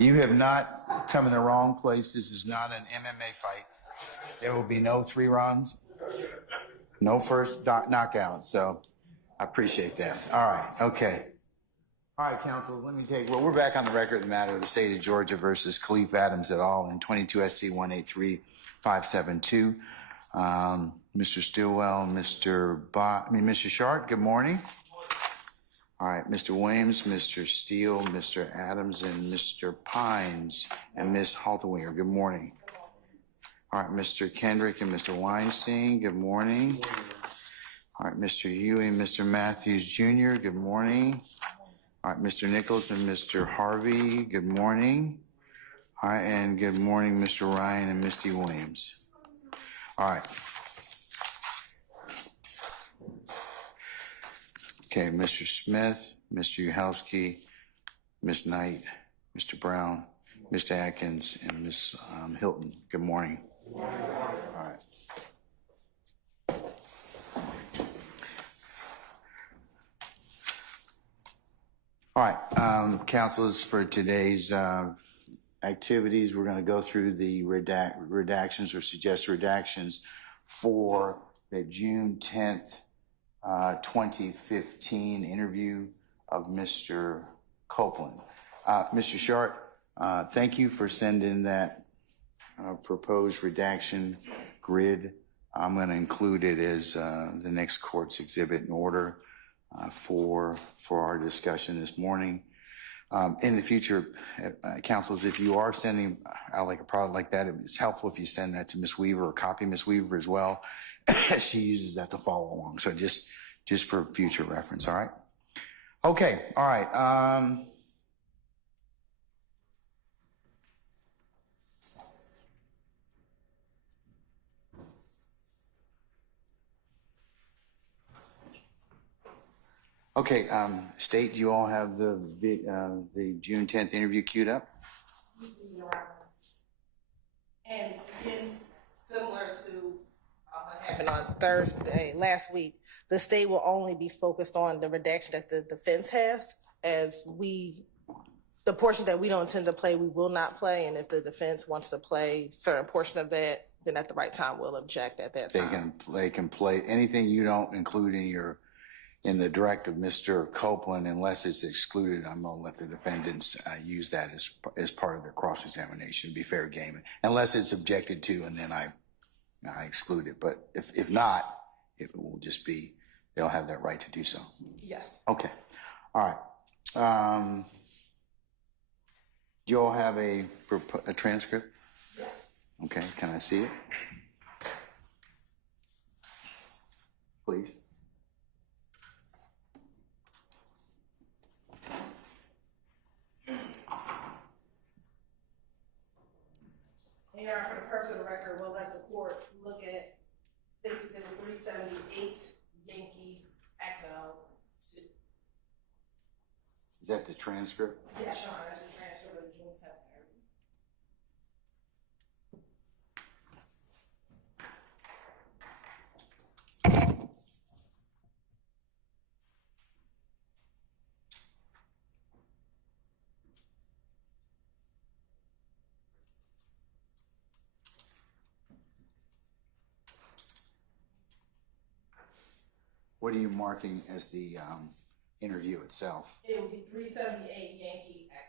You have not come in the wrong place. This is not an MMA fight. There will be no 3 rounds, no first knockout. So I appreciate that. All right. Okay. All right, counsel, let me take, well, we're back on the record of the matter of the state of Georgia versus Khalif Adams et al. In 22 SC 183572. Mr. Stilwell, Mr. Sharp, good morning. All right, Mr. Williams, Mr. Steele, Mr. Adams, and Mr. Pines, and Ms. Halterwinger, good morning. All right, Mr. Kendrick and Mr. Weinstein, good morning. All right, Mr. Ewing, Mr. Matthews Jr., good morning. All right, Mr. Nichols and Mr. Harvey, good morning. All right, and good morning, Mr. Ryan and Misty Williams. All right. Okay, Mr. Smith, Mr. Uhelski, Ms. Knight, Mr. Brown, Mr. Atkins, and Ms. Hilton. Good morning. All right. All right, councilors, for today's activities, we're going to go through the redactions or suggested redactions for the June 10th, 2015 interview of Mr. Copeland. Mr. Sharp, thank you for sending that proposed redaction grid. I'm going to include it as the next court's exhibit in order for our discussion this morning. In the future, councils, if you are sending out like a product like that, it's helpful if you send that to Ms. Weaver or copy Ms. Weaver as well. She uses that to follow along. So just for future reference. All right. Okay. All right. Okay. State, do you all have the June 10th interview queued up? And again, similar to what happened on Thursday last week, the state will only be focused on the redaction that the defense has, as the portion that we don't intend to play, we will not play. And if the defense wants to play certain portion of that, then at the right time we'll object at that time. They can play anything you don't include in the direct of Mr. Copeland, unless it's excluded. I'm going to let the defendants use that as part of their cross-examination. Be fair game, unless it's objected to, and then I exclude it. But if not, it will just be, they'll have that right to do so. Yes. Okay. All right. Do you all have a transcript? Yes. Okay. Can I see it? Please. Your Honor, for the purpose of the record, we'll let the court look at State Exhibit 378, Yankee Echo. Is that the transcript? Yes, Your Honor, that's the transcript of the June 7th interview. What are you marking as the interview itself? It would be 378 Yankee Echo.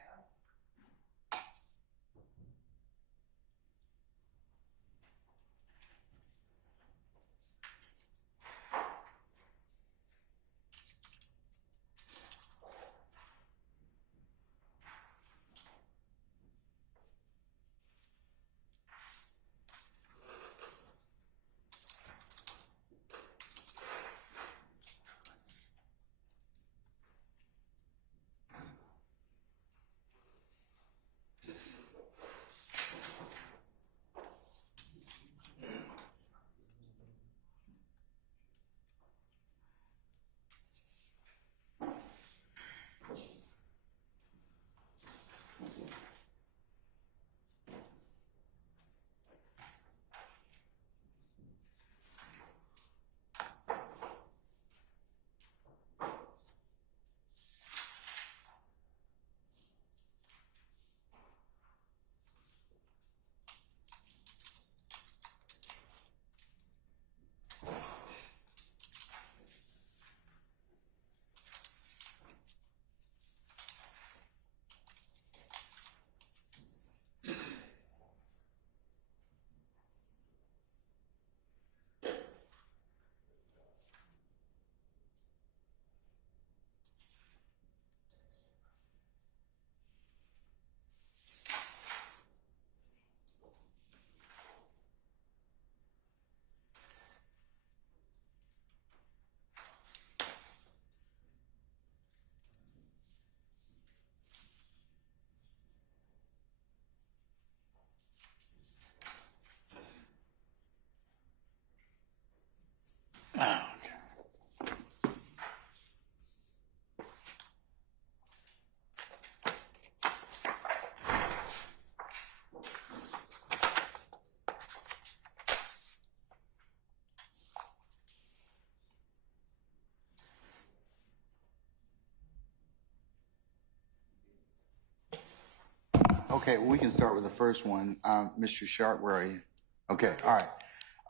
Okay, well, we can start with the first one. Mr. Sharp, where are you? Okay, all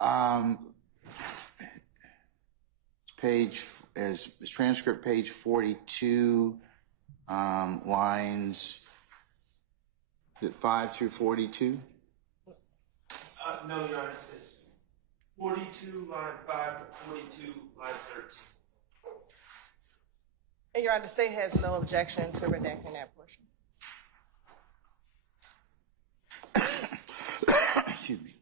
right. Page is transcript page 42, lines 5 through 42. No, Your Honor, it's 42, line 5 to 42, line 13. And Your Honor, the state has no objection to redacting that portion. Excuse me.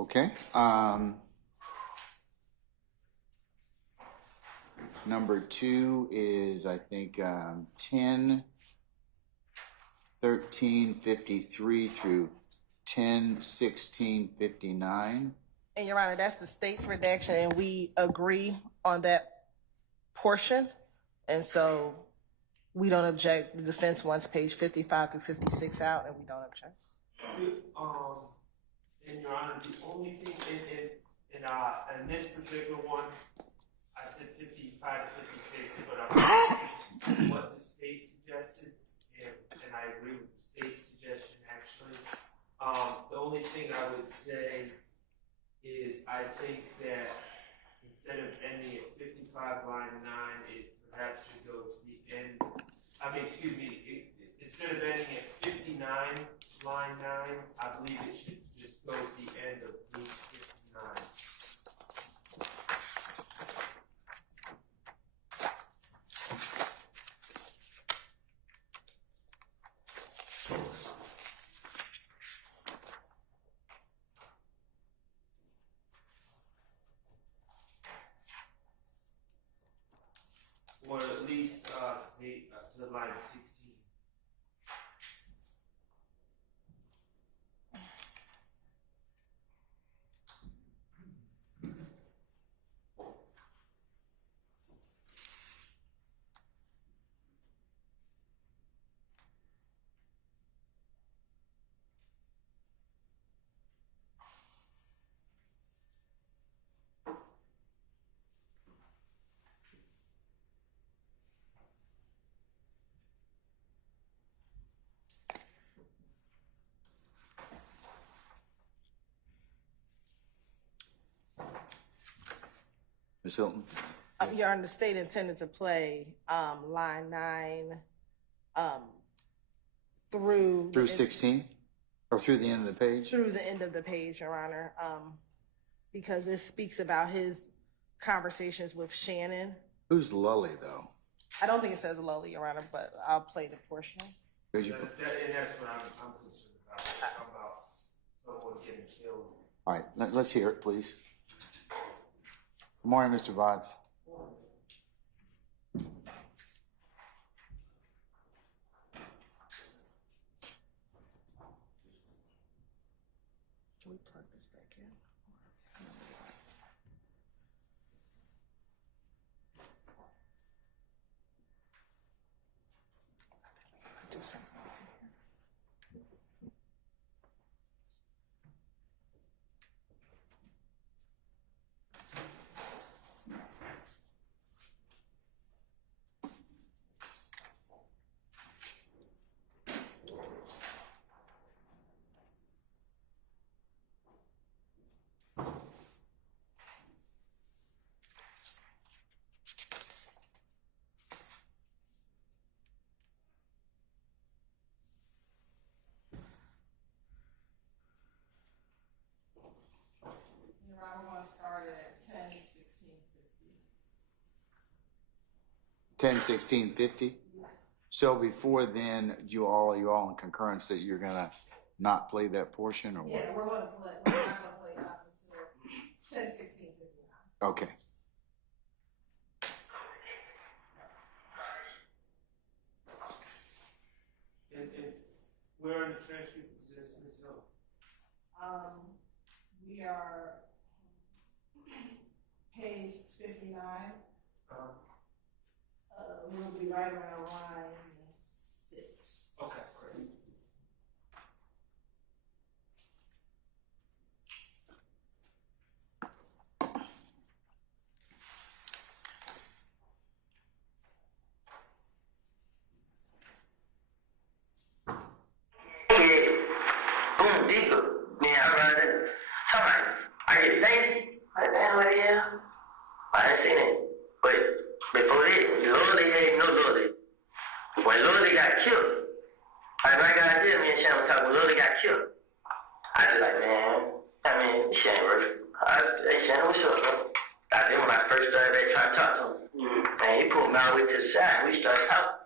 Okay. Number 2 is, I think, 10, 13, 53 through 10, 16, 59. And Your Honor, that's the state's redaction, and we agree on that portion. And so we don't object. The defense wants page 55 through 56 out, and we don't object. And Your Honor, the only thing in this particular one, I said 55 to 56, but I'm what the state suggested, and I agree with the state's suggestion actually. The only thing I would say is I think that instead of ending at 55 line 9, it perhaps should go to the end. Instead of ending at 59 line 9, I believe it should just go to the end of page 59. Or at least the line 16. Ms. Hilton? Your Honor, the state intended to play line 9 through 16? Or through the end of the page? Through the end of the page, Your Honor, because this speaks about his conversations with Shannon. Who's Lully, though? I don't think it says Lully, Your Honor, but I'll play the portion. And that's what I'm concerned about someone getting killed. All right, let's hear it, please. Good morning, Mr. Votz. Can we plug this back in? Do something. I want to start at 10, 16, 50. 10, 16, 50? Yes. So before then, you all in concurrence that you're gonna not play that portion, or what? Yeah, we're not going to play up until 10, 16, 59. Okay. where in the transcript is this, Ms. Hill? We are page 59. We'll be right around line 6. Okay, great. Boom, deeper. Man, I run it. Somebody, are you lady? What the hell are you? I ain't seen it. But before this, Lordy ain't no Lordy. When Lordy got killed, my idea, me and Shannon was talking, Lordy got killed. I was like, man, I mean, this shit ain't worth it. Hey, Shannon, what's up, bro? I did when I first started back trying to talk to him. And he pulled me all the way to the side. We started talking.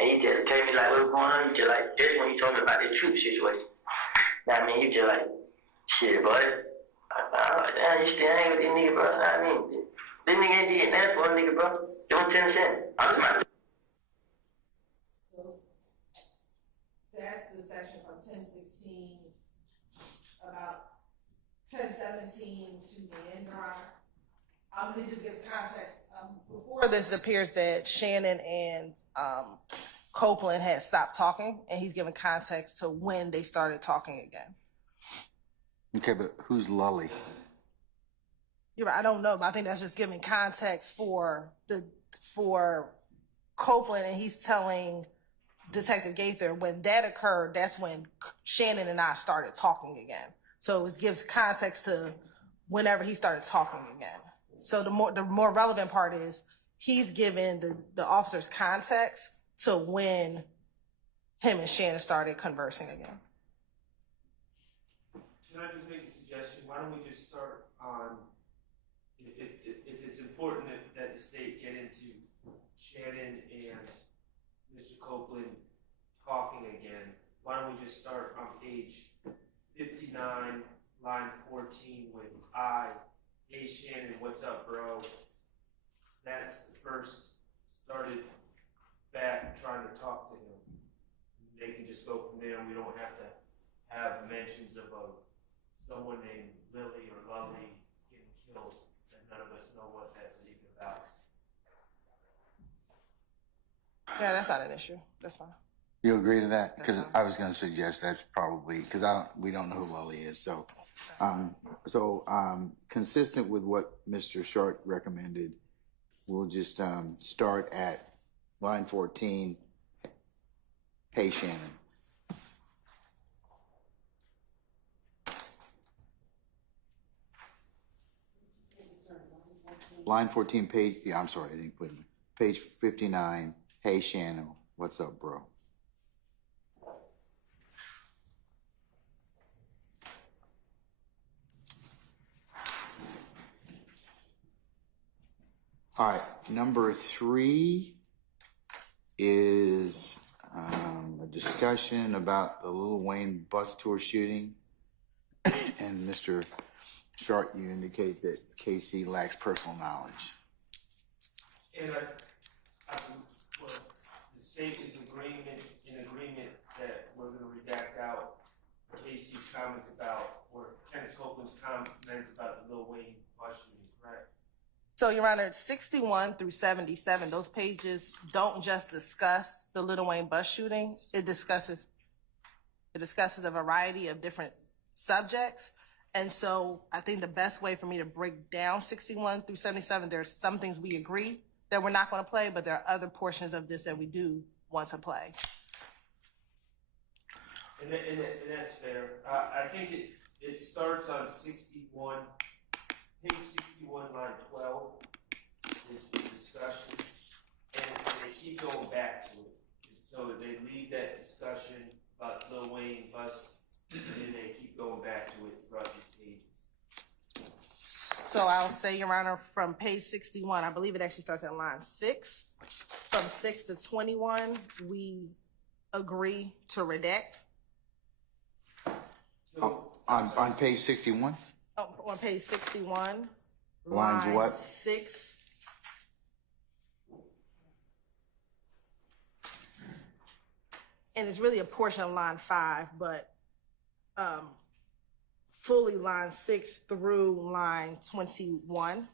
And he just told me, like, what's going on? He just like, that's when he told me about the troop situation. I mean, he just like, shit, boy. I'm like, damn, you still hang with these niggas, bro. I mean, this nigga ain't did nothing for a nigga, bro. Don't 10 cents. I'm my. So that's the section from 1016 about 1017 to the end drive. It just gives context. Before this, it appears that Shannon and Copeland had stopped talking, and he's giving context to when they started talking again. Okay, but who's Lully? You're right, I don't know, but I think that's just giving context for Copeland, and he's telling Detective Gaither when that occurred, that's when Shannon and I started talking again. So it gives context to whenever he started talking again. So the more relevant part is he's giving the officers context to when him and Shannon started conversing again. Can I just make a suggestion? Why don't we just start on, if it's important that the state get into Shannon and Mr. Copeland talking again, why don't we just start on page 59, line 14 with hey Shannon, what's up, bro? That's the first started back trying to talk to him. They can just go from there, and we don't have to have mentions of someone named Lily or Lully getting killed, and none of us know what that's even about. Yeah, that's not an issue. That's fine. You agree to that? Because I was going to suggest that's probably because we don't know who Lully is. So, consistent with what Mr. Sharp recommended, we'll just start at line 14. Hey, Shannon. Line 14, page. Yeah, I'm sorry, I didn't put it in. Page 59. Hey, Shannon, what's up, bro? All right, number 3 is a discussion about the Lil Wayne bus tour shooting. And Mr. Sharp, you indicate that KC lacks personal knowledge. And well, the state is in agreement that we're going to redact out Casey's comments about, or Kenneth Copeland's comments about the Lil Wayne bus shooting, correct? So, Your Honor, 61 through 77, those pages don't just discuss the Lil Wayne bus shooting. It discusses a variety of different subjects. And so I think the best way for me to break down 61 through 77, there's some things we agree that we're not going to play, but there are other portions of this that we do want to play. And that's fair. I think it starts on 61, page 61, line 12 is the discussion, and they keep going back to it. So they leave that discussion about Lil Wayne bus, and then they keep going back to it throughout these pages. So I'll say, Your Honor, from page 61, I believe it actually starts at line 6. From 6 to 21, we agree to redact. On page 61? Oh, on page 61. Lines line what? 6. and it's really a portion of line 5, but fully line 6 through line 21.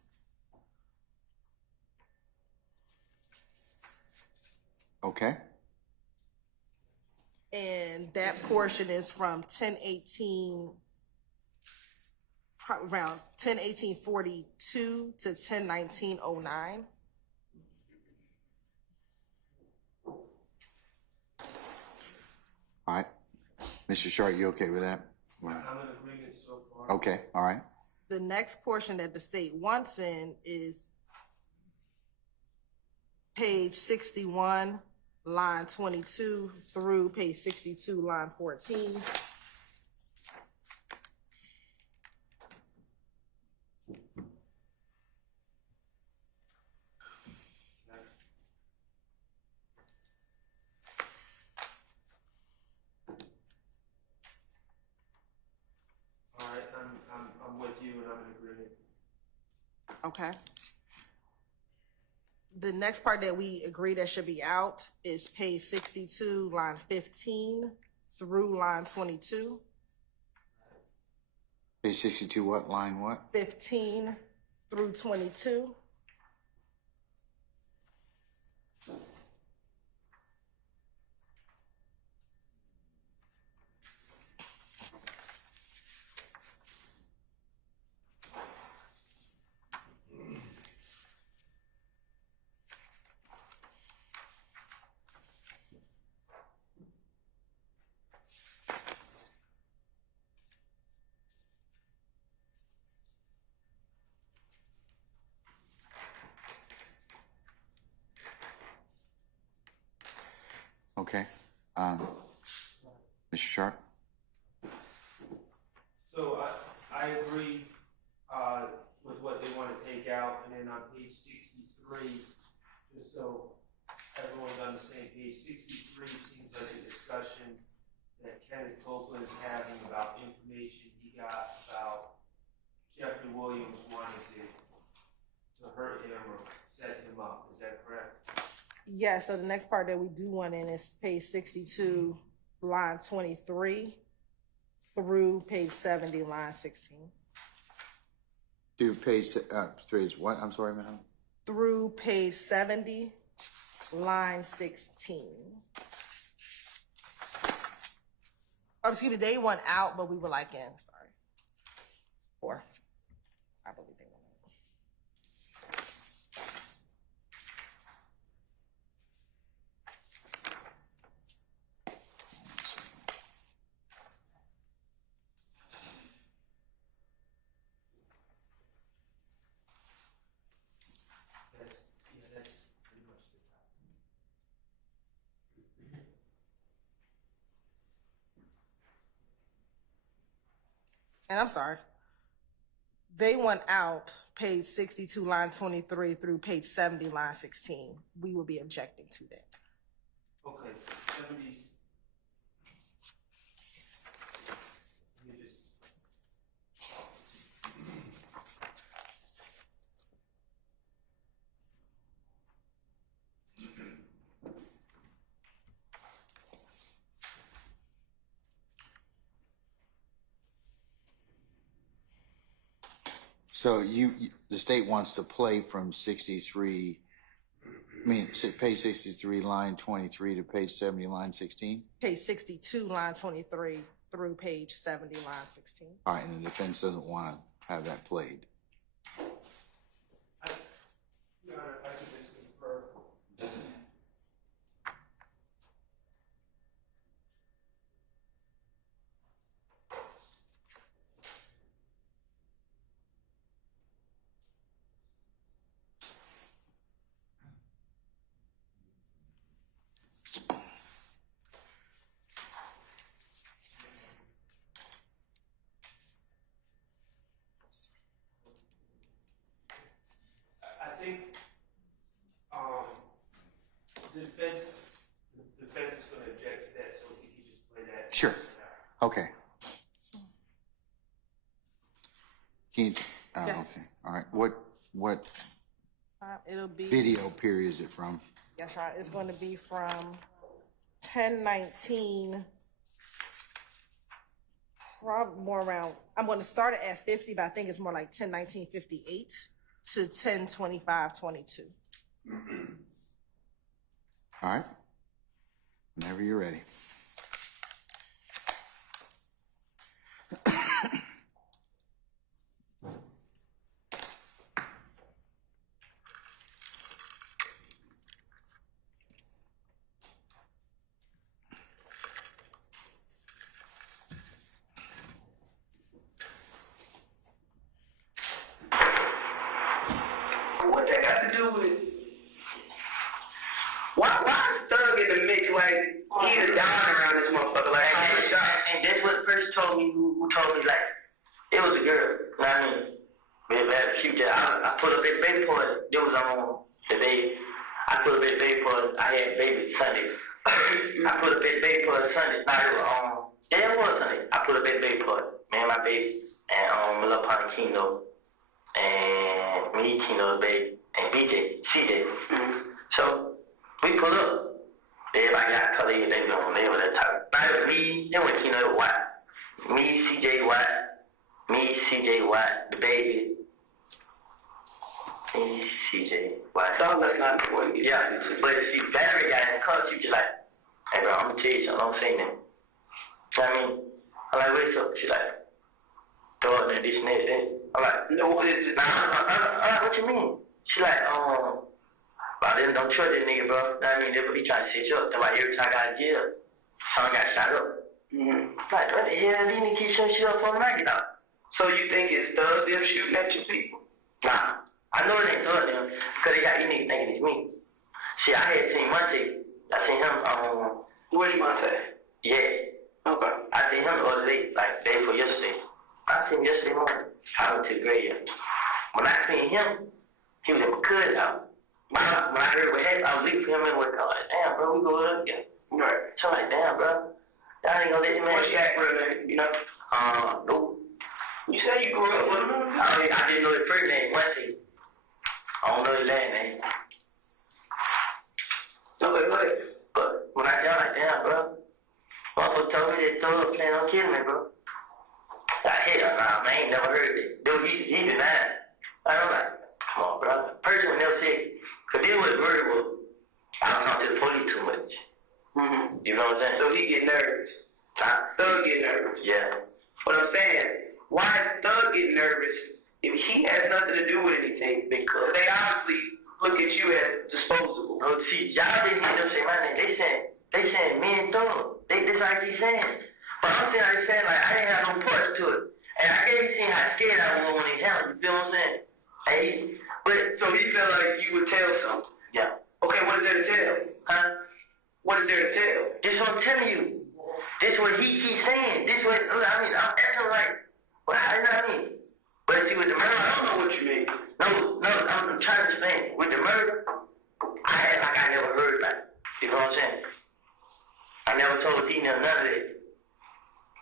Okay. And that portion is from 1018, around 101842 to 101909. All right. Mr. Sharp, you okay with that? I'm in agreement so far. Okay, all right. The next portion that the state wants in is page 61, line 22 through page 62, line 14. All right, I'm with you and I'm in agreement. Okay. The next part that we agree that should be out is page 62, line 15 through line 22. Page 62, what, line what? 15 through 22. Okay. Mr. Sharp? So I agree with what they want to take out, and then on page 63, just so everyone's on the same page, 63 seems like a discussion that Kenneth Copeland is having about information he got about Jeffery Williams wanting to hurt him or set him up. Is that correct? Yeah, so the next part that we do want in is page 62, line 23 through page 70, line 16. To page 3 is what? I'm sorry, ma'am? Through page 70, line 16. Oh, excuse me, they went out, but we were like in, sorry. Or, I believe they went out. That's pretty much the top. And I'm sorry. They went out page 62, line 23 through page 70, line 16. We will be objecting to that. Okay, 70s. Let me just. So the state wants to play from 63, page 63, line 23 to page 70, line 16? Page 62, line 23 through page 70, line 16. All right, and the defense doesn't want to have that played. Your Honor, if I could just confer. I think the defense is going to object to that, so if you could just play that. Sure. Okay. Can you, Yes. Okay, all right. What It'll be, video period is it from? yes, right. It's going to be from 1019, probably more around, I'm going to start it at 50, but I think it's more like 101958 to 102522. All right. Whenever you're ready. What that got to do with? Why is Thug in the mix? Like he's a don around this motherfucker. Like and that's what the person told me. Who told me like it was a girl. You know what I mean? I put up a baby for it. It was on the day. I put up a baby for it. I had baby Sunday. I put up a baby for it Sunday. Now it was Sunday. I put up a baby for it. Me and my baby and my little partner Kino and me, Kino's baby and BJ, CJ. So we pull up. Everybody got color. They were that type. Now it was me. Then when Kino was white. Me, CJ White. Me, CJ White, the baby. Me, CJ White. Sounds like not important. Yeah, but see, battery got in the car. She was like, "Hey, bro, I'm gonna tell you something. Don't say nothing." You know what I mean? I'm like, "What's up?" She's like, "Dog, and this and that." I'm like, "No, what is it?" I'm like, "What you mean?" She's like, "Well, then don't trust this nigga, bro." You know what I mean? They be trying to set you up. That's why every time I got in jail, someone got shot up. Like, what the hell? These niggas keep shooting shit up for when I get out. So you think it's thugs them shooting at your people? Nah. I know it ain't thugs them, because they got you niggas thinking it's me. See, I had seen Monte. I seen him, where's Monte? Yeah. Okay. I seen him the other day, like day before yesterday. I seen him yesterday morning. I went to the graveyard. When I seen him, he was at my cousin's house. When I heard what happened, I was leaving for him and work. I was like, damn, bro, we go up again. Right. So I'm like, damn, bro. Y'all ain't gonna let him man. What's that, bro, you know? Nope. You say you grew up with him? I didn't know his first name, Wesley. I don't know his last name. So, but when I got like, damn, bro. Motherfucker told me that Thug plan on killing me, bro. Like, hell nah, man, I ain't never heard it. Dude, he denied. I'm like, come on, bro. Person would never say, because this was murder was, I don't talk to the police too much. You know what I'm saying? So he get nervous. Thug get nervous. Yeah. But I'm saying, why is Thug getting nervous if he has nothing to do with anything? Because they obviously look at you as disposable. Oh, see, y'all didn't hear them say my name. They saying me and Thug. That's like he's saying. But I'm saying like I didn't have no parts to it. And I can't see how scared I was when he held. You feel what I'm saying? Hey, but so he felt like you would tell something. Yeah. Okay, what is there to tell? Huh? What is there to tell? This what I'm telling you. This what he keeps saying. This what I mean. I'm asking like, well, you know what I mean? But see, with the murder, I don't know what you mean. No, I'm trying to explain. With the murder, I act like I never heard like, you know what I'm saying? I never told Dina none of that.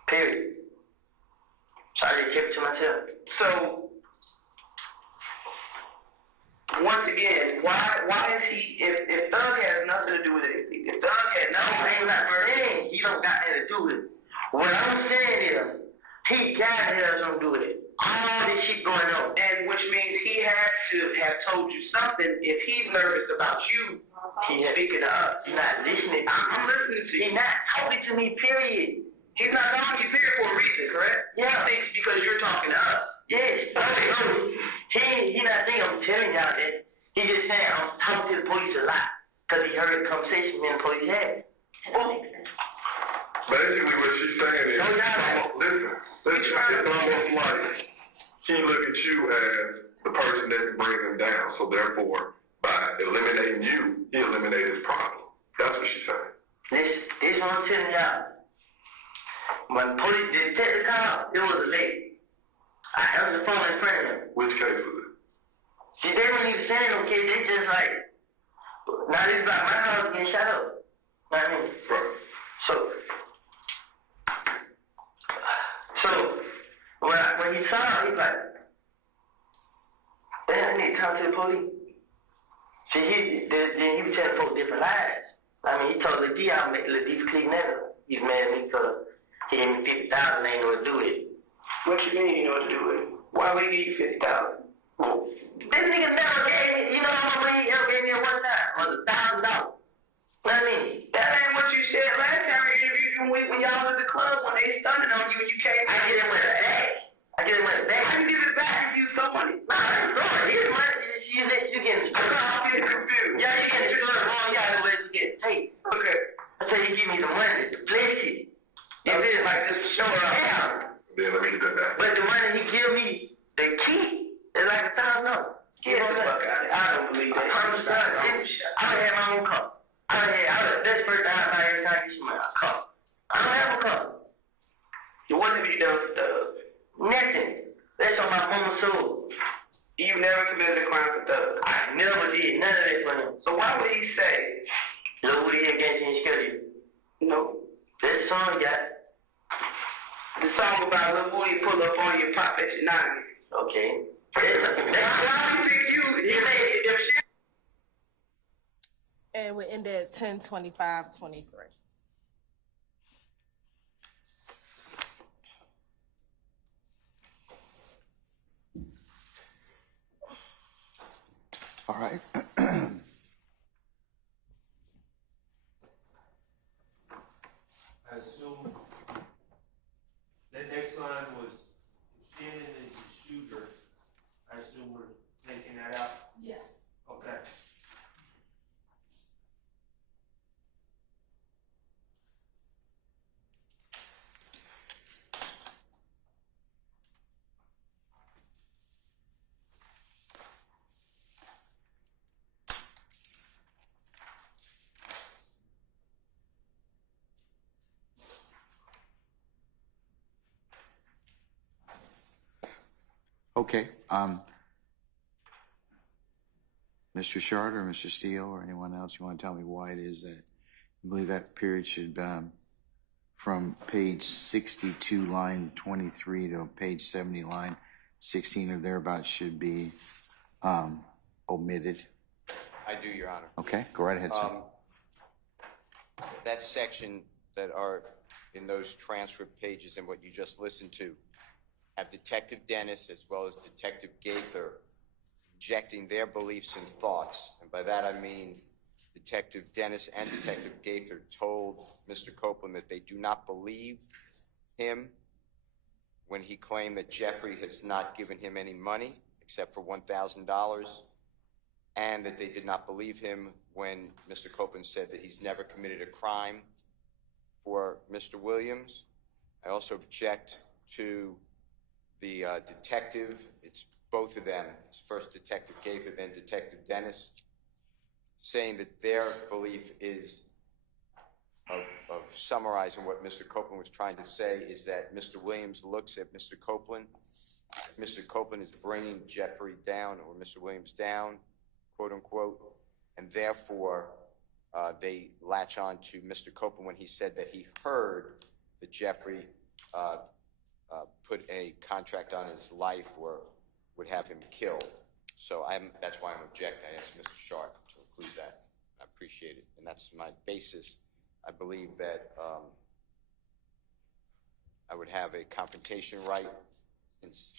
Period. So I just kept it to myself. So, once again, why is he, if Thug has nothing to do with anything, if Thug had nothing to he don't got anything to do with it. What I'm saying is, he got to have something to do with it. All this shit going on. And which means he has to have told you something if he's nervous about you speaking to us. He's not listening. I'm listening to you. He's not talking to me, period. He's not talking to you, period, for a reason, correct? Yeah. He thinks because you're talking to us. Yes. He not thinking I'm telling y'all that. He just saying I'm talking to the police a lot because he heard the conversation me and the police had. Basically, what she's saying is, listen, it's almost like she look at you as the person that can bring him down. So therefore, by eliminating you, he eliminated his problem. That's what she's saying. This what I'm telling y'all. When police did take the car, it was late. I answered the phone in front of him. Which case was it? See, they weren't even saying no case. They just like, now this is about my house getting shot up. You know what I mean? Right. So when he saw him, he's like, damn, I need to talk to the police. See, he was telling folks different lies. I mean, he told Lil D I'll make Lil D clean that. He's mad at me because he gave me 50,000. Ain't know what to do with it. What you mean you know what to do with it? Why would he give you 50,000? Well, this nigga never gave me. You know how much money he ever gave me at one time? It was $1,000. What I mean? That ain't what you said last time I interviewed you when y'all was at the club when they stunted on you and you came. I get it with a bag. How you give it back if you some money? Nah, that's wrong. Here's money. You getting screwed. I'm getting confused. Yeah, you getting screwed wrong. You gotta let you get paid. Okay. I tell you, give me the money to bless it. If it's like this show around. Then let me get that back. But the money he give me, the key, is like $1,000. Get the fuck out of it. I don't believe that. I promise you, I would have my own car. That's the first time I ever tried to get my car. I don't have a car. So what have you done for thugs? Nothing. That's on my mama's soul. You never committed a crime for thugs? I never did. None of that for him. So why would he say, Lil Woody against you and scared you? No. That's the song you got. The song about Lil Woody pull up on your pop at your 9. Okay. That's why you think you made it. And we end at 10:25:23. All right. I assume the next line was Shannon is the shooter. I assume we're taking that out. Yes. Okay. Okay. Mr. Shard or Mr. Steele or anyone else, you want to tell me why it is that you believe that period should, from page 62, line 23 to page 70, line 16 or thereabouts should be omitted? I do, Your Honor. Okay, go right ahead, sir. That section that are in those transcript pages and what you just listened to have Detective Dennis as well as Detective Gaither injecting their beliefs and thoughts. And by that I mean Detective Dennis and Detective Gaither told Mr. Copeland that they do not believe him when he claimed that Jeffrey has not given him any money except for $1,000, and that they did not believe him when Mr. Copeland said that he's never committed a crime for Mr. Williams. I also object to the detective, it's both of them, it's first Detective Gaither, then Detective Dennis, saying that their belief is of summarizing what Mr. Copeland was trying to say is that Mr. Williams looks at Mr. Copeland. Mr. Copeland is bringing Jeffrey down or Mr. Williams down, quote unquote, and therefore they latch on to Mr. Copeland when he said that he heard that Jeffrey put a contract on his life or would have him killed. So that's why I'm objecting. I asked Mr. Sharp to include that. I appreciate it. And that's my basis. I believe that I would have a confrontation right since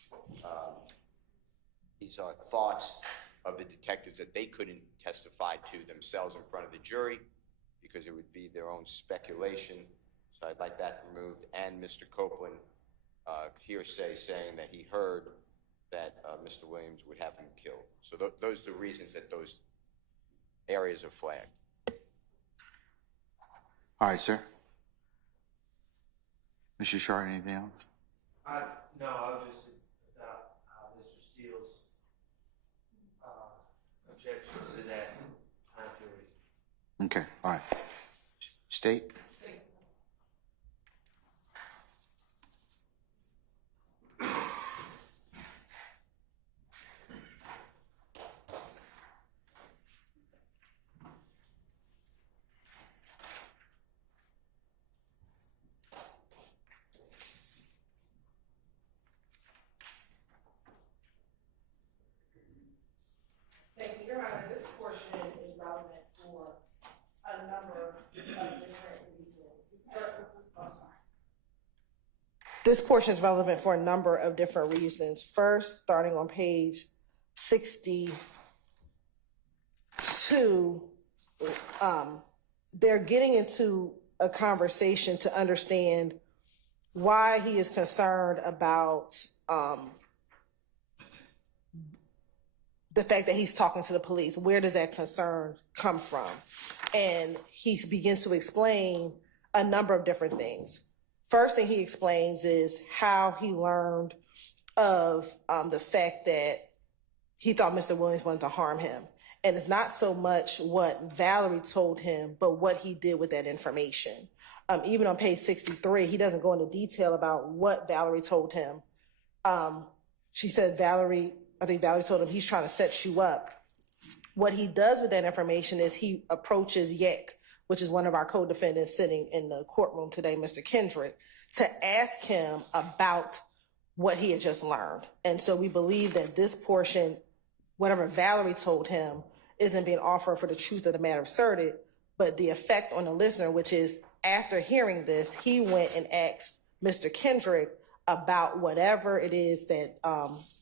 these are thoughts of the detectives that they couldn't testify to themselves in front of the jury because it would be their own speculation. So I'd like that removed. And Mr. Copeland hearsay saying that he heard that Mr. Williams would have him killed. So those are the reasons that those areas are flagged. All right, sir. Mr. Shard, anything else? No, I'll just adopt Mr. Steele's objections to that time period. Okay, all right. State? Thank you, Your Honor. This portion is relevant for a number This portion is relevant for a number of different reasons. First, starting on page 62, they're getting into a conversation to understand why he is concerned about the fact that he's talking to the police. Where does that concern come from? And he begins to explain a number of different things. First thing he explains is how he learned of the fact that he thought Mr. Williams wanted to harm him. And it's not so much what Valerie told him, but what he did with that information. Even on page 63, he doesn't go into detail about what Valerie told him. She said, I think Valerie told him he's trying to set you up. What he does with that information is he approaches Yak, which is one of our co-defendants sitting in the courtroom today, Mr. Kendrick, to ask him about what he had just learned. And so we believe that this portion, whatever Valerie told him, isn't being offered for the truth of the matter asserted, but the effect on the listener, which is after hearing this, he went and asked Mr. Kendrick about whatever it is that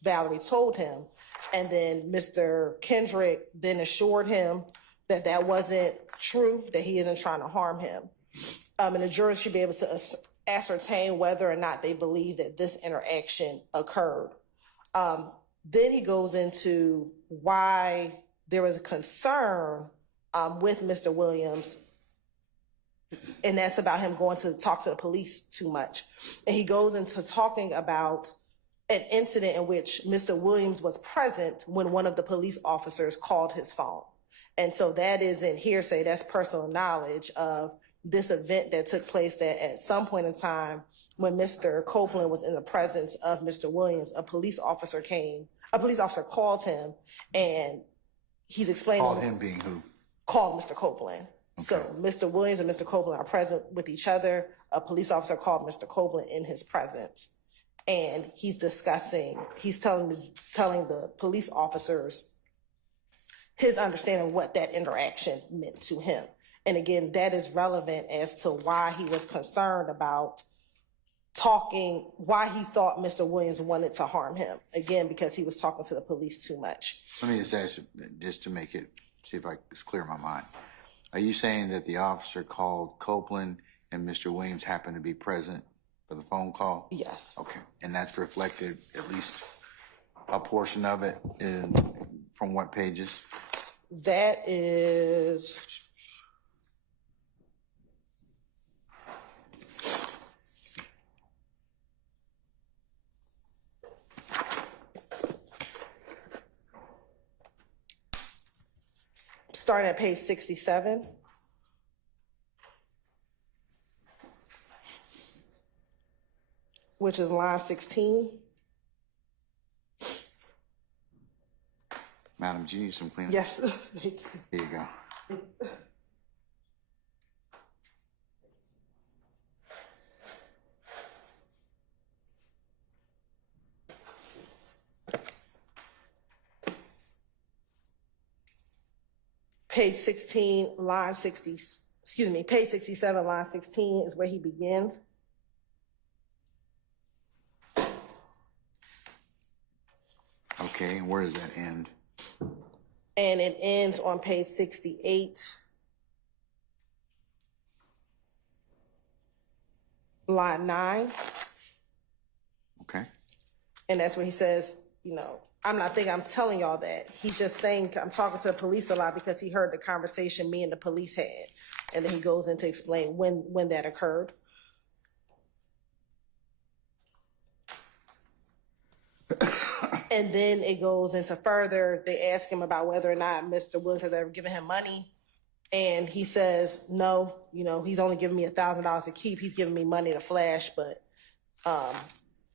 Valerie told him. And then Mr. Kendrick then assured him that that wasn't true, that he isn't trying to harm him. And the jurors should be able to ascertain whether or not they believe that this interaction occurred. Then he goes into why there was a concern with Mr. Williams, and that's about him going to talk to the police too much. And he goes into talking about an incident in which Mr. Williams was present when one of the police officers called his phone. And so that isn't hearsay, that's personal knowledge of this event that took place, that at some point in time when Mr. Copeland was in the presence of Mr. Williams, a police officer called him, and he's explaining. Called him being who? Called Mr. Copeland. Okay. So Mr. Williams and Mr. Copeland are present with each other. A police officer called Mr. Copeland in his presence. And he's telling the police officers his understanding of what that interaction meant to him. And again, that is relevant as to why he was concerned about why he thought Mr. Williams wanted to harm him. Again, because he was talking to the police too much. Let me just ask you, just to make it, see if it's clear in my mind. Are you saying that the officer called Copeland and Mr. Williams happened to be present for the phone call? Yes. Okay. And that's reflected, at least a portion of it, from what pages? That is... starting at page 67. Which is line 16. Madam, do you need some cleanup? Yes. Thank you. Here you go. Page 16, line 60, page 67, line 16 is where he begins. Okay, and where does that end? And it ends on page 68, line 9. Okay. And that's where he says, I'm telling y'all that. He's just saying, I'm talking to the police a lot because he heard the conversation me and the police had. And then he goes in to explain when that occurred. And then it goes into further, they ask him about whether or not Mr. Williams has ever given him money. And he says, no, he's only giving me $1,000 to keep. He's giving me money to flash, but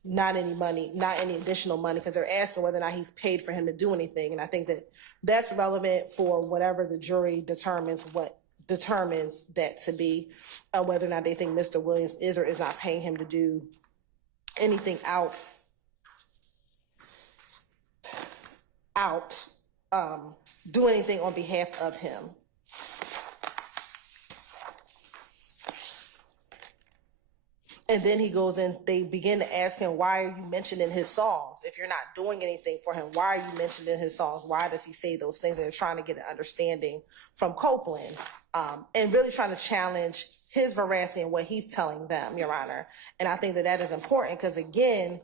not any money, not any additional money, because they're asking whether or not he's paid for him to do anything. And I think that that's relevant for whatever the jury determines that to be, whether or not they think Mr. Williams is or is not paying him to do anything do anything on behalf of him. And then he goes in, they begin to ask him, why are you mentioning his songs? If you're not doing anything for him, why are you mentioning his songs? Why does he say those things? And they're trying to get an understanding from Copeland, and really trying to challenge his veracity and what he's telling them, Your Honor. And I think that that is important because, again,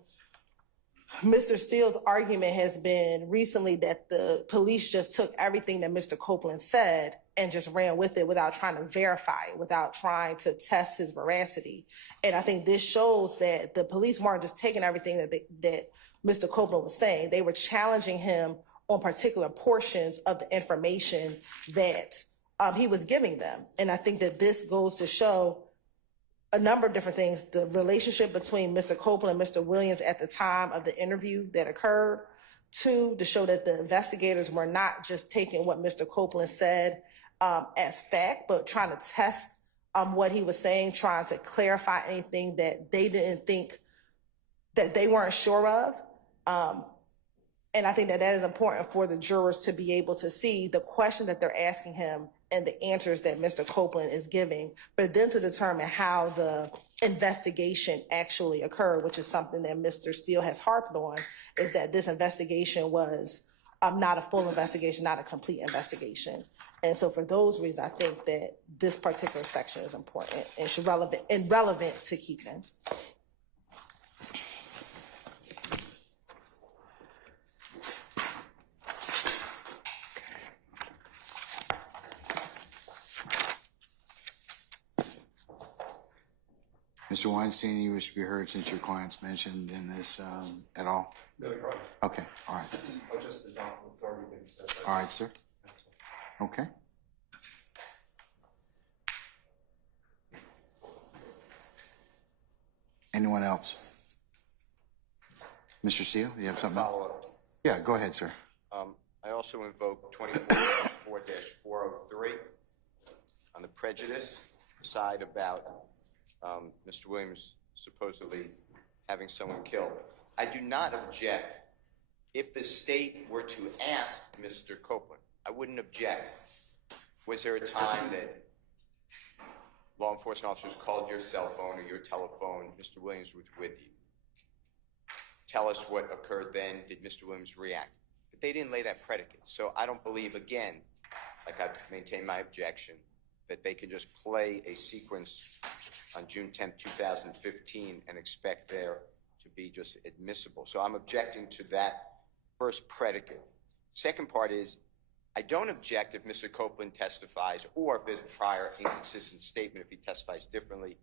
Mr. Steele's argument has been recently that the police just took everything that Mr. Copeland said and just ran with it without trying to verify it, without trying to test his veracity. And I think this shows that the police weren't just taking everything that Mr. Copeland was saying. They were challenging him on particular portions of the information that he was giving them. And I think that this goes to show a number of different things. The relationship between Mr. Copeland and Mr. Williams at the time of the interview that occurred. Two, to show that the investigators were not just taking what Mr. Copeland said as fact, but trying to test what he was saying, trying to clarify anything that they didn't think, that they weren't sure of. And I think that that is important for the jurors to be able to see the question that they're asking him and the answers that Mr. Copeland is giving, but then to determine how the investigation actually occurred, which is something that Mr. Steele has harped on, is that this investigation was not a full investigation, not a complete investigation. And so for those reasons, I think that this particular section is important and relevant to keep in. Mr. Weinstein, you wish to be heard since your client's mentioned in this at all? No problem. Okay, all right. I'll just adopt what's already been said. All right, sir. Okay. Anyone else? Mr. Steele, you have something? Follow up. Yeah, go ahead, sir. I also invoke 24-4-403 on the prejudice side about Mr. Williams supposedly having someone killed. I do not object if the state were to ask Mr. Copeland. I wouldn't object. Was there a time that law enforcement officers called your cell phone or your telephone? Mr. Williams was with you. Tell us what occurred then. Did Mr. Williams react? But they didn't lay that predicate. So I don't believe, again, like I've maintained my objection, that they can just play a sequence on June 10th, 2015 and expect there to be just admissible. So I'm objecting to that first predicate. Second part is, I don't object if Mr. Copeland testifies, or if there's a prior inconsistent statement, if he testifies differently,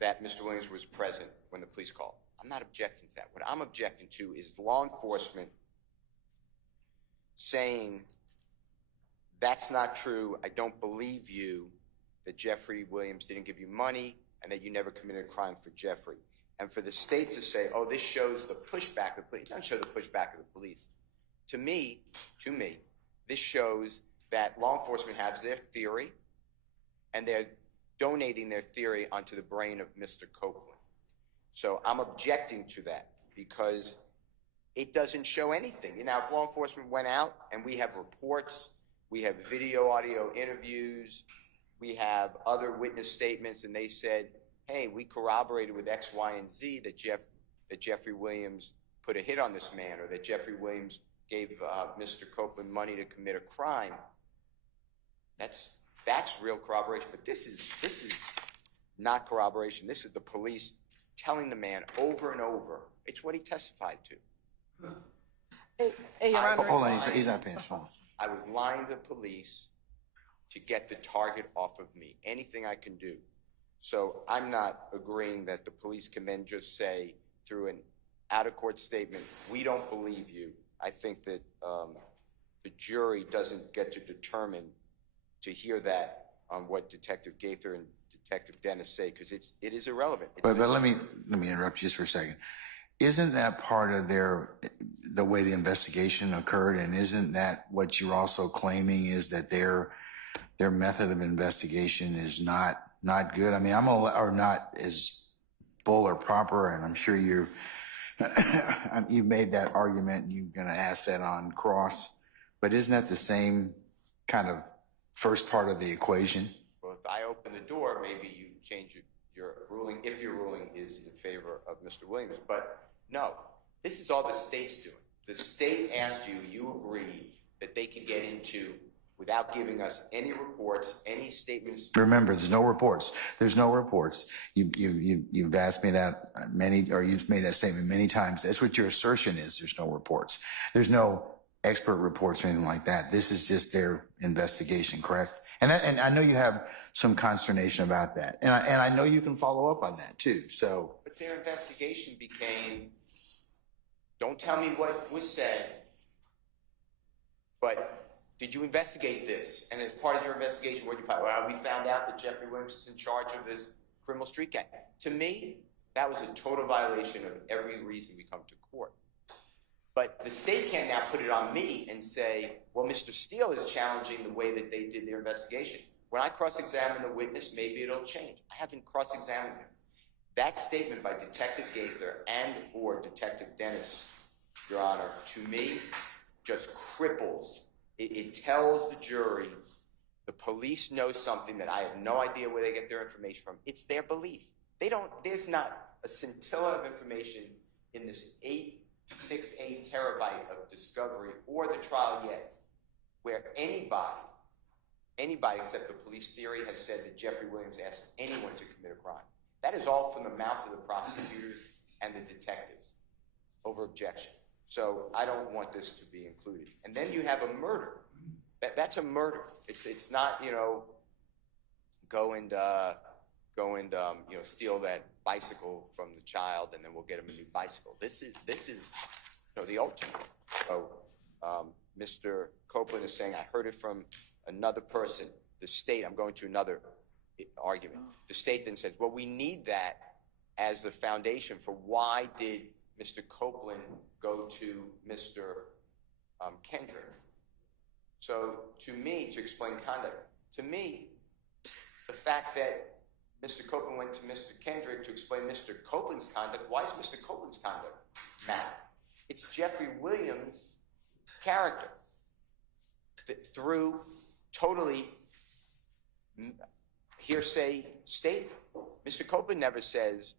that Mr. Williams was present when the police called. I'm not objecting to that. What I'm objecting to is law enforcement saying, that's not true, I don't believe you, that Jeffery Williams didn't give you money and that you never committed a crime for Jeffery. And for the state to say, oh, this shows the pushback of the police. It doesn't show the pushback of the police. To me, this shows that law enforcement has their theory and they're donating their theory onto the brain of Mr. Copeland. So I'm objecting to that because it doesn't show anything. You know, if law enforcement went out and we have reports, we have video, audio interviews, we have other witness statements, and they said, hey, we corroborated with X, Y, and Z that Jeffery Williams put a hit on this man, or that Jeffery Williams gave Mr. Copeland money to commit a crime. That's real corroboration. But this is not corroboration. This is the police telling the man over and over. It's what he testified to. Hey, Your Honor. Hold on, he's not finished. I was lying to the police to get the target off of me. Anything I can do. So I'm not agreeing that the police can then just say through an out-of-court statement, we don't believe you. I think that the jury doesn't get to determine to hear that on what Detective Gaither and Detective Dennis say, because it is irrelevant. But let me interrupt you just for a second. Isn't that part of the way the investigation occurred, and isn't that what you're also claiming is that their method of investigation is not good? I mean, or not as full or proper, and I'm sure you made that argument and you're going to ask that on cross, but isn't that the same kind of first part of the equation? Well, if I open the door, maybe you change your ruling, if your ruling is in favor of Mr. Williams. But no, this is all the state's doing. The state asked you, you agreed that they could get into without giving us any reports, any statements. Remember, there's no reports. There's no reports. You've asked me that you've made that statement many times. That's what your assertion is. There's no reports. There's no expert reports or anything like that. This is just their investigation, correct? And I know you have some consternation about that. And I know you can follow up on that too, so. But their investigation became, don't tell me what was said, but did you investigate this? And as part of your investigation, what did you find? Well, we found out that Jeffery Williams is in charge of this criminal street gang. To me, that was a total violation of every reason we come to court. But the state can now put it on me and say, well, Mr. Steele is challenging the way that they did their investigation. When I cross-examine the witness, maybe it'll change. I haven't cross-examined him. That statement by Detective Gaither and or Detective Dennis, Your Honor, to me, just cripples. It tells the jury the police know something that I have no idea where they get their information from. It's their belief. There's not a scintilla of information in this 8 terabyte of discovery or the trial yet where anybody except the police theory has said that Jeffery Williams asked anyone to commit a crime. That is all from the mouth of the prosecutors and the detectives over objection. So I don't want this to be included. And then you have a murder. That's a murder. It's not, go and steal that bicycle from the child and then we'll get him a new bicycle. This is the ultimate. So Mr. Copeland is saying, I heard it from another person. The state, I'm going to another argument. The state then says, well, we need that as the foundation for why did Mr. Copeland go to Mr. Kendrick. So to me, to explain conduct, to me, the fact that Mr. Copeland went to Mr. Kendrick to explain Mr. Copeland's conduct, why is Mr. Copeland's conduct matter? It's Jeffery Williams' character that through totally hearsay statement. Mr. Copeland never says,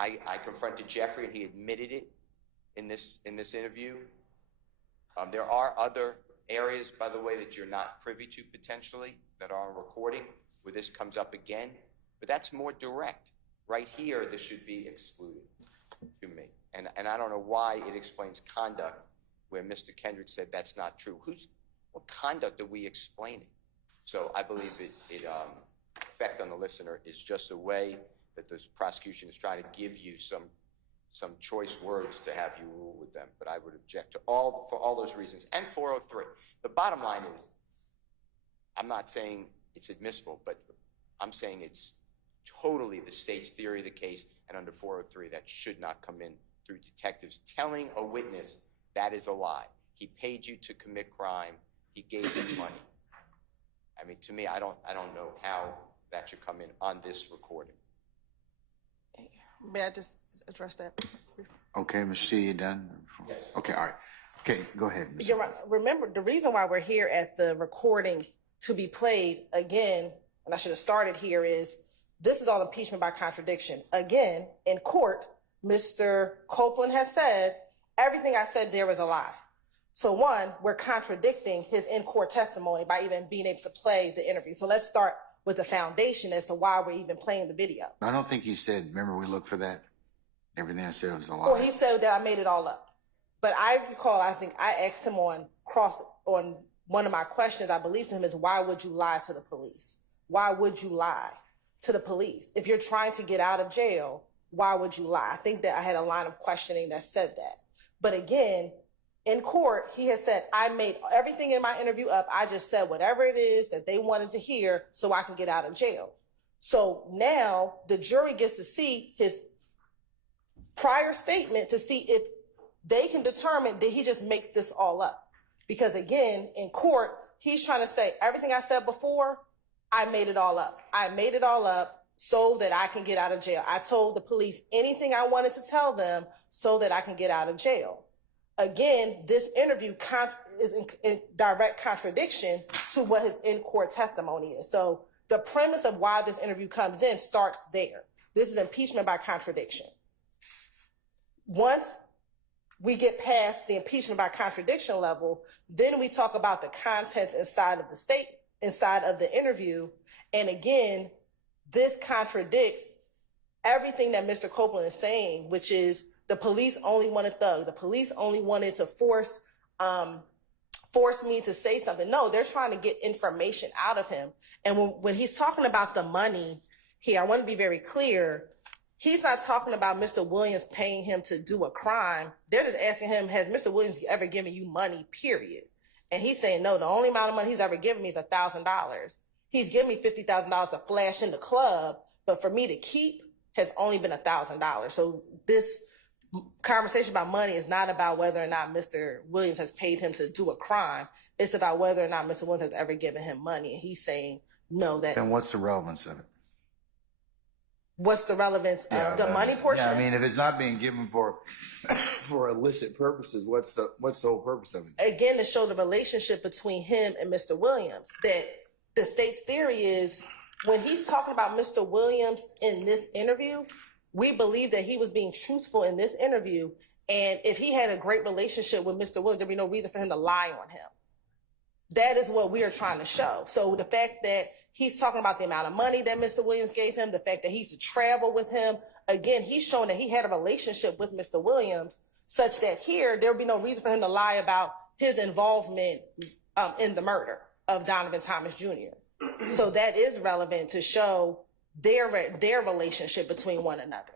I confronted Jeffrey and he admitted it in this interview. There are other areas, by the way, that you're not privy to potentially that are on recording where this comes up again, but that's more direct. Right here, this should be excluded to me. And I don't know why it explains conduct where Mr. Kendrick said that's not true. What conduct are we explaining? So I believe effect on the listener is just a way that this prosecution is trying to give you some choice words to have you rule with them. But I would object to for all those reasons. And 403. The bottom line is, I'm not saying it's admissible, but I'm saying it's totally the state's theory of the case, and under 403, that should not come in through detectives telling a witness that is a lie. He paid you to commit crime. He gave you money. I mean, to me, I don't know how that should come in on this recording. May I just address that? Okay, Mr. Steele, you done? Yes. Okay, all right. Okay, go ahead, Ms. You're right. Remember, the reason why we're here at the recording to be played again, and I should have started here, is this is all impeachment by contradiction. Again, in court, Mr. Copeland has said, everything I said there was a lie. So one, we're contradicting his in-court testimony by even being able to play the interview. So let's start with the foundation as to why we're even playing the video. I don't think he said, remember we looked for that? Everything I said was a lie. Well, he said that I made it all up. But I recall, I think I asked him on one of my questions, I believe to him, is why would you lie to the police? Why would you lie to the police? If you're trying to get out of jail, why would you lie? I think that I had a line of questioning that said that. But again, in court, he has said, I made everything in my interview up. I just said whatever it is that they wanted to hear so I can get out of jail. So now the jury gets to see his prior statement to see if they can determine, did he just make this all up? Because again, in court, he's trying to say everything I said before, I made it all up. I made it all up so that I can get out of jail. I told the police anything I wanted to tell them so that I can get out of jail. Again, this interview is in direct contradiction to what his in-court testimony is. So the premise of why this interview comes in starts there. This is impeachment by contradiction. Once we get past the impeachment by contradiction level, then we talk about the contents inside of the interview. And again, this contradicts everything that Mr. Copeland is saying, which is the police only wanted Thug. The police only wanted to force me to say something. No, they're trying to get information out of him. And when he's talking about the money here, I want to be very clear. He's not talking about Mr. Williams paying him to do a crime. They're just asking him, has Mr. Williams ever given you money, period? And he's saying, no, the only amount of money he's ever given me is $1,000. He's given me $50,000 to flash in the club, but for me to keep has only been $1,000. So this conversation about money is not about whether or not Mr. Williams has paid him to do a crime. It's about whether or not Mr. Williams has ever given him money. And he's saying, no, that. And what's the relevance of it? What's the relevance of the money portion? Yeah, I mean, if it's not being given for illicit purposes, what's the whole purpose of it? Again, to show the relationship between him and Mr. Williams. That the state's theory is when he's talking about Mr. Williams in this interview, we believe that he was being truthful in this interview. And if he had a great relationship with Mr. Williams, there'd be no reason for him to lie on him. That is what we are trying to show. So the fact that he's talking about the amount of money that Mr. Williams gave him, the fact that he used to travel with him, again, he's showing that he had a relationship with Mr. Williams such that here, there would be no reason for him to lie about his involvement in the murder of Donovan Thomas Jr. So that is relevant to show their relationship between one another.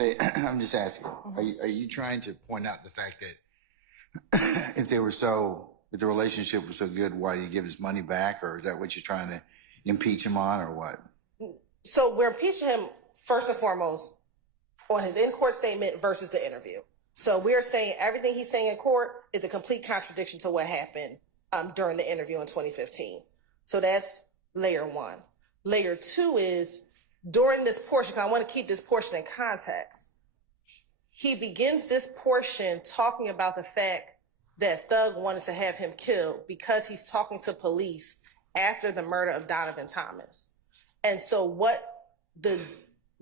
Hey, I'm just asking, are you trying to point out the fact that if the relationship was so good, why do you give his money back? Or is that what you're trying to impeach him on, or what? So we're impeaching him first and foremost on his in-court statement versus the interview. So we're saying everything he's saying in court is a complete contradiction to what happened during the interview in 2015. So that's layer one. Layer two is during this portion, because I want to keep this portion in context, he begins this portion talking about the fact that Thug wanted to have him killed because he's talking to police after the murder of Donovan Thomas. And so what the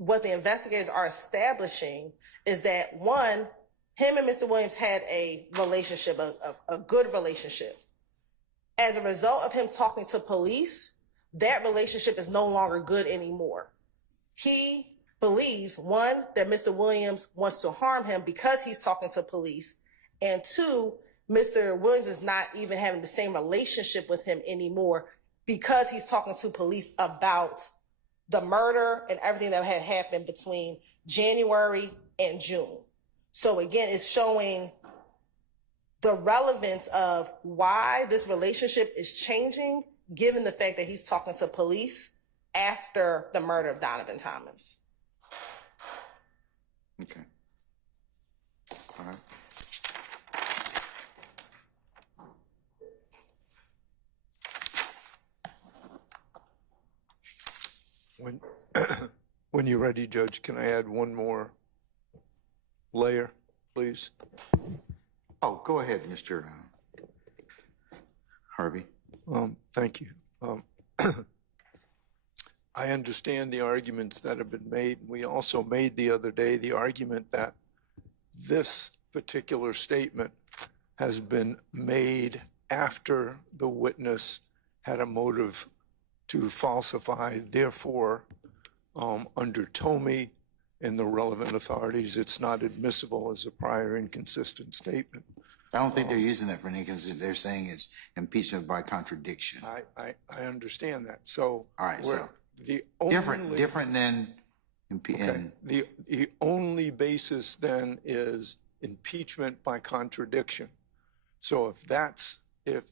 investigators are establishing is that, one, him and Mr. Williams had a relationship, a good relationship. As a result of him talking to police, that relationship is no longer good anymore. He believes, one, that Mr. Williams wants to harm him because he's talking to police, and two, Mr. Williams is not even having the same relationship with him anymore because he's talking to police about the murder and everything that had happened between January and June. So again, it's showing the relevance of why this relationship is changing, given the fact that he's talking to police after the murder of Donovan Thomas. Okay. All right. When you're ready, Judge, can I add one more layer, please? Oh, go ahead, Mr. Harvey. Thank you. I understand the arguments that have been made. We also made the other day the argument that this particular statement has been made after the witness had a motive to falsify. Therefore, under TOMI and the relevant authorities, it's not admissible as a prior inconsistent statement. I don't think they're using that for an inconsistent. They're saying it's impeachment by contradiction. I understand that. So, all right, so the only, different than the only basis then is impeachment by contradiction. So if that's if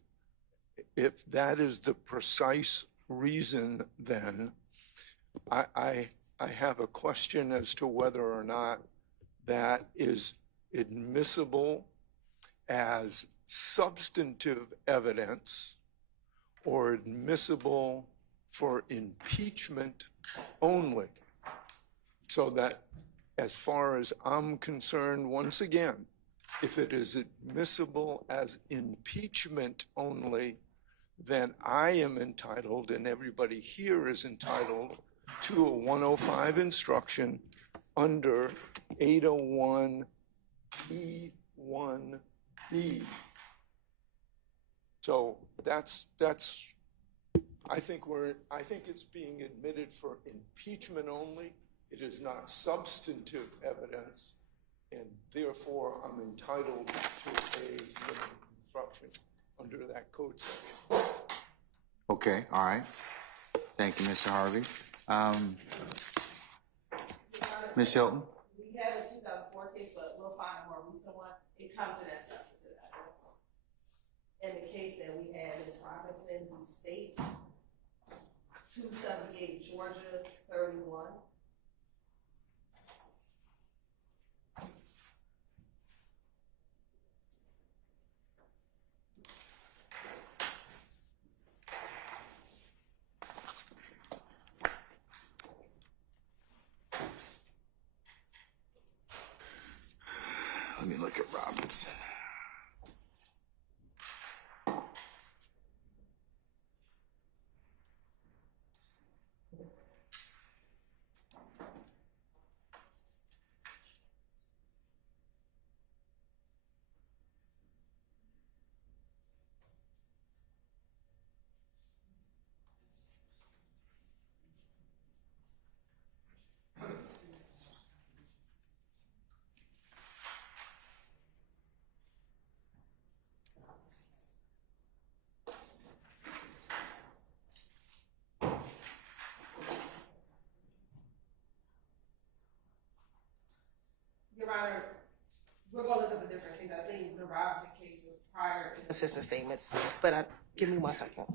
that is the precise reason, then I have a question as to whether or not that is admissible as substantive evidence or admissible for impeachment only. So that, as far as I'm concerned, once again, if it is admissible as impeachment only, then I am entitled, and everybody here is entitled, to a 105 instruction under 801E1D. So that's I think it's being admitted for impeachment only. It is not substantive evidence, and therefore I'm entitled to a limited instruction under that code section. Okay, all right. Thank you, Mr. Harvey. Ms. Hilton? We have a 2004 case, but we'll find a more recent one. It comes in as substantive evidence. And the case that we have is Robinson v. State, 278 Georgia 31. Let me look at Robinson. Your Honor, we're going to look up a different case. I think the Robinson case was prior to assistant statements, but give me 1 second.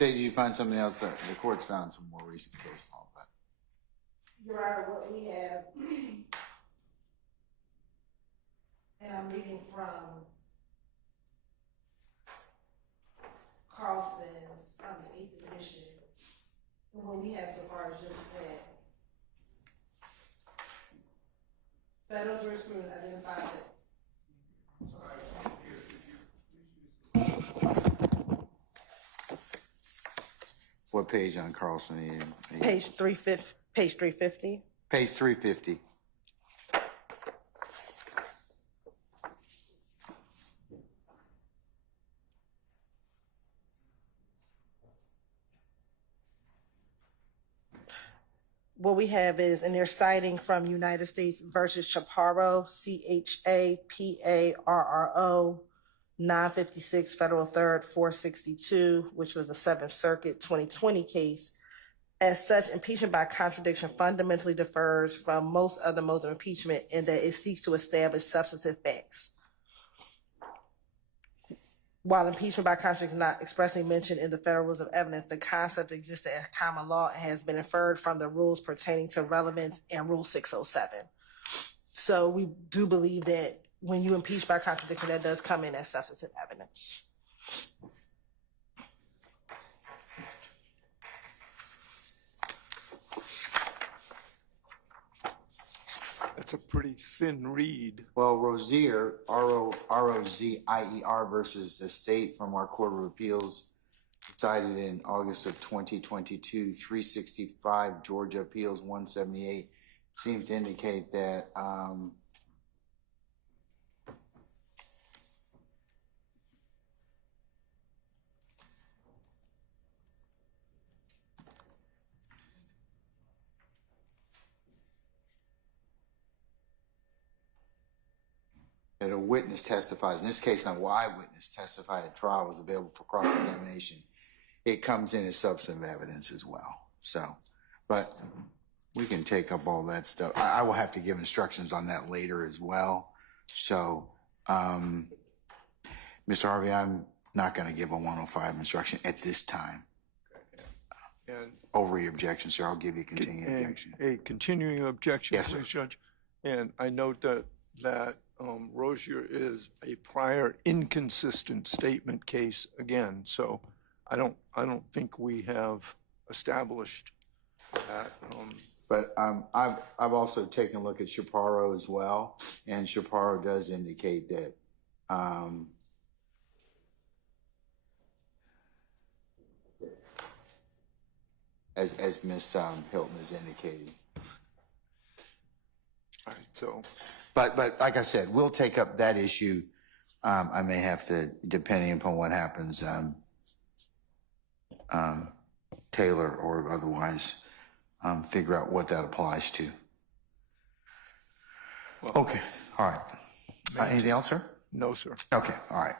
State, did you find something else that the court's found some more recent case law? But Your Honor, what we have, and I'm reading from Carlson's the 8th edition. And what we have so far is just that federal jurisprudence identifies that. what page on Carlson are you? Page 350. Page 350. Page 350. What we have is, and they're citing from United States versus Chaparro, CHAPARRO, 956 Federal 3rd 462, which was a 7th Circuit 2020 case. As such, impeachment by contradiction fundamentally differs from most other modes of impeachment in that it seeks to establish substantive facts. While impeachment by contradiction is not expressly mentioned in the federal rules of evidence, the concept existed as common law and has been inferred from the rules pertaining to relevance and Rule 607. So we do believe that when you impeach by contradiction, that does come in as substantive evidence. That's a pretty thin read. Well, Rozier, R-O-Z-I-E-R versus the state from our Court of Appeals, decided in August of 2022, 365 Georgia Appeals 178, seems to indicate that that a witness testifies. In this case, an eyewitness testified at trial, was available for cross-examination. It comes in as substantive evidence as well. So, but we can take up all that stuff. I will have to give instructions on that later as well. So, Mr. Harvey, I'm not going to give a 105 instruction at this time. And Over your objection, sir. I'll give you a continuing objection. a continuing objection, Yes, sir. please, Judge. And I note that Rozier is a prior inconsistent statement case again. So I don't think we have established that. But I've also taken a look at Chaparro as well, and Chaparro does indicate that as Ms. Hilton has indicated. All right, so. But like I said, we'll take up that issue. I may have to, depending upon what happens, tailor or otherwise figure out what that applies to. Well, Okay, all right. Anything else, sir? No, sir. Okay, all right.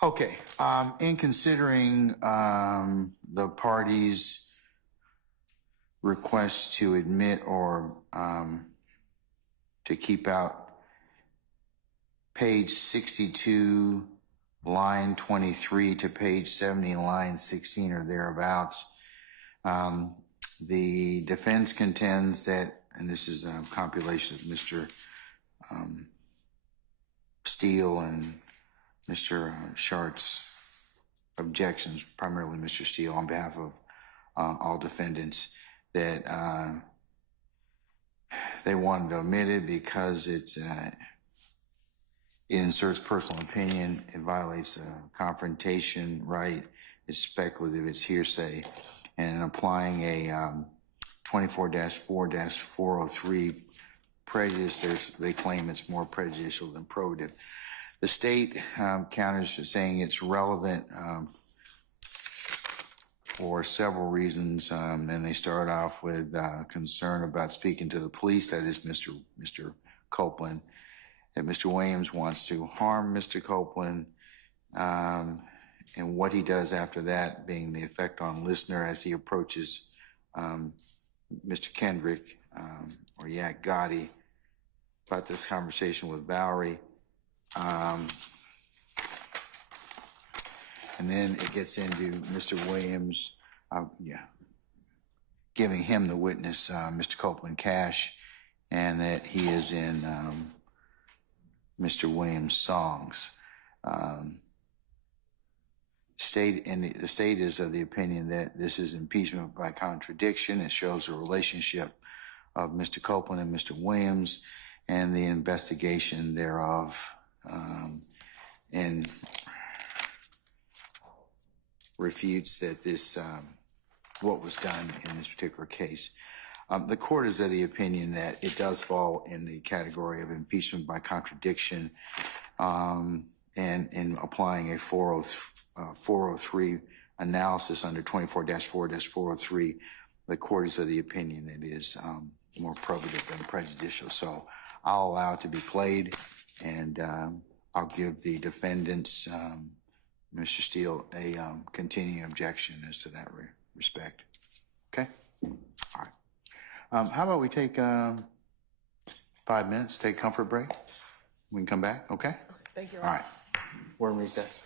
Okay, in considering the parties' request to admit or to keep out page 62, line 23 to page 70, line 16 or thereabouts, the defense contends that, and this is a compilation of Mr. Steele and Mr. Shart's objections, primarily Mr. Steele, on behalf of all defendants, that they wanted to omit it because it inserts personal opinion, it violates confrontation right, it's speculative, it's hearsay, and applying a 24-4-403 prejudice, they claim it's more prejudicial than probative. The state counters to saying it's relevant for several reasons, and they start off with concern about speaking to the police, that is Mr. Copeland, that Mr. Williams wants to harm Mr. Copeland, and what he does after that being the effect on listener as he approaches Mr. Kendrick or Yak Gotti about this conversation with Valerie. And then it gets into Mr. Williams, giving him the witness, Mr. Copeland, cash, and that he is in Mr. Williams' songs. The state is of the opinion that this is impeachment by contradiction. It shows the relationship of Mr. Copeland and Mr. Williams and the investigation thereof, and refutes that this, what was done in this particular case. The court is of the opinion that it does fall in the category of impeachment by contradiction, and in applying a 403 analysis under 24-4-403, the court is of the opinion that it is more probative than prejudicial. So I'll allow it to be played, and I'll give the defendants, Mr. Steele, a continuing objection as to that respect. Okay? All right. How about we take 5 minutes, take a comfort break? We can come back, okay? Thank you. All right. We're in recess.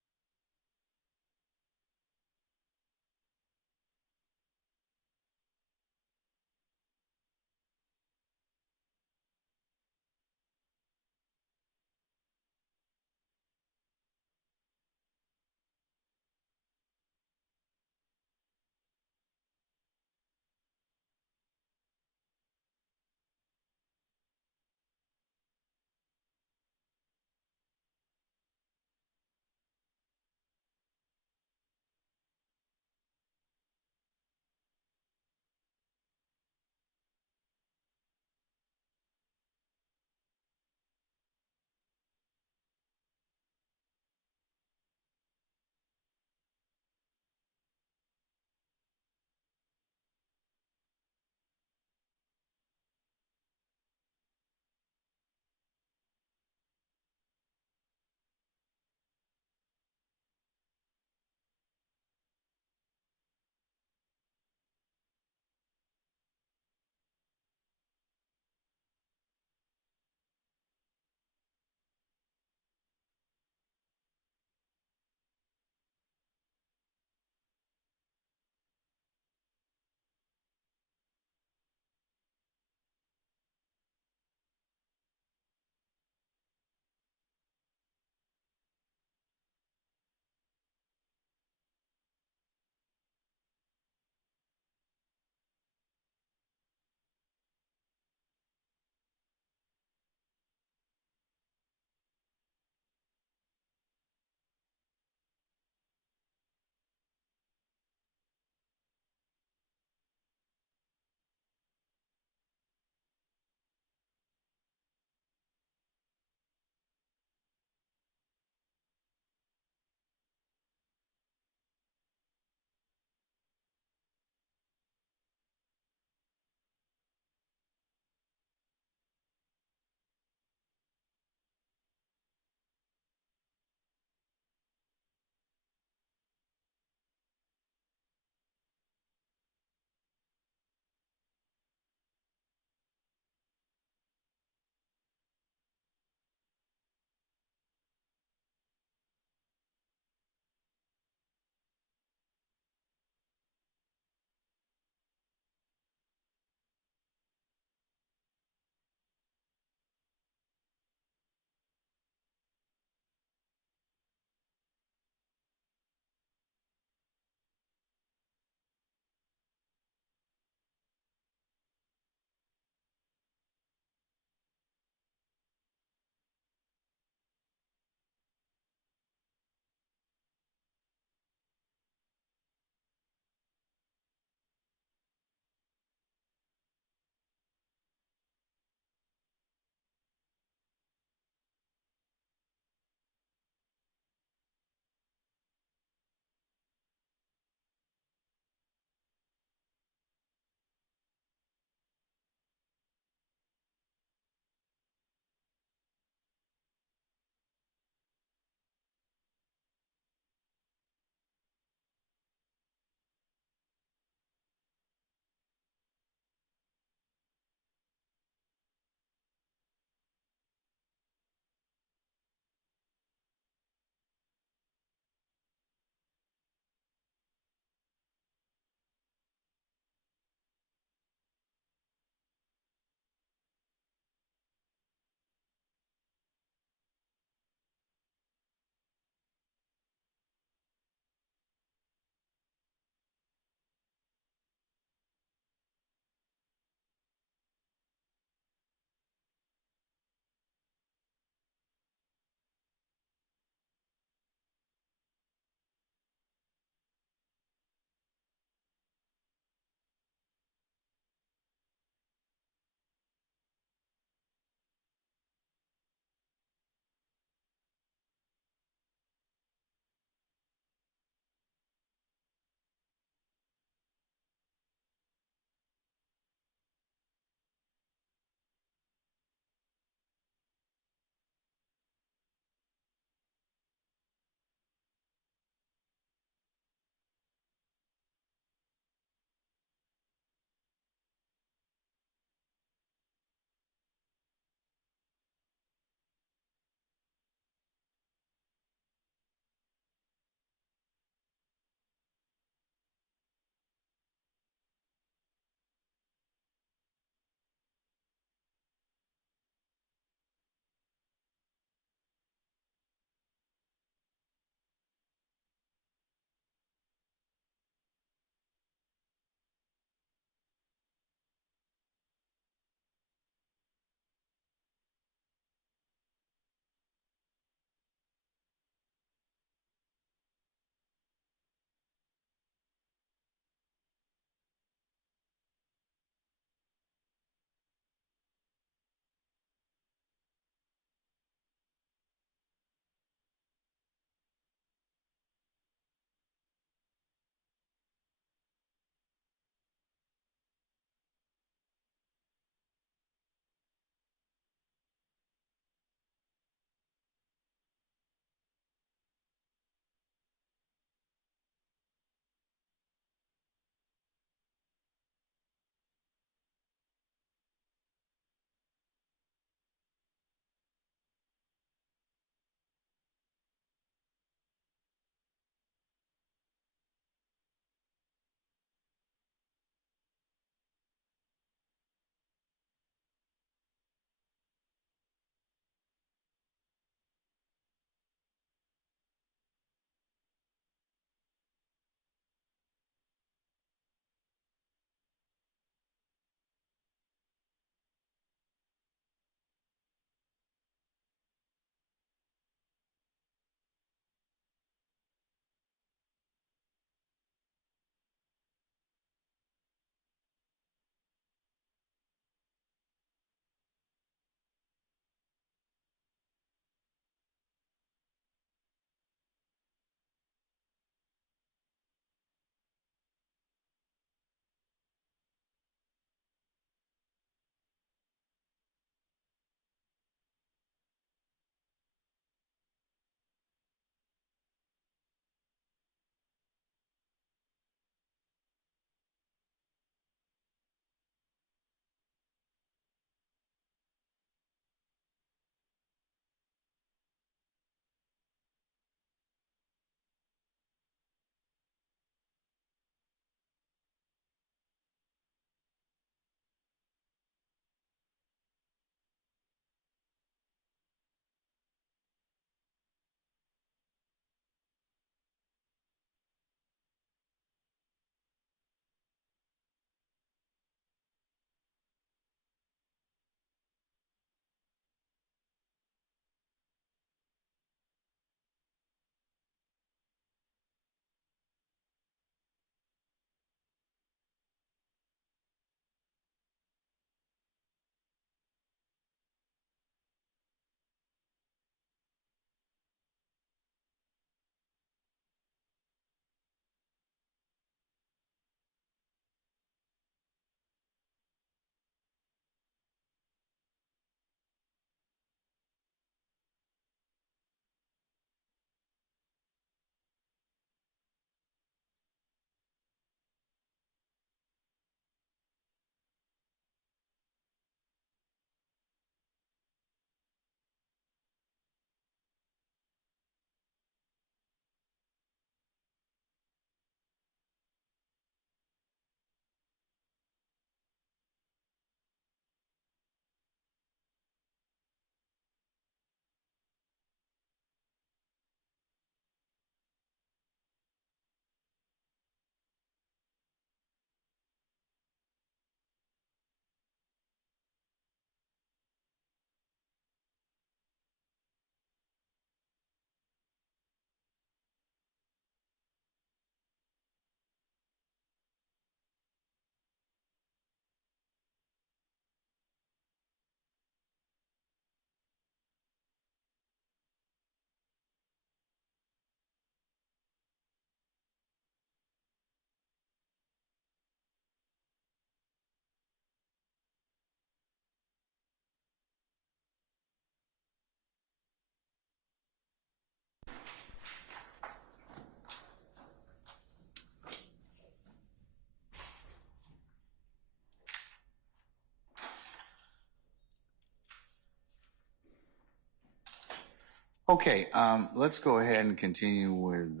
Okay, let's go ahead and continue with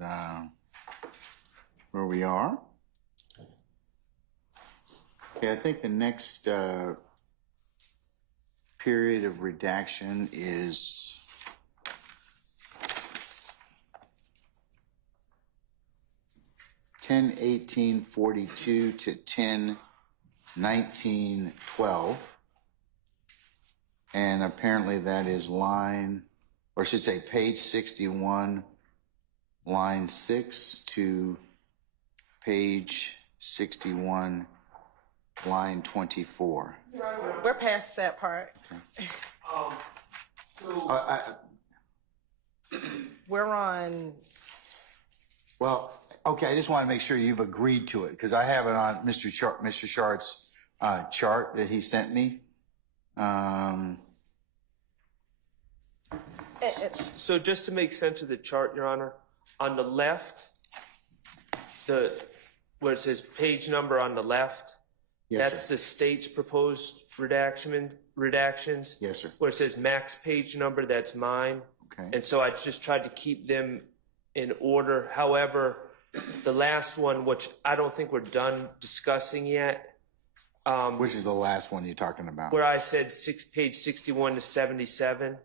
where we are. Okay, I think the next period of redaction is (10/18/42) to (10/19/12), and apparently that is line, or I should say page 61, line 6 to page 61, line 24. We're past that part. We're on. Well, okay, I just want to make sure you've agreed to it, because I have it on Mr. Shart's chart that he sent me. So just to make sense of the chart, Your Honor, on the left, where it says page number on the left, Yes, that's sir. the state's proposed redactions. Yes, sir. Where it says max page number, that's mine. Okay. And so I just tried to keep them in order. However, the last one, which I don't think we're done discussing yet, Which is the last one you're talking about? where I said page 61 to 77.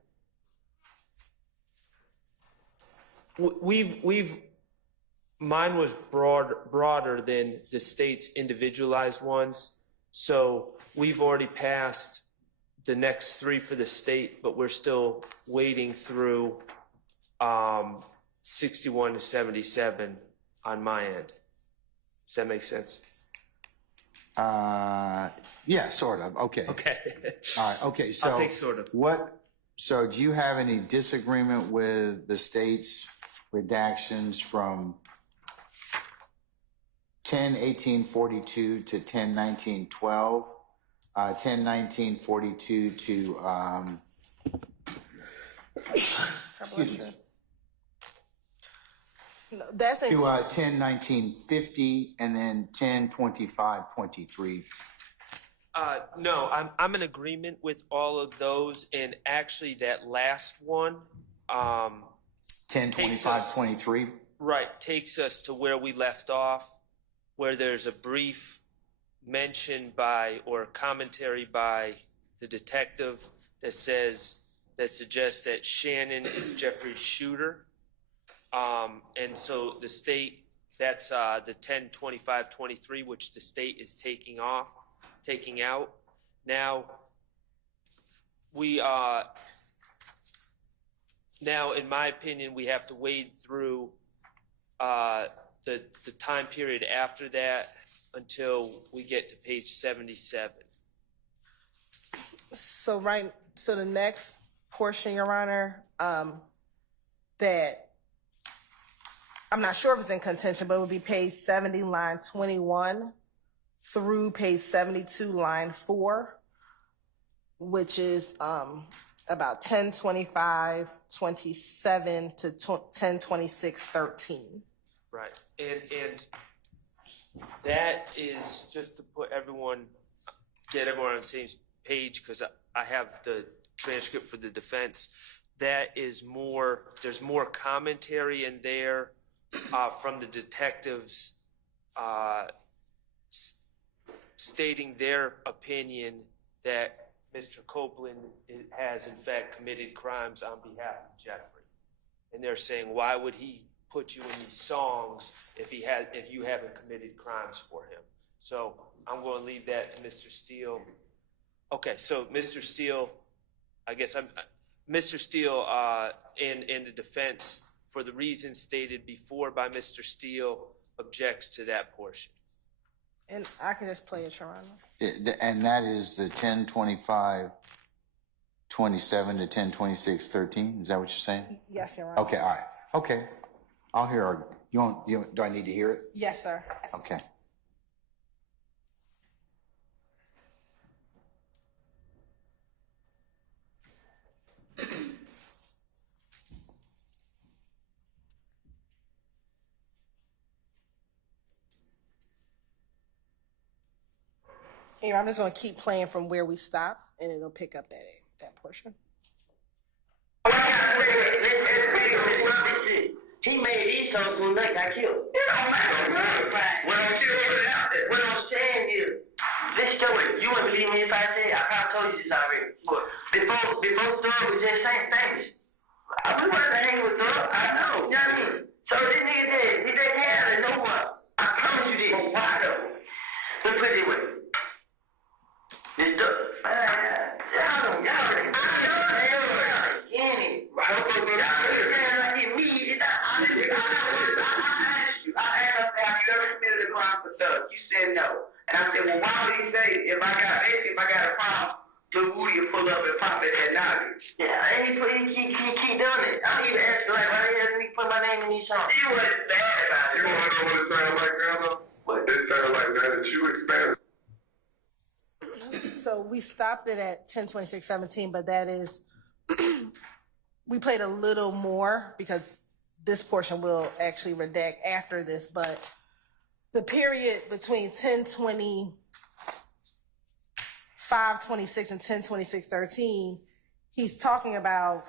Mine was broader than the state's individualized ones. So we've already passed the next three for the state, but we're still waiting through 61 to 77 on my end. Does that make sense? Yeah, sort of. Okay. Okay. All right. Okay. So I'll take sort of. So do you have any disagreement with the state's redactions from 10/18/42 to 10/19/12, 10/19/42 to excuse me, No, that's to in. 10/19/50, and then 10/25/23. No, I'm in agreement with all of those, and actually that last one, 10/25/23. right, takes us to where we left off, where there's a brief mention by or commentary by the detective that suggests that Shannon is Jeffrey's shooter. And so the state, that's the 10/25/23, which the state is taking out. Now, now, in my opinion, we have to wade through the time period after that until we get to page 77. So the next portion, Your Honor, that I'm not sure if it's in contention, but it would be page 70, line 21 through page 72, line 4, which is about 10/25/27 to 10/26/13. Right, and that is just to get everyone on the same page, because I have the transcript for the defense. That is there's more commentary in there from the detectives stating their opinion that Mr. Copeland has in fact committed crimes on behalf of Jeffrey. And they're saying, why would he put you in these songs if you haven't committed crimes for him? So I'm going to leave that to Mr. Steele. Okay, so Mr. Steele, Mr. Steele in the defense, for the reasons stated before by Mr. Steele, objects to that portion. And I can just play it, Your Honor. And that is the 10/25/27 to 10/26/13. Is that what you're saying? Yes, Your Honor. Okay. All right. Okay. I'll hear. Do I need to hear it? Yes, sir. Okay. Here, I'm just going to keep playing from where we stopped, and it'll pick up that portion. He made these songs when they got killed. It don't matter. What I'm saying is, this story, you wouldn't believe me if I said, I probably told you this already. But before Thug was just famous, I was to hang with Thug. I know. You know what I mean? So this nigga said, he just had to know what. I promise you this. Why though? Let's put it this way. This stuff. Y'all you said no. And I said, well, why would he say if I got a problem, Lil Woody will pull up and pop at that knowledge? Yeah, and he keep doing it. I don't even ask like, why the hell did he put my name in these songs? He wasn't bad about it. You want to know what it sounds like now, though? What? It sounds like that you expanded. So we stopped it at 10:26:17, but that is, we played a little more because this portion will actually redact after this, but the period between 10:25:26 and 10:26:13, he's talking about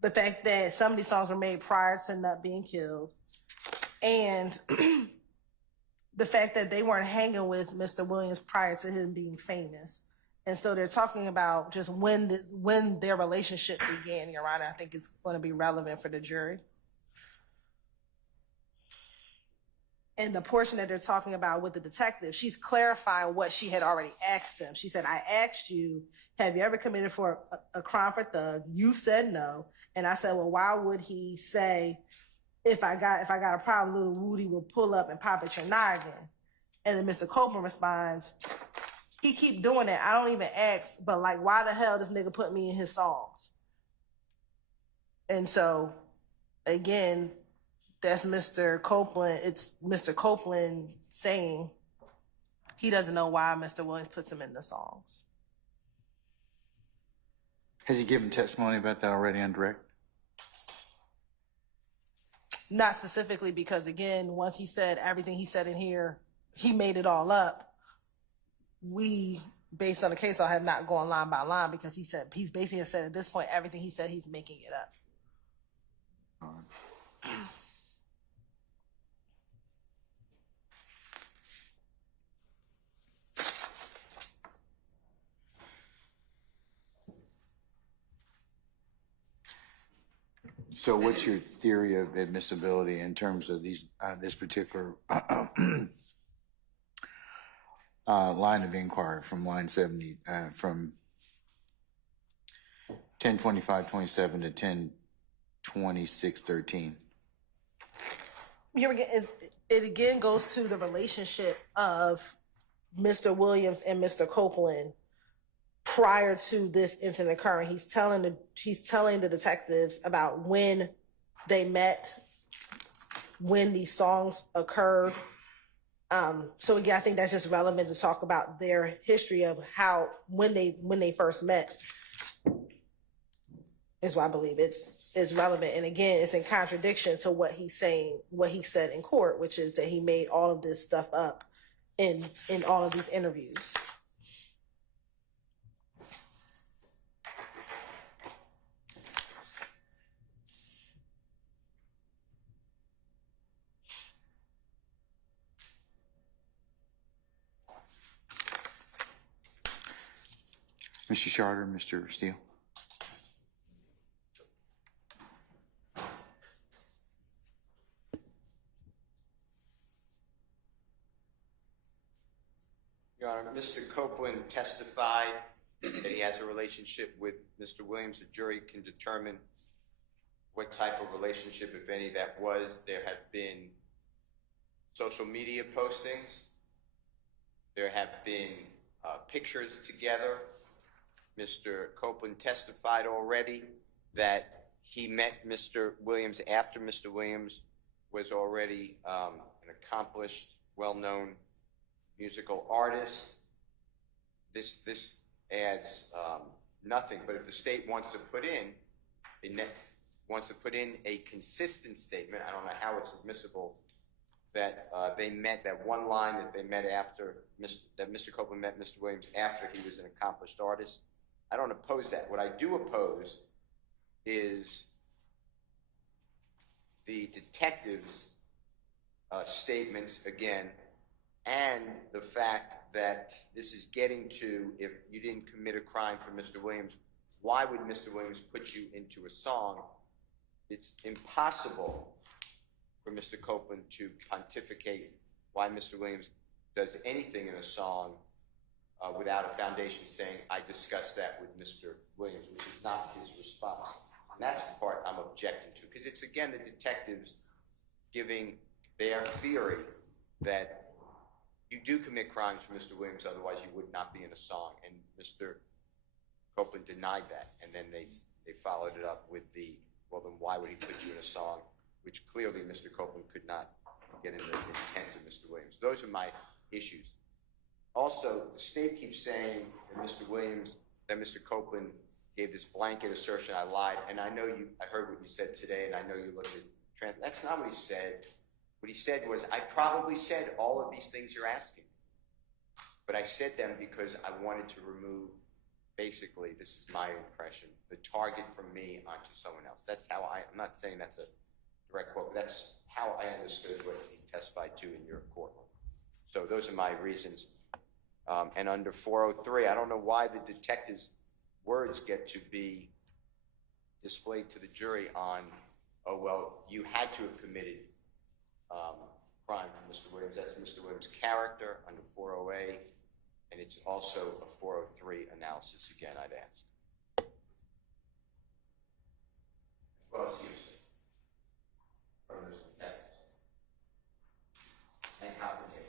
the fact that some of these songs were made prior to Nut being killed, and the fact that they weren't hanging with Mr. Williams prior to him being famous. And so they're talking about just when their relationship began, Your Honor. I think it's going to be relevant for the jury. And the portion that they're talking about with the detective, she's clarifying what she had already asked him. She said, I asked you, have you ever committed for a crime for Thug? You said no. And I said, well, why would he say, if I got a problem, Lil Woody will pull up and pop at your noggin? And then Mr. Copeland responds, he keep doing that. I don't even ask, but like, why the hell this nigga put me in his songs? And so, again, that's Mr. Copeland. It's Mr. Copeland saying he doesn't know why Mr. Williams puts him in the songs. Has he given testimony about that already on direct? Not specifically, because again, once he said everything he said in here, he made it all up. We, based on the case, I have not gone line by line because he's basically said at this point, everything he said, he's making it up. So what's your theory of admissibility in terms of this particular line of inquiry from line 70, from 10:25:27 to 10:26:13? Here again, it again goes to the relationship of Mr. Williams and Mr. Copeland prior to this incident occurring. He's telling the detectives about when they met, when these songs occurred. So again, I think that's just relevant to talk about their history of how when they first met. Is why I believe it's relevant. And again, it's in contradiction to what he's saying, what he said in court, which is that he made all of this stuff up in all of these interviews. Mr. Charter, Mr. Steele. Your Honor, Mr. Copeland testified that he has a relationship with Mr. Williams. The jury can determine what type of relationship, if any, that was. There have been social media postings. There have been pictures together. Mr. Copeland testified already that he met Mr. Williams after Mr. Williams was already an accomplished, well-known musical artist. This adds nothing. But if the state wants to put in a consistent statement, I don't know how it's admissible that they met, that one line that they met after, that Mr. Copeland met Mr. Williams after he was an accomplished artist. I don't oppose that. What I do oppose is the detective's statements again, and the fact that this is getting to, if you didn't commit a crime for Mr. Williams, why would Mr. Williams put you into a song? It's impossible for Mr. Copeland to pontificate why Mr. Williams does anything in a song without a foundation saying, I discussed that with Mr. Williams, which is not his response. And that's the part I'm objecting to, because it's, again, the detectives giving their theory that you do commit crimes for Mr. Williams, otherwise you would not be in a song. And Mr. Copeland denied that, and then they followed it up with the, well, then why would he put you in a song, which clearly Mr. Copeland could not get in the intent of Mr. Williams. Those are my issues. Also, the state keeps saying that Mr. Williams, that Mr. Copeland gave this blanket assertion, I lied, and I heard what you said today, and I know you looked at that's not what he said. What he said was, I probably said all of these things you're asking, but I said them because I wanted to remove, basically, this is my impression, the target from me onto someone else. That's how I'm not saying that's a direct quote, but that's how I understood what he testified to in your court. So those are my reasons. And under 403, I don't know why the detective's words get to be displayed to the jury on, oh, well, you had to have committed crime for Mr. Williams. That's Mr. Williams' character under 408, and it's also a 403 analysis, again, I'd ask. As well as hearsay from those detectives. And confrontation.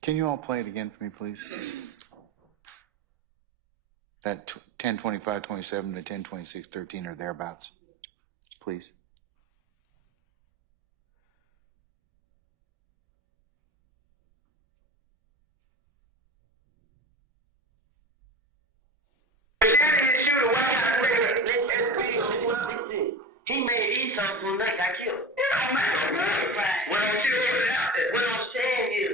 Can you all play it again for me, please? That 10:25:27 to 10:26:13 or thereabouts, please. He made these songs when they got killed. It don't matter. What I'm saying is,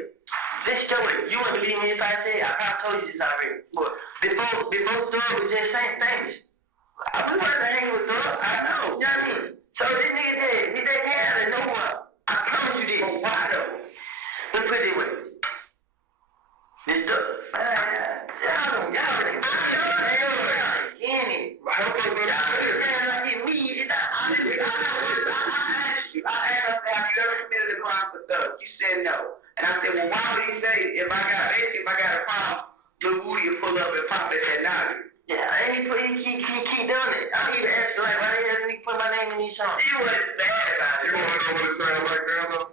this story, you wouldn't believe me if I said, I probably told you this already. But before Thug was just saying things. I was hanging with Thug, I know. You know what I mean? So this nigga said, he said, yeah, no one. I promise you this. But why though? Let's put it this way. This Thug, y'all you said no. And I said, well, why would he say, if I got a problem, Lil Woody will pull up and pop at that naughty? Yeah, and he keep doing it. I don't even ask, like, why doesn't he put my name in these songs? He wasn't bad about it. You want to know what it sounds like now, though?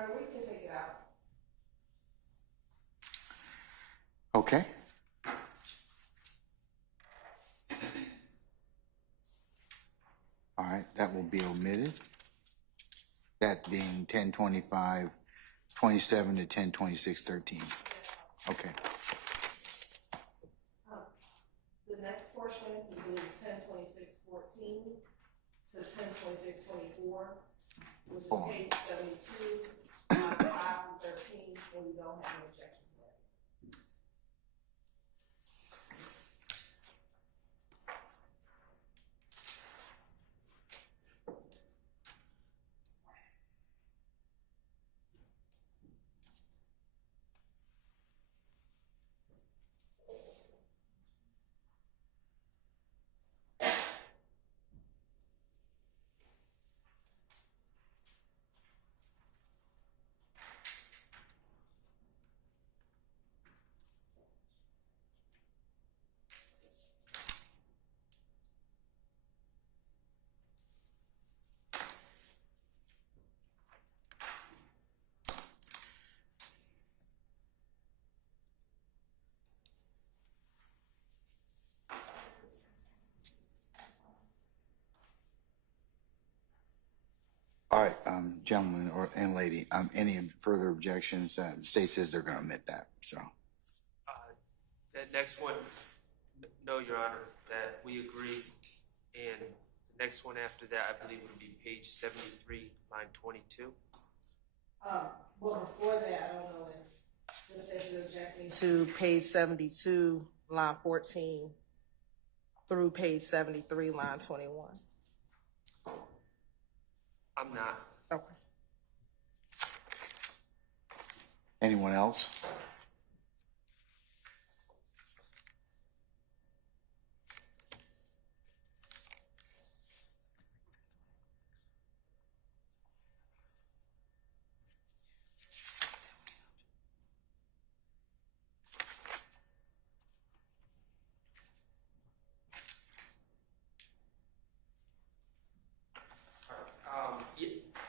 Honor, we can take it out. Okay. All right, that will be omitted. That being 1025-27 to 1026-13. Okay. The next portion is 1026-14 to 1026-24, which is Hold on. page 72, line 5 through 13, and we don't have any objections there. All right, gentlemen and lady, any further objections? The state says they're going to omit that, so. That next one, no, Your Honor, that we agree. And the next one after that, I believe would be page 73, line 22. Well, before that, I don't know if there's an objecting to page 72, line 14, through page 73, line 21. I'm not. Okay. Anyone else?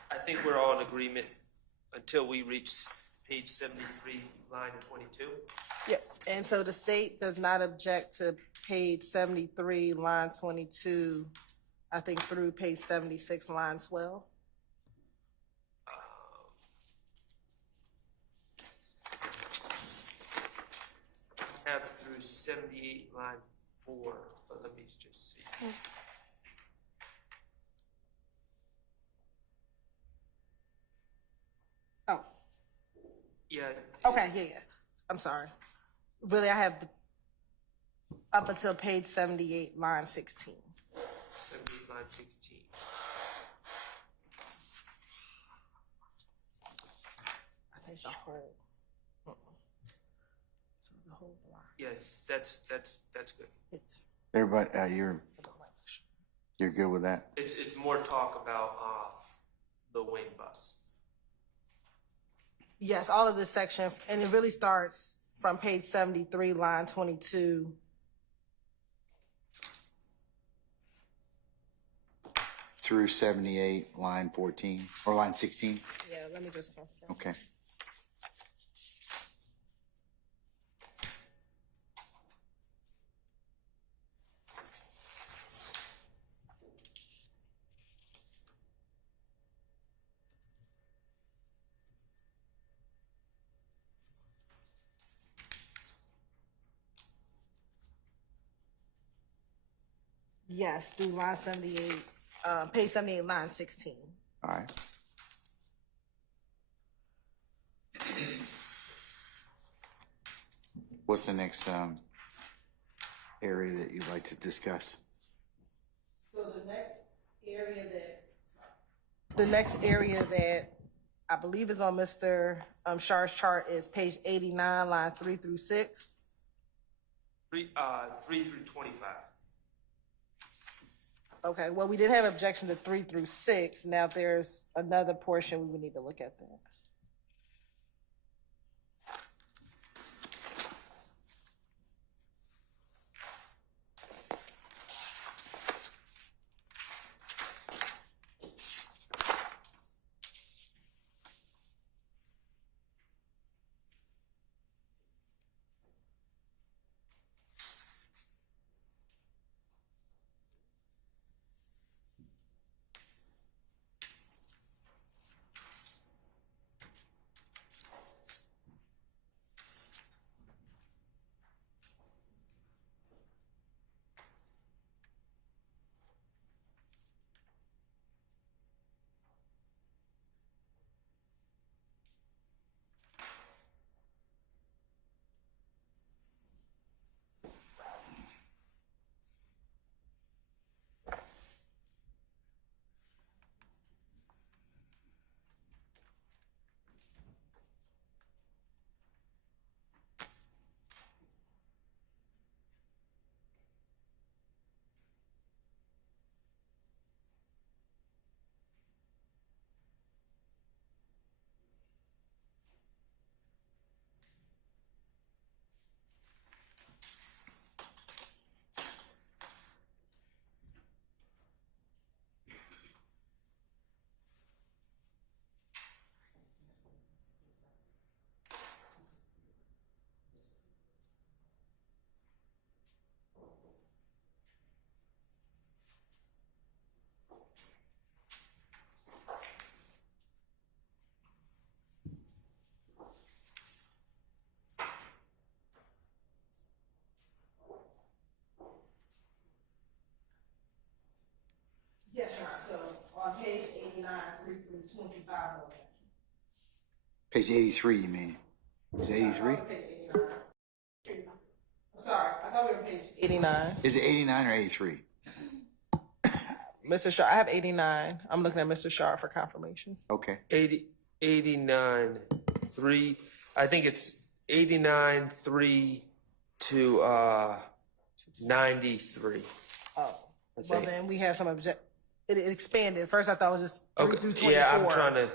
I think we're all in agreement until we reach page 73, line 22. Yeah, and so the state does not object to page 73, line 22, I think through page 76, line 12. Have through 78, line 4, but let me just see. Oh, Yeah. okay, yeah. I'm sorry. Really, I have up until page 78, line 16. 78, line 16. I think the whole. So the whole block. Yes, that's good. It's Everybody, you're good with that? It's more talk about the Wayne bus. yes, all of this section, and it really starts from page 73, line 22. Through 78, line 14, or line 16? Yeah, let me just confirm. Okay. Yes, through line 78, page 78, line 16. All right. What's the next area that you'd like to discuss? So the next area that I believe is on Mr. Shar's chart is page 89, line 3 through 6. 3 through 25. Okay, well, we did have objection to 3 through 6. Now there's another portion we would need to look at that. Your Honor. So on page 89, 3 through 25. Page 83, you mean? Is it 83? Page 89. I'm sorry, I thought we were on page 89. Is it 89 or 83? Mr. Shaw, I have 89. I'm looking at Mr. Shaw for confirmation. Okay. 89, 3. I think it's 89, 3 to 93. Oh, well then we have some it expanded. First I thought it was just 3 through 24. Yeah, I'm trying to.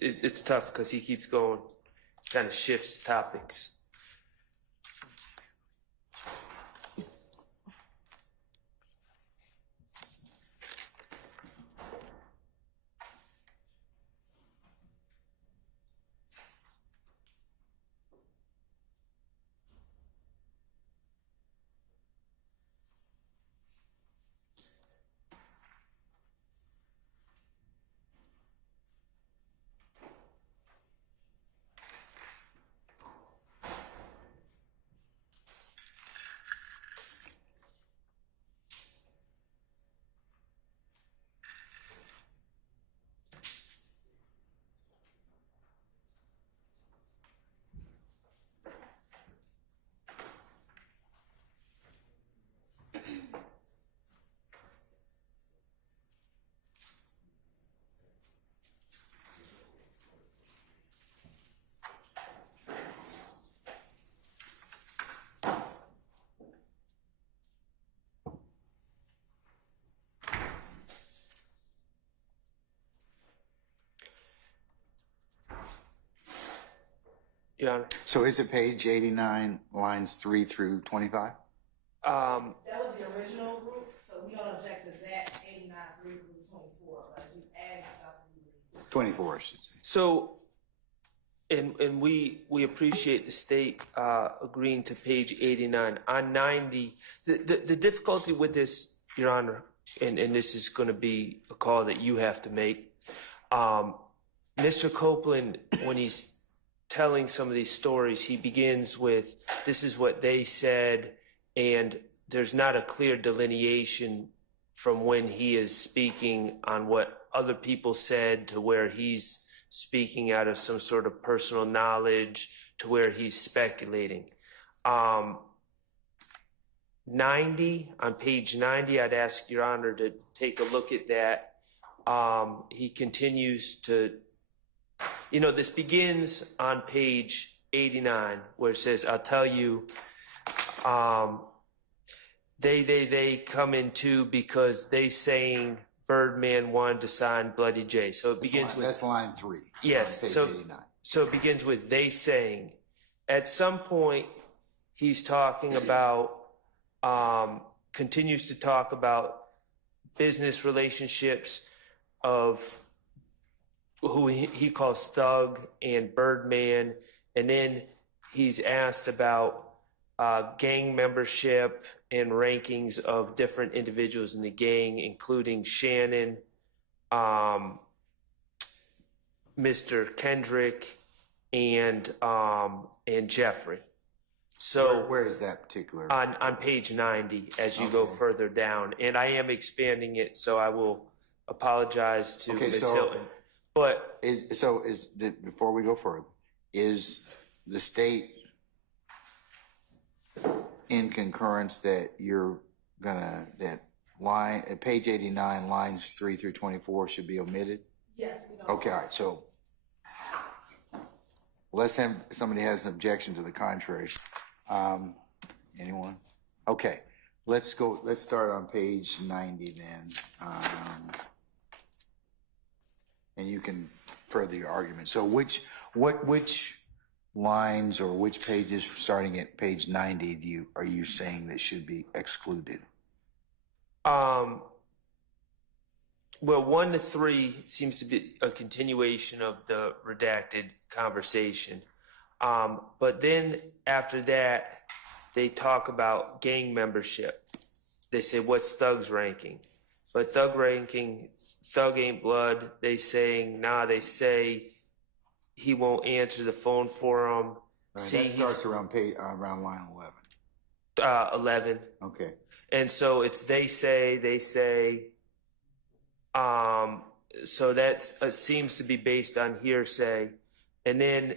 It's tough because he keeps going, kind of shifts topics. Your Honor. So is it page 89, lines 3 through 25? That was the original group, so we don't object to that 89, 3 through 24. But if you add stuff, 24, I should say. So, and we appreciate the state agreeing to page 89. On 90, the difficulty with this, Your Honor, and this is going to be a call that you have to make. Mr. Copeland, when he's telling some of these stories, he begins with, this is what they said, and there's not a clear delineation from when he is speaking on what other people said to where he's speaking out of some sort of personal knowledge to where he's speculating. 90, on page 90, I'd ask Your Honor to take a look at that. He continues to, this begins on page 89 where it says, I'll tell you, they come in too because they saying Birdman wanted to sign Bloody J. So it begins with, that's line 3. yes. Page So 89. So it begins with they saying. At some point, he's talking about, continues to talk about business relationships of who he calls Thug and Birdman. And then he's asked about gang membership and rankings of different individuals in the gang, including Shannon, Mr. Kendrick, and Jeffrey. So where is that particular? On page 90, as you go further down, and I am expanding it, so I will apologize to Ms. Hilton. But before we go further, is the state in concurrence that you're gonna, that line at page 89, lines 3 through 24 should be omitted? yes, we don't. Okay, all right, so unless somebody has an objection to the contrary, anyone? Okay, let's start on page 90 then. And you can further your argument. So which lines or which pages starting at page 90 are you saying that should be excluded? Well, 1 to 3 seems to be a continuation of the redacted conversation. But then after that, they talk about gang membership. They say, what's Thug's ranking? But Thug ranking, Thug ain't blood. They saying, they say he won't answer the phone for him. Right, see, that starts around line 11. 11. Okay. And so it's they say, So that seems to be based on hearsay. And then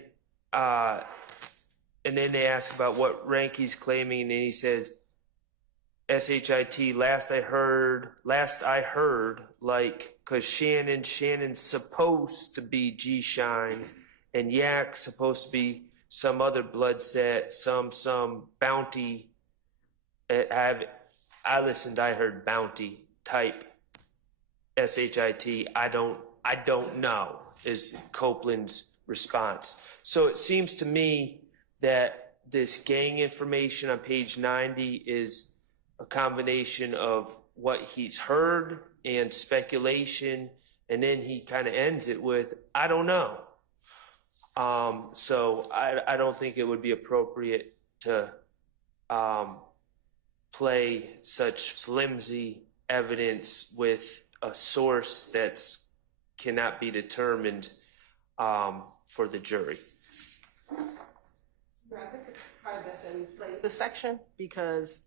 they ask about what rank he's claiming, and he says, SHIT, last I heard, like, because Shannon's supposed to be G-Shine, and Yak's supposed to be some other blood set, some bounty. I listened, I heard bounty type SHIT. I don't know, is Copeland's response. So it seems to me that this gang information on page 90 is a combination of what he's heard and speculation, and then he kind of ends it with, I don't know. So I don't think it would be appropriate to play such flimsy evidence with a source that cannot be determined for the jury. I think it's probably best that we play this section because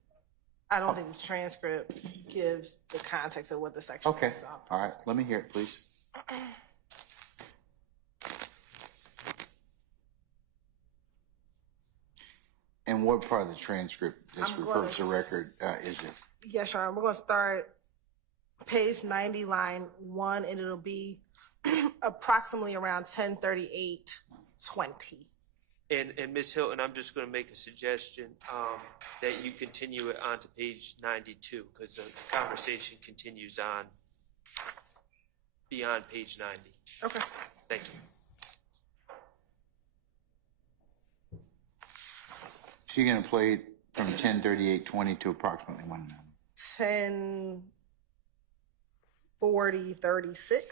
I don't think the transcript gives the context of what the section Okay. is. All right. Let me hear it, please. And what part of the transcript, this reports the record, is it? Yes, Your Honor. We're going to start page 90, line 1, and it'll be approximately around 10:38:20. And Ms. Hilton, I'm just going to make a suggestion that you continue it on to page 92 because the conversation continues on beyond page 90. Okay. Thank you. So you're going to play it from 10:38:20 to approximately 1 minute. 10:40:36.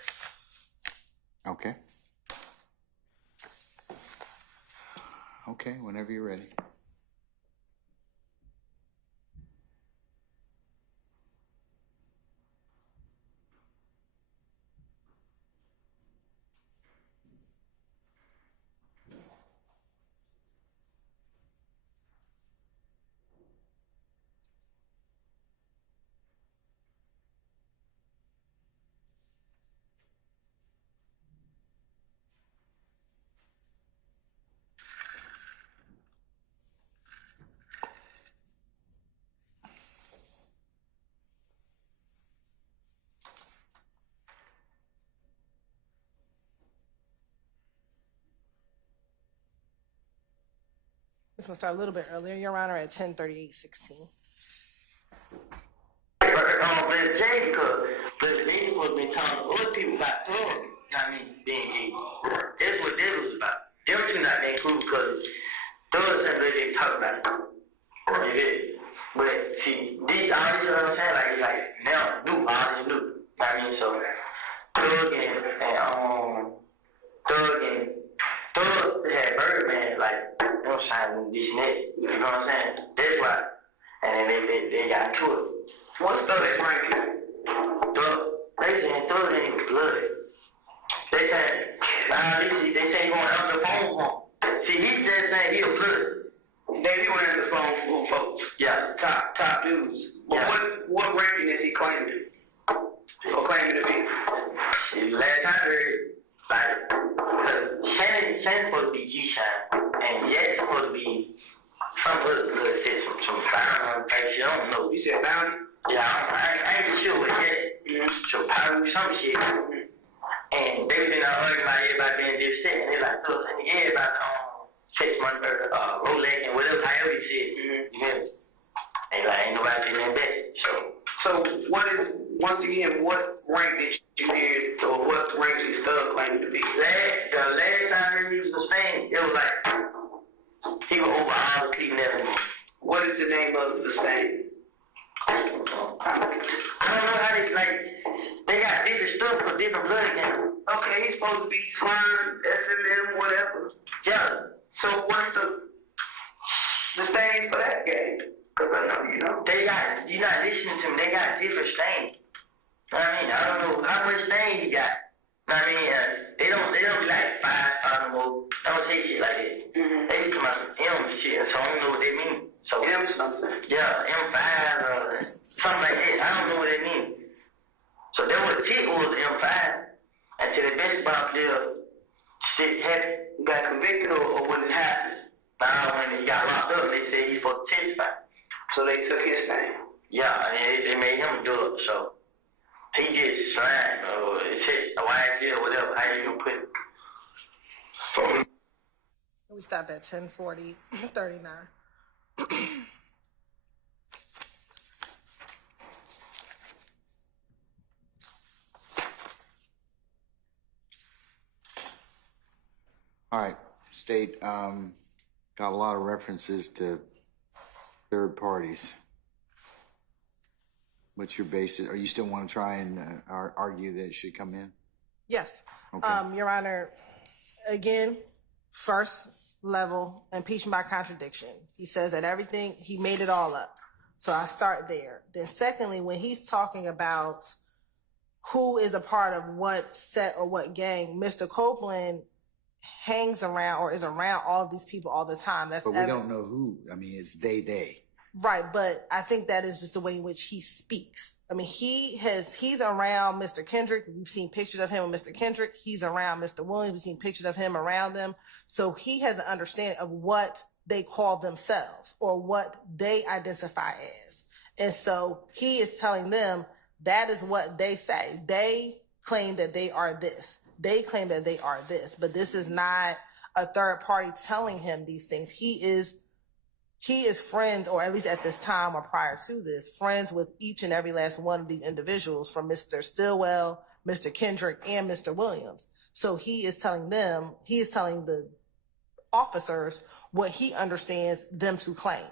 Okay. Okay, whenever you're ready. This will start a little bit earlier, Your Honor, at 10:38:16. Let's say because the lady supposed to be telling other people about them. I mean, being gay. That's what that was about. Them two not that cool because those things they talk about it. You get it? But see, these all this, you know what I'm saying? Like it's like now new, all this new. I mean, so Thug had Birdman like you know signing this net. You know what I'm saying? That's why. And then they got to it. What's Thug at ranking? Thug, they saying Thug ain't blood. They say he gonna answer the phone for him. See, he just saying he a blood. Then he went answer the phone for folks. Yeah, top dudes. Yeah. What ranking is he claiming? Or claiming to be? See, last I heard, like, Shannon's supposed to be G-Shine, and Yak's supposed to be some other good shit, some found type shit. I don't know. You said bounty? Yeah, I ain't sure what Yak. Some powder, some shit. And they been out arguing about everybody being this shit, and they like, so yeah, about 6 months Rolex and whatever, however you said. You know? And like, ain't nobody saying that. So what is, once again, what rank did you hear, or what rank is Thug claiming to be? The last time I heard he was sustained, it was like, he was over all the Cleveland Avenue. What is the name of the state? I don't know how they, like, they got different stuff for different blood games. Okay, he's supposed to be Slurm, SMM, whatever. Yeah. So what's the stain for that game? Because I know, you know, they got, you're not listening to them, they got different stains. I mean, I don't know how much stain he got. I mean, they don't be like 5,000 more. I don't say shit like that. They be talking about some M shit, so I don't know what they mean. So M something? Yeah, M5 or something like that. I don't know what they mean. So there was 10 was got convicted or when it happened. Now, when he got locked up, they said he's supposed to testify. So they took his name. Yeah, and they made him do it. So he just signed or YG or whatever. How you gonna put it? So We stopped at 10:40:39. All right, State, got a lot of references to third parties. What's your basis? Are you still want to try and argue that it should come in? Yes. Okay. Your Honor, again, first level, impeachment by contradiction. He says that everything, he made it all up. So I start there. Then secondly, when he's talking about who is a part of what set or what gang, Mr. Copeland hangs around or is around all of these people all the time. That's But we don't know who. I mean, it's they. Right, but I think that is just the way in which he speaks. I mean, he's around Mr. Kendrick. We've seen pictures of him with Mr. Kendrick. He's around Mr. Williams. We've seen pictures of him around them. So he has an understanding of what they call themselves or what they identify as. And so he is telling them that is what they say. They claim that they are this. They claim that they are this, but this is not a third party telling him these things. He is friends, or at least at this time or prior to this, friends with each and every last one of these individuals, from Mr. Stillwell, Mr. Kendrick, and Mr. Williams. So he is telling the officers what he understands them to claim.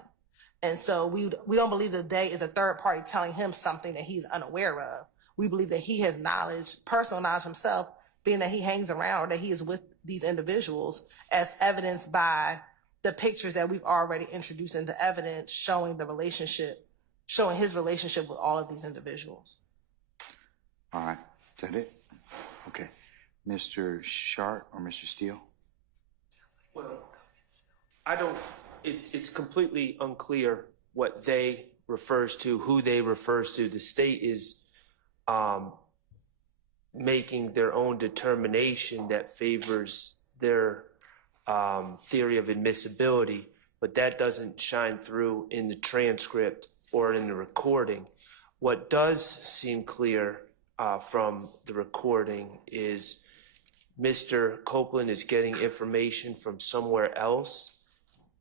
And so we don't believe that they is a third party telling him something that he's unaware of. We believe that he has knowledge, personal knowledge himself, being that he hangs around or that he is with these individuals, as evidenced by the pictures that we've already introduced into evidence showing his relationship with all of these individuals. All right. Is that it? Okay. Mr. Sharp or Mr. Steele? Well, it's completely unclear what they refers to, who they refers to. The state is making their own determination that favors their theory of admissibility, but that doesn't shine through in the transcript or in the recording. What does seem clear from the recording is Mr. Copeland is getting information from somewhere else,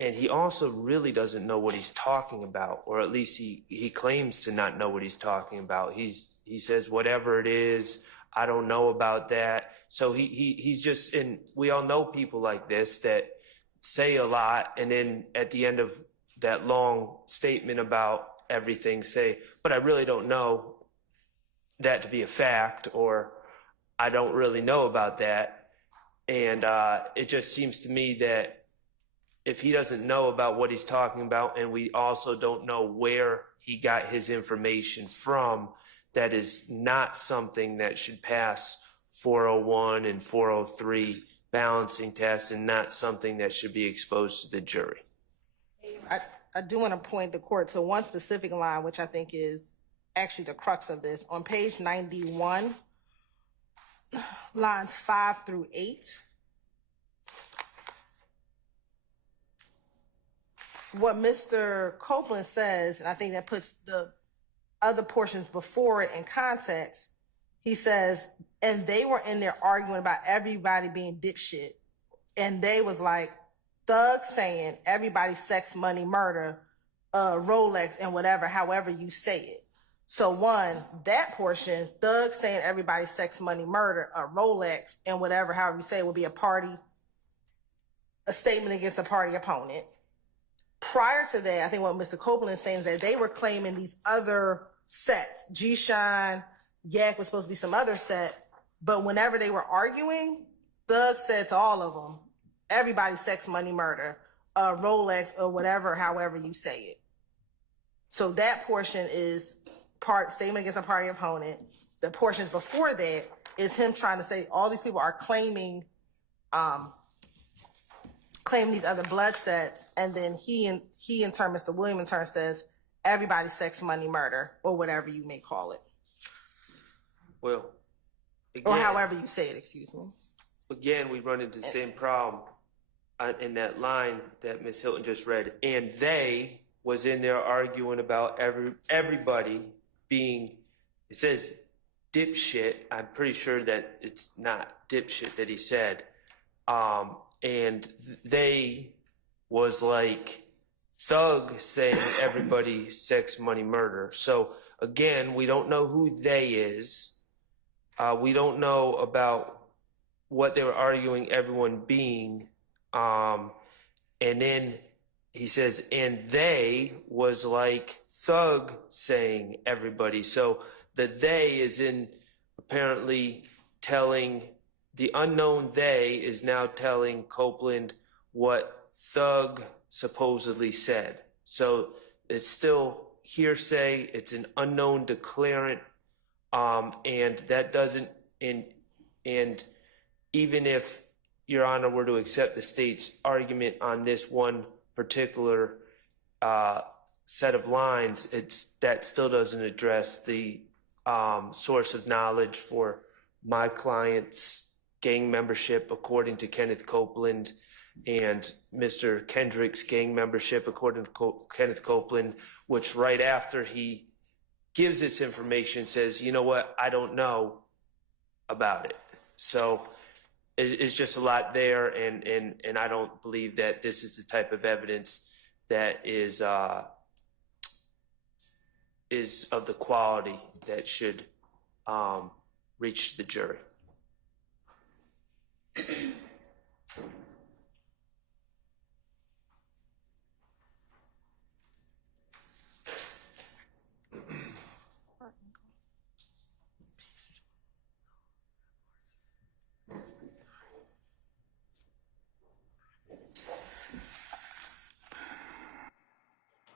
and he also really doesn't know what he's talking about, or at least he claims to not know what he's talking about. He says, whatever it is, I don't know about that. So he's just, and we all know people like this that say a lot, and then at the end of that long statement about everything say, but I really don't know that to be a fact, or I don't really know about that. And it just seems to me that if he doesn't know about what he's talking about, and we also don't know where he got his information from, that is not something that should pass 401 and 403 balancing tests, and not something that should be exposed to the jury. I do want to point the court to one specific line, which I think is actually the crux of this. On page 91, lines 5 through 8. What Mr. Copeland says, and I think that puts the other portions before it in context, he says, and they were in there arguing about everybody being dipshit. And they was like, Thug saying everybody sex, money, murder, Rolex, and whatever, however you say it. So one, that portion, Thug saying everybody sex, money, murder, a Rolex, and whatever, however you say it, would be a statement against a party opponent. Prior to that, I think what Mr. Copeland is saying is that they were claiming these other sets. G-Shine, Yak was supposed to be some other set, but whenever they were arguing, Thug said to all of them, everybody sex, money, murder, Rolex, or whatever, however you say it. So that portion is statement against a party opponent. The portions before that is him trying to say all these people are claiming these other blood sets, and then he in turn, Mr. Williams in turn says everybody sex, money, murder, or whatever you may call it. Well, again, or however you say it, excuse me. again, we run into the same problem in that line that Ms. Hilton just read. And they was in there arguing about everybody being, it says dipshit. I'm pretty sure that it's not dipshit that he said. And they was like thug saying everybody sex, money, murder. So again, we don't know who they is. We don't know about what they were arguing everyone being. And then he says, and they was like thug saying everybody. So the they is in apparently telling, the unknown they is now telling Copeland what thug supposedly said. So it's still hearsay. It's an unknown declarant. And that doesn't, and even if Your Honor were to accept the state's argument on this one particular set of lines, that still doesn't address the source of knowledge for my client's gang membership according to Kenneth Copeland and Mr. Kendrick's gang membership according to Kenneth Copeland, which right after he gives this information says, you know what, I don't know about it. So it's just a lot there, and I don't believe that this is the type of evidence that is of the quality that should reach the jury.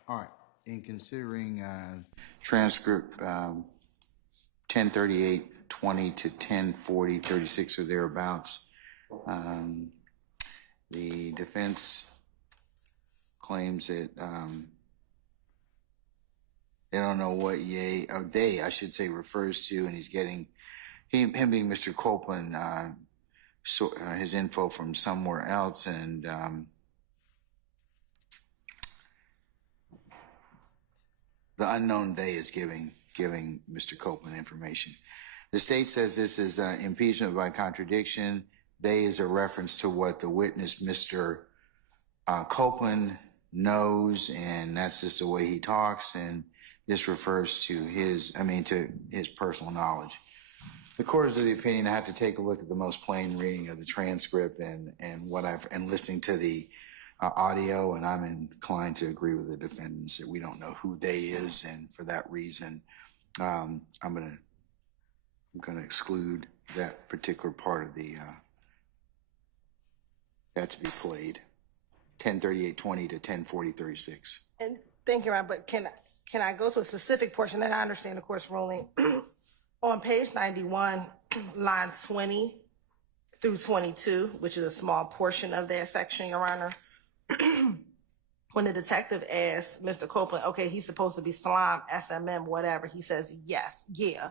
All right. In considering transcript 1038:20 to 1040:36 or thereabouts, the defense claims that they don't know what they, I should say, refers to, and he's getting him being Mr. Copeland, his info from somewhere else, and the unknown they is giving Mr. Copeland information. The state says this is impeachment by contradiction. They is a reference to what the witness, Mr. Copeland, knows, and that's just the way he talks, and this refers to his personal knowledge. The court is of the opinion I have to take a look at the most plain reading of the transcript and listening to the audio, and I'm inclined to agree with the defendants that we don't know who they is, and for that reason, I'm gonna exclude that particular part of the that to be played. 1038:20 to 1040:36. And thank you, Ron, but can I go to a specific portion, and I understand the court's ruling. On page 91, line 20 through 22, which is a small portion of that section, Your Honor, when the detective asks Mr. Copeland, okay, he's supposed to be slime, SMM, whatever, he says, yes, yeah.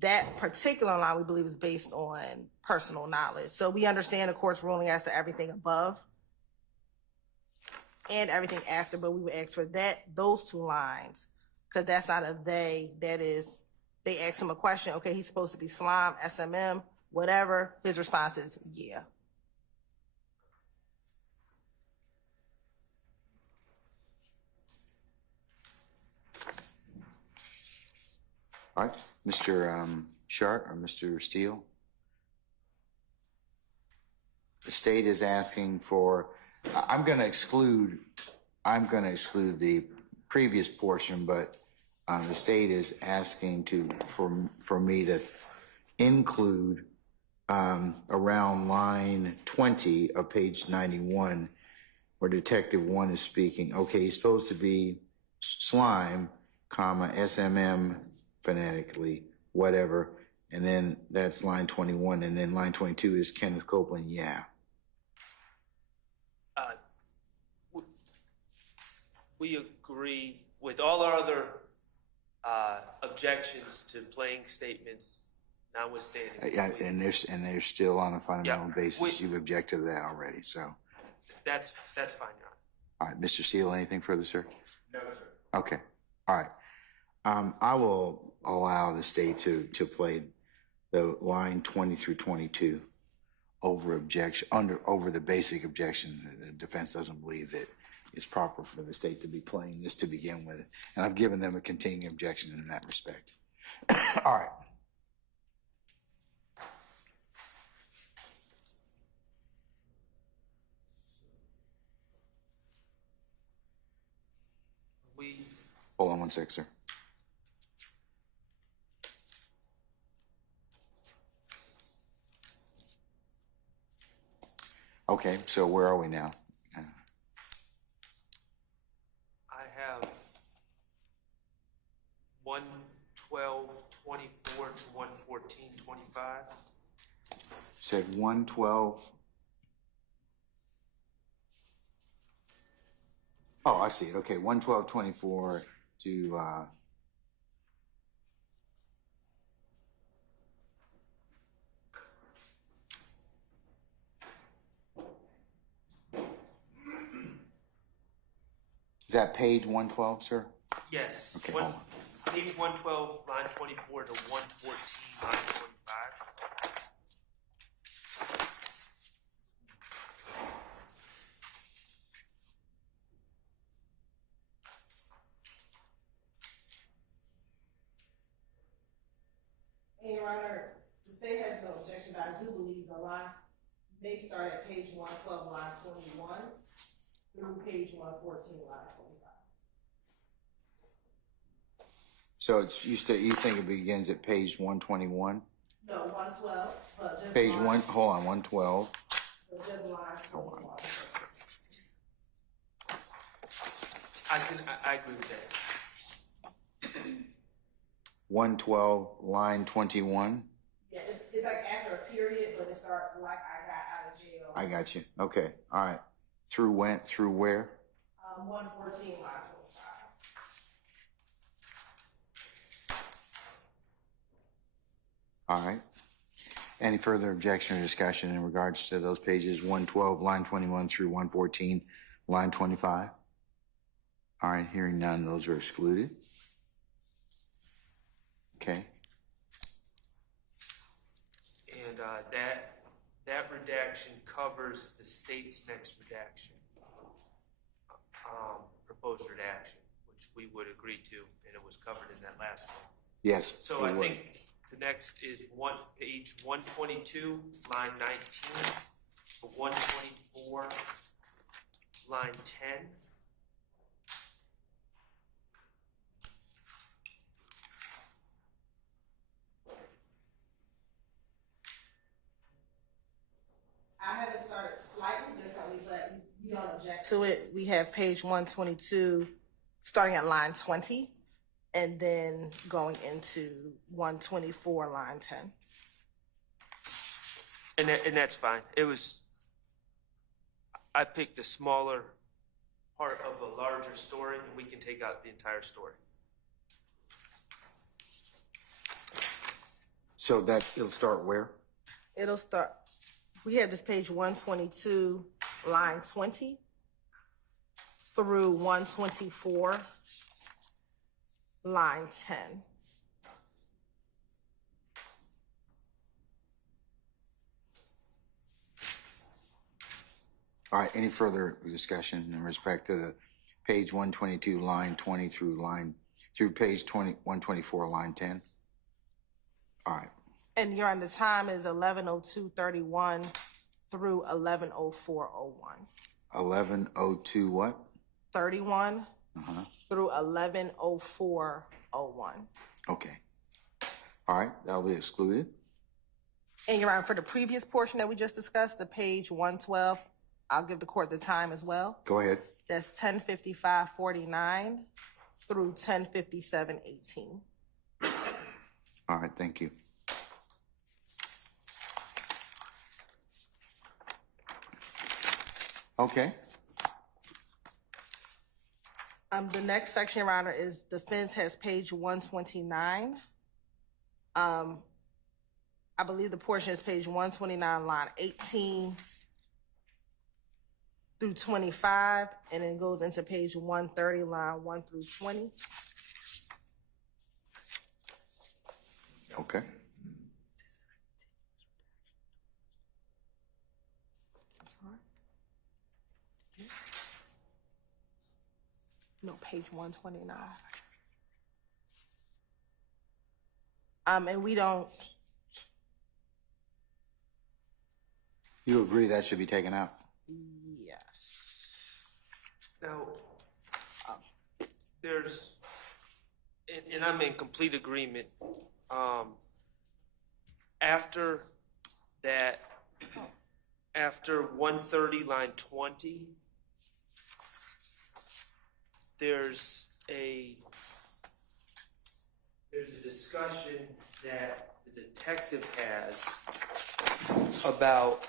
That particular line, we believe, is based on personal knowledge. So we understand the court's ruling as to everything above and everything after, but we would ask for those two lines, because that's not a they, that is, they ask him a question, okay, he's supposed to be slime, SMM, whatever, his response is, yeah. All right, Mr. Shart or Mr. Steele? The state is asking for, I'm going to exclude the previous portion, but the state is asking for me to include around line 20 of page 91, where Detective 1 is speaking. Okay, he's supposed to be slime, comma, SMM, phonetically, whatever, and then that's line 21, and then line 22 is Kenneth Copeland, yeah. We agree with all our other objections to playing statements notwithstanding. Yeah, and they're still on a fundamental Yeah. basis. You've objected to that already, so. That's fine, Your Honor. All right, Mr. Steele, anything further, sir? No, sir. Okay, all right. I will allow the state to play the line 20 through 22 over the basic objection. The defense doesn't believe that it's proper for the state to be playing this to begin with, and I've given them a continuing objection in that respect. All right. Hold on one sec, sir. Okay, so where are we now? I have 112:24 to 114:25. Said 112. Oh, I see it. Okay, 112:24 to is that page 112, sir? Yes. Okay, hold on. Page 112, line 24 to 114, line 25. And Your Honor, the state has no objection, but I do believe the lines may start at page 112, line 21 through page 114, line 25. So it's you think it begins at page 121? No, 112, but just Page line, 1, hold on, 112. so just line 21. I agree with that. 112, line 21. Yeah, it's like after a period, but it starts like I got out of jail. I got you. Okay, all right. Through where? 114, line 25. All right. Any further objection or discussion in regards to those pages 112, line 21 through 114, line 25? All right, hearing none, those are excluded. Okay. And that redaction covers the state's next redaction, proposed redaction, which we would agree to, and it was covered in that last one. Yes. So I think the next is page 122, line 19, to 124, line 10. I have it started slightly differently, but you don't object to it. We have page 122 starting at line 20 and then going into 124, line 10. And that's fine. I picked a smaller part of a larger story, and we can take out the entire story. So that it'll start where? It'll start, we have this page 122, line 20 through 124, line 10. All right, any further discussion in respect to the page 122, line 20 through page 124, line 10? All right. And Your Honor, the time is 11:02:31 through 11:04:01. 11:02 what? 31 through 11:04:01. Okay. All right, that'll be excluded. And Your Honor, for the previous portion that we just discussed, the page 112, I'll give the court the time as well. Go ahead. That's 10:55:49 through 10:57:18. All right, thank you. Okay. The next section, Your Honor, is defense has page 129. I believe the portion is page 129, line 18 through 25, and then goes into page 130, line 1 through 20. Okay. No, page 129. And we don't. You agree that should be taken out? Yes. Now, there's, and I'm in complete agreement. After that, after 130, line 20, there's a discussion that the detective has about,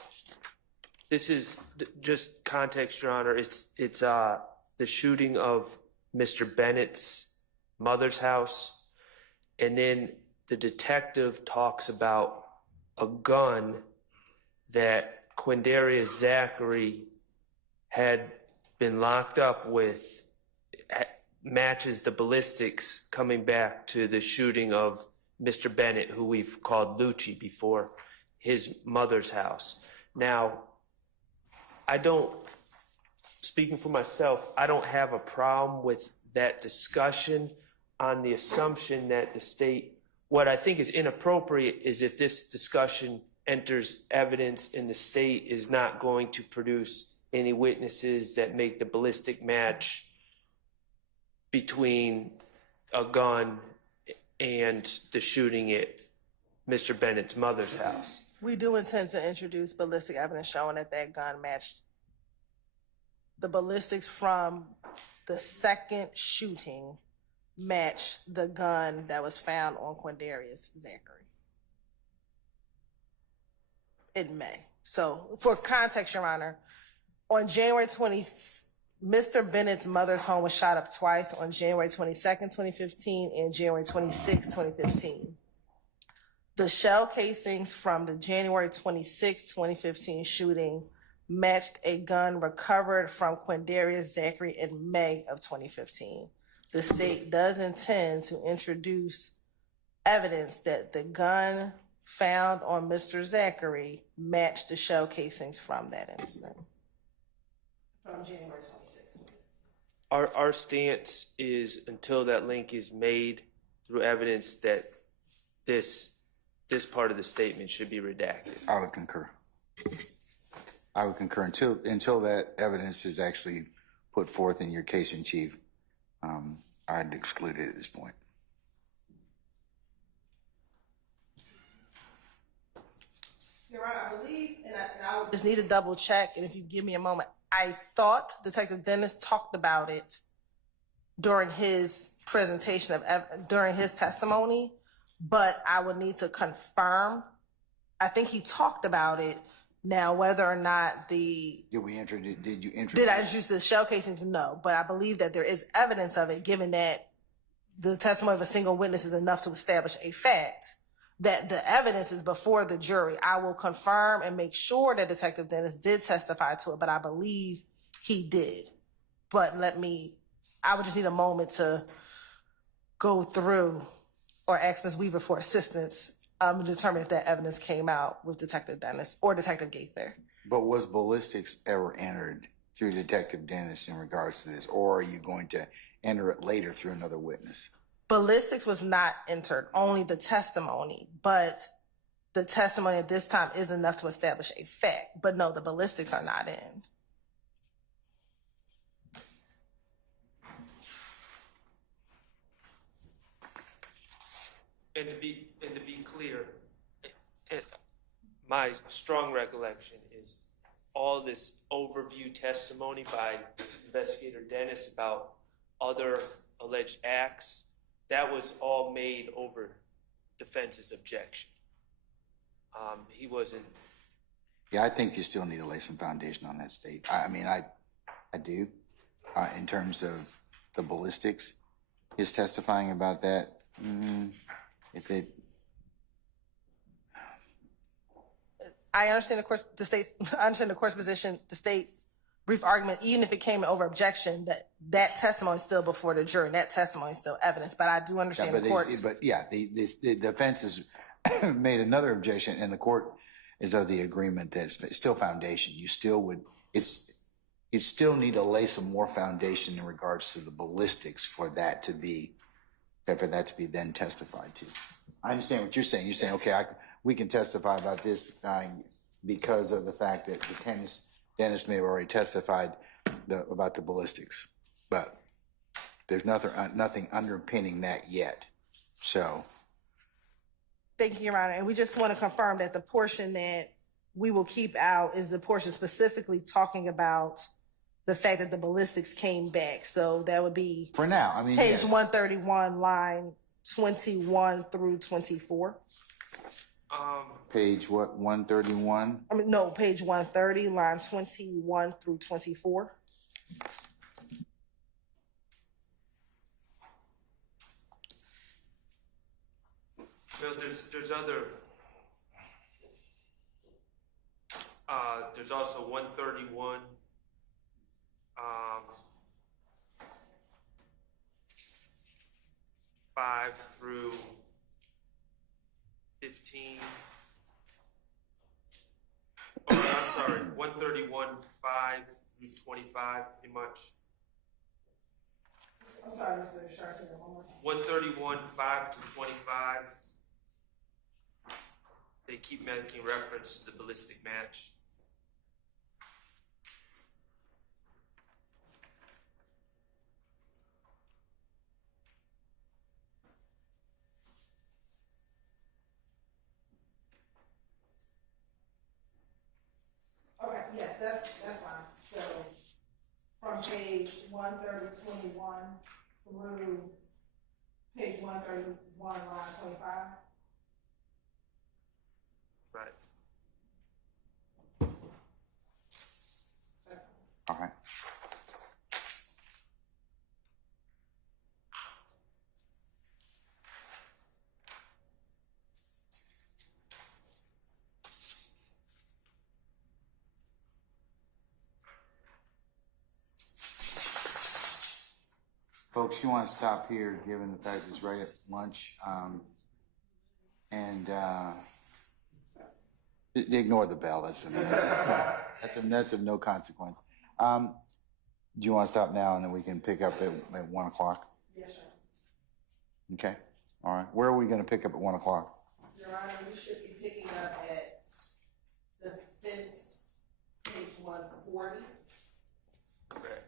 this is just context, Your Honor. It's the shooting of Mr. Bennett's mother's house, and then the detective talks about a gun that Quindarius Zachary had been locked up with, matches the ballistics coming back to the shooting of Mr. Bennett, who we've called Lucci before, his mother's house. Now, speaking for myself, I don't have a problem with that discussion on the assumption that the state, what I think is inappropriate is if this discussion enters evidence and the state is not going to produce any witnesses that make the ballistic match between a gun and the shooting at Mr. Bennett's mother's house. We do intend to introduce ballistic evidence showing that that gun matched the ballistics from the second shooting, matched the gun that was found on Quindarius Zachary. It may. So, for context, Your Honor, on January 20th, Mr. Bennett's mother's home was shot up twice, on January 22nd, 2015 and January 26th, 2015. The shell casings from the January 26, 2015 shooting matched a gun recovered from Quindarius Zachary in May of 2015. The state does intend to introduce evidence that the gun found on Mr. Zachary matched the shell casings from that incident. From January 26th. Our stance is, until that link is made through evidence, that this part of the statement should be redacted. I would concur. Until that evidence is actually put forth in your case in chief. I'd exclude it at this point. Your Honor, I believe, and I would just need to double check, and if you give me a moment, I thought Detective Dennis talked about it during his presentation during his testimony, but I would need to confirm. I think he talked about it. Now, whether or not did you introduce? Did I introduce the shell casings? No, but I believe that there is evidence of it, given that the testimony of a single witness is enough to establish a fact, that the evidence is before the jury. I will confirm and make sure that Detective Dennis did testify to it, but I believe he did. But I would just need a moment to go through or ask Ms. Weaver for assistance to determine if that evidence came out with Detective Dennis or Detective Gaither. But was ballistics ever entered through Detective Dennis in regards to this, or are you going to enter it later through another witness? Ballistics was not entered, only the testimony, but the testimony at this time is enough to establish a fact. But no, the ballistics are not in. And to be clear, my strong recollection is all this overview testimony by Investigator Dennis about other alleged acts, that was all made over defense's objection. He wasn't. Yeah, I think you still need to lay some foundation on that state. I do. In terms of the ballistics, his testifying about that. I understand I understand the court's position, the state's brief argument, even if it came in over objection, that testimony is still before the jury, and that testimony is still evidence. But I do understand the court's. The defense has made another objection, and the court is of the agreement that it's still foundation. You still need to lay some more foundation in regards to the ballistics for that to be then testified to. I understand what you're saying. You're saying, okay, we can testify about this because of the fact that the Dennis may have already testified about the ballistics, but there's nothing underpinning that yet. So. Thank you, Your Honor. And we just want to confirm that the portion that we will keep out is the portion specifically talking about the fact that the ballistics came back. So that would be for now. I mean, page 131, line 21 through 24. Page what? 131. I mean, no, page 130, line 21 through 24. Well, there's also 131, 5 through 15. Oh, I'm sorry, 131, 5 through 25, pretty much. I'm sorry, Mr. Sharp, 131, 5 to 25. They keep making reference to the ballistic match. Okay, yes, that's fine. So from page 130, 21 through page 131, line 25. Right. All right. Folks, you want to stop here, given the fact it's right at lunch, and ignore the bell. That's of no consequence. Do you want to stop now, and then we can pick up at 1 o'clock? Yes, sir. Okay. All right. Where are we going to pick up at 1 o'clock? Your Honor, we should be picking up at the fence, page 140. Correct.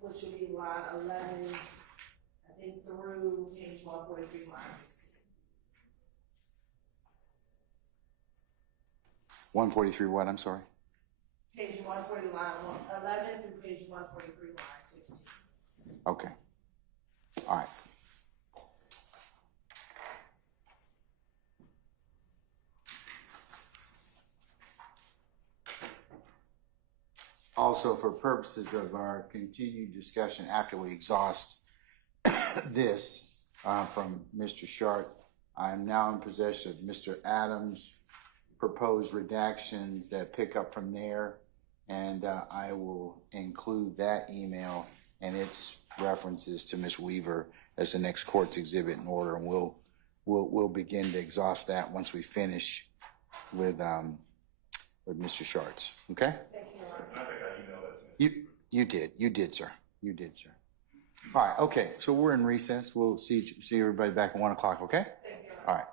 Which would be line 11, I think, through page 143, line 16. 143 what? I'm sorry. Page 140, line 11 through page 143, line 16. Okay. All right. Also, for purposes of our continued discussion after we exhaust this from Mr. Sharp, I am now in possession of Mr. Adams' proposed redactions that pick up from there, and I will include that email and its references to Ms. Weaver as the next court's exhibit in order, and we'll begin to exhaust that once we finish with Mr. Shart's. Okay? Thank you, Your Honor. I think I emailed that to Mr. You did, sir. All right, okay, so we're in recess. We'll see everybody back at 1 o'clock, okay? Thank you, Your Honor. All right.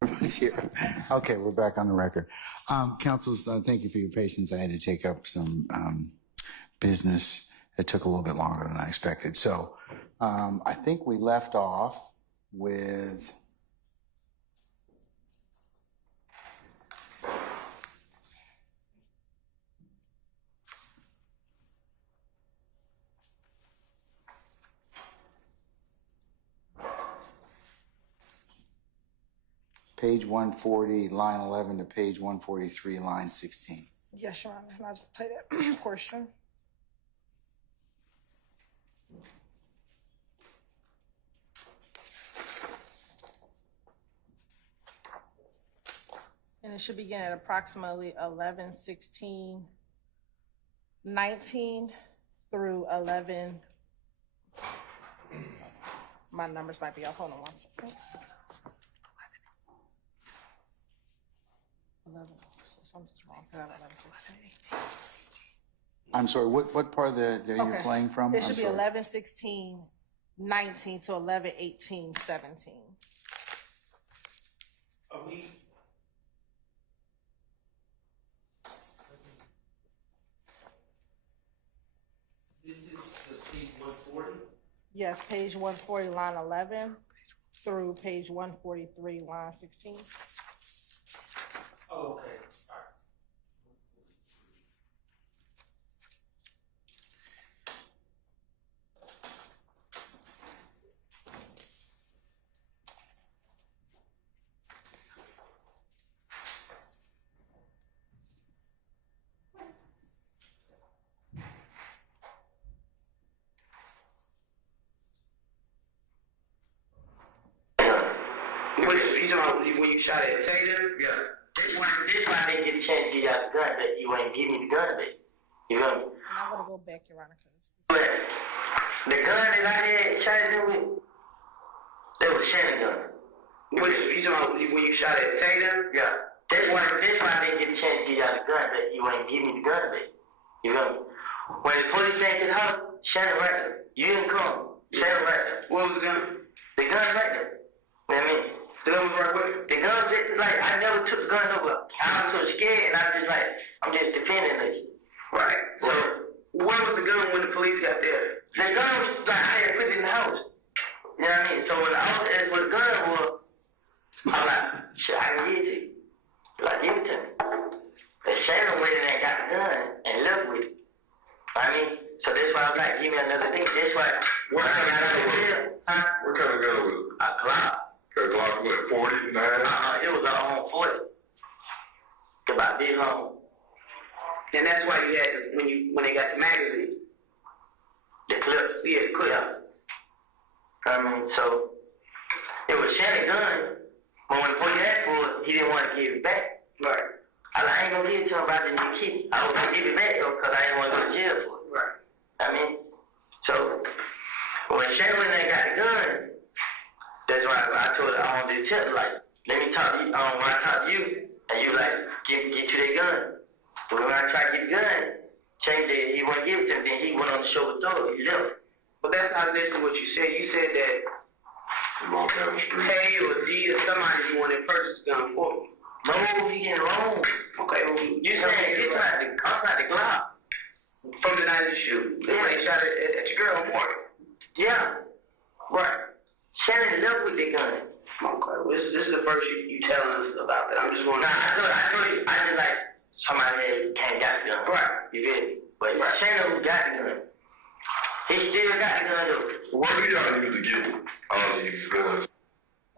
was here. Okay, we're back on the record. Councils, thank you for your patience. I had to take up some business. It took a little bit longer than I expected. So I think we left off with page 140, line 11 to page 143, line 16. Yes, Your Honor. And I'll just play that portion. And it should begin at approximately 11:16:19 through 11. My numbers might be off. Hold on one second. 11. Something's wrong. 11:16. I'm sorry, what part of the you're Okay. playing from? It should I'm be sorry. 11:16:19 to 11:18:17. Are we? This is the page 140? Yes, page 140, line 11 through page 143, line 16. Oh, okay. All right. When you shot at Taylor, yeah. This why I didn't get a chance to get out the gun, that you ain't give me the gun, baby. You know? And I'm going to go back, Your Honor, But the gun that I had shot at him with, that was Shannon gun. When you shot at Taylor, yeah. This why I didn't get a chance to get out the gun, that you ain't give me the gun, baby. You know? When the police came to the house, Shannon right there. You didn't come. Shannon right there. What was the gun? The gun right there. You know what I mean? The gun was right with it. The gun just like I never took the gun over. I was so scared and I just like I'm just defending it. Right. So where was the gun when the police got there? The gun was like I had put it in the house. You know what I mean? So when the officer asked where the gun was, I'm like, shit, I can give it to you. Like give it to me. And Shannon went in there and got the gun and left with it. I mean, so that's why I was like, give me another thing. That's why What kind of gun was it? Huh? What kind of gun was it? A Glock. A Glock, what, 49? It was a 40. About this long. And that's why you had to, when they got the magazine. The clip, yeah, the clip. So it was Shannon gun, but when the police asked for it, he didn't want to give it back. Right. I ain't gonna give it to him about the new key. I was gonna give it back though, because I didn't want to go to jail for it. Right. I mean, so when Shannon went and got the gun, that's why I told her I wanted to tell her, like, let me talk to you, when I talk to you, and you like, get you that gun. But when I tried to get the gun, changed it, he wouldn't give it to me, then he went on the show with Thor, he left. But that's not exactly what you said. You said that Walk down the street. K or D or somebody you wanted to purchase the gun for. No, you getting wrong. Okay, well, you saying it's not the Glock. From the night of the shoot. Yeah, they shot at your girl, Morgan. Yeah. Right. Shannon left with the gun. Okay, well, this is the first you telling us about that. I'm just going. Nah, I told you. I just like somebody that can't got the gun. Right. You get it? But Shannon who got the gun. He still got the gun though. What do y'all use to get all these guns?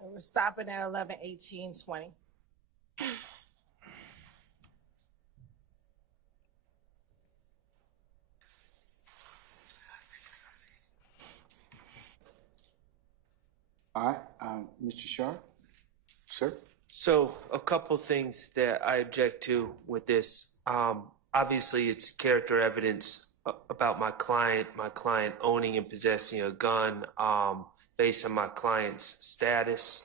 We're stopping at 11:18:20. All right, Mr. Sharp, sir. So a couple things that I object to with this. Obviously, it's character evidence about my client owning and possessing a gun based on my client's status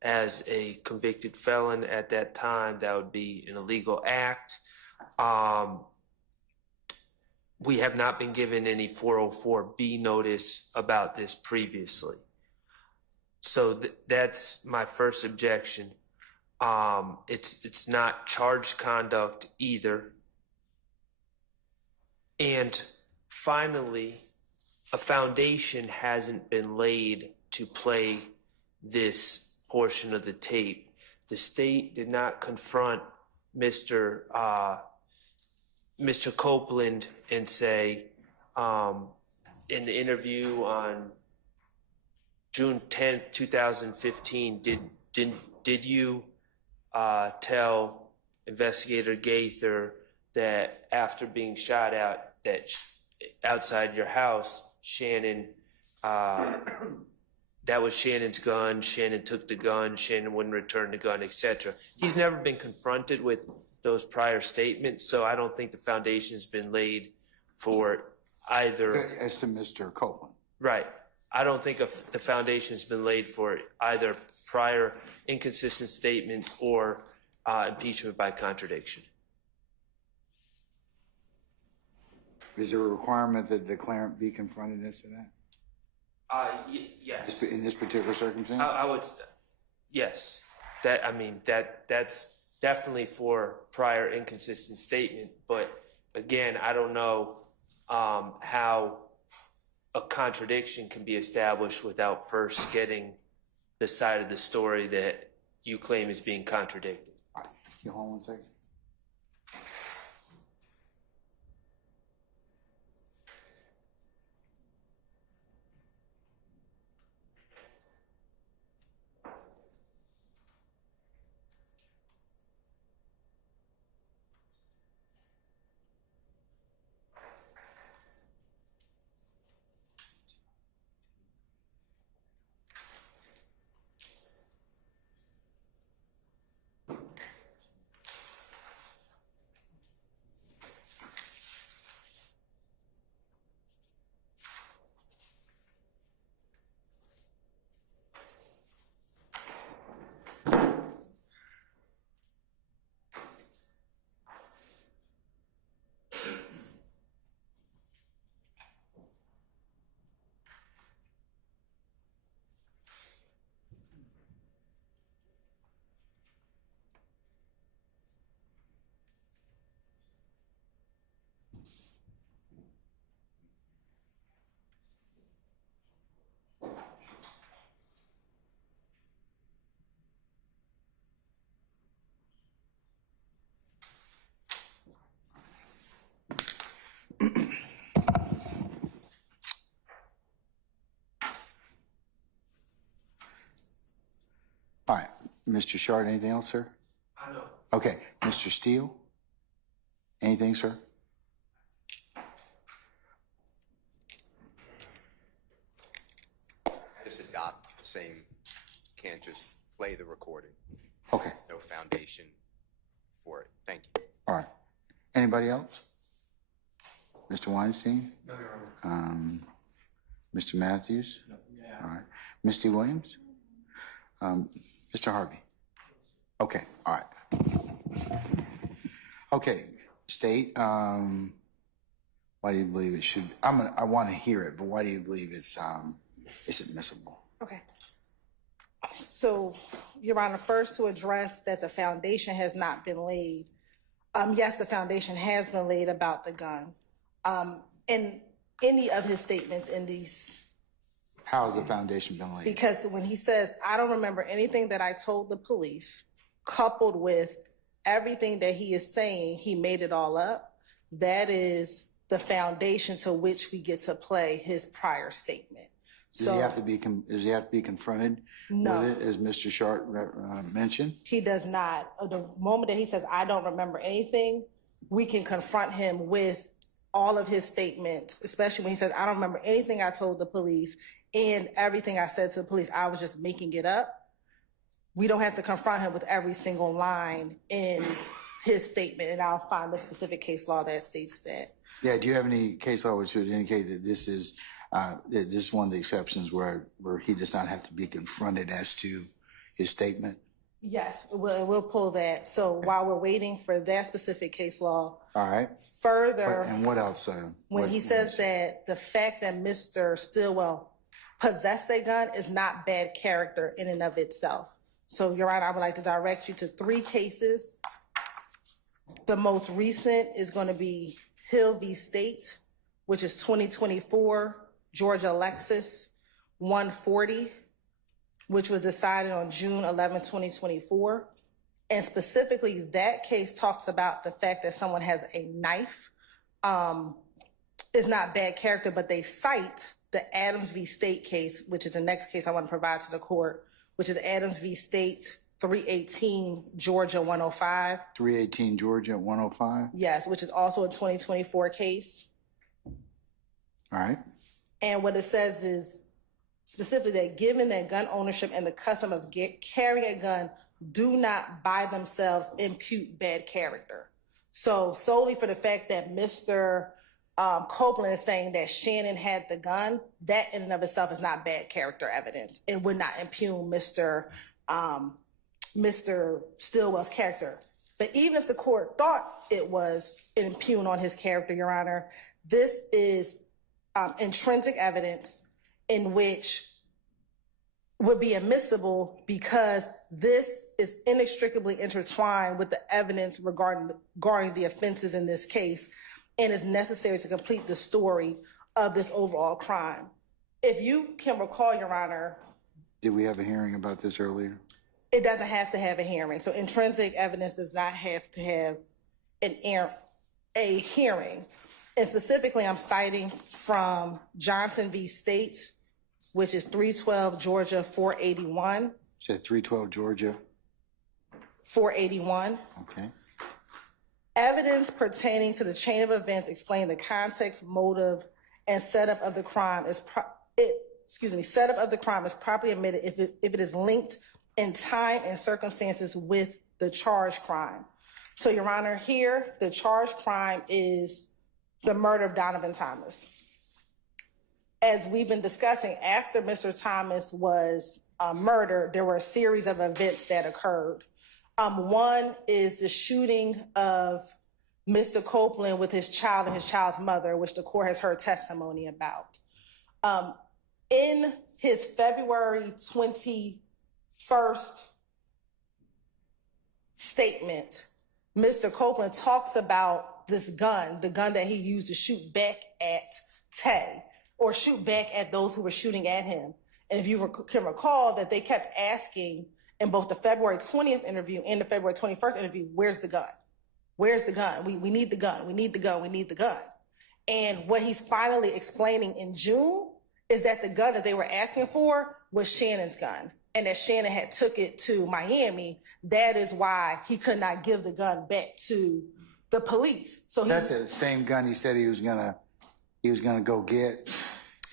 as a convicted felon at that time. That would be an illegal act. We have not been given any 404B notice about this previously. So that's my first objection. It's not charged conduct either. And finally, a foundation hasn't been laid to play this portion of the tape. The state did not confront Mr. Copeland and say, in the interview on June 10th, 2015, did you tell Investigator Gaither that after being shot at that outside your house, Shannon, that was Shannon's gun, Shannon took the gun, Shannon wouldn't return the gun, etc. He's never been confronted with those prior statements, so I don't think the foundation has been laid for either. As to Mr. Copeland. Right. I don't think the foundation has been laid for either prior inconsistent statements or impeachment by contradiction. Is there a requirement that the declarant be confronted as to that? Yes. In this particular circumstance? I would, yes. That's definitely for prior inconsistent statement. But again, I don't know how a contradiction can be established without first getting the side of the story that you claim is being contradicted. All right. You hold on 1 second. All right, Mr. Shard, anything else, sir? I know. Okay, Mr. Steele, anything, sir? Just adopt the same, can't just play the recording. Okay, No foundation for it. Thank you. all right. Anybody else? Mr. Weinstein? No, Your Honor. Mr. Matthews? No, yeah. All right. Misty Williams? Mr. Harvey? Okay, all right. Okay, State, why do you believe it should, I want to hear it, but why do you believe it's admissible? Okay. So, Your Honor, first to address that the foundation has not been laid. Yes, the foundation has been laid about the gun. In any of his statements in these, How has the foundation been laid? because when he says, I don't remember anything that I told the police, coupled with everything that he is saying, he made it all up. That is the foundation to which we get to play his prior statement. Does he have to be confronted No. with it, as Mr. Shart mentioned? He does not. The moment that he says, I don't remember anything, we can confront him with all of his statements, especially when he says, I don't remember anything I told the police and everything I said to the police, I was just making it up. We don't have to confront him with every single line in his statement, and I'll find the specific case law that states that. Yeah, do you have any case law which would indicate that this is one of the exceptions where he does not have to be confronted as to his statement? Yes, we'll pull that. So while we're waiting for that specific case law, All right. further, And what else? when he says that the fact that Mr. Stillwell possessed a gun is not bad character in and of itself. So, Your Honor, I would like to direct you to 3 cases. The most recent is going to be Hill v. State, which is 2024, Georgia Lexus 140, which was decided on June 11, 2024. And specifically, that case talks about the fact that someone has a knife. It's not bad character, but they cite the Adams v. State case, which is the next case I want to provide to the court, which is Adams v. State 318, Georgia 105. 318 Georgia 105. Yes, which is also a 2024 case. All right. And what it says is specifically that given that gun ownership and the custom of carrying a gun do not by themselves impute bad character. So solely for the fact that Mr. Copeland is saying that Shannon had the gun, that in and of itself is not bad character evidence. It would not impugn Mr. Stillwell's character. But even if the court thought it was impugned on his character, Your Honor, this is intrinsic evidence in which would be admissible because this is inextricably intertwined with the evidence regarding the offenses in this case and is necessary to complete the story of this overall crime. If you can recall, Your Honor. Did we have a hearing about this earlier? It doesn't have to have a hearing. So intrinsic evidence does not have to have a hearing. And specifically, I'm citing from Johnson v. State, which is 312 Georgia 481. You said 312 Georgia 481. Okay. Evidence pertaining to the chain of events explain the context, motive, and setup of the crime is properly admitted if it is linked in time and circumstances with the charged crime. So, Your Honor, here the charged crime is the murder of Donovan Thomas. As we've been discussing, after Mr. Thomas was murdered, there were a series of events that occurred. One is the shooting of Mr. Copeland with his child and his child's mother, which the court has heard testimony about. In his February 21st statement, Mr. Copeland talks about this gun, the gun that he used to shoot back at Tay, or shoot back at those who were shooting at him. And if you can recall that they kept asking in both the February 20th interview and the February 21st interview, where's the gun? Where's the gun? We need the gun. We need the gun. We need the gun. And what he's finally explaining in June is that the gun that they were asking for was Shannon's gun, and that Shannon had took it to Miami. That is why he could not give the gun back to the police. So that's the same gun he said he was gonna go get,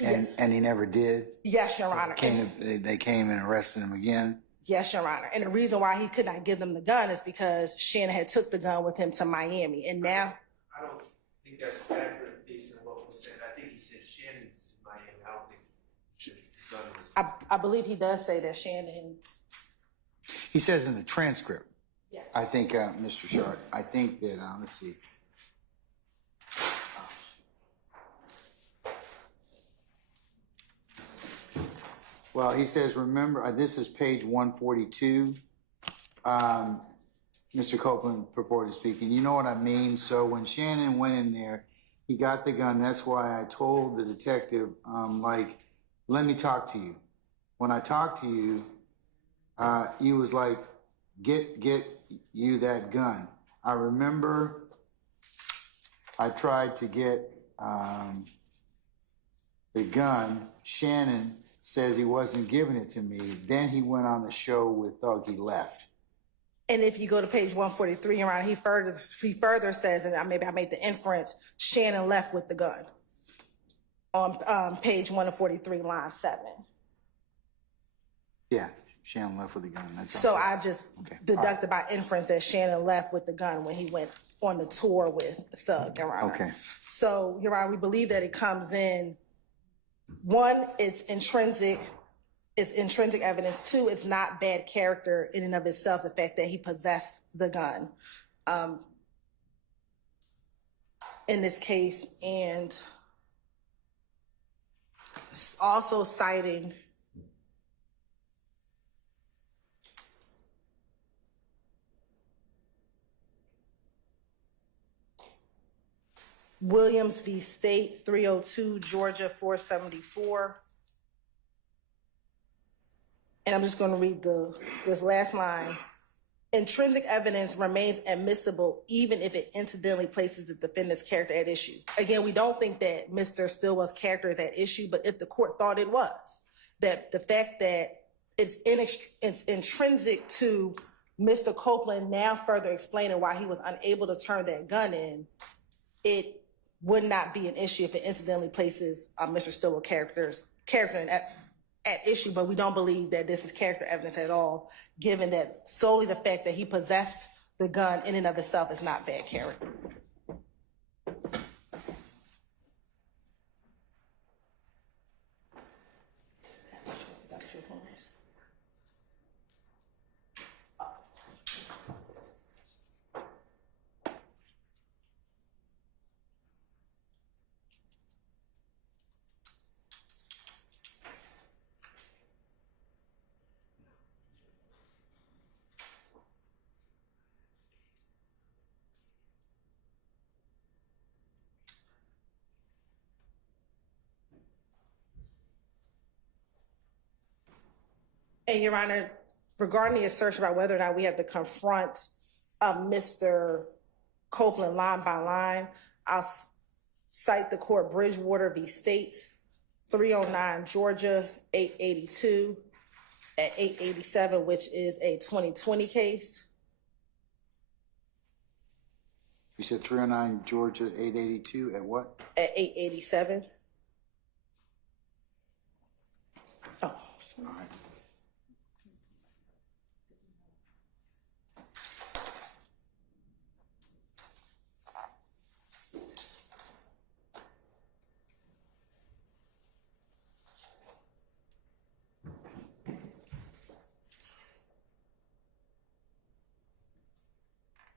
and he never did. Yes, Your Honor. They came and arrested him again. Yes, Your Honor. And the reason why he could not give them the gun is because Shannon had took the gun with him to Miami. And now, I don't think that's accurate based on what was said. I think he said Shannon's in Miami. I don't think the gun was. I believe he does say that Shannon. He says in the transcript. Yeah. I think, Mr. Short, I think that, let's see. Well, he says, remember, this is page 142. Mr. Copeland purported speaking. You know what I mean? So when Shannon went in there, he got the gun. That's why I told the detective, let me talk to you. When I talked to you, he was like, get you that gun. I remember I tried to get the gun. Shannon says he wasn't giving it to me. Then he went on the show with Thug. He left. And if you go to page 143, Your Honor, he further says, and maybe I made the inference, Shannon left with the gun on page 143, line 7. Yeah, Shannon left with the gun. That's so I just deducted by inference that Shannon left with the gun when he went on the tour with Thug, Your Honor. Okay. So, Your Honor, we believe that it comes in. One, it's intrinsic evidence. Two, it's not bad character in and of itself, the fact that he possessed the gun in this case, and also citing Williams v. State, 302 Georgia 474. And I'm just going to read this last line. Intrinsic evidence remains admissible even if it incidentally places the defendant's character at issue. Again, we don't think that Mr. Stillwell's character is at issue, but if the court thought it was, that the fact that it's intrinsic to Mr. Copeland now further explaining why he was unable to turn that gun in, it would not be an issue if it incidentally places Mr. Stillwell's character at issue, but we don't believe that this is character evidence at all, given that solely the fact that he possessed the gun in and of itself is not bad character. And Your Honor, regarding the assertion about whether or not we have to confront Mr. Copeland line by line, I'll cite the court Bridgewater v. States, 309 Georgia 882 at 887, which is a 2020 case. You said 309 Georgia 882 at what? At 887. Oh, sorry. All right.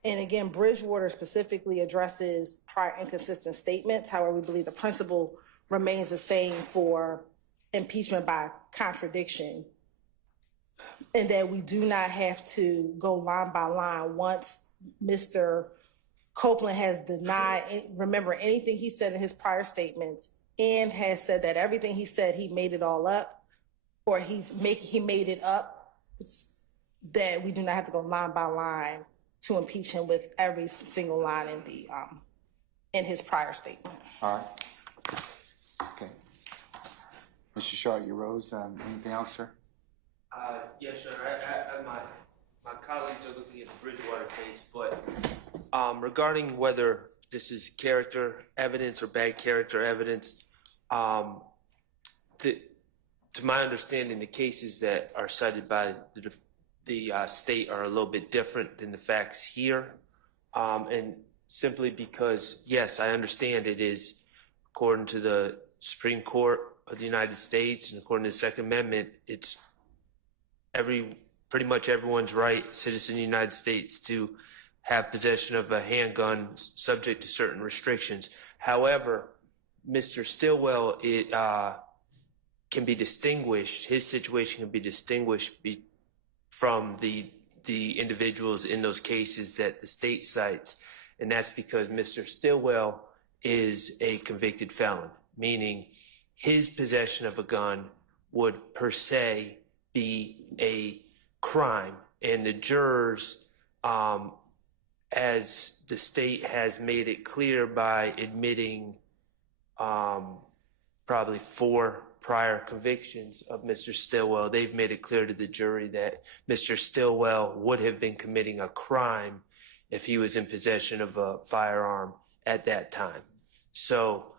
And again, Bridgewater specifically addresses prior inconsistent statements. However, we believe the principle remains the same for impeachment by contradiction, and that we do not have to go line by line once Mr. Copeland has denied, remember anything he said in his prior statements, and has said that everything he said, he made it all up, or he made it up, that we do not have to go line by line to impeach him with every single line in his prior statement. All right. Okay. Mr. Sharp, you rose. Anything else, sir? Yes, sir. My colleagues are looking at the Bridgewater case, but regarding whether this is character evidence or bad character evidence, to my understanding, the cases that are cited by the state are a little bit different than the facts here, and simply because, yes, I understand it is, according to the Supreme Court of the United States and according to the Second Amendment, it's pretty much everyone's right, citizen of the United States, to have possession of a handgun subject to certain restrictions. However, Mr. Stillwell, it can be distinguished, his situation can be distinguished from the individuals in those cases that the state cites, and that's because Mr. Stillwell is a convicted felon, meaning his possession of a gun would per se be a crime, and the jurors, as the state has made it clear by admitting probably 4 prior convictions of Mr. Stillwell, they've made it clear to the jury that Mr. Stillwell would have been committing a crime if he was in possession of a firearm at that time. So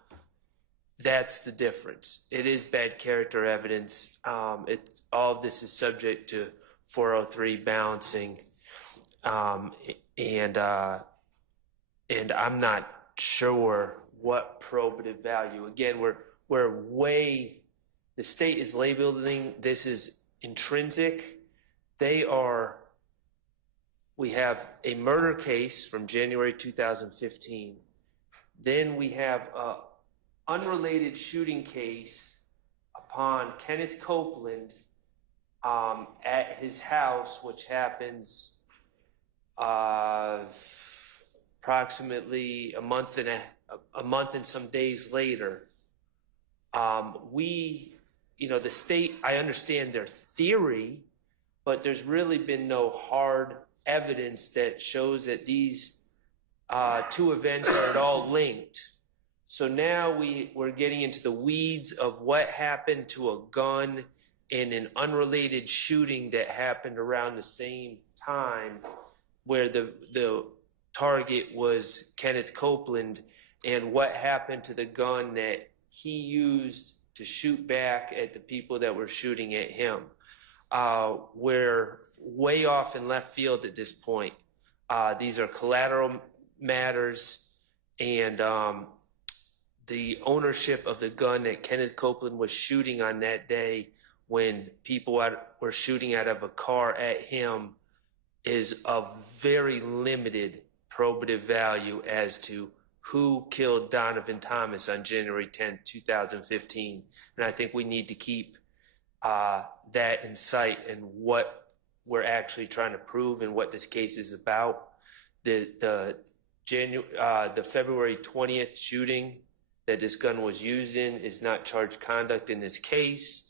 that's the difference. It is bad character evidence. All of this is subject to 403 balancing, and I'm not sure what probative value. Again, the state is labeling this as intrinsic. We have a murder case from January 2015. Then we have an unrelated shooting case upon Kenneth Copeland at his house, which happens approximately a month and a month and some days later, the state, I understand their theory, but there's really been no hard evidence that shows that these two events are at all linked. So now we're getting into the weeds of what happened to a gun in an unrelated shooting that happened around the same time, where the target was Kenneth Copeland, and what happened to the gun that he used to shoot back at the people that were shooting at him. We're way off in left field at this point. These are collateral matters, and the ownership of the gun that Kenneth Copeland was shooting on that day when people were shooting out of a car at him is of very limited probative value as to who killed Donovan Thomas on January 10th, 2015. And I think we need to keep that in sight and what we're actually trying to prove and what this case is about. The February 20th shooting that this gun was used in is not charged conduct in this case.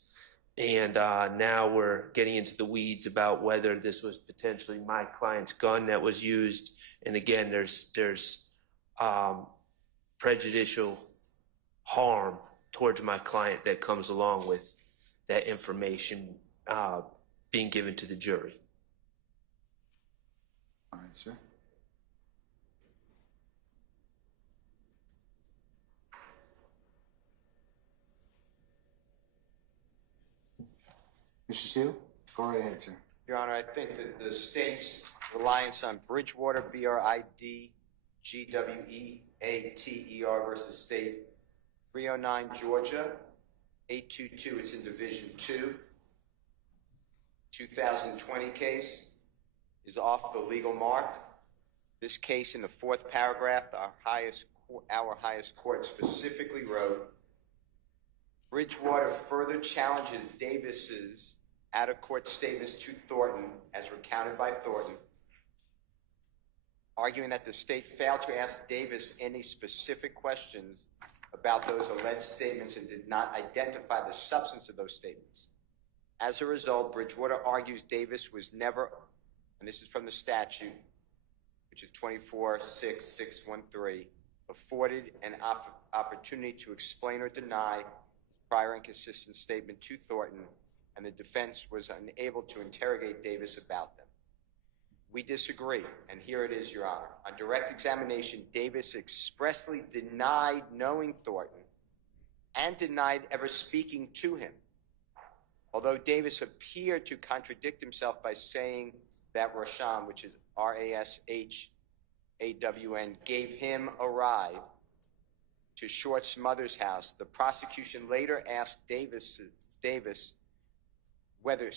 And now we're getting into the weeds about whether this was potentially my client's gun that was used. And again, there's prejudicial harm towards my client that comes along with that information being given to the jury. All right, sir. Mr. Steele, go right ahead, sir. Your Honor, I think that the state's reliance on Bridgewater, BRIDGWEATER versus State 309 Georgia, 822, it's in Division 2, 2020 case, is off the legal mark. This case, in the fourth paragraph, our highest court specifically wrote, Bridgewater further challenges Davis's out-of-court statements to Thornton, as recounted by Thornton, arguing that the state failed to ask Davis any specific questions about those alleged statements and did not identify the substance of those statements. As a result, Bridgewater argues Davis was never, and this is from the statute, which is 24-6-613, afforded an opportunity to explain or deny prior inconsistent statement to Thornton, and the defense was unable to interrogate Davis about them. We disagree, and here it is, Your Honor. On direct examination, Davis expressly denied knowing Thornton and denied ever speaking to him. Although Davis appeared to contradict himself by saying that Rashawn, which is R-A-S-H-A-W-N, gave him a ride to Short's mother's house, the prosecution later asked whether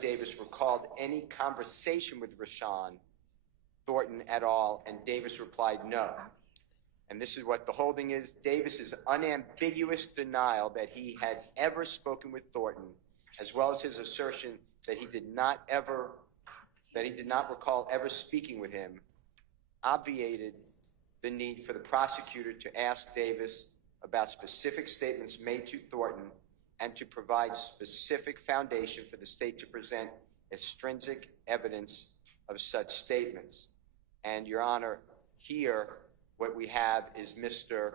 Davis recalled any conversation with Rashawn Thornton at all, and Davis replied no. And this is what the holding is. Davis's unambiguous denial that he had ever spoken with Thornton, as well as his assertion that he did not recall ever speaking with him, obviated the need for the prosecutor to ask Davis about specific statements made to Thornton and to provide specific foundation for the state to present extrinsic evidence of such statements. And Your Honor, here what we have is Mr.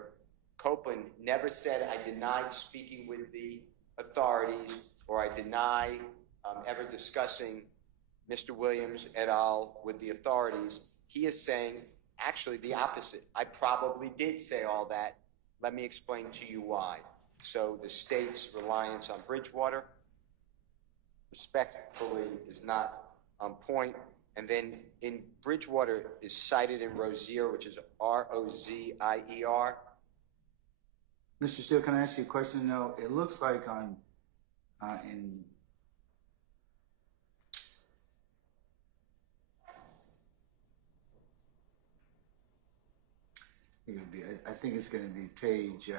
Copeland never said, I denied speaking with the authorities, or I deny ever discussing Mr. Williams et al. With the authorities. He is saying actually the opposite. I probably did say all that. Let me explain to you why. So the state's reliance on Bridgewater, respectfully, is not on point. And then in Bridgewater is cited in Rozier, which is R-O-Z-I-E-R. Mr. Steele, can I ask you a question? No, it looks like I think it's going to be page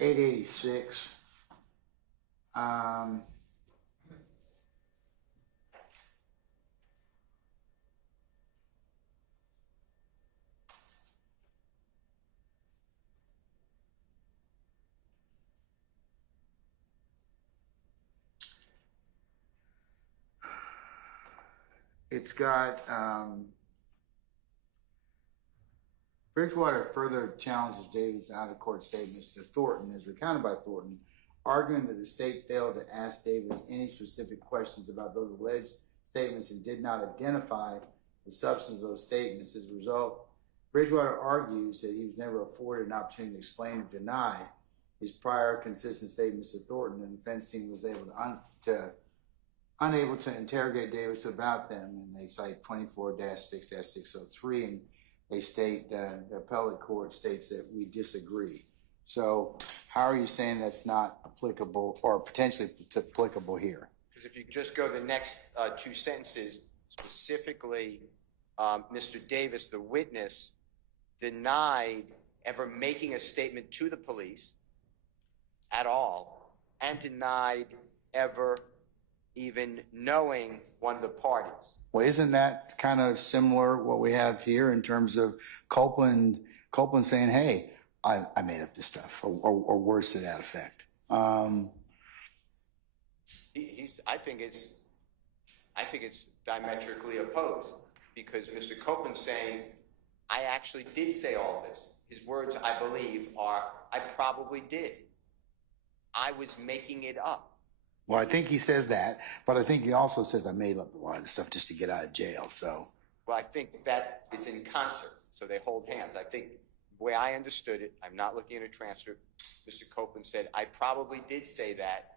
886. it's got, Bridgewater further challenges Davis' out-of-court statements to Thornton as recounted by Thornton, arguing that the state failed to ask Davis any specific questions about those alleged statements and did not identify the substance of those statements. As a result, Bridgewater argues that he was never afforded an opportunity to explain or deny his prior consistent statements to Thornton, and the defense team was unable to interrogate Davis about them. And they cite 24-6-603, and they state the appellate court states that we disagree. So how are you saying that's not applicable or potentially applicable here? Because if you just go the next two sentences, specifically, Mr. Davis, the witness, denied ever making a statement to the police at all, and denied ever even knowing one of the parties. Well, isn't that kind of similar what we have here in terms of Copeland saying, hey, I made up this stuff, or worse to that effect? I think it's diametrically opposed, because Mr. Copeland's saying, I actually did say all this. His words, I believe, are, I probably did. I was making it up. Well, I think he says that, but I think he also says I made up a lot of stuff just to get out of jail. So, well, I think that is in concert, so they hold hands. I think the way I understood it, I'm not looking at a transcript, Mr. Copeland said, I probably did say that.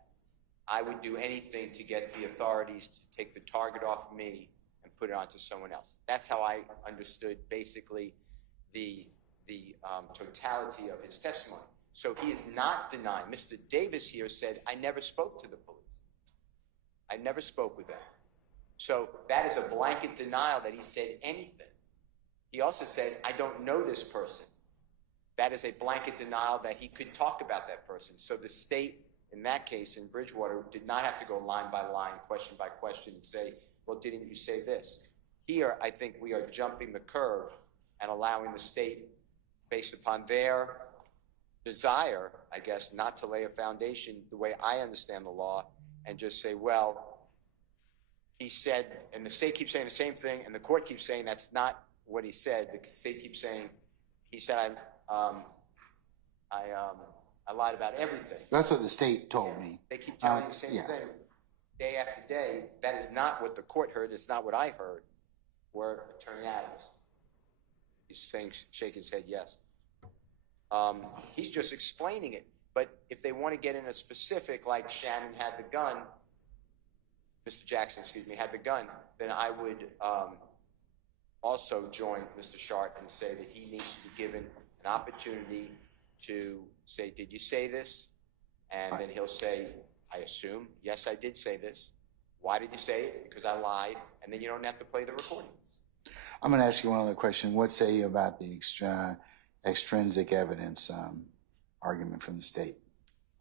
I would do anything to get the authorities to take the target off me and put it onto someone else. That's how I understood basically the totality of his testimony. So he is not denying. Mr. Davis here said, I never spoke to the police. I never spoke with them. So that is a blanket denial that he said anything. He also said, I don't know this person. That is a blanket denial that he could talk about that person. So the state, in that case, in Bridgewater, did not have to go line by line, question by question, and say, well, didn't you say this? Here, I think we are jumping the curve and allowing the state, based upon their desire, I guess, not to lay a foundation the way I understand the law, and just say, well, he said, and the state keeps saying the same thing, and the court keeps saying that's not what he said. The state keeps saying, he said, I lied about everything. That's what the state told me. They keep telling the same thing day after day. That is not what the court heard. It's not what I heard. Where Attorney Adams, he's saying, shaking his head, yes. He's just explaining it. But if they want to get in a specific, like Shannon had the gun, Mr. Jackson, excuse me, had the gun, then I would also join Mr. Sharp and say that he needs to be given an opportunity to say, did you say this? And then he'll say, I assume, yes, I did say this. Why did you say it? Because I lied. And then you don't have to play the recording. I'm going to ask you one other question. What say you about the extrinsic evidence argument from the state?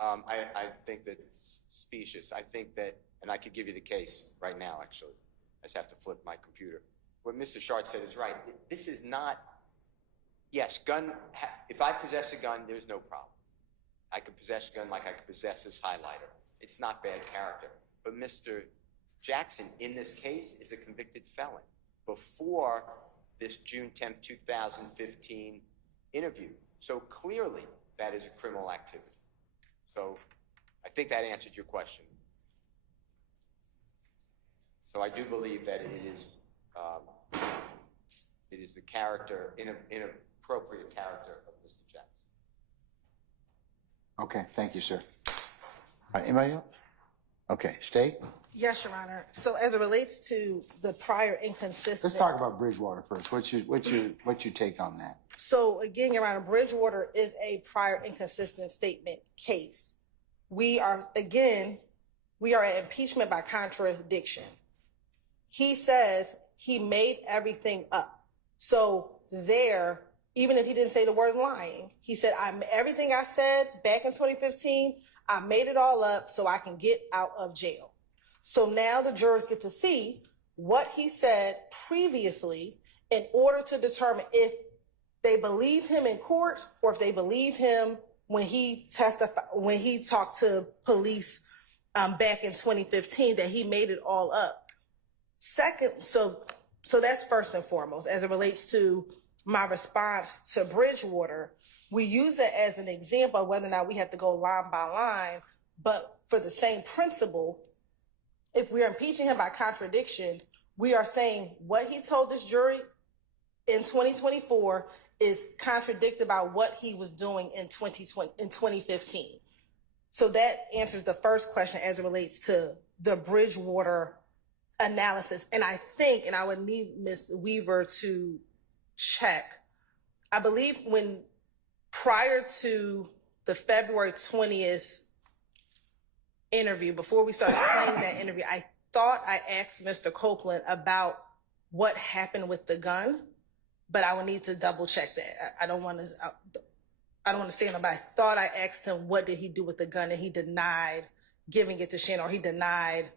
I think that it's specious. I think that, and I could give you the case right now, actually. I just have to flip my computer. What Mr. Shart said is right. This is not, yes, if I possess a gun, there's no problem. I could possess a gun like I could possess this highlighter. It's not bad character. But Mr. Jackson, in this case, is a convicted felon before this June 10th, 2015 interview. So clearly, that is a criminal activity. So I think that answered your question. So I do believe that it is the character, inappropriate character of Mr. Jackson. Okay, thank you, sir. All right, anybody else? Okay, State? Yes, Your Honor. So as it relates to the prior inconsistent. Let's talk about Bridgewater first. What's your take on that? So again, Your Honor, Bridgewater is a prior inconsistent statement case. We are at impeachment by contradiction. He says he made everything up. So there, even if he didn't say the word lying, he said, everything I said back in 2015, I made it all up so I can get out of jail. So now the jurors get to see what he said previously in order to determine if they believe him in court or if they believe him when he testified, when he talked to police back in 2015 that he made it all up. Second, so that's first and foremost. As it relates to my response to Bridgewater, we use it as an example of whether or not we have to go line by line, but for the same principle, if we're impeaching him by contradiction, we are saying what he told this jury in 2024 is contradicted by what he was doing in 2015. So that answers the first question as it relates to the Bridgewater analysis. And I think, and I would need Ms. Weaver to check, I believe when prior to the February 20th interview, before we started playing that interview, I thought I asked Mr. Copeland about what happened with the gun, but I would need to double check that. I don't want to say it, but I thought I asked him what did he do with the gun, and he denied giving it to Shannon, or he denied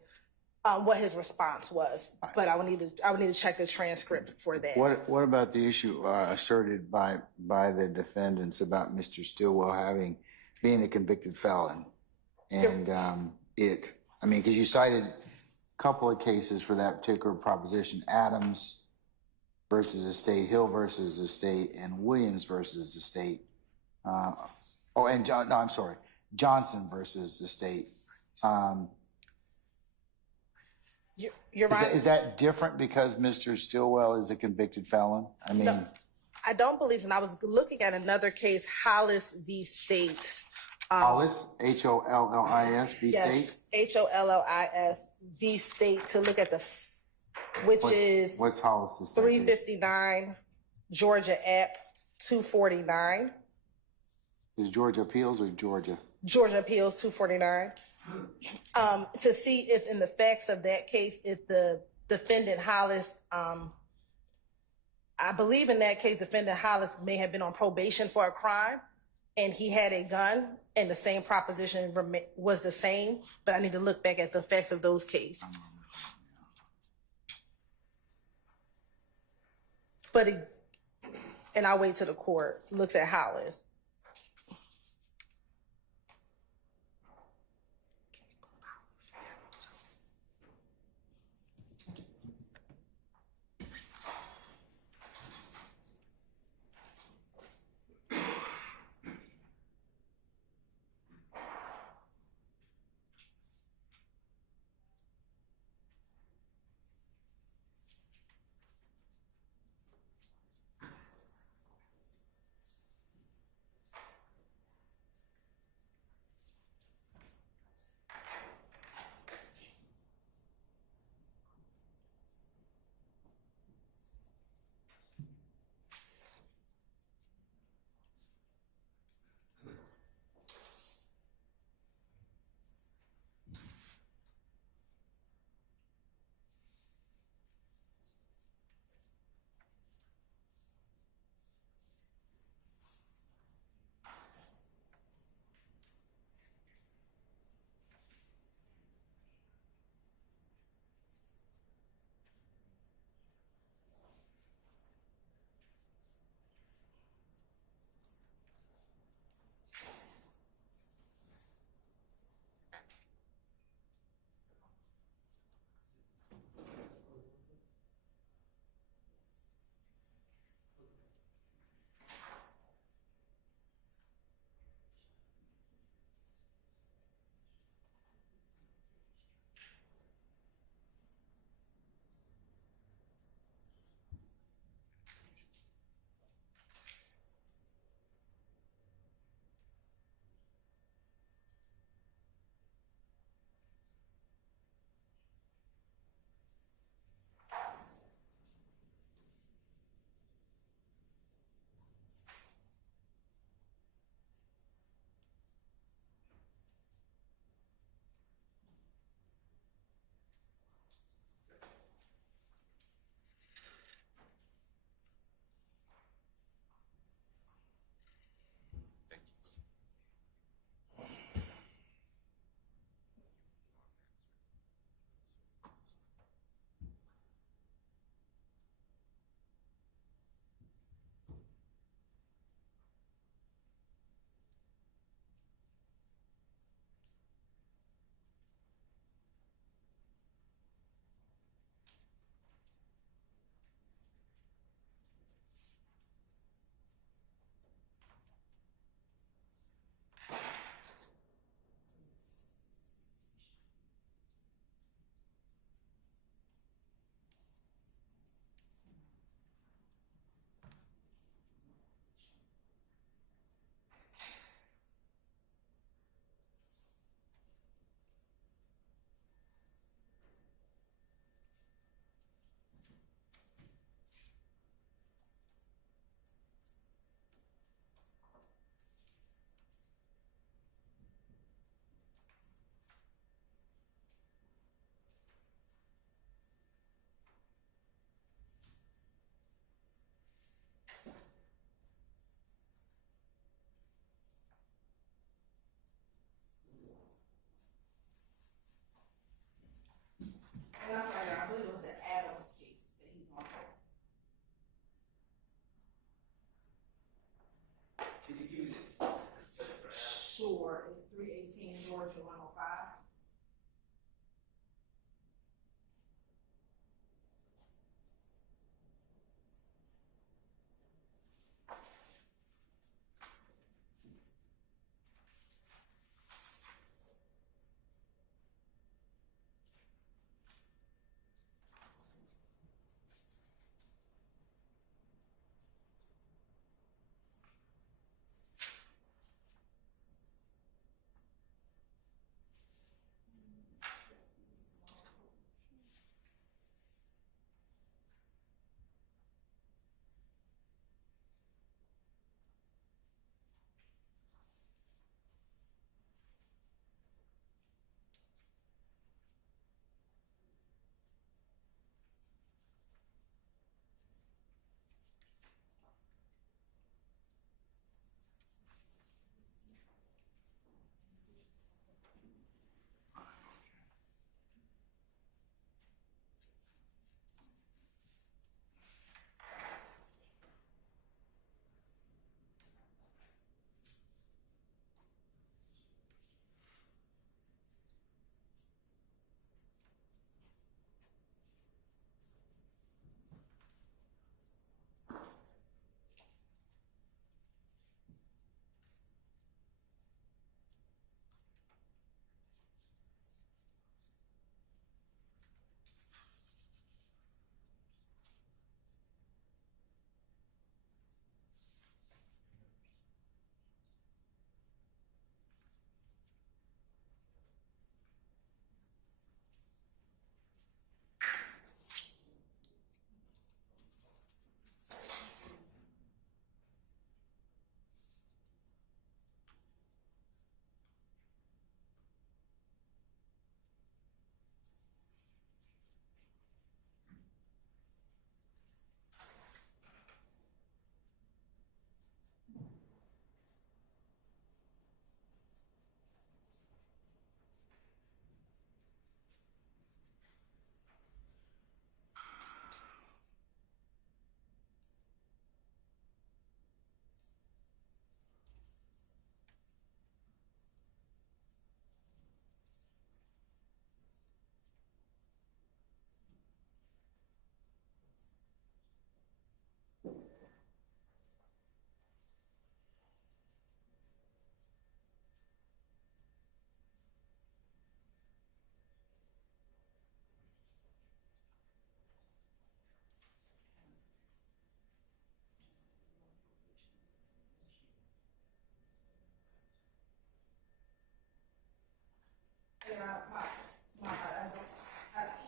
what his response was. But I would need to check the transcript for that. What about the issue asserted by the defendants about Mr. Stillwell being a convicted felon? And because you cited a couple of cases for that particular proposition: Adams versus the state, Hill versus the state, and Williams versus the state. Johnson versus the state. You're right. Is that different because Mr. Stillwell is a convicted felon? I mean, no, I don't believe so. And I was looking at another case, Hollis v. State. Hollis, Hollis v. Yes, State? Hollis v. State, to look at what's Hollis' 359 Georgia App 249. Is Georgia Appeals or Georgia? Georgia Appeals 249. To see if in the facts of that case, if the defendant Hollis, I believe in that case, defendant Hollis may have been on probation for a crime and he had a gun, and the same proposition was the same, but I need to look back at the facts of those cases. And I'll wait till the court looks at Hollis. Georgia 105.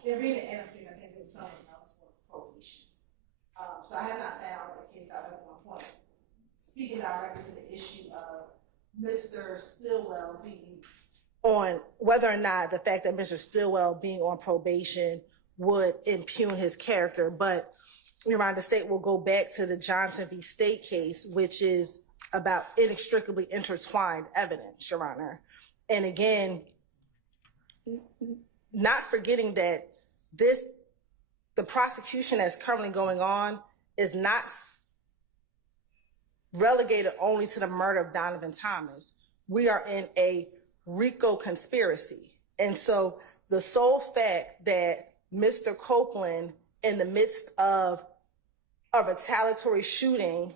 They're reading the annotations. I think it was someone else for probation. So I have not found a case out at one point. Speaking directly to the issue of Mr. Stillwell being on whether or not the fact that Mr. Stillwell being on probation would impugn his character, but Your Honor, the state will go back to the Johnson v. State case, which is about inextricably intertwined evidence, Your Honor. And again, not forgetting that the prosecution that's currently going on is not relegated only to the murder of Donovan Thomas. We are in a RICO conspiracy. And so the sole fact that Mr. Copeland, in the midst of a retaliatory shooting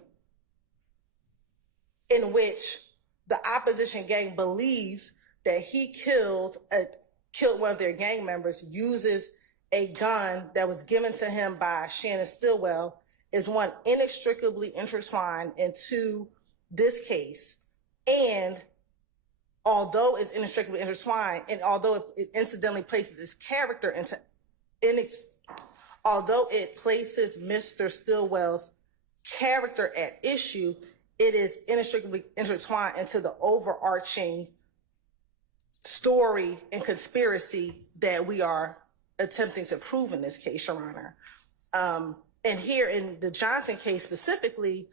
in which the opposition gang believes that he killed one of their gang members, uses a gun that was given to him by Shannon Stillwell, is one, inextricably intertwined into this case. And although it's inextricably intertwined, and although it incidentally places his character although it places Mr. Stillwell's character at issue, it is inextricably intertwined into the overarching story and conspiracy that we are attempting to prove in this case, Your Honor. And here in the Johnson case specifically,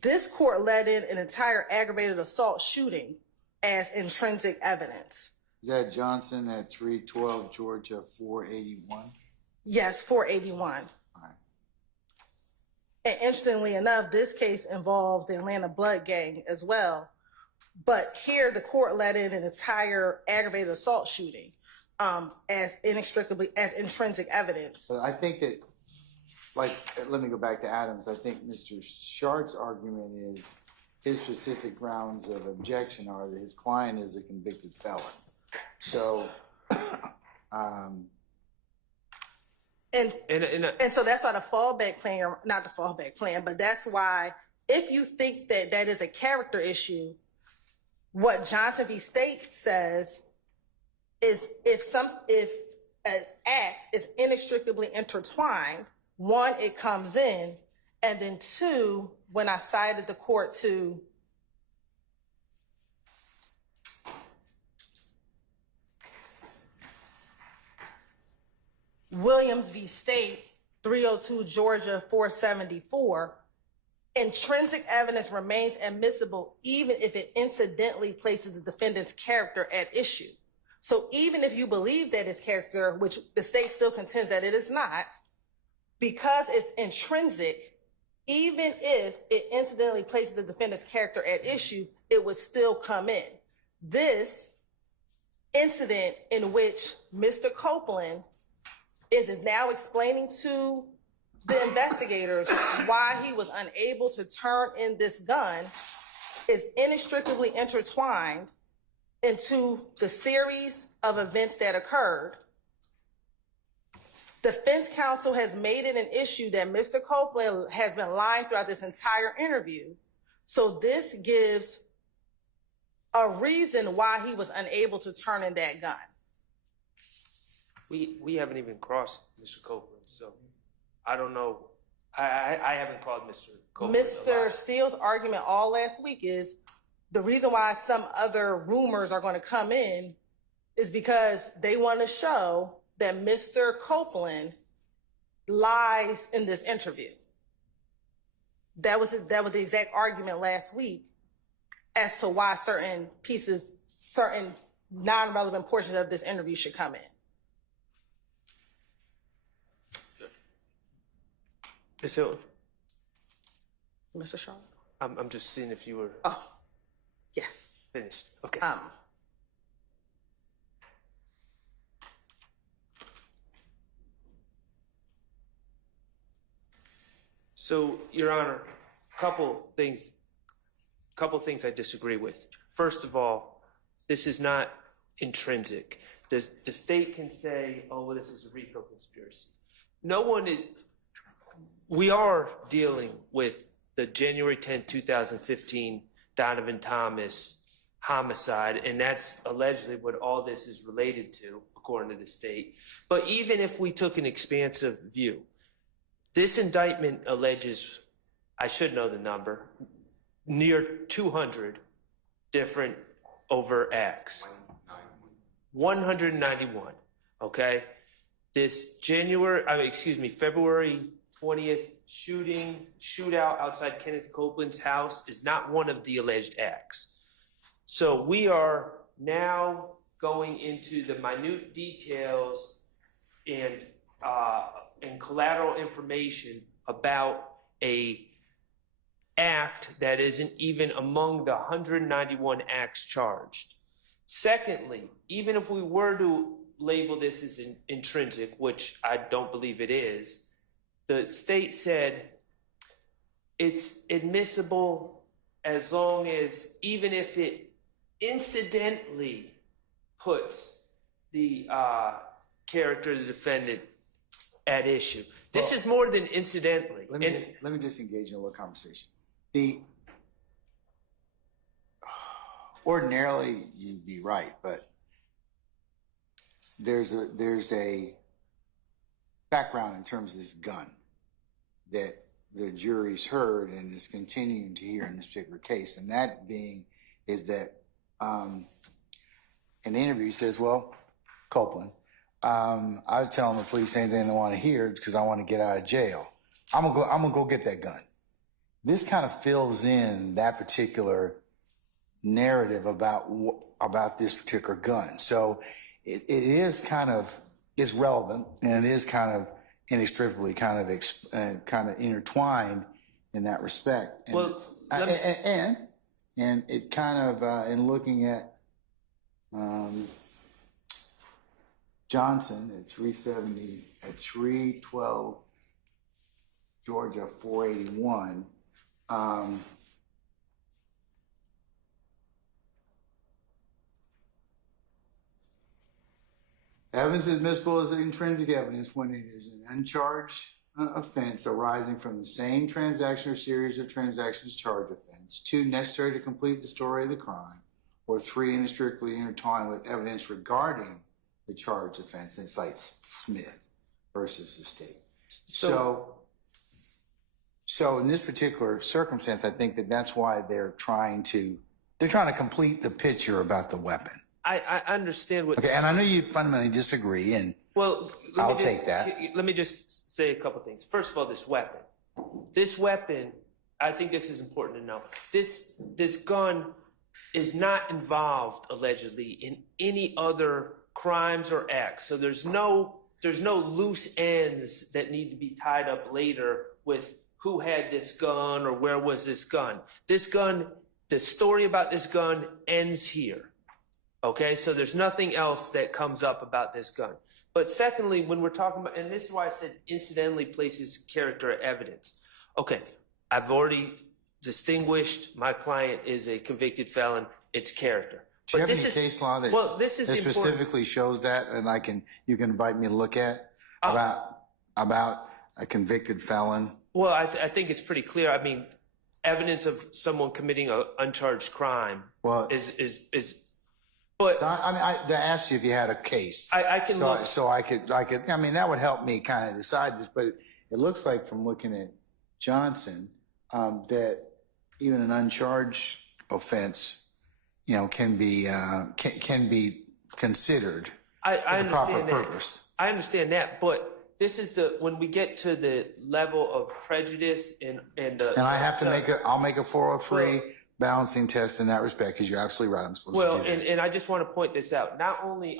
this court let in an entire aggravated assault shooting as intrinsic evidence. Is that Johnson at 312 Georgia 481? Yes, 481. All right. And interestingly enough, this case involves the Atlanta Blood Gang as well, But here, the court let in an entire aggravated assault shooting as intrinsic evidence. But I think that, like, let me go back to Adams. I think Mr. Shart's argument is his specific grounds of objection are that his client is a convicted felon. So, and so that's why the fallback plan, or not the fallback plan, but that's why if you think that that is a character issue, what Johnson v. State says is if an act is inextricably intertwined, one, it comes in, and then two, when I cited the court to Williams v. State, 302 Georgia 474, intrinsic evidence remains admissible even if it incidentally places the defendant's character at issue. So even if you believe that his character, which the state still contends that it is not, because it's intrinsic, even if it incidentally places the defendant's character at issue, it would still come in. This incident in which Mr. Copeland is now explaining to the investigators why he was unable to turn in this gun is inextricably intertwined into the series of events that occurred. Defense counsel has made it an issue that Mr. Copeland has been lying throughout this entire interview. So this gives a reason why he was unable to turn in that gun. We haven't even crossed Mr. Copeland, so I don't know. I haven't called Mr. Copeland. Mr. Steele's argument all last week is the reason why some other rumors are going to come in is because they want to show that Mr. Copeland lies in this interview. That was the exact argument last week as to why certain non-relevant portions of this interview should come in. Ms. Hilton? Mr. Shaw? I'm just seeing if you were Yes. finished. Okay. So, Your Honor, couple things I disagree with. First of all, this is not intrinsic. The state can say, oh, well, this is a RICO conspiracy. We are dealing with the January 10, 2015 Donovan Thomas homicide, and that's allegedly what all this is related to, according to the state. But even if we took an expansive view, this indictment alleges, I should know the number, near 200 different overt acts. 191, okay? This February 20th shootout outside Kenneth Copeland's house is not one of the alleged acts. So we are now going into the minute details and collateral information about a act that isn't even among the 191 acts charged. Secondly, even if we were to label this as intrinsic, which I don't believe it is, the state said it's admissible as long as, even if it incidentally puts the character of the defendant at issue. This is more than incidentally. Let me just engage in a little conversation. Ordinarily, you'd be right, but there's a background in terms of this gun that the jury's heard and is continuing to hear in this particular case, and that being is that in the interview he says, well, Copeland, I was telling the police anything they want to hear because I want to get out of jail. I'm gonna go get that gun. This kind of fills in that particular narrative about this particular gun. So it is kind of is relevant, and it is kind of inextricably kind of intertwined in that respect. And, Well, And it kind of, in looking at Johnson at 370, at 312 Georgia 481, evidence is admissible as intrinsic evidence when it is an uncharged offense arising from the same transaction or series of transactions charged offense. 2, necessary to complete the story of the crime. Or 3, inextricably intertwined with evidence regarding the charged offense. It's like Smith versus the state. So in this particular circumstance, I think that's why they're trying to complete the picture about the weapon. I understand what. Okay, and I know you fundamentally disagree, and I'll take that. Let me just say a couple things. First of all, this weapon, I think this is important to know. This gun is not involved allegedly in any other crimes or acts. So there's no loose ends that need to be tied up later with who had this gun or where was this gun. This gun, the story about this gun ends here. Okay, so there's nothing else that comes up about this gun. But secondly, when we're talking about, and this is why I said incidentally places character evidence. Okay, I've already distinguished my client is a convicted felon. It's character. Do you have any case law that, this is that specifically shows that, and you can invite me to look at about a convicted felon? Well, I think it's pretty clear. I mean, evidence of someone committing an uncharged crime is. But I asked you if you had a case. I can look. So I could. I mean, that would help me kind of decide this. But it looks like from looking at Johnson that even an uncharged offense, can be considered for the proper purpose. I understand that, but this is when we get to the level of prejudice and I have to I'll make a 403 balancing test in that respect, because you're absolutely right. I'm supposed to do that. And I just want to point this out. Not only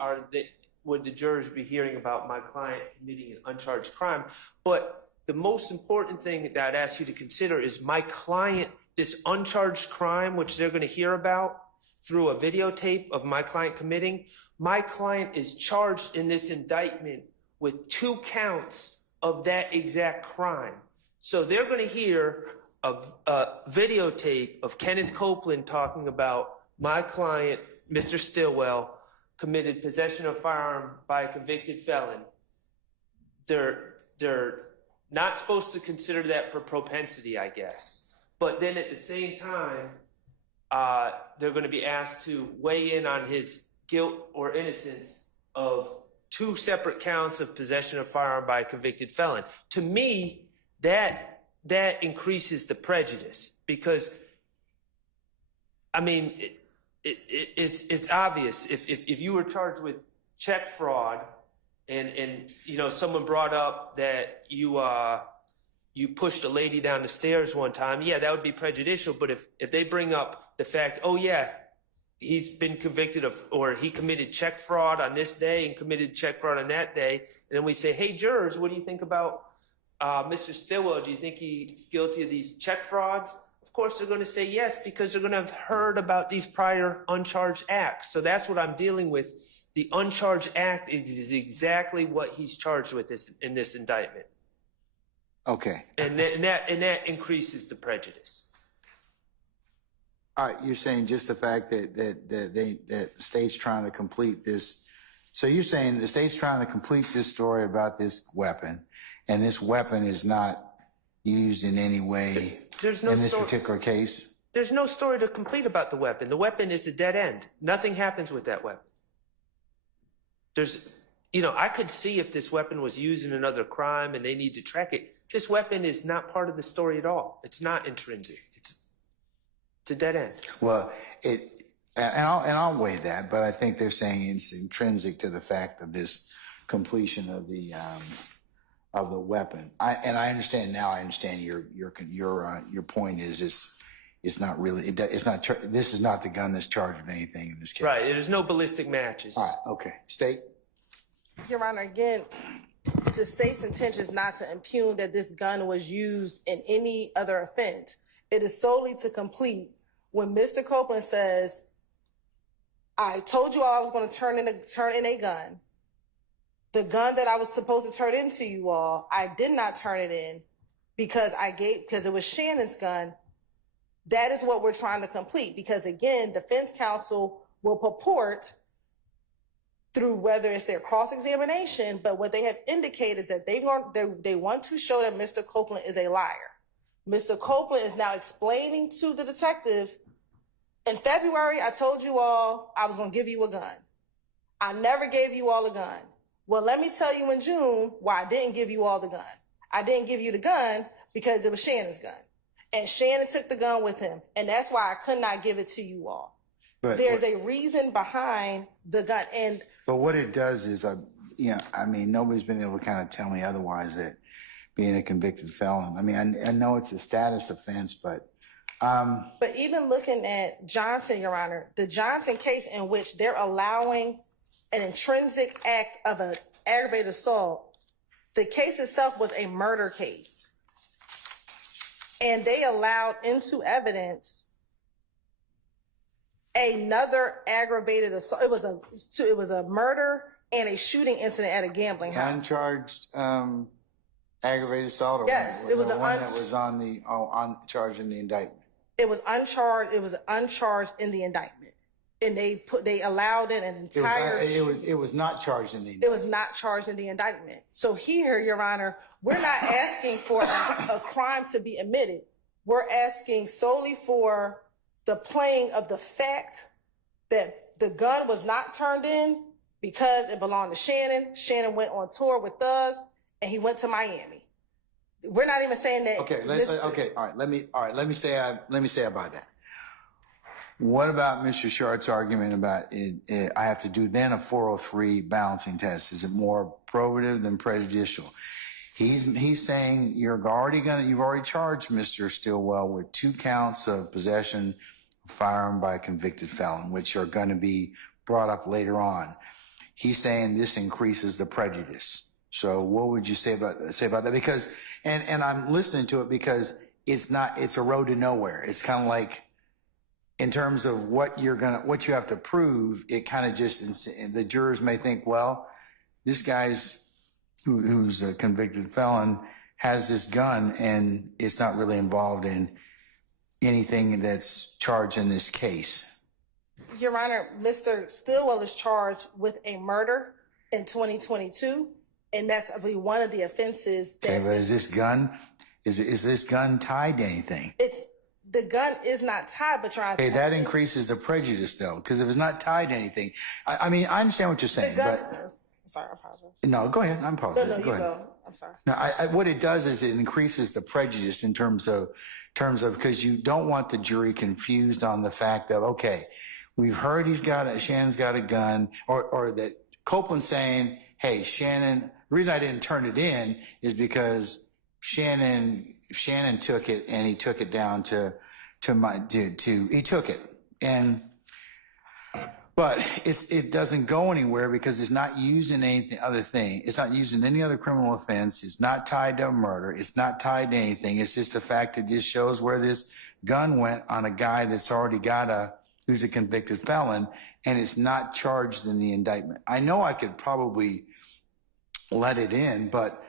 would the jurors be hearing about my client committing an uncharged crime, but the most important thing that I'd ask you to consider is my client, this uncharged crime, which they're going to hear about through a videotape of my client committing. My client is charged in this indictment with 2 counts of that exact crime. So they're going to hear a videotape of Kenneth Copeland talking about my client, Mr. Stillwell, committed possession of a firearm by a convicted felon. They're not supposed to consider that for propensity, I guess. But then at the same time, they're going to be asked to weigh in on his guilt or innocence of 2 separate counts of possession of a firearm by a convicted felon. To me, that increases the prejudice, because, I mean, it's obvious if you were charged with check fraud and someone brought up that you pushed a lady down the stairs one time, yeah, that would be prejudicial. But if they bring up the fact, oh yeah, he's been convicted of, or he committed check fraud on this day and committed check fraud on that day, and then we say, hey jurors, what do you think about Mr. Stillwell? Do you think he's guilty of these check frauds? Of course they're going to say yes, because they're going to have heard about these prior uncharged acts. So that's what I'm dealing with. The uncharged act is exactly what he's charged with in this indictment. Okay. And that increases the prejudice. All right, you're saying just the fact that the state's trying to complete this. So you're saying the state's trying to complete this story about this weapon, and this weapon is not used in any way in this particular case? There's no story to complete about the weapon. The weapon is a dead end. Nothing happens with that weapon. I could see if this weapon was used in another crime and they need to track it. This weapon is not part of the story at all. It's not intrinsic. It's a dead end. Well, I'll weigh that, but I think they're saying it's intrinsic to the fact of this completion of the weapon. I understand now. I understand your point is it's not really this is not the gun that's charged with anything in this case. Right. There's no ballistic matches. All right. Okay. State. Your Honor, again, the state's intention is not to impugn that this gun was used in any other offense. It is solely to complete when Mr. Copeland says, I told you all I was going to turn in a gun. The gun that I was supposed to turn into you all, I did not turn it in because it was Shannon's gun. That is what we're trying to complete, because again, defense counsel will purport through whether it's their cross-examination, but what they have indicated is that they want to show that Mr. Copeland is a liar. Mr. Copeland is now explaining to the detectives, in February, I told you all I was going to give you a gun. I never gave you all a gun. Well, let me tell you in June why I didn't give you all the gun. I didn't give you the gun because it was Shannon's gun. And Shannon took the gun with him. And that's why I could not give it to you all. But there's a reason behind the gun. But what it does is, nobody's been able to kind of tell me otherwise that being a convicted felon. I mean, I know it's a status offense, but. But even looking at Johnson, Your Honor, the Johnson case in which they're allowing an intrinsic act of an aggravated assault, the case itself was a murder case. And they allowed into evidence another aggravated assault. It was a murder and a shooting incident at a gambling house. Uncharged aggravated assault? Or yes, it was the one that was on charged in the indictment. It was uncharged. It was uncharged in the indictment, and they allowed it an entire. It was not charged in the indictment. It was not charged in the indictment. So here, Your Honor, we're not asking for a crime to be admitted. We're asking solely for the playing of the fact that the gun was not turned in because it belonged to Shannon. Shannon went on tour with Thug, and he went to Miami. We're not even saying that. Let me say about that. What about Mr. Shart's argument about it? I have to do then a 403 balancing test. Is it more probative than prejudicial? He's saying you've already charged Mr. Stillwell with 2 counts of possession of firearm by a convicted felon, which are going to be brought up later on. He's saying this increases the prejudice. So what would you say about that? Because, and I'm listening to it because it's a road to nowhere. It's kind of like, in terms of what you have to prove, it kind of just, the jurors may think, well, this guy's who's a convicted felon has this gun and it's not really involved in anything that's charged in this case. Your Honor, Mr. Stillwell is charged with a murder in 2022. And that's one of the offenses. Okay, but is this gun tied to anything? The gun is not tied, but Your Honor. Okay, that increases the prejudice though, because if it's not tied to anything, I mean, I understand what you're saying, I'm sorry, I apologize. No, go ahead. I'm apologizing. No, you go. I'm sorry. No, what it does is it increases the prejudice in terms of because you don't want the jury confused on the fact that, okay, we've heard Shannon's got a gun, or that Copeland's saying, hey, Shannon. The reason I didn't turn it in is because Shannon took it and he took it down he took it. But it doesn't go anywhere because it's not used in anything other thing. It's not used in any other criminal offense. It's not tied to a murder. It's not tied to anything. It's just the fact that this shows where this gun went on a guy that's already who's a convicted felon, and it's not charged in the indictment. I know I could probably let it in, but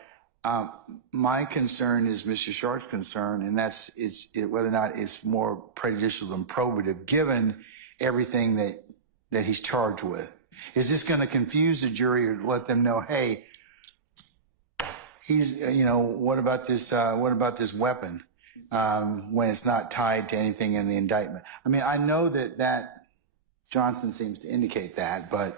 my concern is Mr. Sharp's concern, and that's whether or not it's more prejudicial than probative, given everything that he's charged with. Is this going to confuse the jury or let them know, hey, what about this weapon when it's not tied to anything in the indictment? I mean, I know that Johnson seems to indicate that, but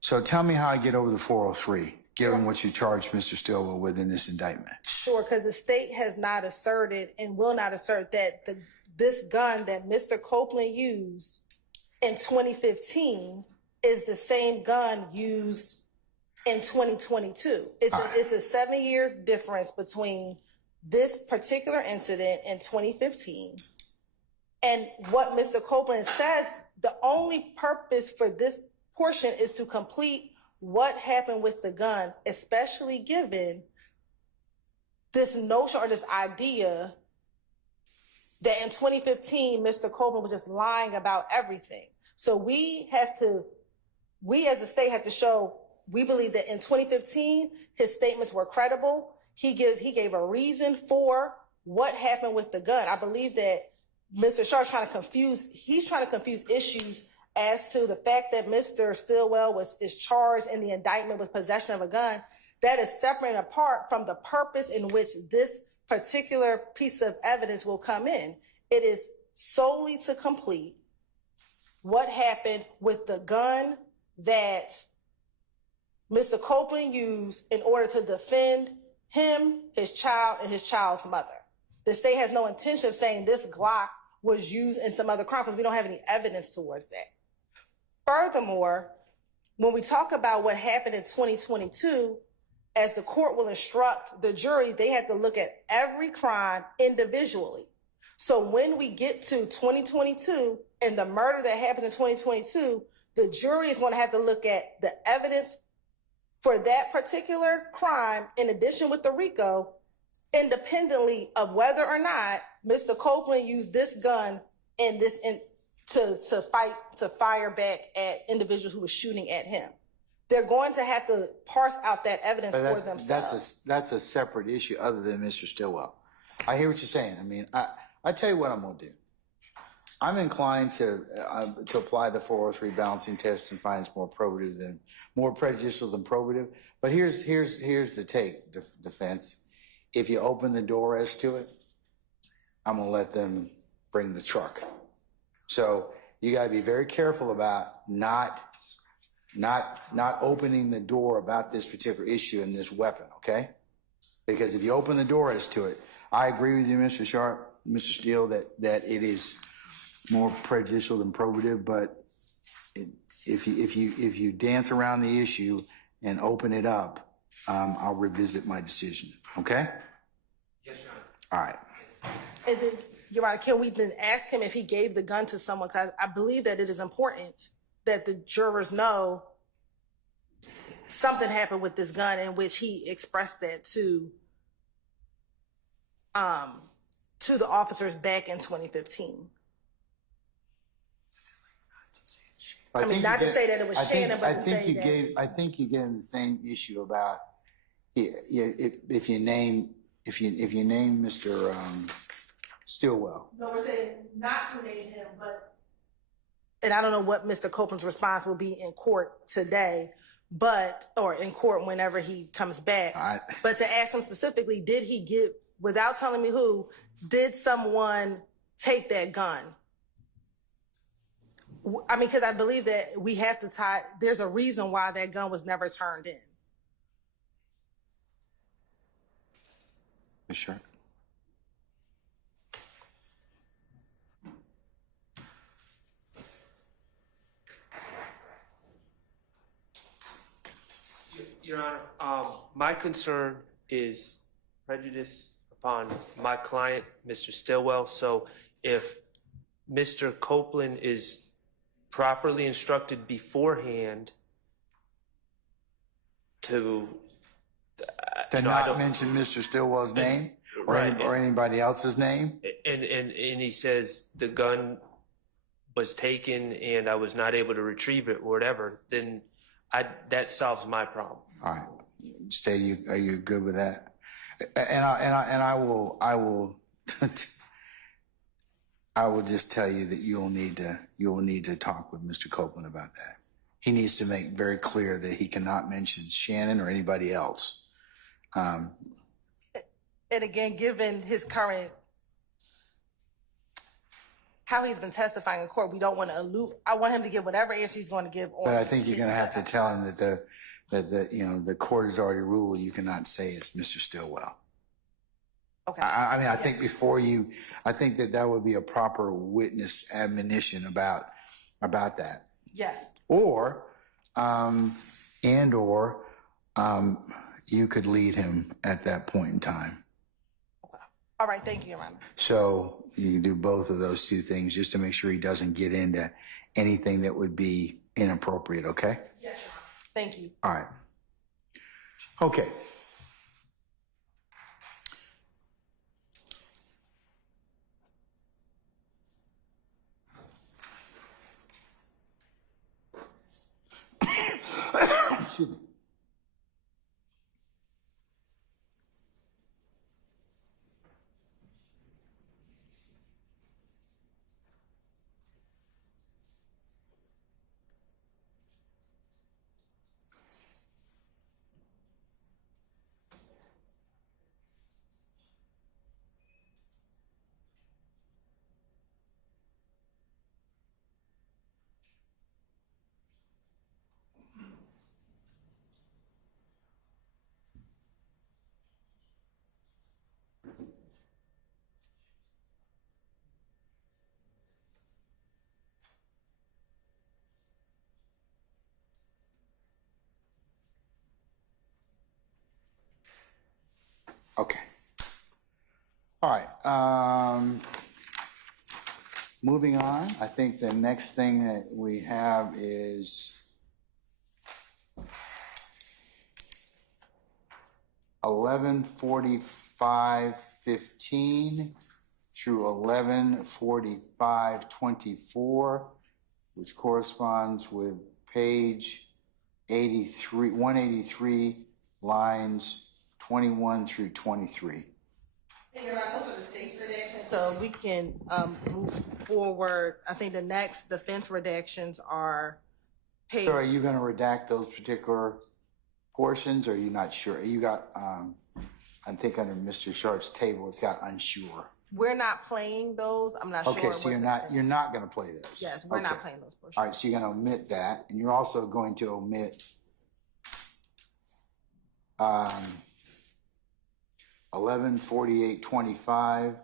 so tell me how I get over the 403. Given what you charged Mr. Stillwell with in this indictment. Sure, because the state has not asserted and will not assert that this gun that Mr. Copeland used in 2015 is the same gun used in 2022. It's a 7-year difference between this particular incident in 2015 and what Mr. Copeland says. The only purpose for this portion is to complete what happened with the gun, especially given this notion or this idea that in 2015, Mr. Copeland was just lying about everything. So we as a state have to show, we believe that in 2015, his statements were credible. He gave a reason for what happened with the gun. I believe that Mr. Sharp's trying to confuse issues as to the fact that Mr. Stillwell is charged in the indictment with possession of a gun. That is separate and apart from the purpose in which this particular piece of evidence will come in. It is solely to complete what happened with the gun that Mr. Copeland used in order to defend him, his child, and his child's mother. The state has no intention of saying this Glock was used in some other crime because we don't have any evidence towards that. Furthermore, when we talk about what happened in 2022, as the court will instruct the jury, they have to look at every crime individually. So when we get to 2022 and the murder that happens in 2022, the jury is going to have to look at the evidence for that particular crime, in addition with the RICO, independently of whether or not Mr. Copeland used this gun to fire back at individuals who were shooting at him. They're going to have to parse out that evidence for themselves. That's a separate issue other than Mr. Stillwell. I hear what you're saying. I mean, I tell you what I'm going to do. I'm inclined to apply the 403 balancing test and find it's more prejudicial than probative. But here's the take, defense. If you open the door as to it, I'm going to let them bring the truck. So you got to be very careful about not opening the door about this particular issue and this weapon, okay? Because if you open the door as to it, I agree with you, Mr. Sharp, Mr. Steele, that it is more prejudicial than probative. But if you dance around the issue and open it up, I'll revisit my decision. Okay? Yes, Your Honor. All right. And then, Your Honor, can we then ask him if he gave the gun to someone? Because I believe that it is important that the jurors know something happened with this gun in which he expressed that to the officers back in 2015. I mean, not to say that it was Shannon, but to say that. I think you get in the same issue about if you name Mr. Stillwell. No, we're saying not to name him, but, and I don't know what Mr. Copeland's response will be in court today, or in court whenever he comes back. But to ask him specifically, did he give, without telling me who, did someone take that gun? I mean, because I believe that we have to there's a reason why that gun was never turned in. Sure. Your Honor, my concern is prejudice upon my client, Mr. Stillwell. So if Mr. Copeland is properly instructed beforehand to not mention Mr. Stillwell's name or anybody else's name, and he says the gun was taken and I was not able to retrieve it or whatever, then that solves my problem. all right. Are you good with that? And I will I will just tell you that you will need to talk with Mr. Copeland about that. He needs to make very clear that he cannot mention Shannon or anybody else. And again, given his current, how he's been testifying in court, we don't want to I want him to give whatever answer he's going to give. But I think you're going to have to tell him that the court has already ruled you cannot say it's Mr. Stillwell. Okay. I mean, I think I think that would be a proper witness admonition about that. Yes. Or you could lead him at that point in time. Okay. All right. Thank you, Your Honor. So you do both of those two things just to make sure he doesn't get into anything that would be inappropriate. Okay. Yes, Your Honor. Thank you. All right. Okay. excuse me. Okay. All right. Moving on, I think the next thing that we have is 11:45:15 through 11:45:24, which corresponds with page 183, lines 21 through 23. Your Honor, those are the state's redactions. So we can move forward. I think the next defense redactions are paid. So are you going to redact those particular portions, or are you not sure? You got, I think under Mr. Sharp's table, it's got unsure. We're not playing those. I'm not sure. Okay, so you're not going to play those. Yes, we're Okay. not playing those portions. All right, so you're going to omit that, and you're also going to omit 11:48:25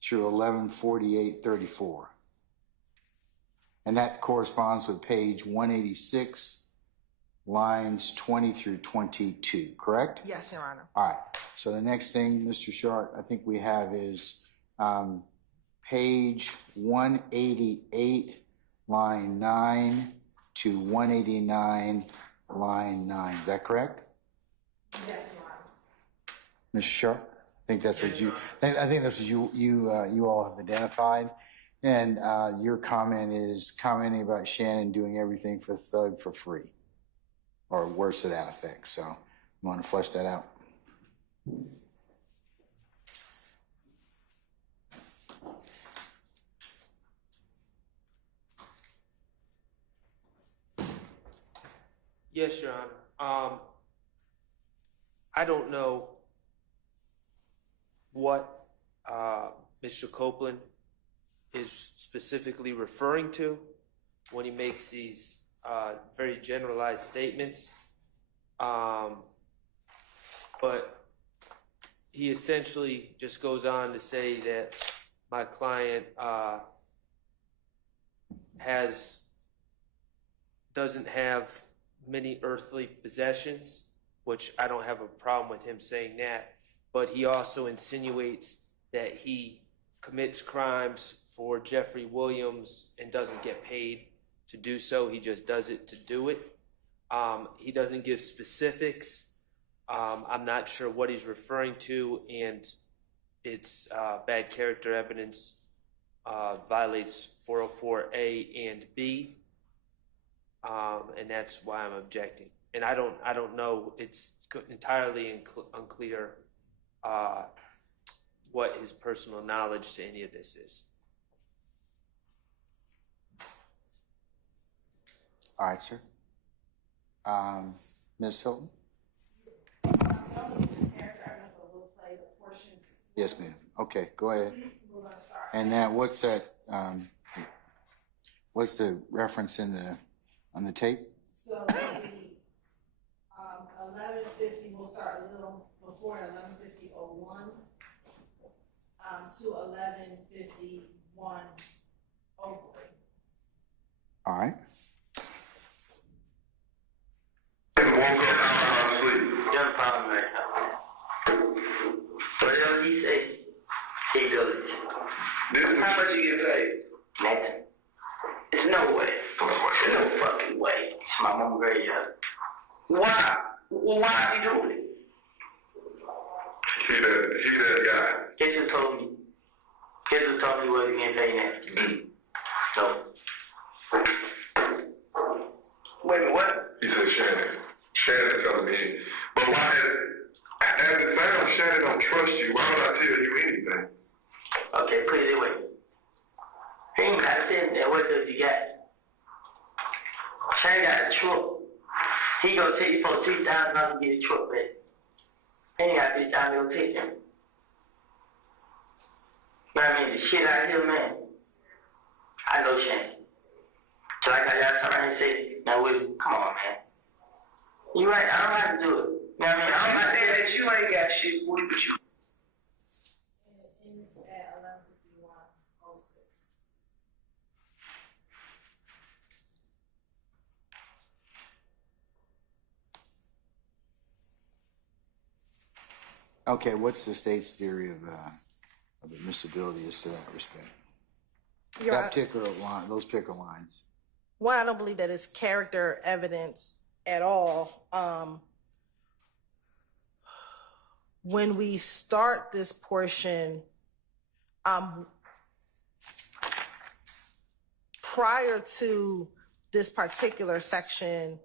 through 11:48:34, and that corresponds with page 186, lines 20 through 22. Correct? Yes, Your Honor. All right. So the next thing, Mr. Sharp, I think we have is page 188, line 9 to 189, line 9. Is that correct? Yes, Your Honor. Mr. Sharp? I think that's what I think that's what you all have identified. And your comment is commenting about Shannon doing everything for Thug for free, or worse to that effect. So you want to flesh that out? Yes, Your Honor. I don't know what Mr. Copeland is specifically referring to when he makes these very generalized statements. But he essentially just goes on to say that my client doesn't have many earthly possessions, which I don't have a problem with him saying that. But he also insinuates that he commits crimes for Jeffery Williams and doesn't get paid to do so. He just does it to do it. He doesn't give specifics. I'm not sure what he's referring to, and it's bad character evidence, violates 404A and B, and that's why I'm objecting. And I don't know. It's entirely unclear what his personal knowledge to any of this is. All right, sir. Ms. Hilton? Yes, ma'am. Okay, go ahead. And that, what's that? What's the reference on the tape? So the 11:50 will start a little before 11:50:01 to 11:51:03. All right. Woke up out of sleep. Young problem right now. Whatever he say, he does it. How much you get paid? Nothing. There's no way. There's no fucking way. It's my mom graveyard. Why? Well, why is he doing it? He that guy. Guess who told me? Guess who told me what he getting paid next? No. Wait a minute, what? He said Shannon. Shannon coming in. But why, as it sounds, Shannon don't trust you. Why would I tell you anything? Okay, put it away. He ain't got to say that. What does he got? Shannon got a truck. He gonna take you for $3,000 to get his truck back. He ain't got $3,000 to take him. But I mean, the shit out here, man. I know Shannon. So like I got something to say, now Woody, come on, man. You right, I don't have to do it. You know what I mean? I'm not saying that you ain't got shit, Woody, but you. Okay, what's the state's theory of admissibility as to that respect? That particular line, those particular lines. One, I don't believe that it's character evidence at all. When we start this portion, prior to this particular section,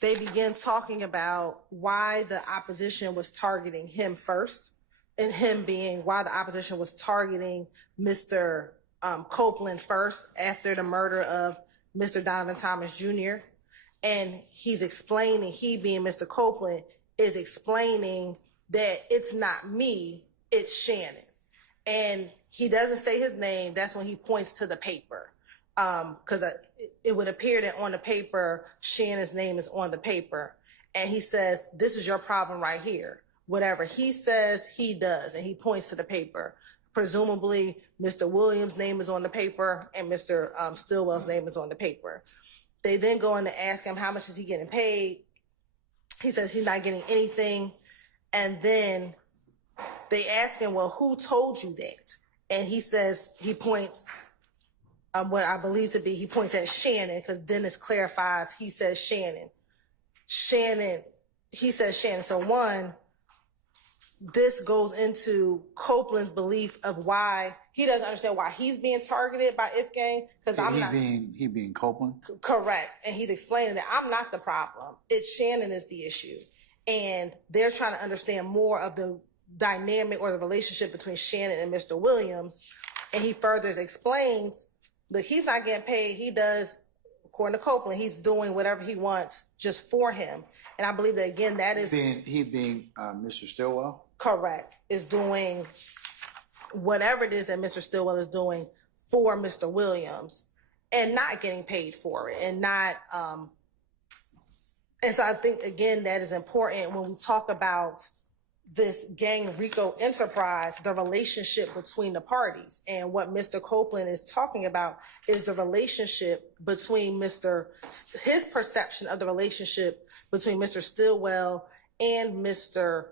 they begin talking about why the opposition was targeting him first, and him being why the opposition was targeting Mr. Copeland first after the murder of Mr. Donovan Thomas Jr. And he's explaining, he being Mr. Copeland, is explaining that it's not me, it's Shannon. And he doesn't say his name. That's when he points to the paper. Because it would appear that on the paper, Shannon's name is on the paper. And he says, this is your problem right here. Whatever he says, he does. And he points to the paper. Presumably, Mr. Williams' name is on the paper and Mr. Stillwell's name is on the paper. They then go in to ask him, how much is he getting paid? He says he's not getting anything. And then they ask him, well, who told you that? And he says, he points, what I believe to be, he points at Shannon, because Dennis clarifies, he says Shannon. He says Shannon. So one, this goes into Copeland's belief of why he doesn't understand why he's being targeted by Ifgang, because He being Copeland? Correct. And he's explaining that I'm not the problem. It's Shannon is the issue. And they're trying to understand more of the dynamic or the relationship between Shannon and Mr. Williams. And he further explains that he's not getting paid. He does, according to Copeland, he's doing whatever he wants just for him. And I believe that, again, that is... He being Mr. Stillwell? Correct. Is doing whatever it is that Mr. Stillwell is doing for Mr. Williams and not getting paid for it and not... And so I think, again, that is important when we talk about this gang RICO enterprise, the relationship between the parties. And what Mr. Copeland is talking about is the relationship between his perception of the relationship between Mr. Stillwell and Mr.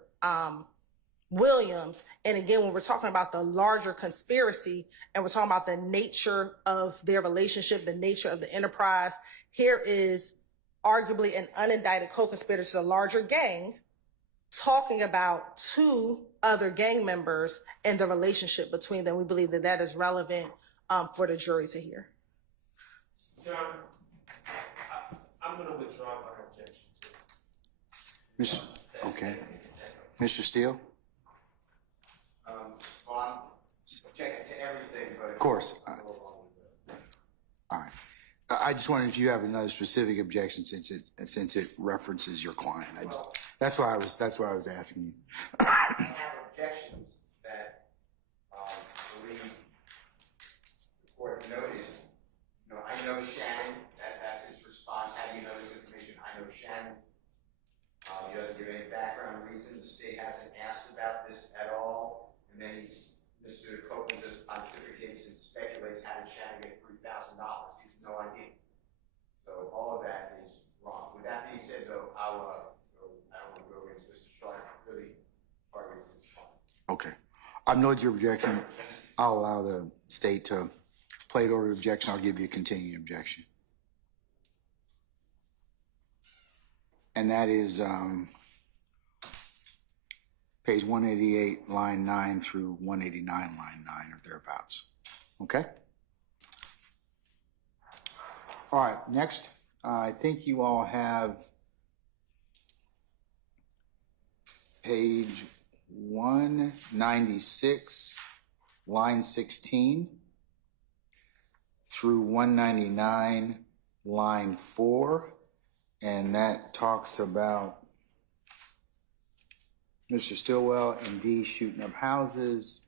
Williams. And again, when we're talking about the larger conspiracy and we're talking about the nature of their relationship, the nature of the enterprise, here is arguably an unindicted co-conspirator to the larger gang talking about two other gang members and the relationship between them. We believe that that is relevant for the jury to hear. John, I'm going to withdraw my objection. Okay. Mr. Steele? Well, I'm objecting to everything, but... Of course. All right. I just wondered if you have another specific objection since it references your client. That's why I was asking you. I have objections that I believe the court noted. I know Shannon. That's his response. How do you know this information? I know Shannon. He doesn't give any background reason. The state hasn't asked about this at all. And then Mr. Copeland just pontificates and speculates how did Shannon get $3,000. He has no idea. So all of that is wrong. With that being said, though, I don't want to go into Mr. Sharp. Really targets his fund. Okay. I've noted your objection. I'll allow the state to play it over your objection. I'll give you a continuing objection. And that is page 188, line 9 through 189, line 9 or thereabouts. Okay? All right, next, I think you all have page 196, line 16 through 199, line 4, and that talks about Mr. Stillwell and Dee shooting up houses,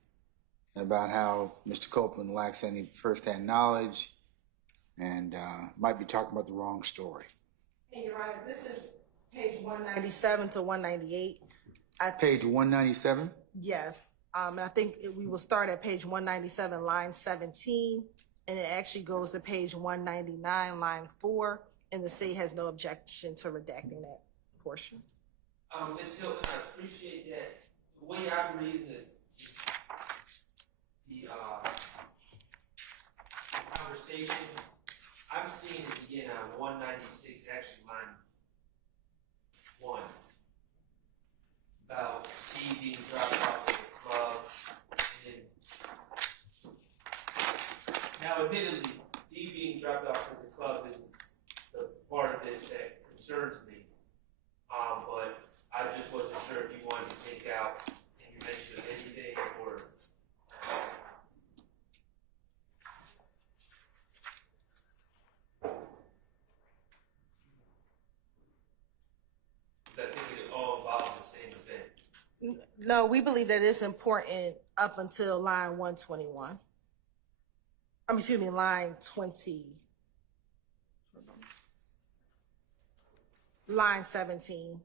and about how Mr. Copeland lacks any firsthand knowledge and might be talking about the wrong story. And Your Honor, this is page 197 to 198. Page 197? Yes. And I think we will start at page 197, line 17, and it actually goes to page 199, line 4, and the state has no objection to redacting that portion. Ms. Hilton, I appreciate that. The way I'm reading the conversation, I'm seeing it begin on 196, actually line 1, about D being dropped off at the club. And now, admittedly, D being dropped off at the club isn't the part of this that concerns me, but I just wasn't sure if you wanted to take out any mention of anything or. I think it all involves the same event. No, we believe that it's important up until line 121. Excuse me, line 20. Line 17.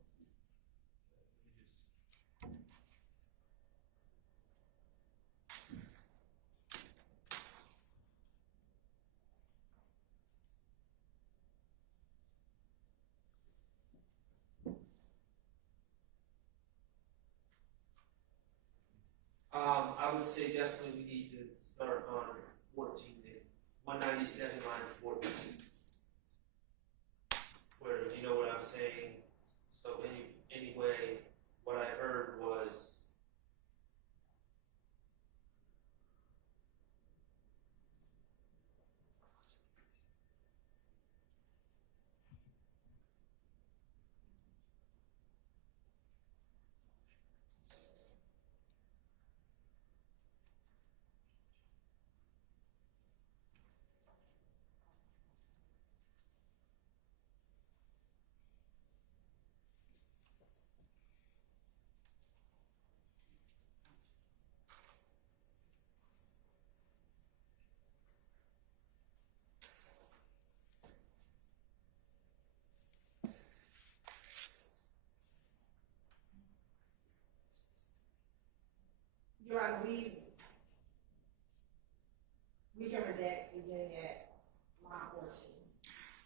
I would say definitely we need to start on 14, 197, line 14. Where, you know what I'm saying? So anyway, what I heard was Your Honor, we can redact beginning at line 14.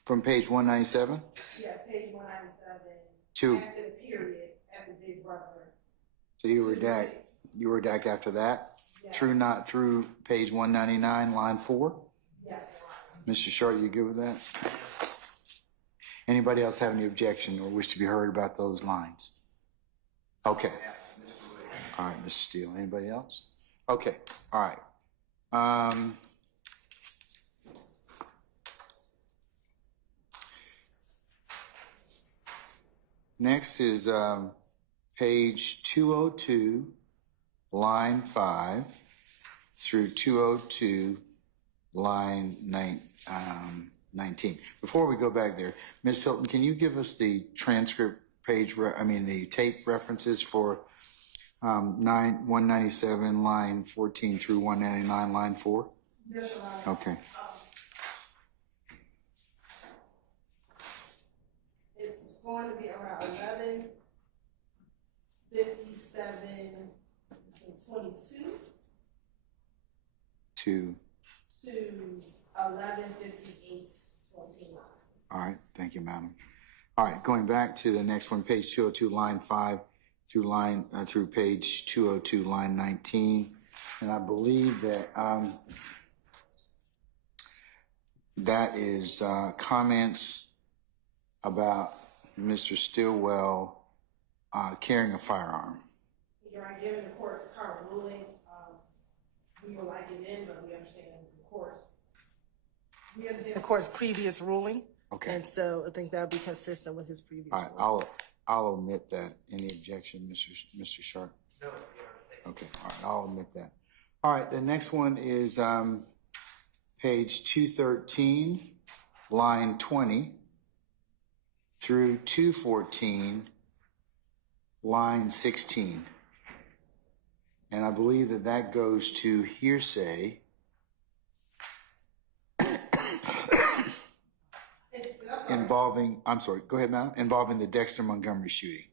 From page 197? Yes, page 197. To. After the period, after Big Brother. So you redact after that? Yes. Through page 199, line 4? Yes, Your Honor. Mr. Short, you good with that? Anybody else have any objection or wish to be heard about those lines? Okay. All right, Mr. Steele. Anybody else? Okay. All right. Next is page 202, line 5 through 202, line 19. Before we go back there, Ms. Hilton, can you give us the transcript page, the tape references for 197, line 14 through 199, line 4? Yes, Your Honor. Okay. It's going to be around 11:57 and 22 to 11:58:29. All right. Thank you, madam. All right. Going back to the next one, page 202, line 5 through page 202, line 19. And I believe that that is comments about Mr. Stillwell carrying a firearm. Your Your Honor, given the court's current ruling, we would like it in, but we understand the court's previous ruling. Okay. And so I think that would be consistent with his previous All right, ruling. I'll omit that. Any objection, Mr. Sharp? No, Your Honor, thank you. Okay, all right, I'll omit that. All right, the next one is page 213, line 20 through 214, line 16. And I believe that that goes to hearsay. Involving, I'm sorry, go ahead, ma'am. Involving the Dexter Montgomery shooting.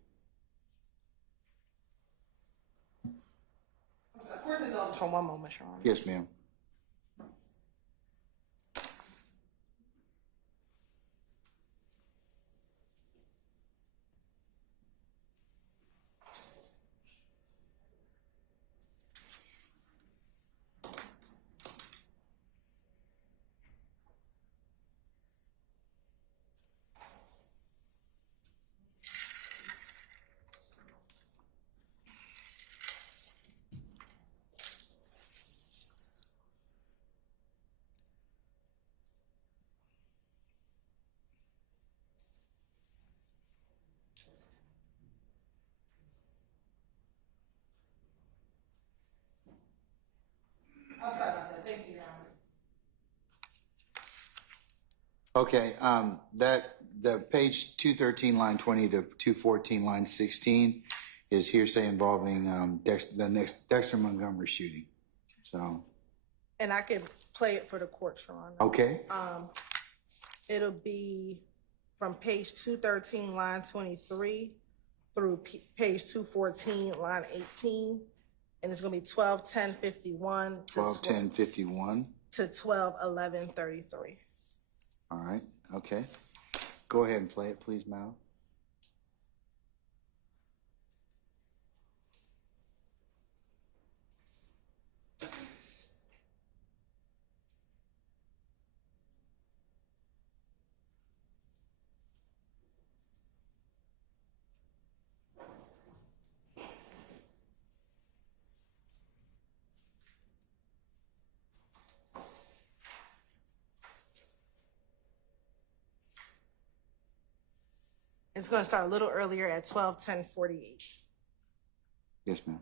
Of course, indulge for one moment, Your Honor. Yes, ma'am. I'm sorry about that. Thank you, Your Okay, Honor. the page 213, line 20 to 214, line 16 is hearsay involving Dexter Montgomery shooting. So. And I can play it for the court, Your Honor. Okay. It'll be from page 213, line 23 through page 214, line 18. And it's going to be 12-10-51 to 12-10-51 to 12-11-33. All right. Okay. Go ahead and play it, please, Mal. It's going to start a little earlier at 12-10-48. Yes, ma'am.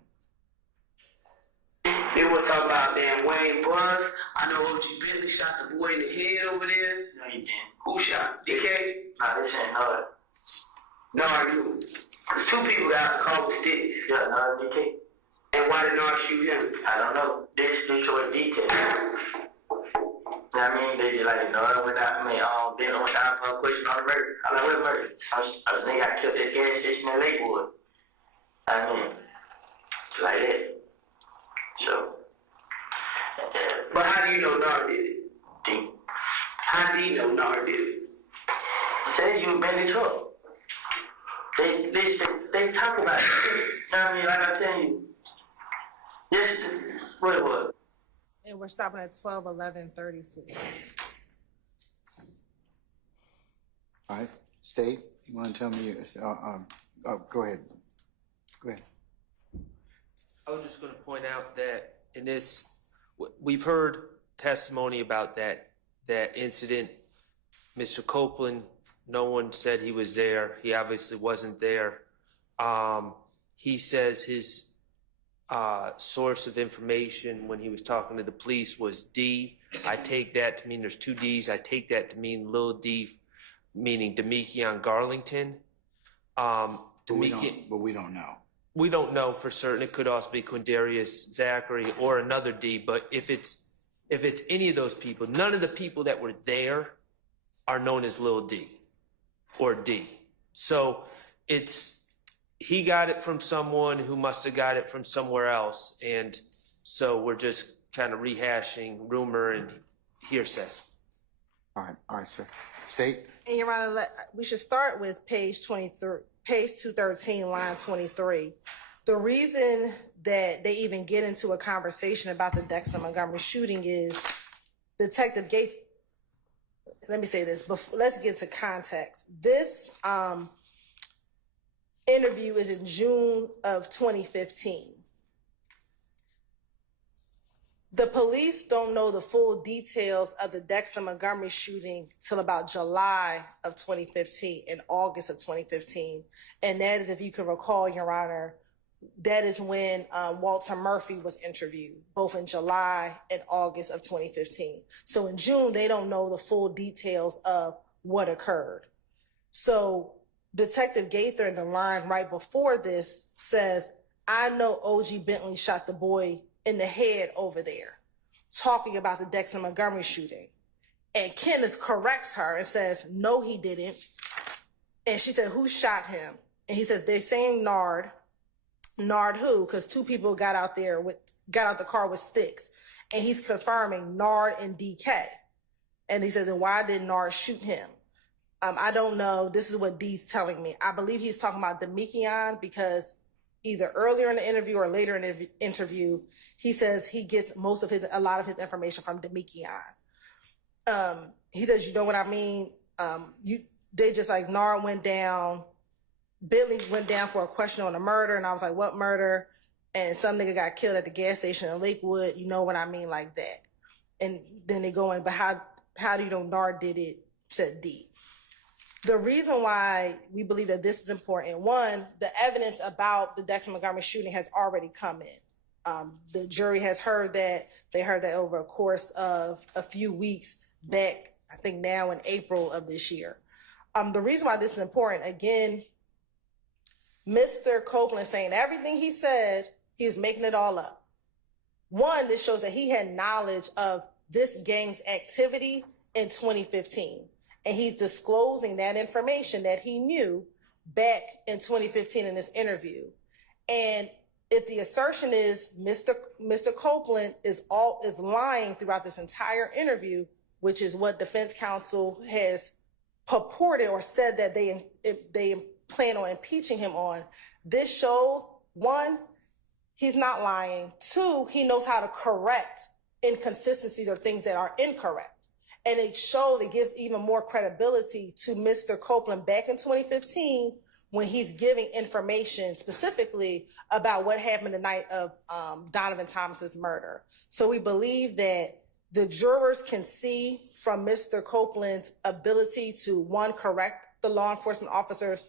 They was talking about damn Wayne Buzz. I know OG Bentley shot the boy in the head over there. No, he didn't. Who shot? DK? Nah, this ain't know it. No, I knew. Cause two people got the call with sticks. Yeah, no, DK. And why did not shoot him? I don't know. They just Detroit detail. I mean, they just like, no, without me, didn't went down for a question on the murder. I'm like, what murder? I think I killed that gas station in Lakewood. I mean, it's like that. So, but how do you know Nar did it? D? How do you know Nar did it? He said you been in trouble. They talk about it. I mean, like I tell you, yes, what it was. And we're stopping at 12-11-34. All right. State, you want to tell me? Go ahead. Go ahead. I was just going to point out that in this, we've heard testimony about that incident. Mr. Copeland, no one said he was there. He obviously wasn't there. He says his source of information when he was talking to the police was D. I take that to mean there's two D's. I take that to mean Lil D, meaning Demekion Garlington. But we don't know. We don't know for certain. It could also be Quindarius Zachary or another D. But if it's any of those people, none of the people that were there are known as Lil D or D. So he got it from someone who must have got it from somewhere else, and so we're just kind of rehashing rumor and hearsay. All right, sir. State. And Your Honor, we should start with page 23. Page 213, line 23. The reason that they even get into a conversation about the Dexter Montgomery shooting is Detective Gates. Let me say this, before, let's get to context. This interview is in June of 2015. The police don't know the full details of the Dexter Montgomery shooting till about July of 2015 and August of 2015. And that is, if you can recall, Your Honor, that is when Walter Murphy was interviewed, both in July and August of 2015. So in June, they don't know the full details of what occurred. So Detective Gaither in the line right before this says, I know OG Bentley shot the boy in the head over there, talking about the Dexter Montgomery shooting. And Kenneth corrects her and says, no, he didn't. And she said, who shot him? And he says, they're saying Nard. Nard who? Because two people got out the car with sticks. And he's confirming Nard and DK. And he says, then why did Nard shoot him? I don't know. This is what Dee's telling me. I believe he's talking about Demekion, because either earlier in the interview or later in the interview, he says he gets a lot of his information from Demekion. He says, you know what I mean? They just like, Nard went down, Bentley went down for a question on a murder, and I was like, what murder? And some nigga got killed at the gas station in Lakewood. You know what I mean? Like that. And then they go in, but how do you know Nard did it? Said D. The reason why we believe that this is important, one, the evidence about the Dexter Montgomery shooting has already come in. The jury has heard that. They heard that over a course of a few weeks back, I think now in April of this year. The reason why this is important, again, Mr. Copeland saying everything he said, he was making it all up. One, this shows that he had knowledge of this gang's activity in 2015. And he's disclosing that information that he knew back in 2015 in this interview. And if the assertion is Mr. Copeland is lying throughout this entire interview, which is what defense counsel has purported or said that they plan on impeaching him on, this shows, one, he's not lying. Two, he knows how to correct inconsistencies or things that are incorrect. And it gives even more credibility to Mr. Copeland back in 2015 when he's giving information specifically about what happened the night of Donovan Thomas's murder. So we believe that the jurors can see from Mr. Copeland's ability to, one, correct the law enforcement officers,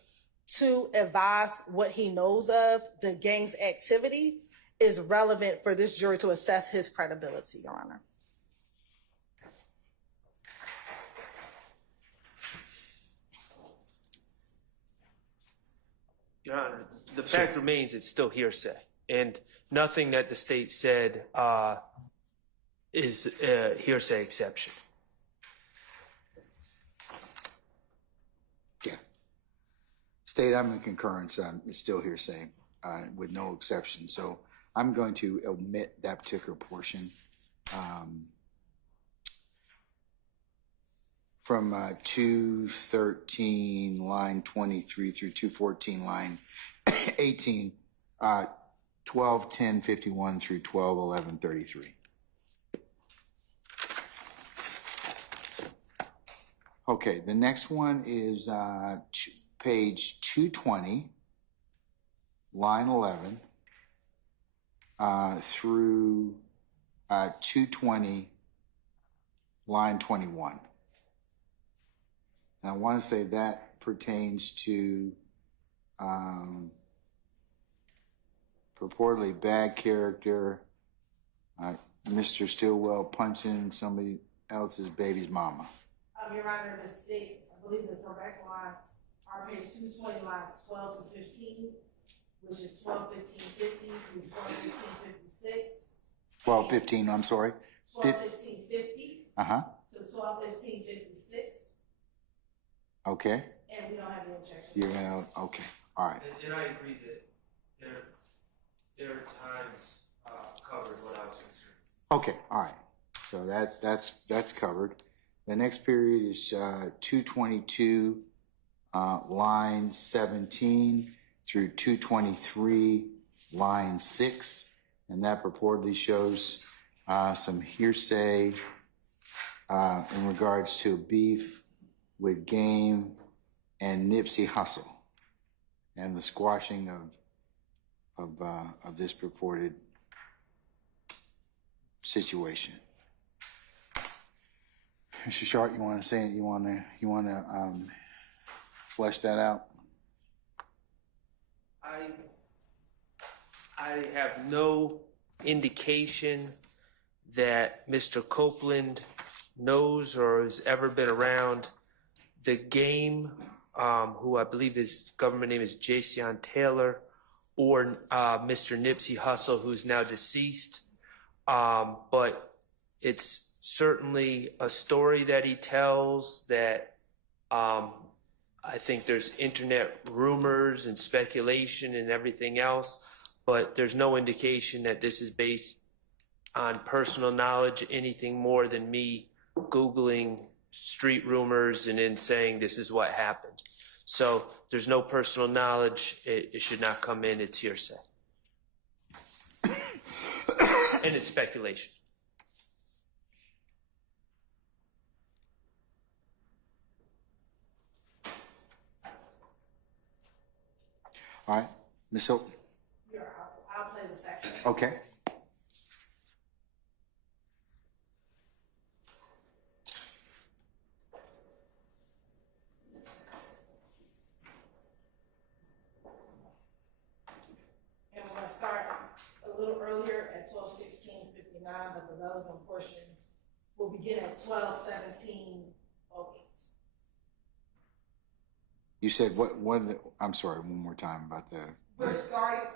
two, advise what he knows of the gang's activity, is relevant for this jury to assess his credibility, Your Honor. Your Honor, the fact remains it's still hearsay, and nothing that the state said is a hearsay exception. Yeah. State, I'm in concurrence. It's still hearsay with no exception. So I'm going to omit that particular portion. From 213 line 23 through 214 line 18, 12:10:51 through 12:11:33. Okay, the next one is page 220, line 11, through 220, line 21. And I want to say that pertains to purportedly bad character, Mr. Stillwell punching somebody else's baby's mama. Your Honor, the state, I believe the correct lines are page 220, lines 12 to 15, which is 12:15:50 through 12:15:56. 12:15, I'm sorry. 12:15:50. Uh-huh. To 12:15:56. Okay. And we don't have any objection. You're gonna, okay, all right. And I agree that there are times covered when I was concerned. Okay, all right. So that's covered. The next period is 222, line 17 through 223, line 6, and that purportedly shows some hearsay in regards to beef with Game and Nipsey Hussle and the squashing of this purported situation. Mr. Sharp, you want to say it? You want to flesh that out? I have no indication that Mr. Copeland knows or has ever been around the game, who I believe his government name is Jason Taylor, or Mr. Nipsey Hussle, who's now deceased. But it's certainly a story that he tells that I think there's internet rumors and speculation and everything else, but there's no indication that this is based on personal knowledge, anything more than me Googling street rumors and then saying this is what happened. So there's no personal knowledge. It should not come in. It's hearsay. And it's speculation. All right, Ms. Hilton. Yeah, I'll play the section. Okay. And we're going to start a little earlier at 12:16:59, but the relevant portions will begin at 12:17:08. You said what? I'm sorry. One more time about the. We're starting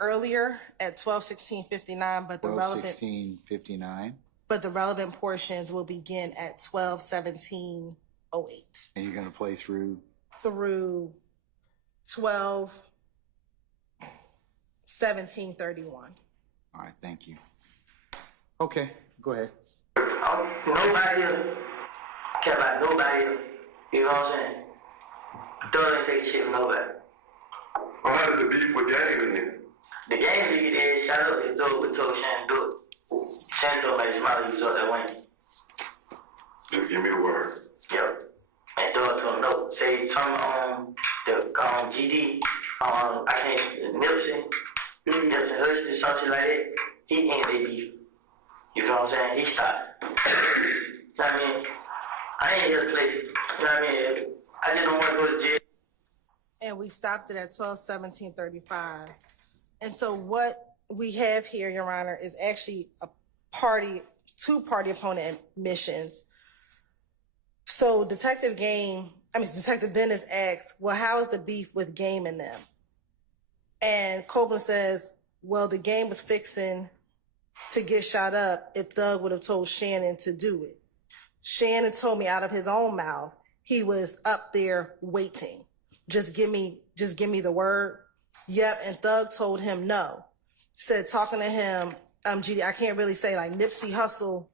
earlier at 12:16:59, but the relevant 12:16:59. but the relevant portions will begin at 12:17:08 And you're going to play through 12:17:31. All right, thank you. Okay, go ahead. Nobody else care about nobody else. You know what I'm saying? Don't take shit from nobody. Well, how did the beef with Game in there? The game league is shut up and do it with told Shan do it. Shan told me his mother was up that way. Just give me the word. Yep. And throw it to him, no. Say something on the GD, I can't, Nipsey Hussle, something like that. He ain't they beef. You know what I'm saying? He stopped. You know what I mean? I ain't here to play. You know what I mean? I just don't want to go to jail. And we stopped it at 12:17:35. And so what we have here, Your Honor, is actually two party opponent admissions. So Detective Dennis asks, well, how is the beef with Game and them? And Copeland says, well, the Game was fixing to get shot up if Thug would have told Shannon to do it. Shannon told me out of his own mouth he was up there waiting. Just give me the word. Yep, and Thug told him no. Said talking to him, GD, I can't really say like Nipsey Hussle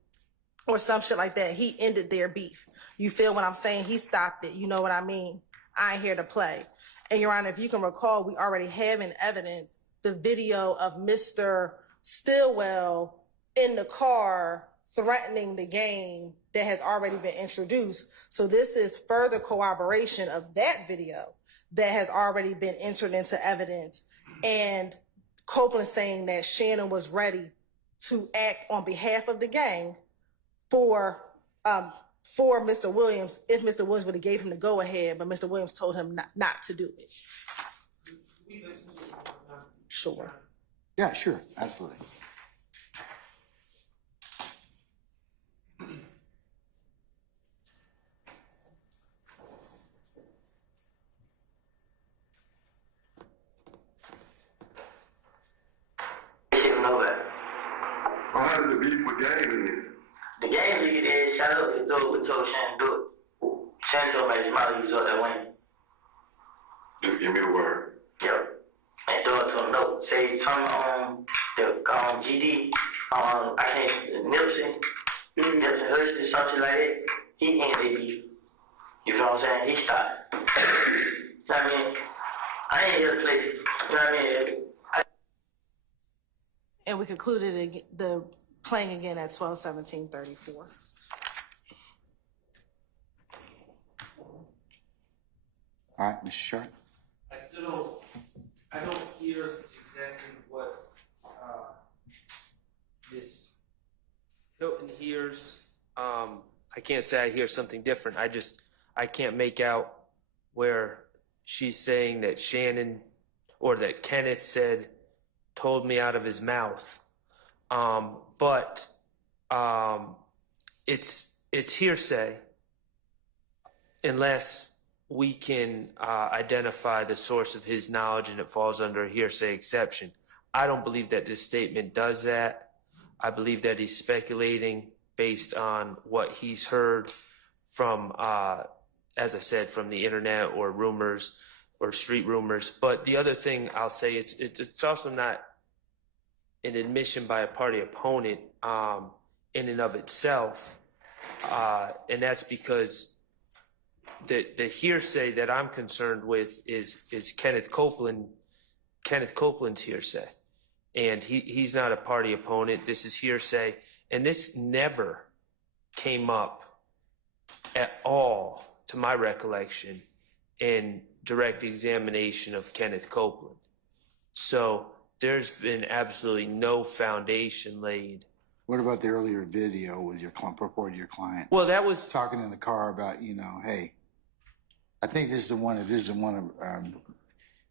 or some shit like that. He ended their beef. You feel what I'm saying? He stopped it. You know what I mean? I ain't here to play. And Your Honor, if you can recall, we already have in evidence the video of Mr. Stillwell in the car threatening the Game that has already been introduced. So this is further corroboration of that video that has already been entered into evidence. And Copeland saying that Shannon was ready to act on behalf of the gang for Mr. Williams, if Mr. Williams would have gave him the go-ahead, but Mr. Williams told him not to do it. Sure. Yeah, sure, absolutely. How did the beef with Game in there? The game league is shut up and do it with told Shan do it. Shan told me his mother was up that way. Just give me the word. Yep. And throw it to him, no. Say something on the GD, I can't, Nipsey Hussle, something like that. He ain't they beef. You know what I'm saying? He stopped. You know what I mean? I ain't here to play. You know what I mean? And we concluded the playing again at 12:17:34. All right, Mr. Sharp. I don't hear exactly what Ms. hears, I can't say I hear something different. I can't make out where she's saying that Shannon or that Kenneth said, told me out of his mouth. But it's hearsay unless we can identify the source of his knowledge and it falls under a hearsay exception. I don't believe that this statement does that. I believe that he's speculating based on what he's heard from, as I said, from the internet or rumors or street rumors. But the other thing I'll say, it's also not an admission by a party opponent in and of itself. And that's because the hearsay that I'm concerned with is Kenneth Copeland's hearsay. And he's not a party opponent. This is hearsay. And this never came up at all, to my recollection, in direct examination of Kenneth Copeland. So there's been absolutely no foundation laid. What about the earlier video with your purported your client? Well, that was talking in the car about, hey, I think this is the one.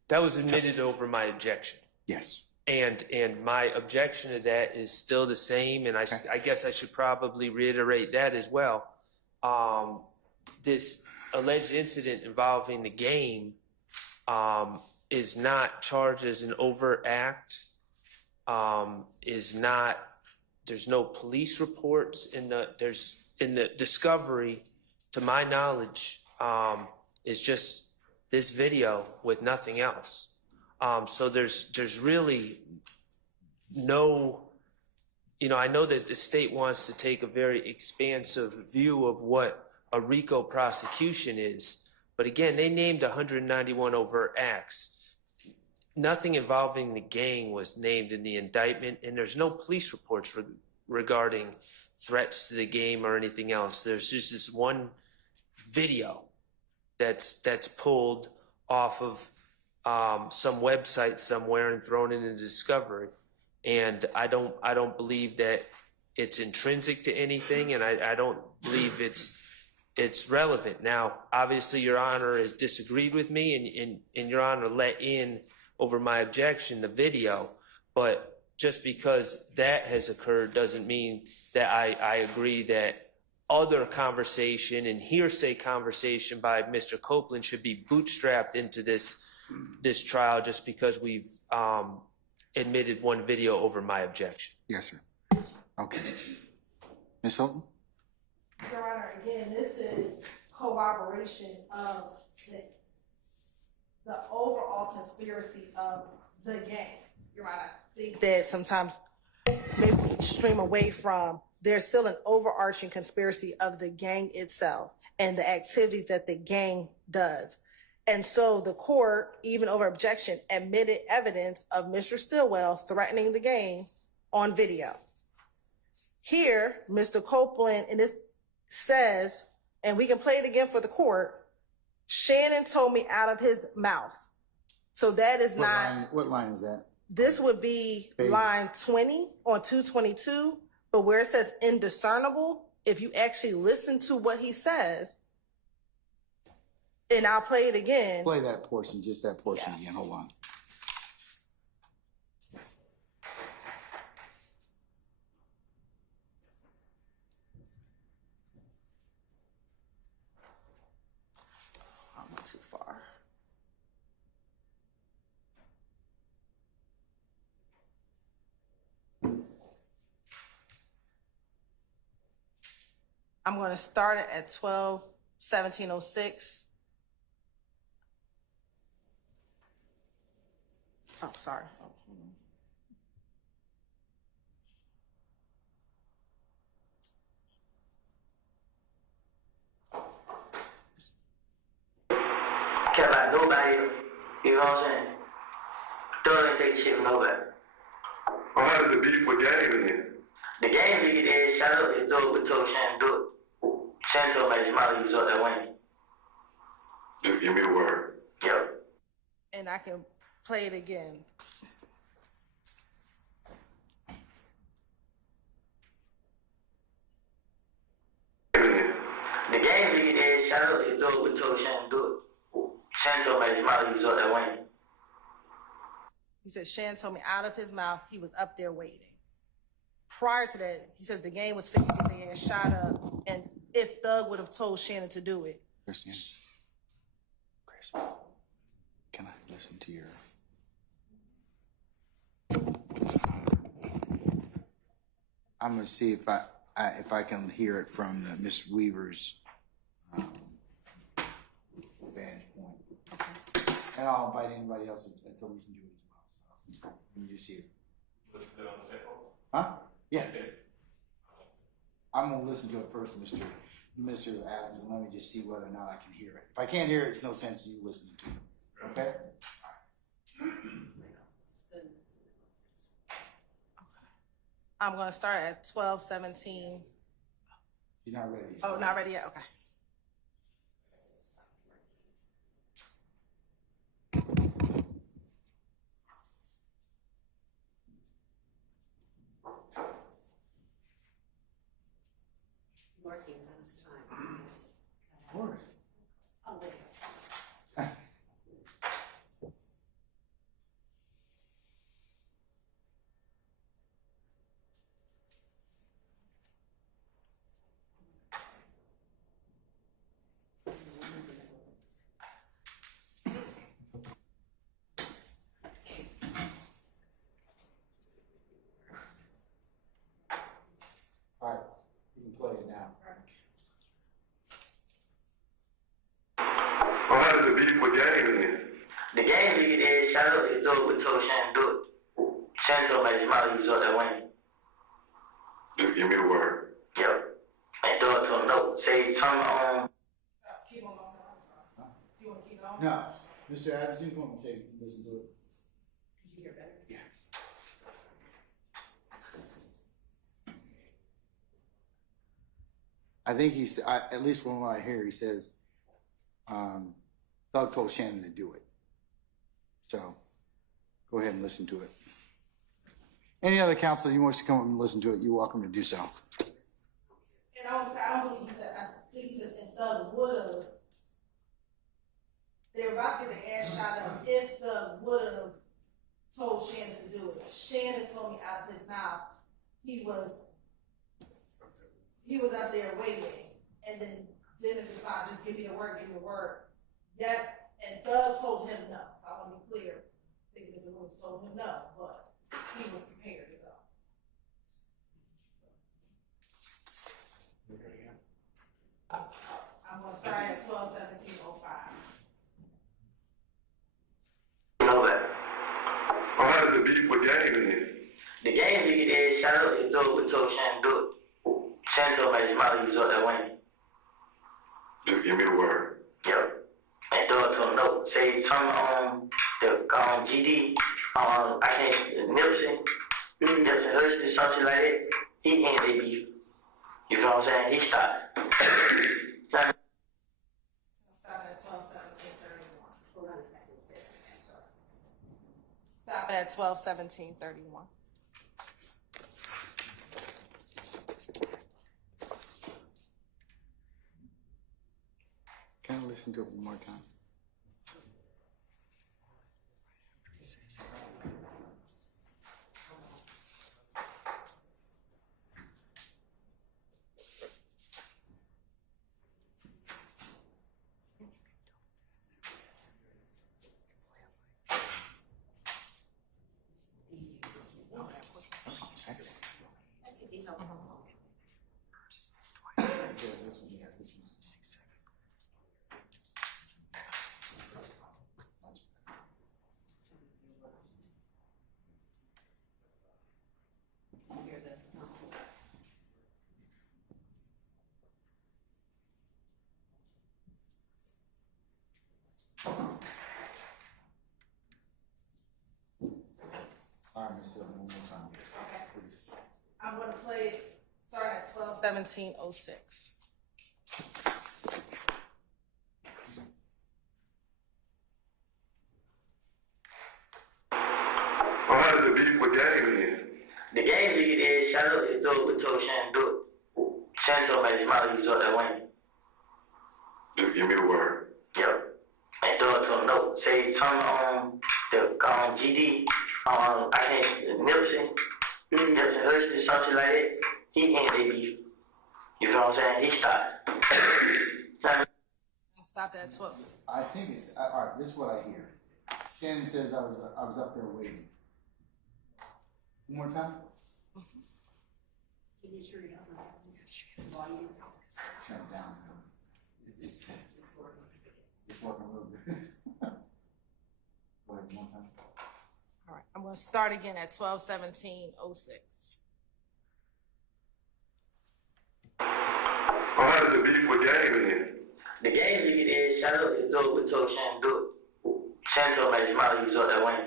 That was admitted over my objection. Yes. And my objection to that is still the same, and I guess I should probably reiterate that as well. This alleged incident involving the game is not charged as an overt act. There's no police reports in the discovery, to my knowledge, is just this video with nothing else. So there's really no, I know that the state wants to take a very expansive view of what a RICO prosecution is, but again, they named 191 overt acts. Nothing involving the gang was named in the indictment, and there's no police reports regarding threats to the game or anything else. There's just this one video that's pulled off of some website somewhere and thrown into discovery, and I don't believe that it's intrinsic to anything, and I don't believe it's relevant. Now, obviously, Your Honor has disagreed with me, and Your Honor let in over my objection the video, but just because that has occurred doesn't mean that I agree that other conversation and hearsay conversation by Mr. Copeland should be bootstrapped into this trial just because we've admitted one video over my objection. Yes, sir. Okay. Ms. Hilton? Your Honor, again, this is corroboration of the overall conspiracy of the gang. Your Honor, I think that sometimes maybe we stream away from, there's still an overarching conspiracy of the gang itself and the activities that the gang does. And so the court, even over objection, admitted evidence of Mr. Stillwell threatening the gang on video. Here, Mr. Copeland, and this says, and we can play it again for the court, Shannon told me out of his mouth. So that is What line is that? This would be line 20 on 222, but where it says indiscernible, if you actually listen to what he says, and I'll play it again. Play that portion, just that portion again. Hold on. I went too far. I'm going to start it at 12:17:06. Oh, sorry. Oh, Care about nobody, you know what I'm saying? Don't even take shit from nobody. Well, how did the beef with gang then? The game nigga did shut up his door, but told Shannon do it. Shannon told me his mother was up that way. Just give me the word. Yep. and I can play it again. said Shannon told me out of his mouth he was up there waiting. Prior to that, he says the game was 50, they had shot up, and if Thug would have told Shannon to do it. Chris, can I listen to your... I'm going to see if I can hear it from Miss Weaver's vantage point. And I'll invite anybody else to listen to it as well. So let me just hear it. Listen to it on the same phone? Huh? Yeah. I'm going to listen to it first, Mr. Adams, and let me just see whether or not I can hear it. If I can't hear it, it's no sense in you listening to it. Okay? I'm going to start at 12:17. You're not ready. Oh, not ready yet? Okay. Working last time. Of course. Oh, wait. All right. You can play it now. Well, how does the beef with game in this? The game league is shout out to Doug with told Shannon do it. Shannon told my mouth he was up there winning. Just give me the word. Yep. And Doug told him no. Say something on. Keep on going. You want to keep going? No. Mr. Adams, you're going to listen to it. Did you hear better? Yeah. I think at least from what I hear, he says, Doug told Shannon to do it. So, go ahead and listen to it. Any other counselor who wants to come up and listen to it, you're welcome to do so. And I don't believe he said, I think he said, if Thug would have, they were about to get the ass shot up if Thug would have told Shannon to do it. Shannon told me out of his mouth he was up there waiting, and then Dennis responds, just give me the word, give me the word. Yep, and Thug told him no. So I want to be clear. I think Mr. Williams told him no, but he was prepared to go. I'm going to start at 12:17:05. You know that. Well, how does the beef with game in this? The game league is shout out to Doug with told Shannon do it. Shannon told my mouth he was up there winning. Just give me the word. Yep. And Doug told him no. Say something on the GD, I can't, Nipsey, Hearsay, something like that. He ain't they beef. You know what I'm saying? He stopped. Stop at 12:17:31. Hold on a second, Sarah. Stop at 12:17:31. Can I listen to it one more time? All right, Mr. One more time. Okay. Please. I'm going to play it starting at 12:17:06. Well, how does the beef with game in this? The game league is shout out to Doug with told Shannon do it. Shannon told my mouth he was up there winning. Just give me the word. Yep. And Doug told him no. Say something on the GD, I can't, Nipsey, Hersey, something like that. He ended beef. You know what I'm saying? He stopped. Stop at 12. I think it's, all right, this is what I hear. Shannon says I was up there waiting. One more time? Can you turn it up? Volume. Turn it down. It's working a little bit. Go ahead, one more time. All right, I'm going to start again at 12:17:06. How does the beef with game in? The game league is shout out to those with told Shannon do it. Shannon told me smile you saw that win.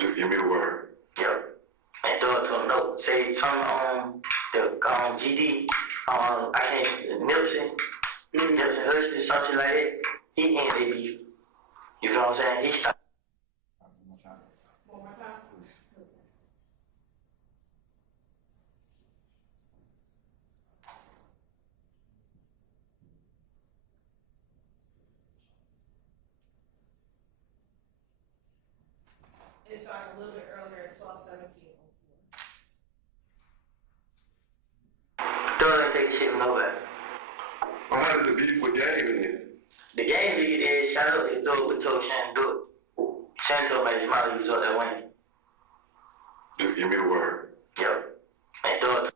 Just give me the word. Yep. And throw it to him no. Say something on the GD. I can't Nipsey, Hersey, something like that. He ended beef. You know what I'm saying? He stopped. One more time. It started a little bit earlier at 12:17. Throw it and take the shit from nowhere. How does the beef with game in? The game league is shout out to those with told Shannon do it. Shannon told me smile you saw that win. Just give me the word. Yep. And throw it to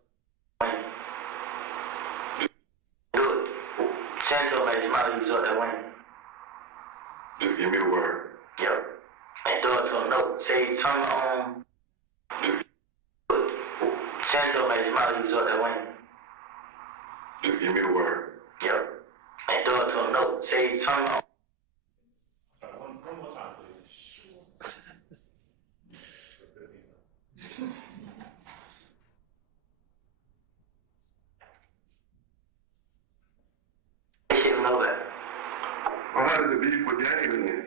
win. Do it. Shannon told me smile you saw that win. Just give me the word. Yep. And throw it to him no. Say something on Shannon told me smile you saw that win. Just give me the word. Yep. And throw it to him no. Say something on One more time, please. shit from nowhere. How does the beef with game in?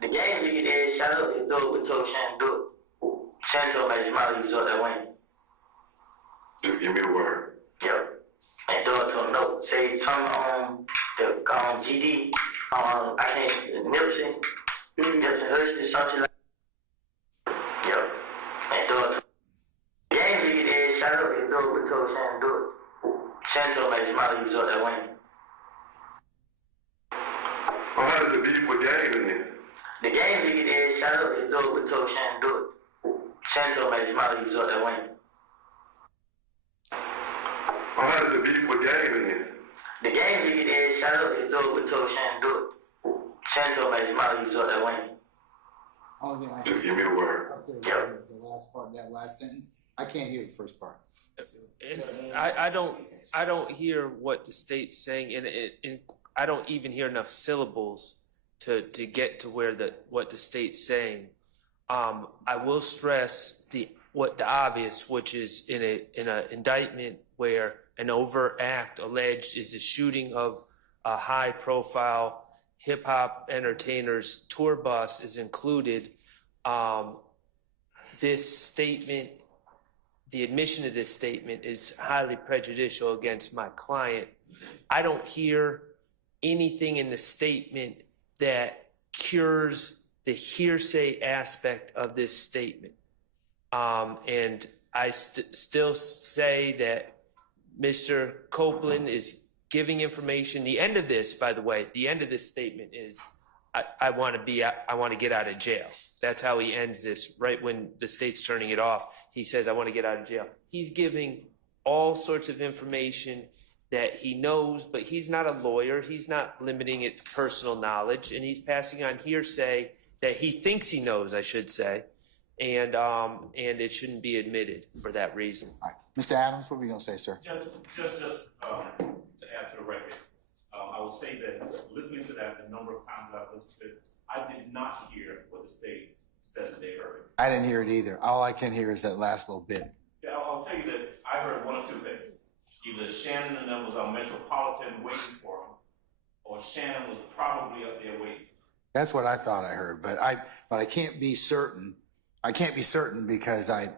The game league is shout out to those with told Shannon do it. Shannon told me smile you saw that win. Just give me the word. Yep. And throw it to him no. Say something on the GD. I can't Nipsey, Hersey, something like that. Yep. And throw it to him. The game league is shout out to those with told Shannon do it. Shannon told me smile you saw that win. How does the beef with game in? The game league is shout out to those with told Shannon do it. Shannon told me smile you saw that win. How does the beef with game in? The game league is shout out to those with told Shannon do it. Shannon told me smile you saw that win. Oh, yeah. Just give me the word. Up there, Yep. it's the last part, that last sentence. I can't hear the first part. And I don't hear what the state's saying, and I don't even hear enough syllables to get to what the state's saying. I will stress the obvious, which is in an indictment where an overt act alleged is the shooting of a high-profile hip-hop entertainer's tour bus is included. This statement, the admission of this statement, is highly prejudicial against my client. I don't hear anything in the statement that cures the hearsay aspect of this statement. And I still say that Mr. Copeland is giving information. The end of this, by the way, the end of this statement is, I want to get out of jail. That's how he ends this, right when the state's turning it off. He says, I want to get out of jail. He's giving all sorts of information that he knows, but he's not a lawyer. He's not limiting it to personal knowledge, and he's passing on hearsay that he thinks he knows, I should say, and it shouldn't be admitted for that reason. All right. Mr. Adams, what were you going to say, sir? Just to add to the record, I will say that listening to that, the number of times I've listened to it, I did not hear what the state says that they heard. I didn't hear it either. All I can hear is that last little bit. Yeah, I'll tell you that I heard one of two things. Either Shannon and them was on Metropolitan waiting for him, or Shannon was probably up there waiting. That's what I thought I heard, but I can't be certain. I can't be certain because I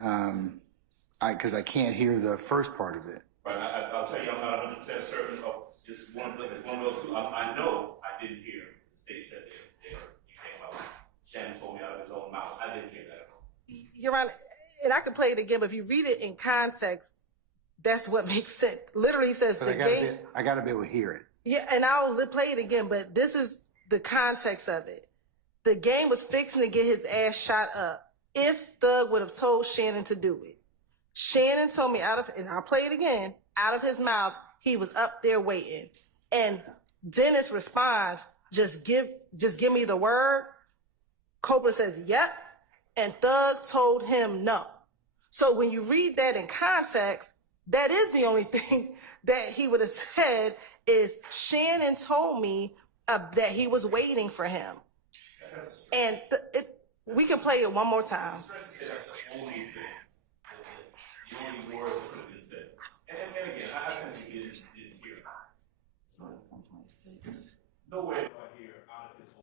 can't hear the first part of it. Right, I'll tell you, I'm not 100% certain of this one of those two. I know I didn't hear the state said they came out. Shannon told me out of his own mouth. I didn't hear that at all. Your Honor, and I can play it again, but if you read it in context, that's what makes sense. Literally says But the game. I gotta be able to hear it. Yeah, and I'll play it again, but this is the context of it. The game was fixing to get his ass shot up if Thug would have told Shannon to do it. Shannon told me and I'll play it again, out of his mouth, he was up there waiting. And Dennis responds, just give me the word. Copeland says, yep. And Thug told him no. So when you read that in context, that is the only thing that he would have said is Shannon told me that he was waiting for him. And we can play it one more time. That's the only thing. The only word that could have been said. And again, I think he didn't hear. Nowhere do I hear out of his own.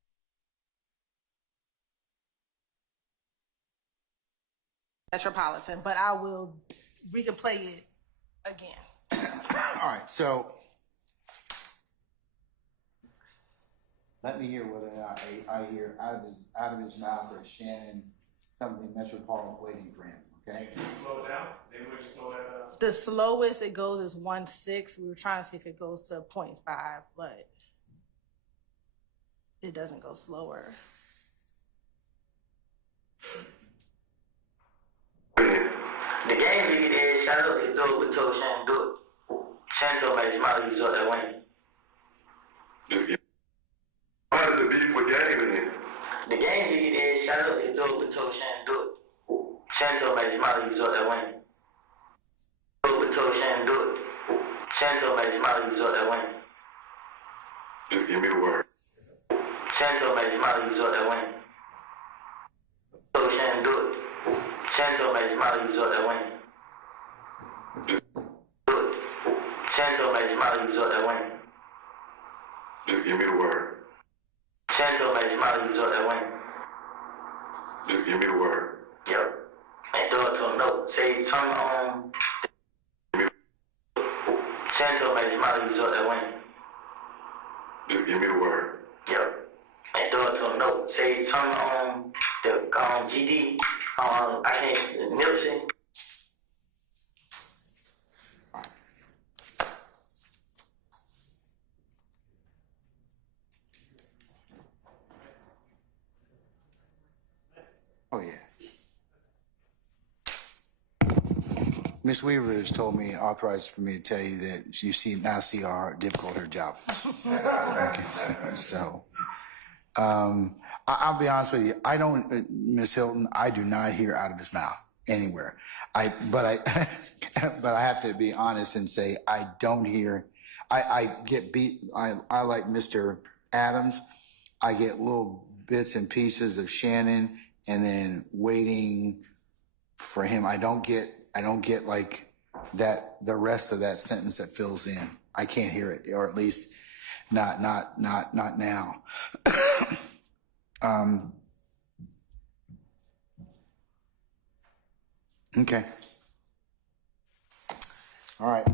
Metropolitan, but we can play it again. All right, so let me hear whether or not I hear out of his mouth or Shannon something Metropolitan waiting for him. Okay. Can you slow it down? Maybe we can slow that down. The slowest it goes is 1.6. We were trying to see if it goes to 0.5, but it doesn't go slower. The game lead is shout out to Doe with told Shannon do it. Shannon told me his mouth he was up there winning. How does it beef with game then? The game lead is shout out to Doe with told Shannon do it. Shannon told me his mouth he was up there winning. Doe with told Shannon do it. Shannon told me his mouth he was up there winning. Just give me the word. Shannon told me his mouth he was up there winning. Told Shannon do it. Shannon told me his mouth he was up there winning. Do it. Shannon told me his mouth he was up there winning. Just give me the word. Shannon told me his mouth he was up there winning. Just give me the word. Yep. And throw it to him. No. Say turn on. Shannon told me his mouth he was up there winning. Just give me the word. Yep. And throw it to him. No. Say turn on the GD. I can't Nielsen. Oh yeah. Miss Weaver has told me, authorized for me to tell you that you now see how difficult her job is. Okay, I'll be honest with you. I don't, Miss Hilton, I do not hear out of his mouth anywhere. But I have to be honest and say I don't hear. I get beat. I like Mr. Adams. I get little bits and pieces of Shannon, and then waiting for him. I don't get like that, the rest of that sentence that fills in. I can't hear it, or at least not now. Okay. All right.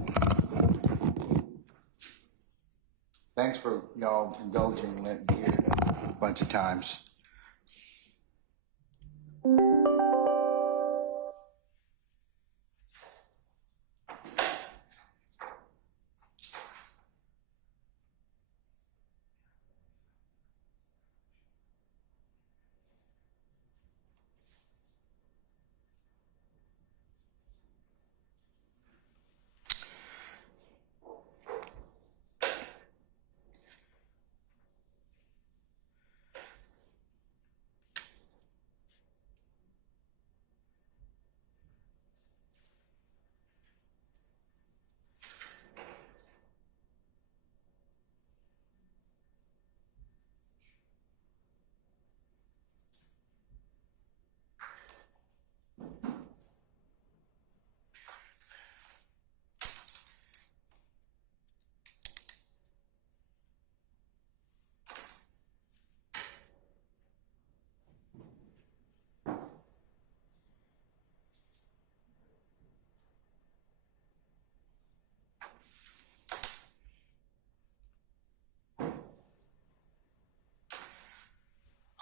Thanks for y'all indulging, letting me hear it a bunch of times.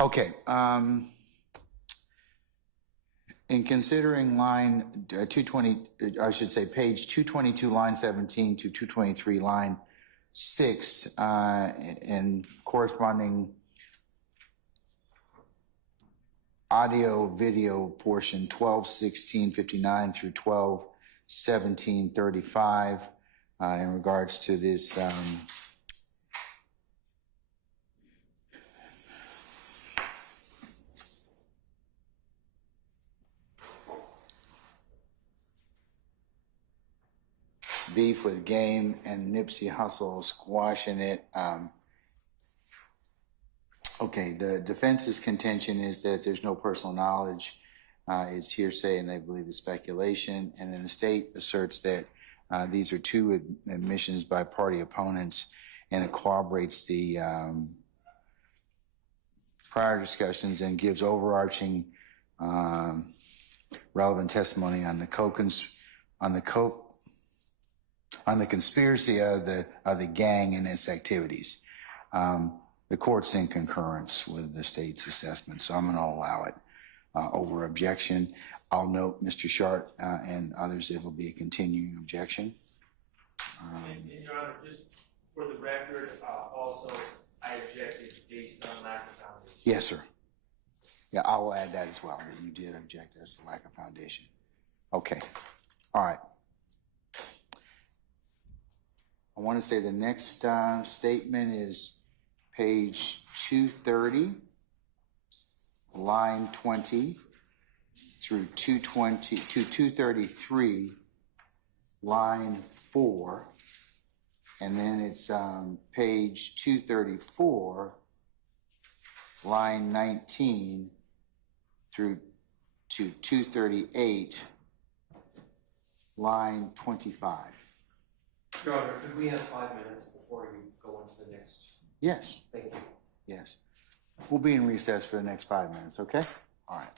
Okay. In considering line 220, I should say page 222, line 17 to 223, line 6, and corresponding audio video portion 12:16:59 through 12:17:35 in regards to this beef with Game and Nipsey Hussle squashing it. Okay, the defense's contention is that there's no personal knowledge. It's hearsay and they believe it's speculation. And then the state asserts that these are two admissions by party opponents, and it corroborates the prior discussions and gives overarching relevant testimony on the conspiracy of the gang and its activities. The court's in concurrence with the state's assessment, so I'm going to allow it over objection. I'll note, Mr. Shart and others, it will be a continuing objection. And Your Honor, just for the record, also, I objected based on lack of foundation. Yes, sir. Yeah, I will add that as well, that you did object as to lack of foundation. Okay. All right. I want to say the next statement is page 230, line 20 through 233, line 4, and then it's page 234, line 19 through to 238, line 25. Your Honor, could we have 5 minutes before you go on to the next? Yes. Thank you. Yes. We'll be in recess for the next 5 minutes, okay? All right.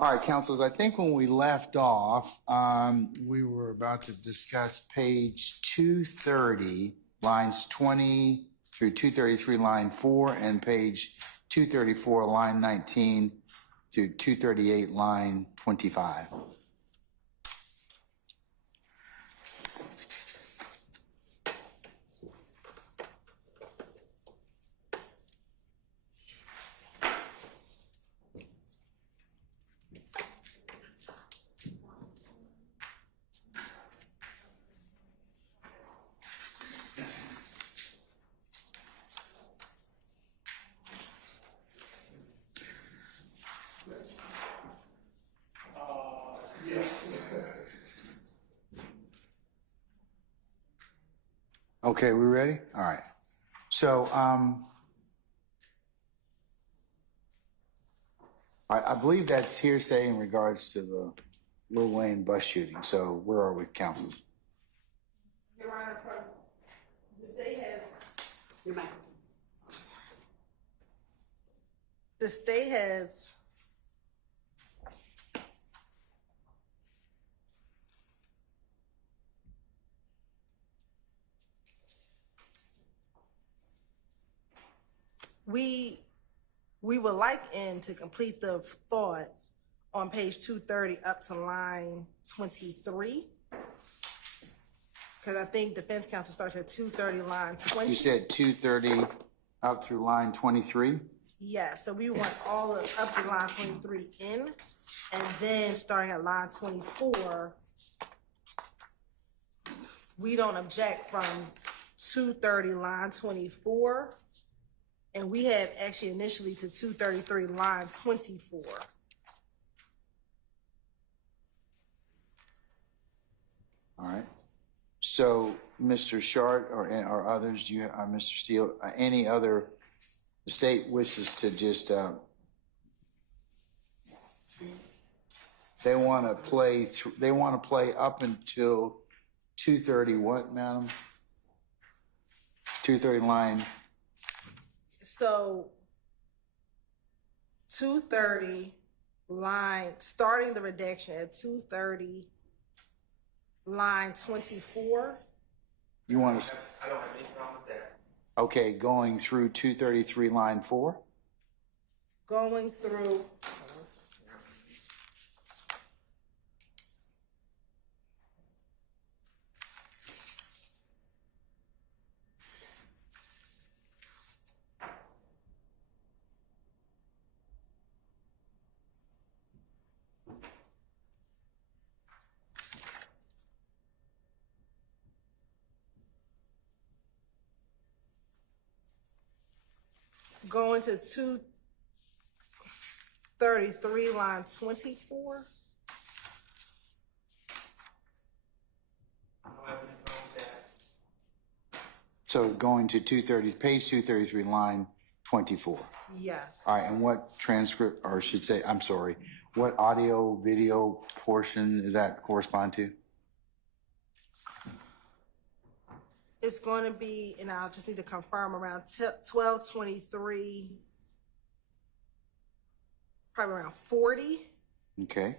All right, councilors, I think when we left off, we were about to discuss page 230, lines 20 through 233, line 4, and page 234, line 19 through 238, line 25. Okay, we ready? All right. So, I believe that's hearsay in regards to the Lil Wayne bus shooting. So, where are we, councils? Your Honor, the state has. Your microphone. The state has. We would like in to complete the thoughts on page 230 up to line 23. Because I think defense counsel starts at 230 line 20. You said 230 up through line 23? Yeah, so we want all of up to line 23 in, and then starting at line 24, we don't object from 230 line 24, and we had actually initially to 233 line 24. All right. So, Mr. Shart or others, do you, Mr. Steele, any other, the state wishes to just, they want to play up until 230 what, madam? 230 line. So 230 line, starting the redaction at 230 line 24. You want to, I don't have any problem with that. okay, going through 233 line 4? Going through. Going to 233 line 24. I don't have any problem with that. So going to 230, page 233 line 24. Yes. All right, and what transcript, or I should say, I'm sorry, what audio, video portion does that correspond to? It's going to be, and I'll just need to confirm, around 1223, probably around 40, Okay.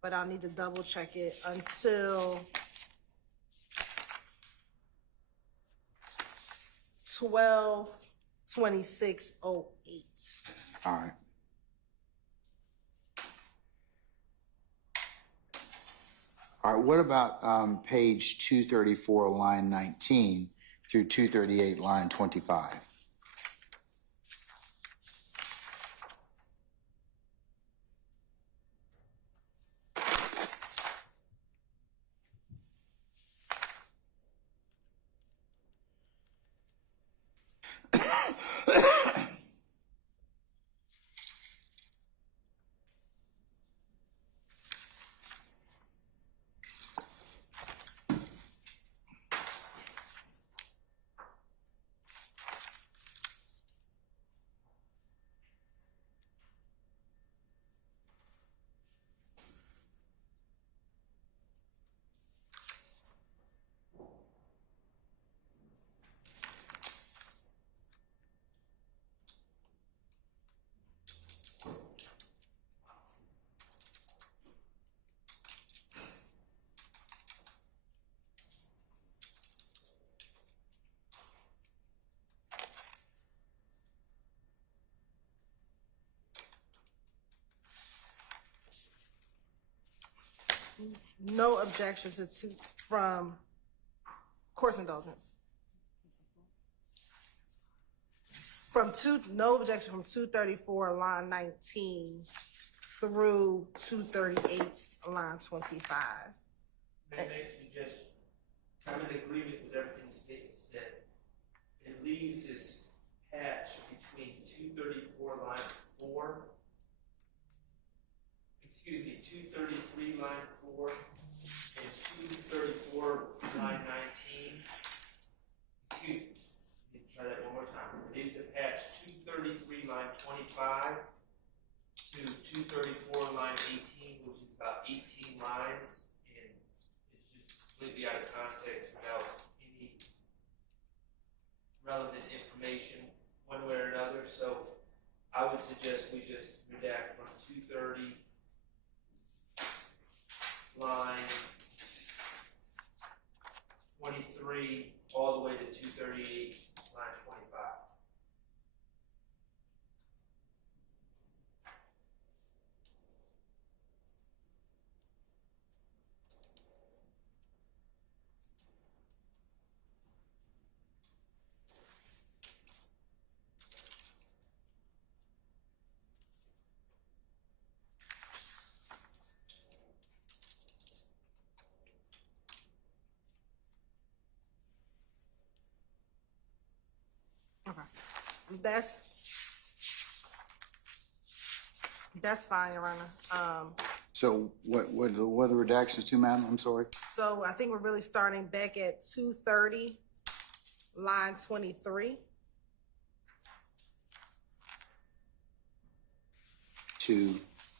but I'll need to double check it until 122608. All right. All right, what about page 234, line 19 through 238, line 25? no objection from course indulgence. No objection from 234 line 19 through 238 line 25. May I make a suggestion? I'm in agreement with everything the state has said. It leaves this patch between 234 line 4, 233 line 4 and 234 line 19. Excuse me, let me try that one more time. It leaves a patch 233 line 25 to 234 line 18, which is about 18 lines, and it's just completely out of context without any relevant information one way or another. So I would suggest we just redact from 230 line 23 all the way to 238 line 25. Okay. That's fine, Your Honor. So what are the redactions to, madam? I'm sorry. So I think we're really starting back at 230, line 23.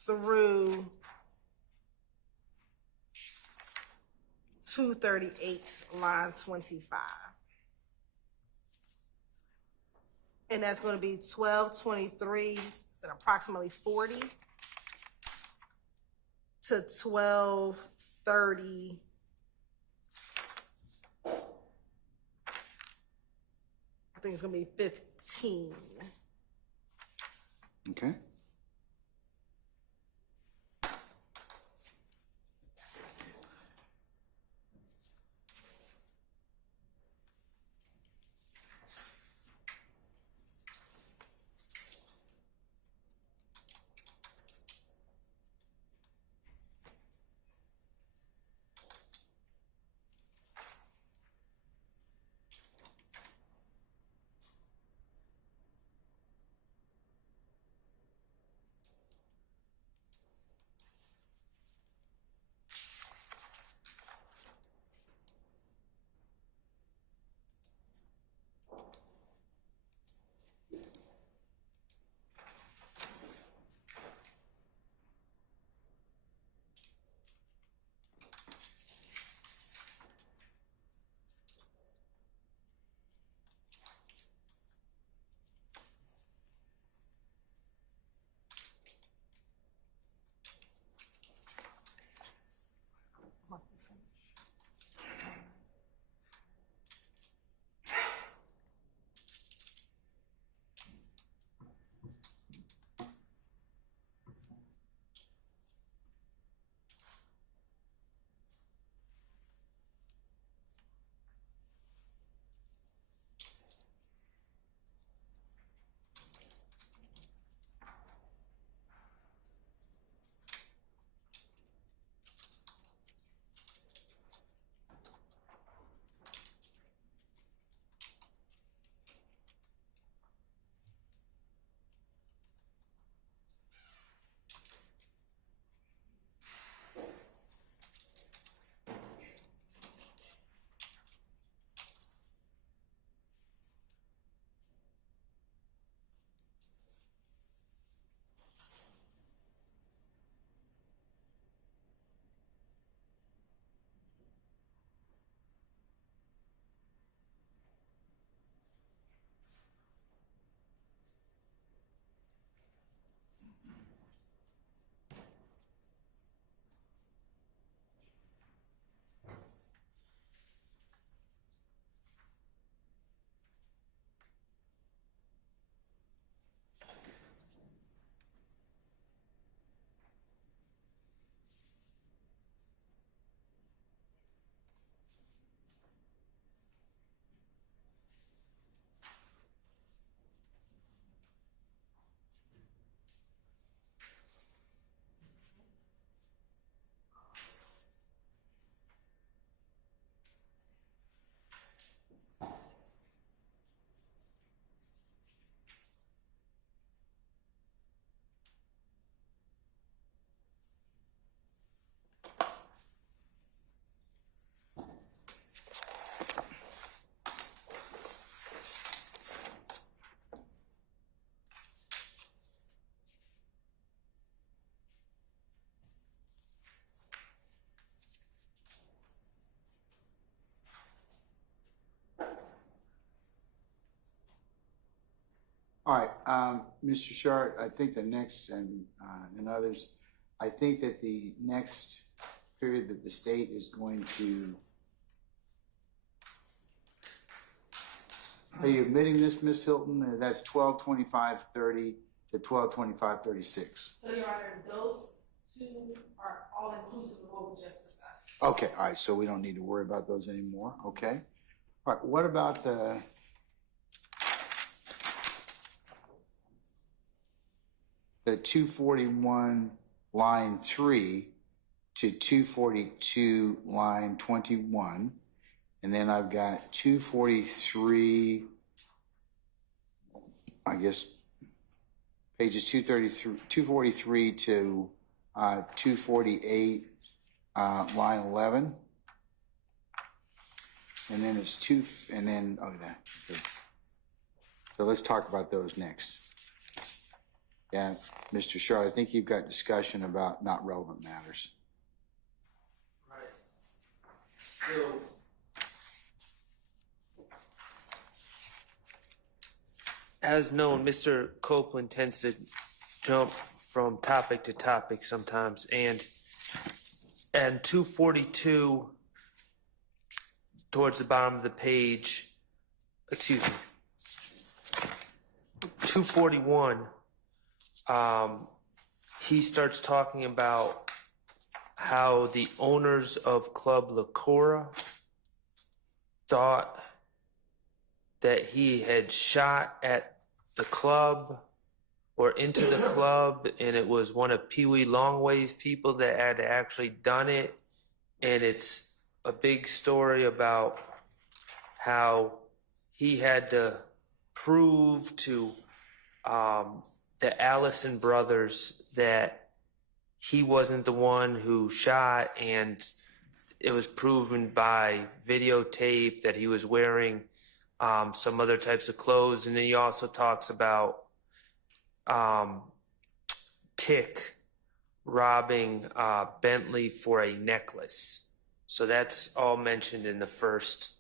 Through 238, line 25. And that's going to be 1223, so approximately 40 to 1230. I think it's going to be 15. Okay. All right, Mr. Shart, I think the next, and others, I think that the next period that the state is going to, are you admitting this, Ms. Hilton? That's 12/25/30 to 12/25/36. So, Your Honor, those two are all inclusive of what we just discussed. Okay, all right, so we don't need to worry about those anymore, okay? All right, what about the 241 line 3 to 242 line 21, and then I've got 243, I guess, pages 243 to 248, line 11, and then it's okay. So let's talk about those next. Yeah, Mr. Shard, I think you've got discussion about not relevant matters. Right. So, as known, Mr. Copeland tends to jump from topic to topic sometimes, and 242 towards the bottom of the page, 241, he starts talking about how the owners of Club La Cora thought that he had shot at the club or into the club, and it was one of Pee Wee Longway's people that had actually done it. And it's a big story about how he had to prove to the Allison brothers that he wasn't the one who shot, and it was proven by videotape that he was wearing some other types of clothes. And then he also talks about Tick robbing Bentley for a necklace. So that's all mentioned in the first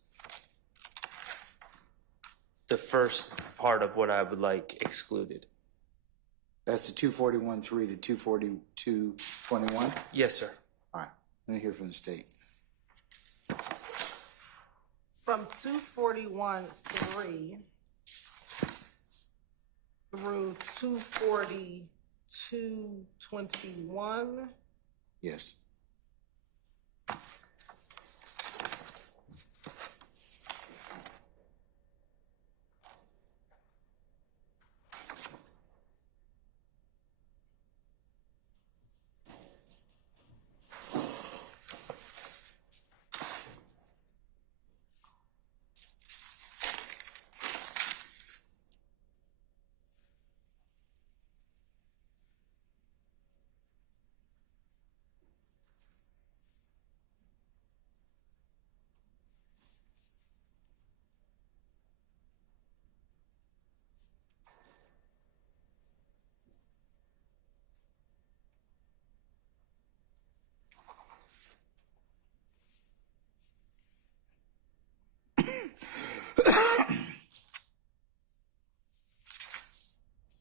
part of what I would like excluded. That's the 241.3 to 242.21? Yes, sir. All right, let me hear from the state. From 241.3 through 242.21. Yes.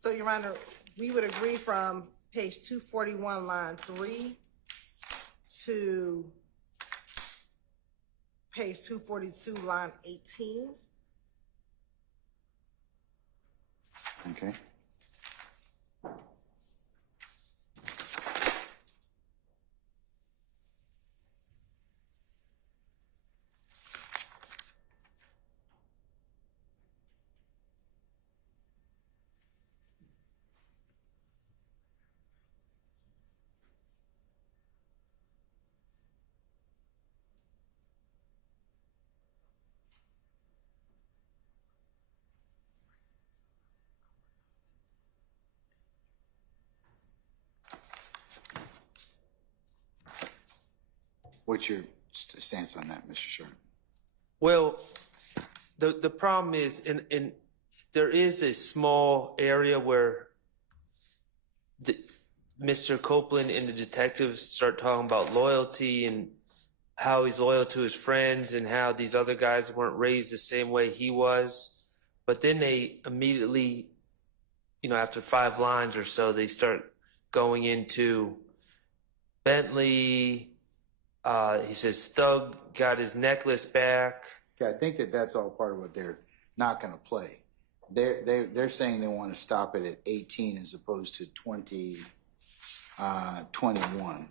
So, Your Honor, we would agree from page 241, line 3 to page 242, line 18. Okay. What's your stance on that, Mr. Sharp? Well, the problem is, in there is a small area where Mr. Copeland and the detectives start talking about loyalty and how he's loyal to his friends and how these other guys weren't raised the same way he was. But then they immediately after 5 lines or so, they start going into Bentley. He says, Thug got his necklace back. Okay, I think that's all part of what they're not going to play. They're saying they want to stop it at 18 as opposed to 21.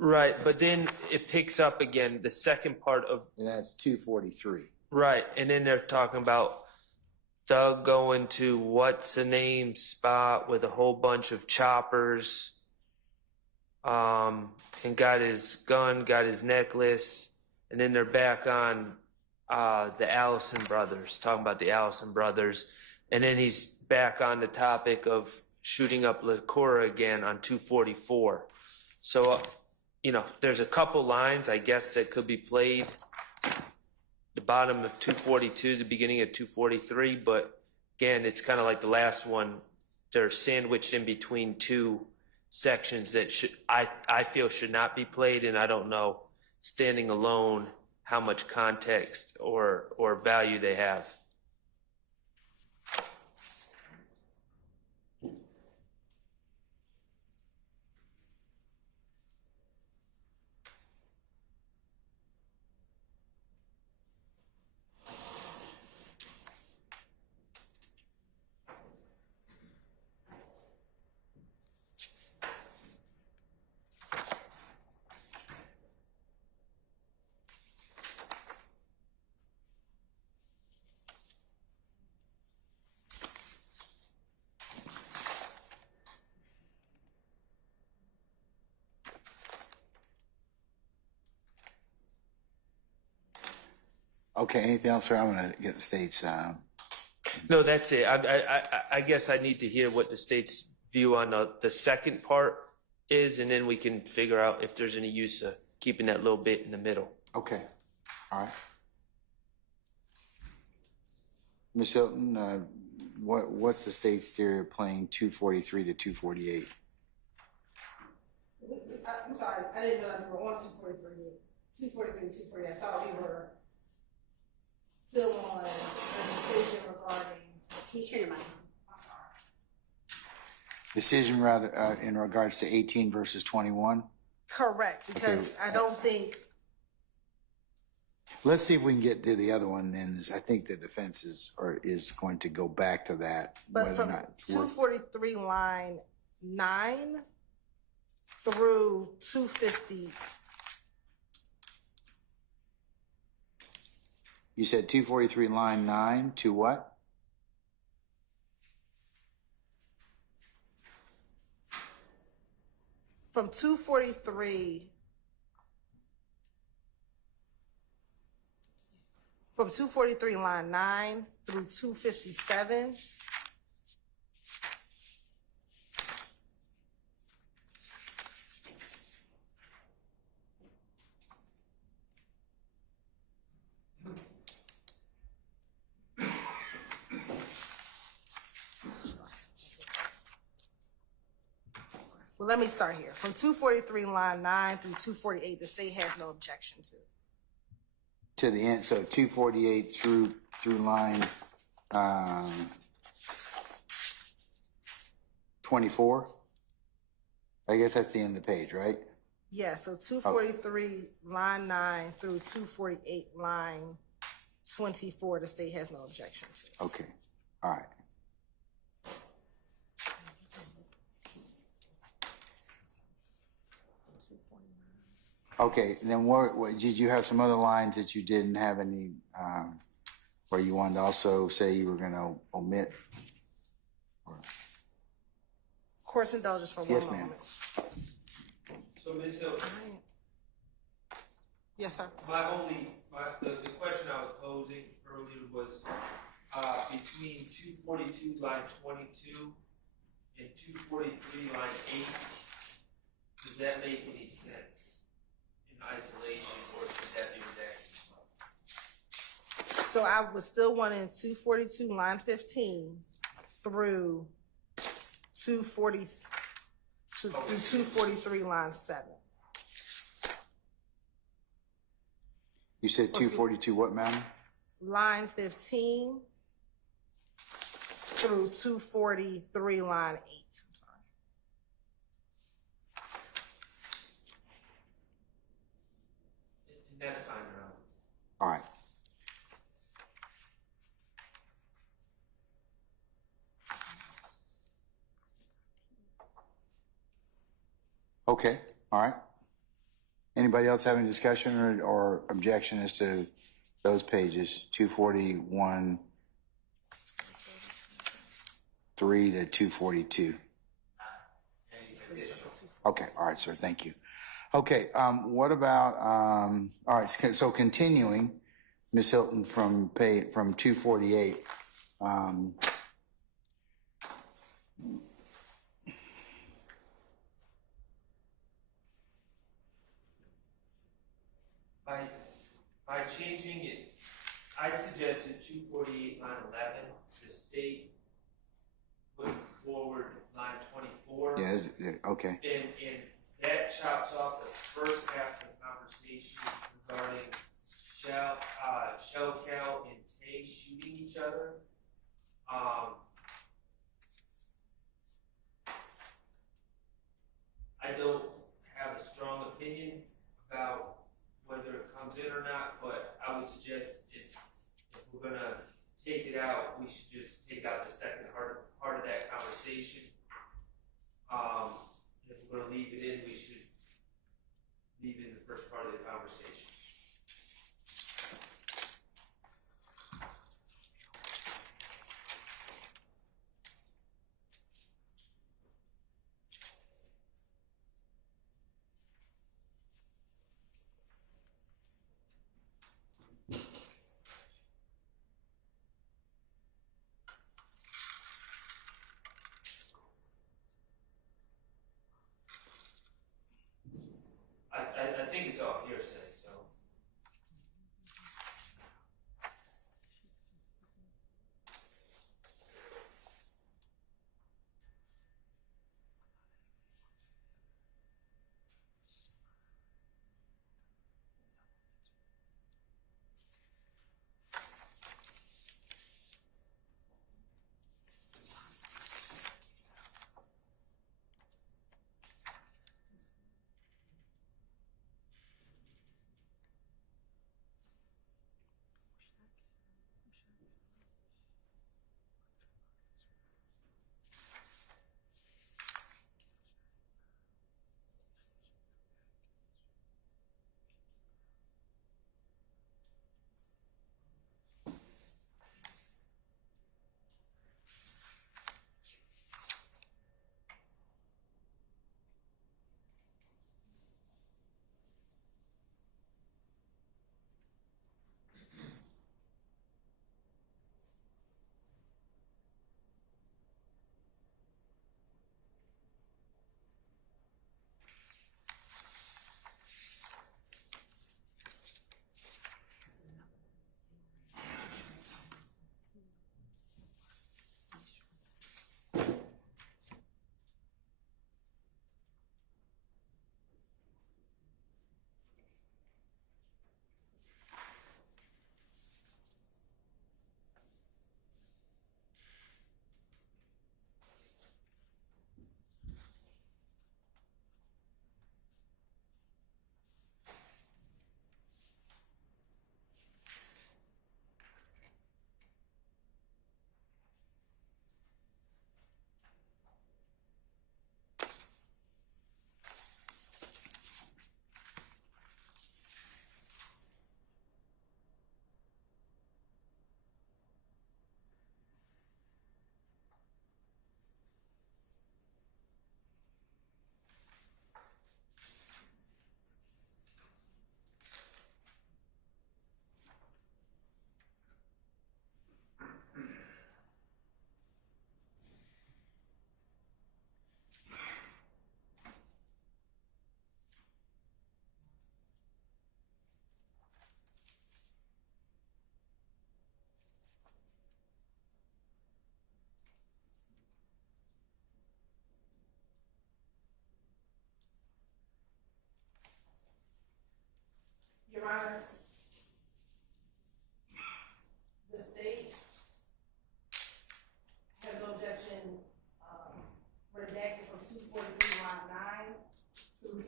Right, but then it picks up again, the second part of... And that's 243. Right, and then they're talking about Thug going to what's-the-name spot with a whole bunch of choppers, and got his gun, got his necklace, and then they're back on the Allison brothers, talking about the Allison brothers, and then he's back on the topic of shooting up LaCour again on 244. So, there's a couple lines, I guess, that could be played. The bottom of 242, the beginning of 243, but again, it's kind of like the last one. They're sandwiched in between two sections that I feel should not be played, and I don't know, standing alone, how much context or value they have. Okay, anything else, sir? I'm going to get the state's... No, that's it. I guess I need to hear what the state's view on the second part is, and then we can figure out if there's any use of keeping that little bit in the middle. Okay, all right. Ms. Hilton, what's the state's theory of playing 243 to 248? I'm sorry, I didn't realize we were on 243. 243, 248. I thought we were still on the decision regarding. Can you turn your mic on? I'm sorry. Decision in regards to 18 versus 21? Correct, because Okay. I don't think. Let's see if we can get to the other one then. I think the defense is going to go back to that. But whether from or not it's worth- 243 line 9 through 250. You said 243 line 9 to what? From 243. From 243 line 9 through 257. Well, let me start here. From 243 line 9 through 248, the state has no objection to. To the end, so 248 through line 24. I guess that's the end of the page, right? Yeah, so 243 line 9 through 248 line 24, the state has no objection to. Okay, all right. Okay, then what did you have some other lines that you didn't have any, where you wanted to also say you were going to omit? Court's indulgence for Yes, one ma'am. moment. So, Ms. Hill, Yes, sir. the question I was posing earlier was between 242 line 22 and 243 line 8. Does that make any sense in isolation, or should that be redacted? So I was still wanting 242 line 15 through 243 line 7. You said 242 what, ma'am? Line 15 through 243, line 8. I'm sorry. And that's fine, Your Honor. All right. Okay, all right. Anybody else have any discussion or objection as to those pages, 241, 3 to 242? Okay, all right, sir, thank you. Okay, what about, all right, so continuing, Ms. Hilton, from 248, By changing it, I suggested 248, line 11, the state put forward line 24. yeah, okay. And that chops off the first half of the conversation regarding shell cow and Tay shooting each other. I don't have a strong opinion about whether it comes in or not, but I would suggest if we're gonna take it out, we should just take out the second part of that conversation. If we're gonna leave it in, we should leave in the first part of the conversation. I think it's all hearsay, so.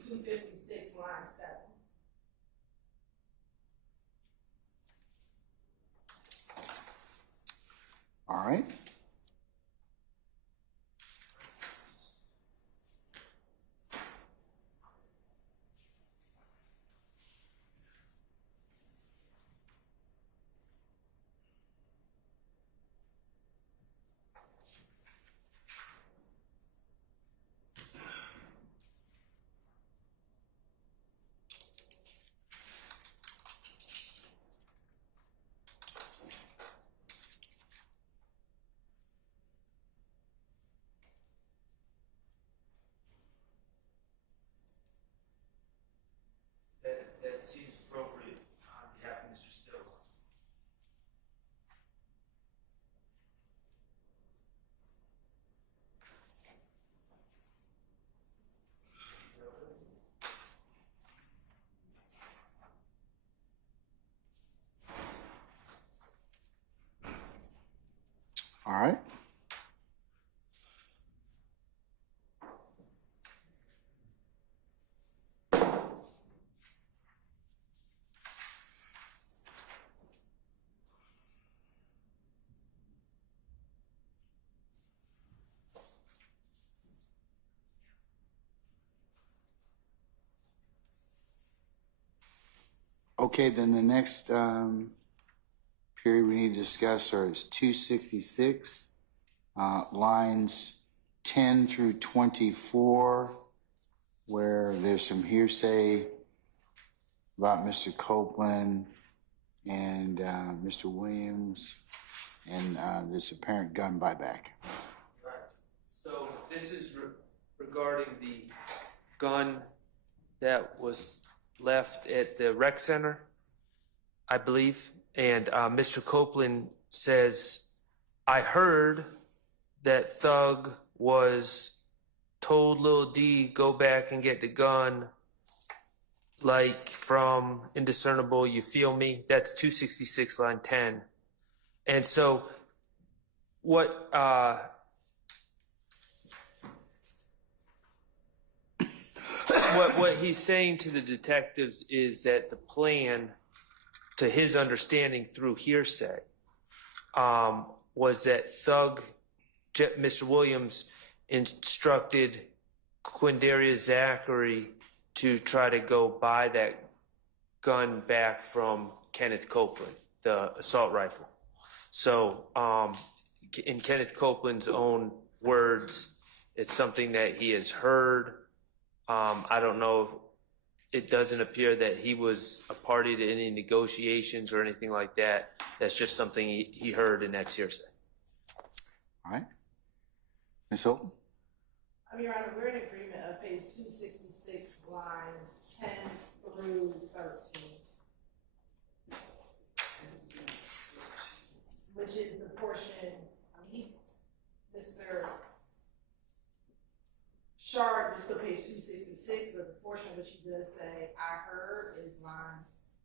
256, line 7. All right. That seems appropriate on behalf of Mr. Still. All right. Okay, then the next period we need to discuss is 266, lines 10 through 24, where there's some hearsay about Mr. Copeland and Mr. Williams and this apparent gun buyback. Right. So this is regarding the gun that was left at the rec center, I believe. And Mr. Copeland says, I heard that Thug was told Lil D go back and get the gun, like from Indiscernible, You Feel Me? That's 266 line 10. And so what what he's saying to the detectives is that the plan, to his understanding through hearsay, was that Thug, Mr. Williams, instructed Quindarius Zachary to try to go buy that gun back from Kenneth Copeland, the assault rifle. So in Kenneth Copeland's own words, it's something that he has heard. I don't know. It doesn't appear that he was a party to any negotiations or anything like that. That's just something he heard, and that's hearsay. All right. Ms. Hilton? Your Honor, we're in agreement of page 266, line 10 through 13, which is the portion, Mr. Shard just put page 266, but the portion which he does say, I heard, is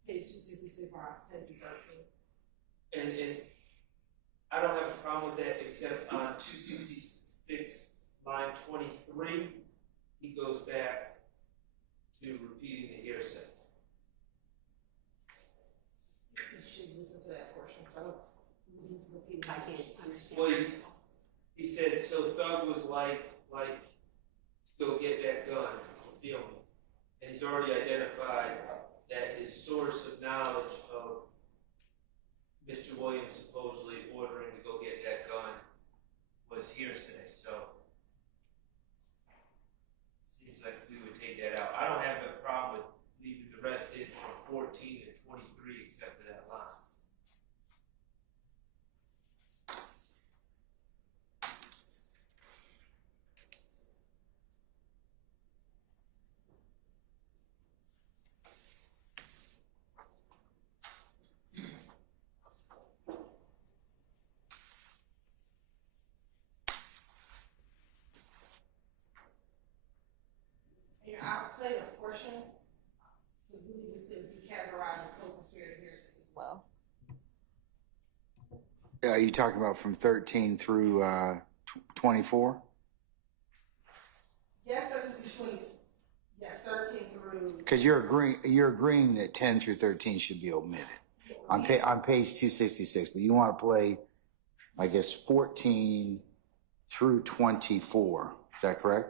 page 266, line 10 through 13. And I don't have a problem with that, except on 266, line 23, he goes back to repeating the hearsay. You should listen to that portion, so he's repeating. I can't understand. Well, he said, so Thug was like, go get that gun, you feel me? And he's already identified that his source of knowledge of Mr. Williams supposedly ordering to go get that gun was hearsay, so seems like we would take that out. I don't have a problem with leaving the rest in from 14 to 23 except for that line. I'll play a portion, because really this could be categorized as co-conspirator hearsay as well. Are you talking about from 13 through 24? Yes, 13 through 20. Yes, 13 through. Because you're agreeing that 10 through 13 should be omitted on page 266, but you want to play, I guess, 14 through 24. Is that correct?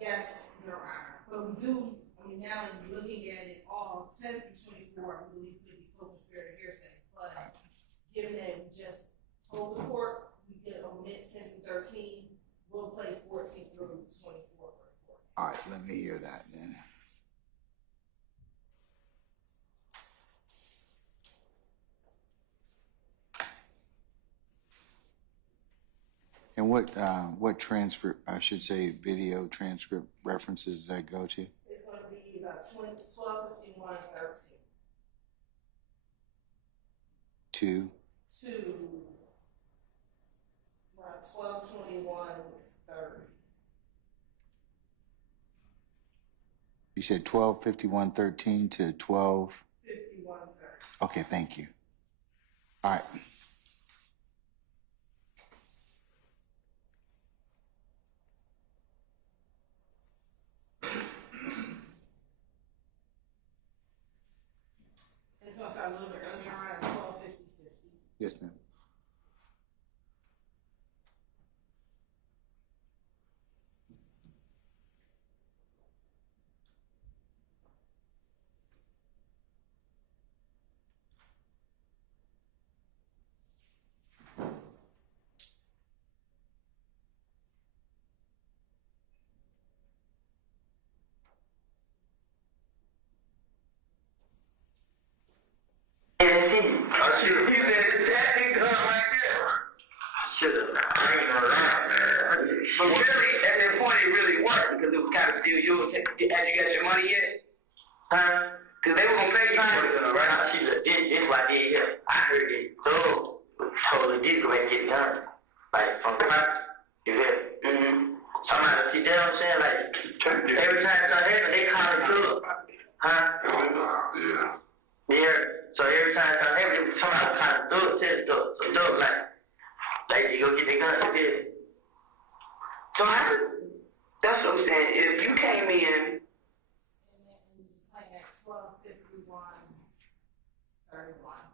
Yes, Your Honor. But we do, now in looking at it all, 10 through 24, we believe could be co-conspirator hearsay. But given that we just told the court we could omit 10 through 13, we'll play 14 through 24 for the court. All right, let me hear that then. And what transcript, I should say video transcript references does that go to? It's going to be about 12:51:13. To? To about 12:21:30. You said 12:51:13 to 12? 51:30. Okay, thank you. All right. It's going to start a little bit earlier on at 12:50. Yes, ma'am. But really, at that point, it really worked because it was kind of still yours. Had you got your money yet? Huh? Because they were going to pay you for it, right? She said, this what I did here. I heard it. So, totally did go ahead and get it done. Like, from the first. You hear? Somebody, see, that's what I'm saying? Like, every time something happens, they call it good. Huh? Yeah. So every time something happens, somebody call it good, says good. So, good, like, you go get the gun, you did. So that's what I'm saying. If you came in, And then it's like at 12:51:31.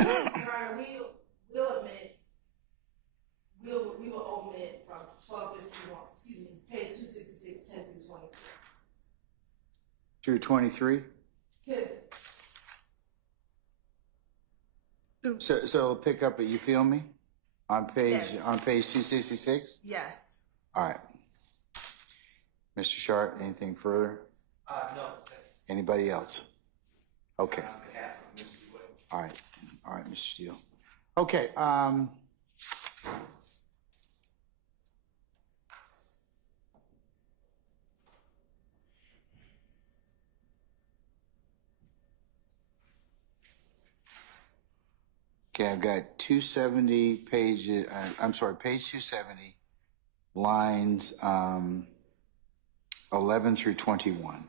Your Honor, we'll admit, we will omit from 12:51, page 266, 10 through 23. Through 23? So it'll pick up at, you feel me? On page, Yes. on page 266? Yes. All right. Mr. Sharp, anything further? No, thanks. Anybody else? Okay. On behalf of Mr. Williams. All right. All right, Mr. Steele. Okay. Okay, I've got 270 pages, I'm sorry, page 270, lines 11 through 21.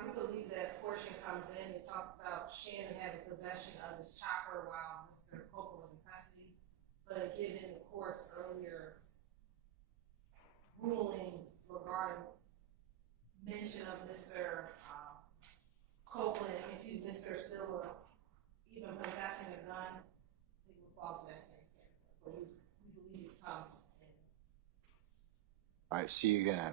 We believe that portion comes in, it talks about Shannon having possession of his chopper while Mr. Copeland was in custody. But given the court's earlier ruling regarding mention of Mr. Copeland, Mr. Stiller even possessing a gun, it would fall to that same category. But we believe it comes in. All right, so you're gonna,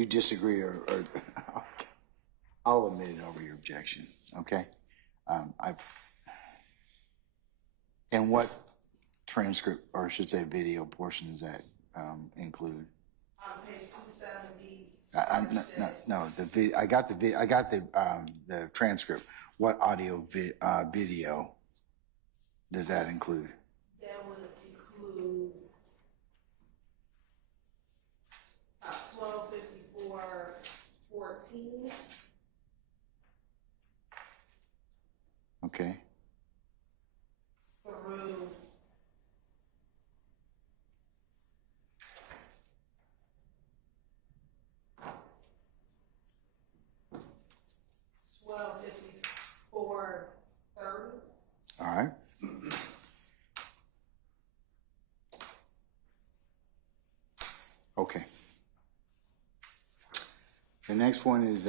You disagree, or I'll admit it over your objection, okay? And what transcript, or I should say video portion, does that include? On page 270. I got the transcript. What audio video does that include? That would include 12:54:14. Okay. Through 12:54:30. All right. Okay. The next one is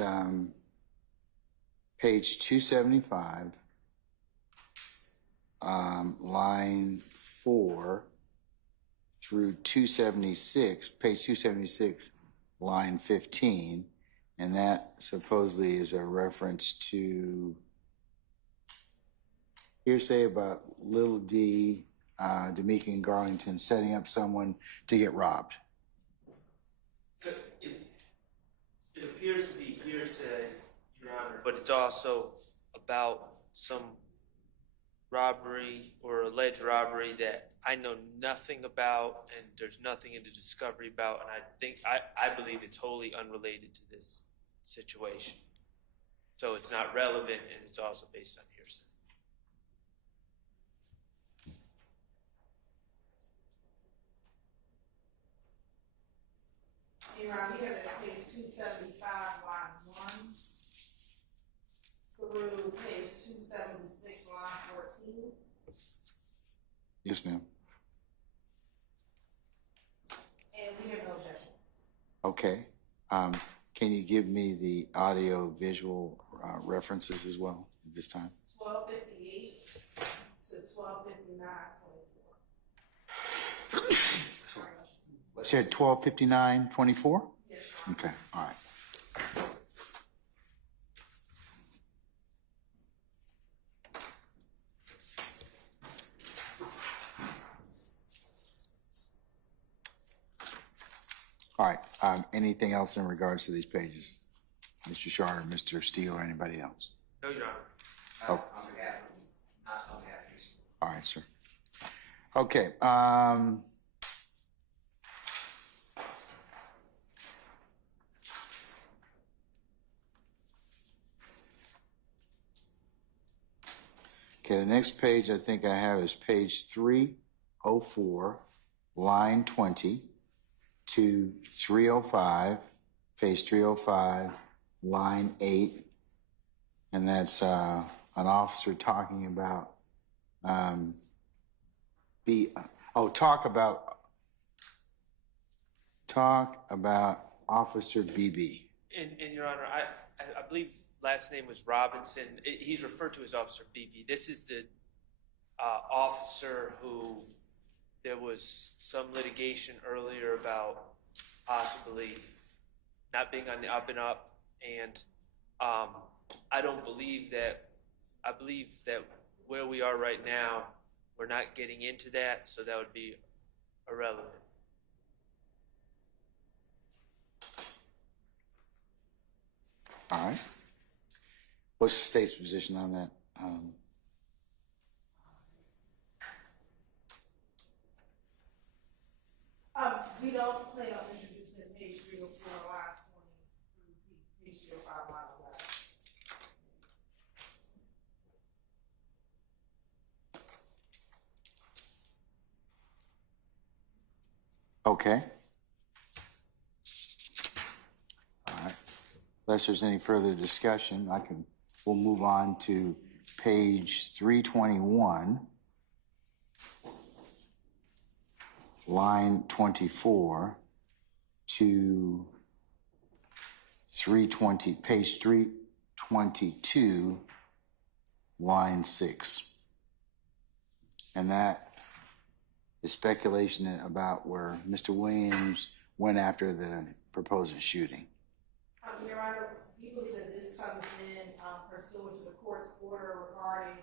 page 275, line 4 through 276, page 276, line 15, and that supposedly is a reference to hearsay about Lil D, D'Amica and Garlington setting up someone to get robbed. It appears to be hearsay, Your Honor, but it's also about some robbery or alleged robbery that I know nothing about, and there's nothing in the discovery about, and I believe it's wholly unrelated to this situation. So it's not relevant, and it's also based on hearsay. We have it page 275, line 1 through page 276, line 14. Yes, ma'am. And we have no objection. Okay. Can you give me the audio visual references as well at this time? 12:58 to 12:59:24. You said 12:59:24? Yes, Okay, all right. All right, anything else in regards to these pages? Mr. Sharp, Mr. Steele, or anybody else? No, Your Honor. Oh. On behalf of, not on behalf of you. All right, sir. Okay, okay, the next page I think I have is page 304, line 20 to 305, page 305, line 8. And that's an officer talking about, talk about Officer BB. And Your Honor, I believe last name was Robinson. He's referred to as Officer BB. This is the officer who there was some litigation earlier about possibly not being on the up and up, and I believe that where we are right now, we're not getting into that, so that would be irrelevant. All right. What's the state's position on that? We don't plan on introducing page 304, line 20 through page 305, line 11. Okay. All right. Unless there's any further discussion, we'll move on to page 321, line 24 to 320, page 322, line 6. And that is speculation about where Mr. Williams went after the proposed shooting. Your Honor, we believe that this comes in pursuant to the court's order regarding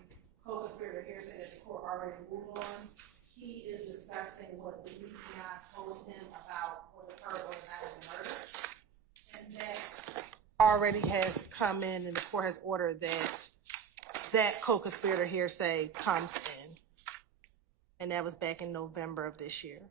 co-conspirator hearsay that the court already ruled on. He is discussing what Demetrius told him about what occurred on the night of the murder. And that already has come in, and the court has ordered that co-conspirator hearsay comes in. And that was back in November of last year.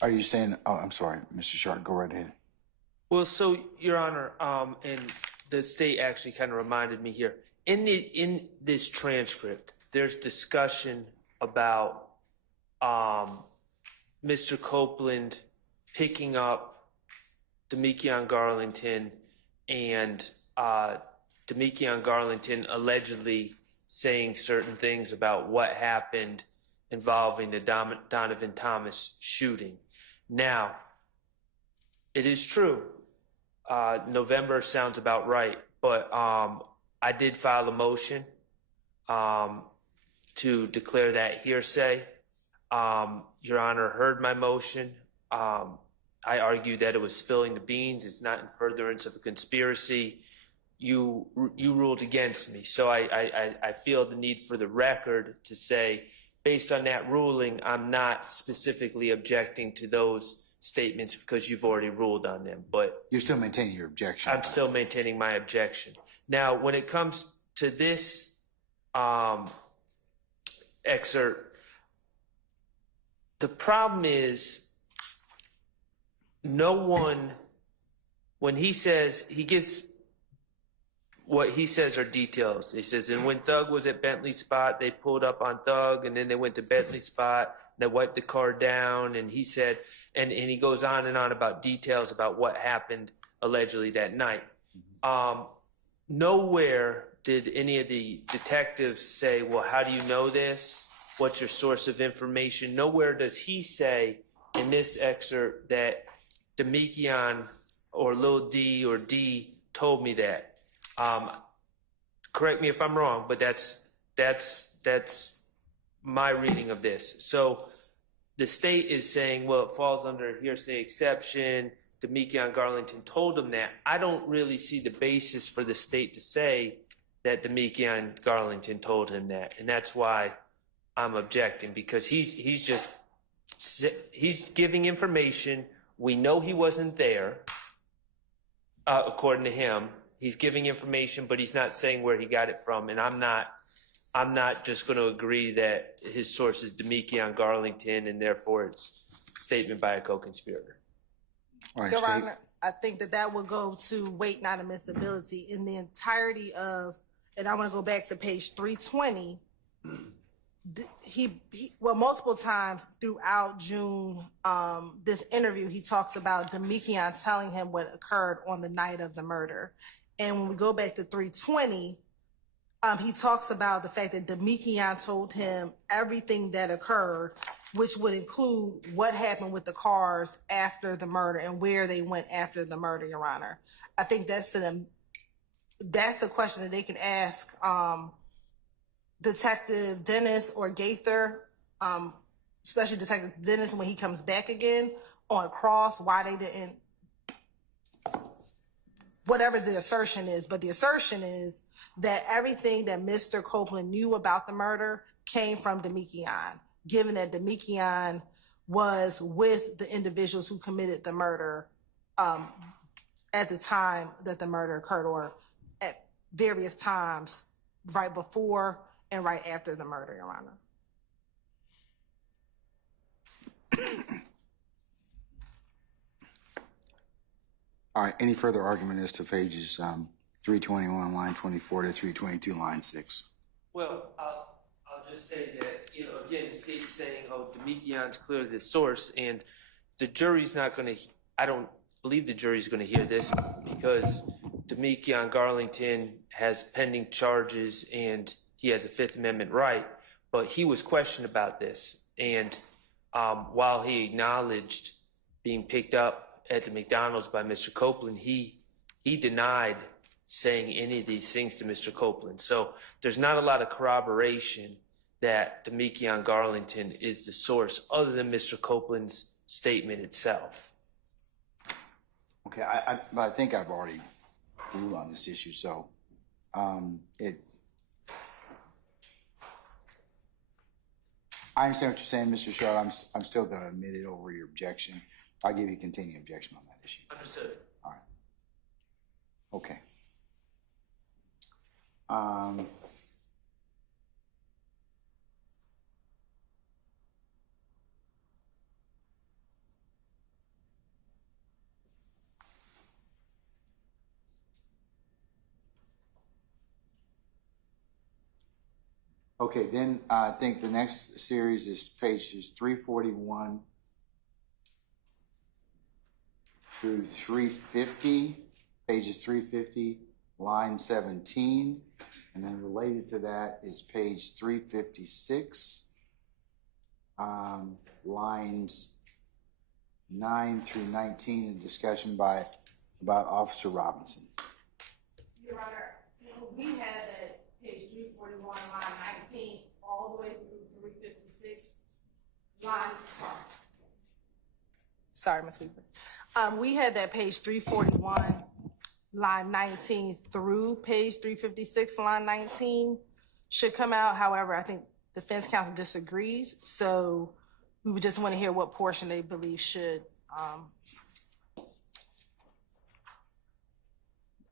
Are you saying, oh, I'm sorry, Mr. Sharp, go right ahead. Well, so, Your Honor, and the state actually kind of reminded me here. In this transcript, there's discussion about Mr. Copeland picking up Demetrius Garlington and Demetrius Garlington allegedly saying certain things about what happened involving the Donovan Thomas shooting. Now, it is true. November sounds about right, but I did file a motion to declare that hearsay. Your Honor heard my motion. I argued that it was spilling the beans. It's not in furtherance of a conspiracy. You ruled against me. So I feel the need for the record to say, based on that ruling, I'm not specifically objecting to those statements because you've already ruled on them. But You're still maintaining your objection. I'm still maintaining my objection. Now, when it comes to this excerpt, the problem is no one, when he says, he gives what he says are details. He says, and when Thug was at Bentley Spot, they pulled up on Thug, and then they went to Bentley Spot, and they wiped the car down, and he said, and he goes on and on about details about what happened allegedly that night. Nowhere did any of the detectives say, well, how do you know this? What's your source of information? Nowhere does he say in this excerpt that Demetrius or Lil D or D told me that. Correct me if I'm wrong, but that's my reading of this. So the state is saying, well, it falls under a hearsay exception. Demetrius Garlington told him that. I don't really see the basis for the state to say that Demetrius Garlington told him that, and that's why I'm objecting, because he's giving information. We know he wasn't there, according to him. He's giving information, but he's not saying where he got it from, and I'm not just going to agree that his source is Demetrius Garlington, and therefore it's a statement by a co-conspirator. All right, Your Honor, I think that would go to weight, not admissibility. In the entirety of, and I want to go back to page 320, he multiple times throughout June, this interview, he talks about Demetrius telling him what occurred on the night of the murder. And when we go back to 320, he talks about the fact that Demetrius told him everything that occurred, which would include what happened with the cars after the murder and where they went after the murder, Your Honor. I think that's a question that they can ask Detective Dennis or Gaither, especially Detective Dennis when he comes back again on cross, why they didn't, whatever the assertion is. But the assertion is that everything that Mr. Copeland knew about the murder came from Demetrius, given that Demetrius was with the individuals who committed the murder at the time that the murder occurred, or at various times right before and right after the murder, Your Honor. All right, any further argument as to pages 321, line 24 to 322, line 6? Well, I'll just say that, again, the state's saying, oh, Demetrius clearly the source, and the jury's not going to, I don't believe the jury's going to hear this, because Demekion Garlington has pending charges and he has a Fifth Amendment right, but he was questioned about this. And while he acknowledged being picked up at the McDonald's by Mr. Copeland, he denied saying any of these things to Mr. Copeland. So there's not a lot of corroboration that Demekion Garlington is the source other than Mr. Copeland's statement itself. Okay, I think I've already ruled on this issue, so I understand what you're saying, Mr. Sharp. I'm still going to admit it over your objection. I'll give you continuing objection on that issue. Understood. All right. Okay. Okay, then I think the next series is pages 341 through 350, pages 350, line 17, and then related to that is page 356, lines 9 through 19, a discussion about Officer Robinson. Your Honor, we had at page 341, line 19, all the way through 356, line, sorry, Ms. Weaver. We had that page 341, line 19 through page 356, line 19 should come out. However, I think defense counsel disagrees. So we would just want to hear what portion they believe should,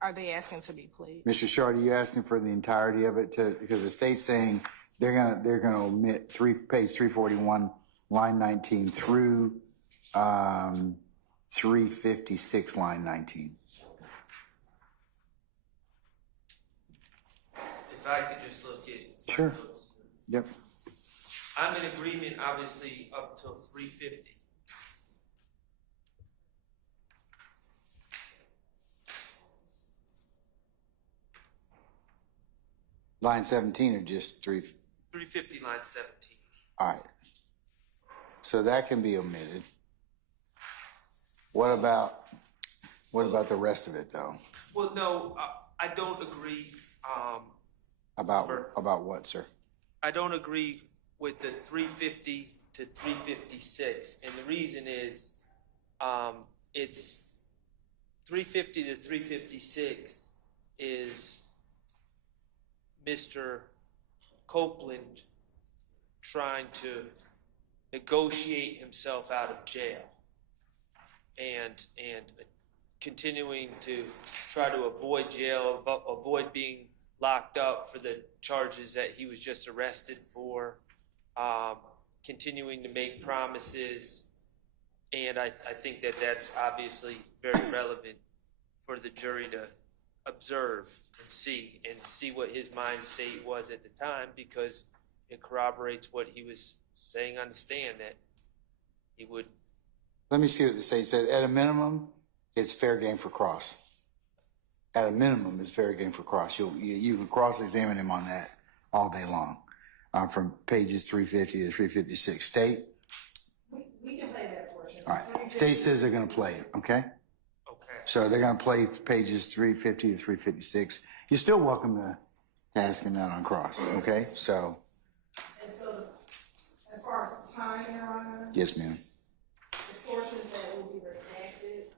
are they asking to be played? Mr. Shard, are you asking for the entirety of it because the state's saying they're gonna omit page 341, line 19 through 356, line 19. If I could just look at Sure. notes. Yep. I'm in agreement, obviously, up till 350. Line 17 or just 350, line 17. All right. So that can be omitted. What about the rest of it though? Well, no, I don't agree. About what, sir? I don't agree with the 350 to 356, and the reason is, it's 350 to 356 is Mr. Copeland trying to negotiate himself out of jail and continuing to try to avoid jail, avoid being locked up for the charges that he was just arrested for, continuing to make promises. And I think that that's obviously very relevant for the jury to observe and see what his mind state was at the time, because it corroborates what he was saying on the stand that he would. Let me see what the state said. At a minimum, it's fair game for cross. At a minimum, it's fair game for cross. You can cross-examine him on that all day long, from pages 350 to 356. State? We can play that portion. All right. State says they're going to play it, okay? Okay. So they're going to play pages 350 to 356. You're still welcome to ask him that on cross, okay? So. And so, as far as time, Your Honor? Yes, ma'am. The portions that will be redacted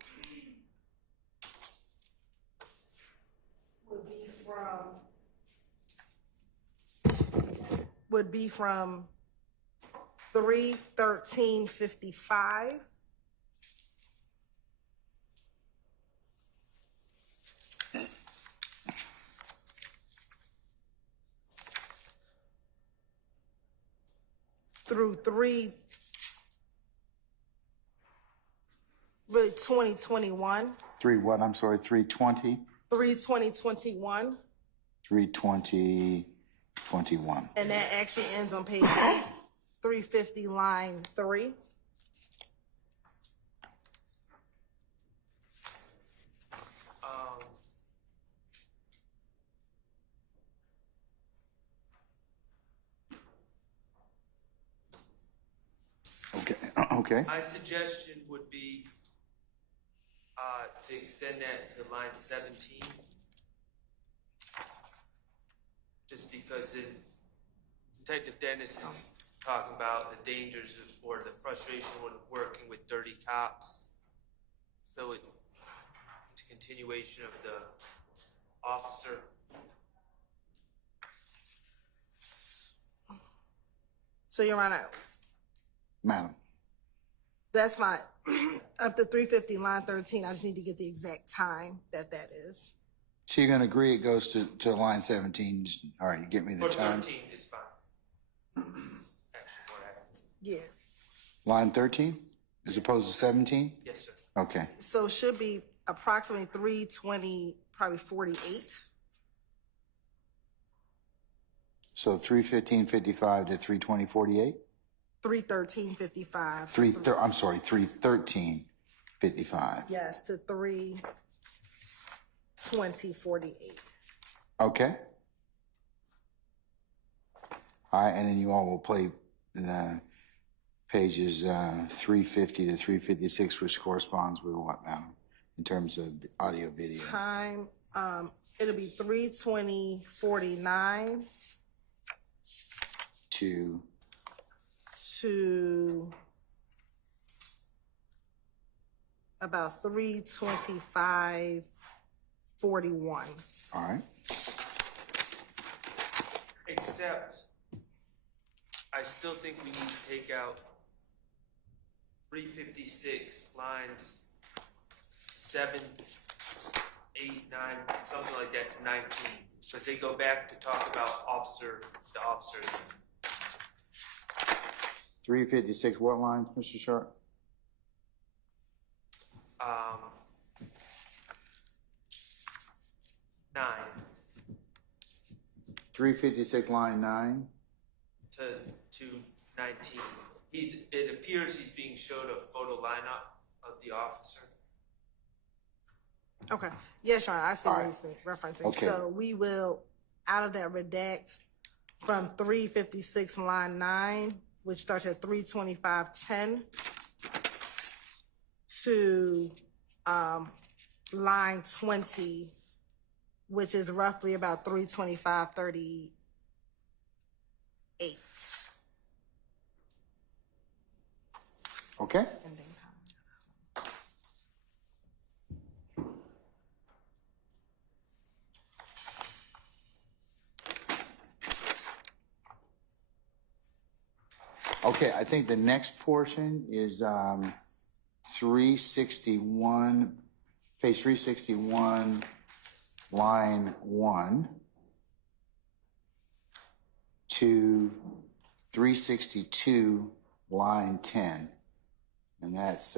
would be from 3:13:55 through 2021. 3 what? I'm sorry, 320? 3:20:21. 320:21. And that actually ends on page 350, line 3. Okay, My suggestion would be to extend that to line 17. Just because Detective Dennis is talking about the dangers or the frustration with working with dirty cops. So it's a continuation of the officer. So, Your Honor, madam. that's fine. Up to 350, line 13, I just need to get the exact time that is. So you're gonna agree it goes to line 17? All right, you get me the Or time. 13 is fine. Actually, more accurate. Yeah. Line 13 as opposed to 17? Yes, sir. Okay, So it should be approximately 320, probably 48. so 3:15:55 to 3:20:48? 313.55. 3:13:55. Yes, to 320.48. Okay. All right, and then you all will play the pages 350 to 356, which corresponds with what, madam, in terms of audio video? Time, it'll be 320.49 To to about 325.41. all right. Except, I still think we need to take out 356 lines 7, 8, 9, something like that to 19, because they go back to talk about the officer. 356, what lines, Mr. Sharp? 9 356, line 9. to 19. It appears he's being showed a photo lineup of the officer. Okay. Yes, Your Honor, I see All what right. he's referencing. Okay. So we will, out of that, redact from 356 line 9, which starts at 325.10, to line 20, which is roughly about 325.38. Okay. Ending time. Okay, I think the next portion is 361, page 361, line 1 to 362, line 10. And that's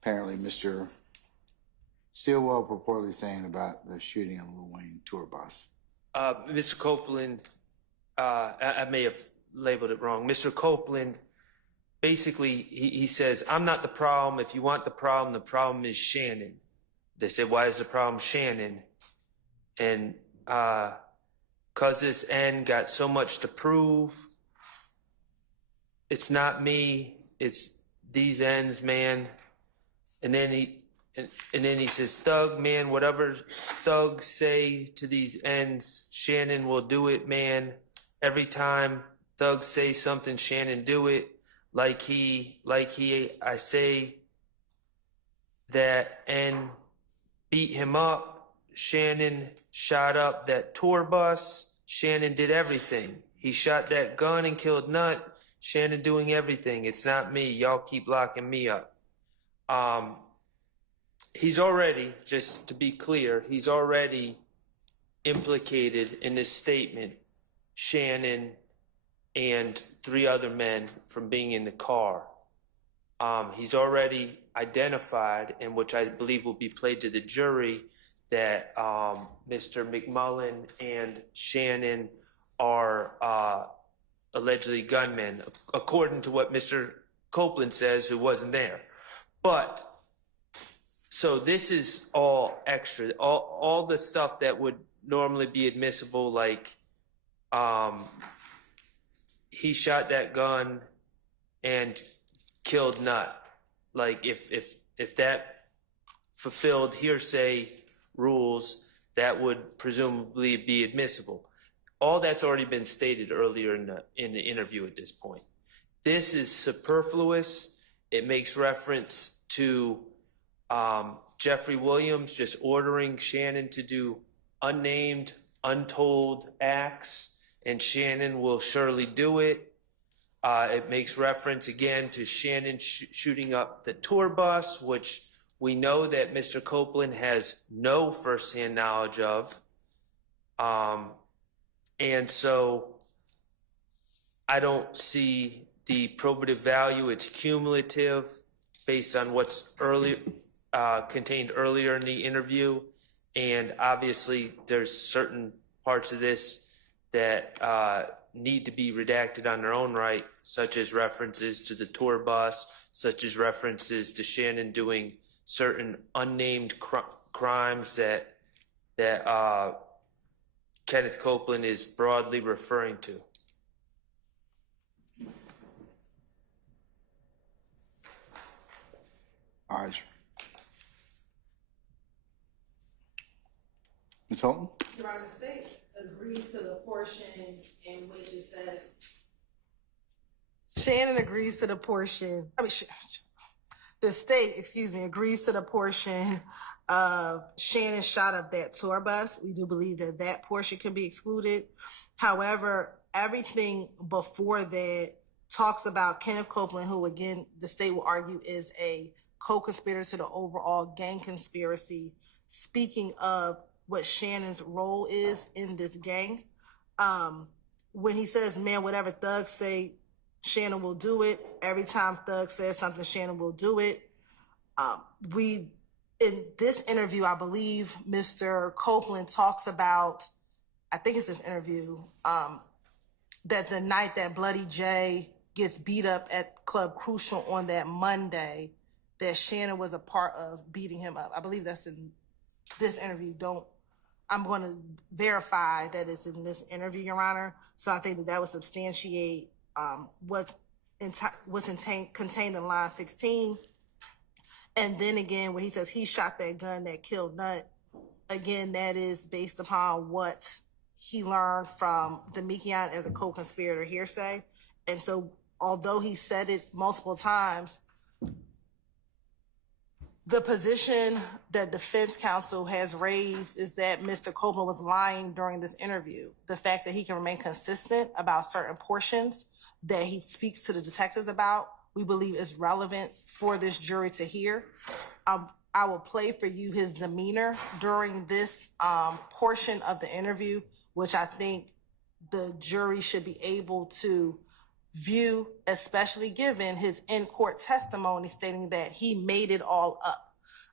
apparently Mr. Stilwell purportedly saying about the shooting of Lil Wayne tour bus. Mr. Copeland, I may have labeled it wrong. Mr. Copeland, basically, he says, I'm not the problem. If you want the problem is Shannon. They said, why is the problem Shannon? And because this end got so much to prove, it's not me, it's these ends, man. And then he says, Thug, man, whatever thugs say to these ends, Shannon will do it, man. Every time thugs say something, Shannon do it. I say that and beat him up. Shannon shot up that tour bus. Shannon did everything. He shot that gun and killed Nut. Shannon doing everything. It's not me. Y'all keep locking me up. He's already, just to be clear, he's already implicated in this statement Shannon and 3 other men from being in the car. He's already identified, and which I believe will be played to the jury, that Mr. McMullen and Shannon are allegedly gunmen, according to what Mr. Copeland says, who wasn't there. But, so this is all extra. All the stuff that would normally be admissible, like he shot that gun and killed Nut. Like if that fulfilled hearsay rules, that would presumably be admissible. All that's already been stated earlier in the interview at this point. This is superfluous. It makes reference to Jeffery Williams just ordering Shannon to do unnamed, untold acts, and Shannon will surely do it. It makes reference again to Shannon shooting up the tour bus, which we know that Mr. Copeland has no firsthand knowledge of. And so I don't see the probative value. It's cumulative based on what's contained earlier in the interview. And obviously there's certain parts of this that need to be redacted on their own right, such as references to the tour bus, such as references to Shannon doing certain unnamed crimes that Kenneth Copeland is broadly referring to. All right. Ms. Holton? Your Honor, the state agrees to the portion in which it says Shannon agrees to the portion. The state, agrees to the portion of Shannon shot up that tour bus. We do believe that that portion can be excluded. However, everything before that talks about Kenneth Copeland, who again, the state will argue is a co-conspirator to the overall gang conspiracy. Speaking of what Shannon's role is in this gang, when he says, man, whatever thugs say, Shannon will do it. Every time Thug says something, Shannon will do it. In this interview, I believe Mr. Copeland talks about, I think it's this interview, that the night that Bloody J gets beat up at Club Crucial on that Monday, that Shannon was a part of beating him up. I believe that's in this interview. I'm going to verify that it's in this interview, Your Honor. So I think that would substantiate what's contained in line 16. And then again, when he says he shot that gun that killed Nut, again, that is based upon what he learned from Demekian as a co-conspirator hearsay. And so although he said it multiple times, the position that defense counsel has raised is that Mr. Copeland was lying during this interview. The fact that he can remain consistent about certain portions that he speaks to the detectives about, we believe is relevant for this jury to hear. I will play for you his demeanor during this portion of the interview, which I think the jury should be able to view, especially given his in-court testimony stating that he made it all up.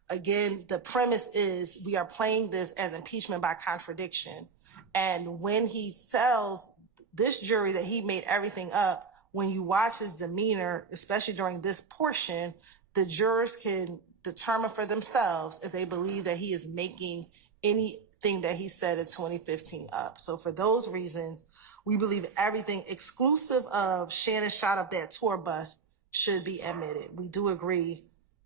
Again, the premise is we are playing this as impeachment by contradiction. And when he tells this jury that he made everything up, when you watch his demeanor, especially during this portion, the jurors can determine for themselves if they believe that he is making anything that he said in 2015 up. So for those reasons, we believe everything exclusive of Shannon shot up that tour bus should be admitted. We do agree,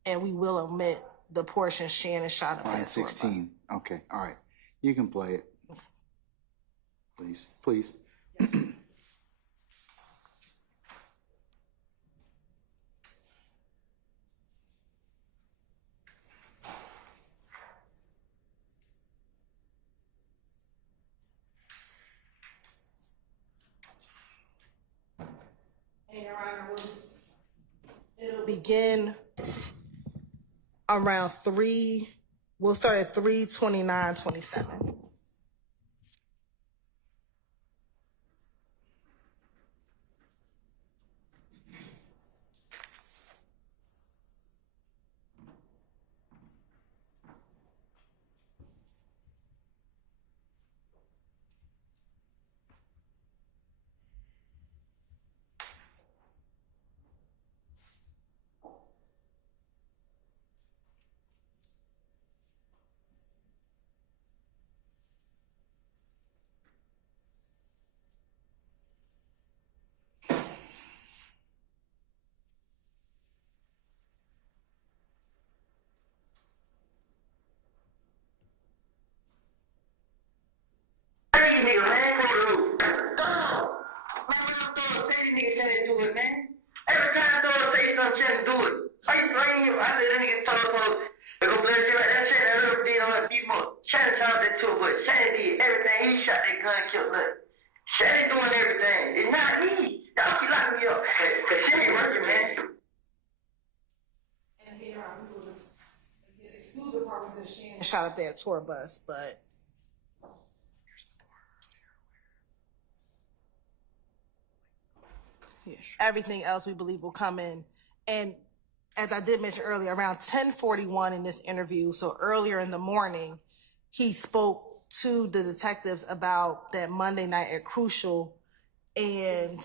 and we will omit the portion Shannon shot up Line that tour bus. 16. Okay, all right. You can play it. Please. And Your Honor, it'll begin around 3, we'll start at 3:29:27. nigga, man. Dog. Man, when I'm throwing a steady nigga trying to do it, man. Every time I throw a steady, something trying to do it. I used to blame you. I said, that nigga told they go bless you like that shit. I never did on a few more. Shannon saw that too, but Shannon did everything. He shot that gun, killed nothing. Shannon doing everything. It's not me. Y'all keep locking me up. Cause Shannon working, man. And here we will exclude the part where Shannon shot up that tour bus, but everything else we believe will come in. And as I did mention earlier, around 10:41 in this interview, so earlier in the morning, he spoke to the detectives about that Monday night at Crucial and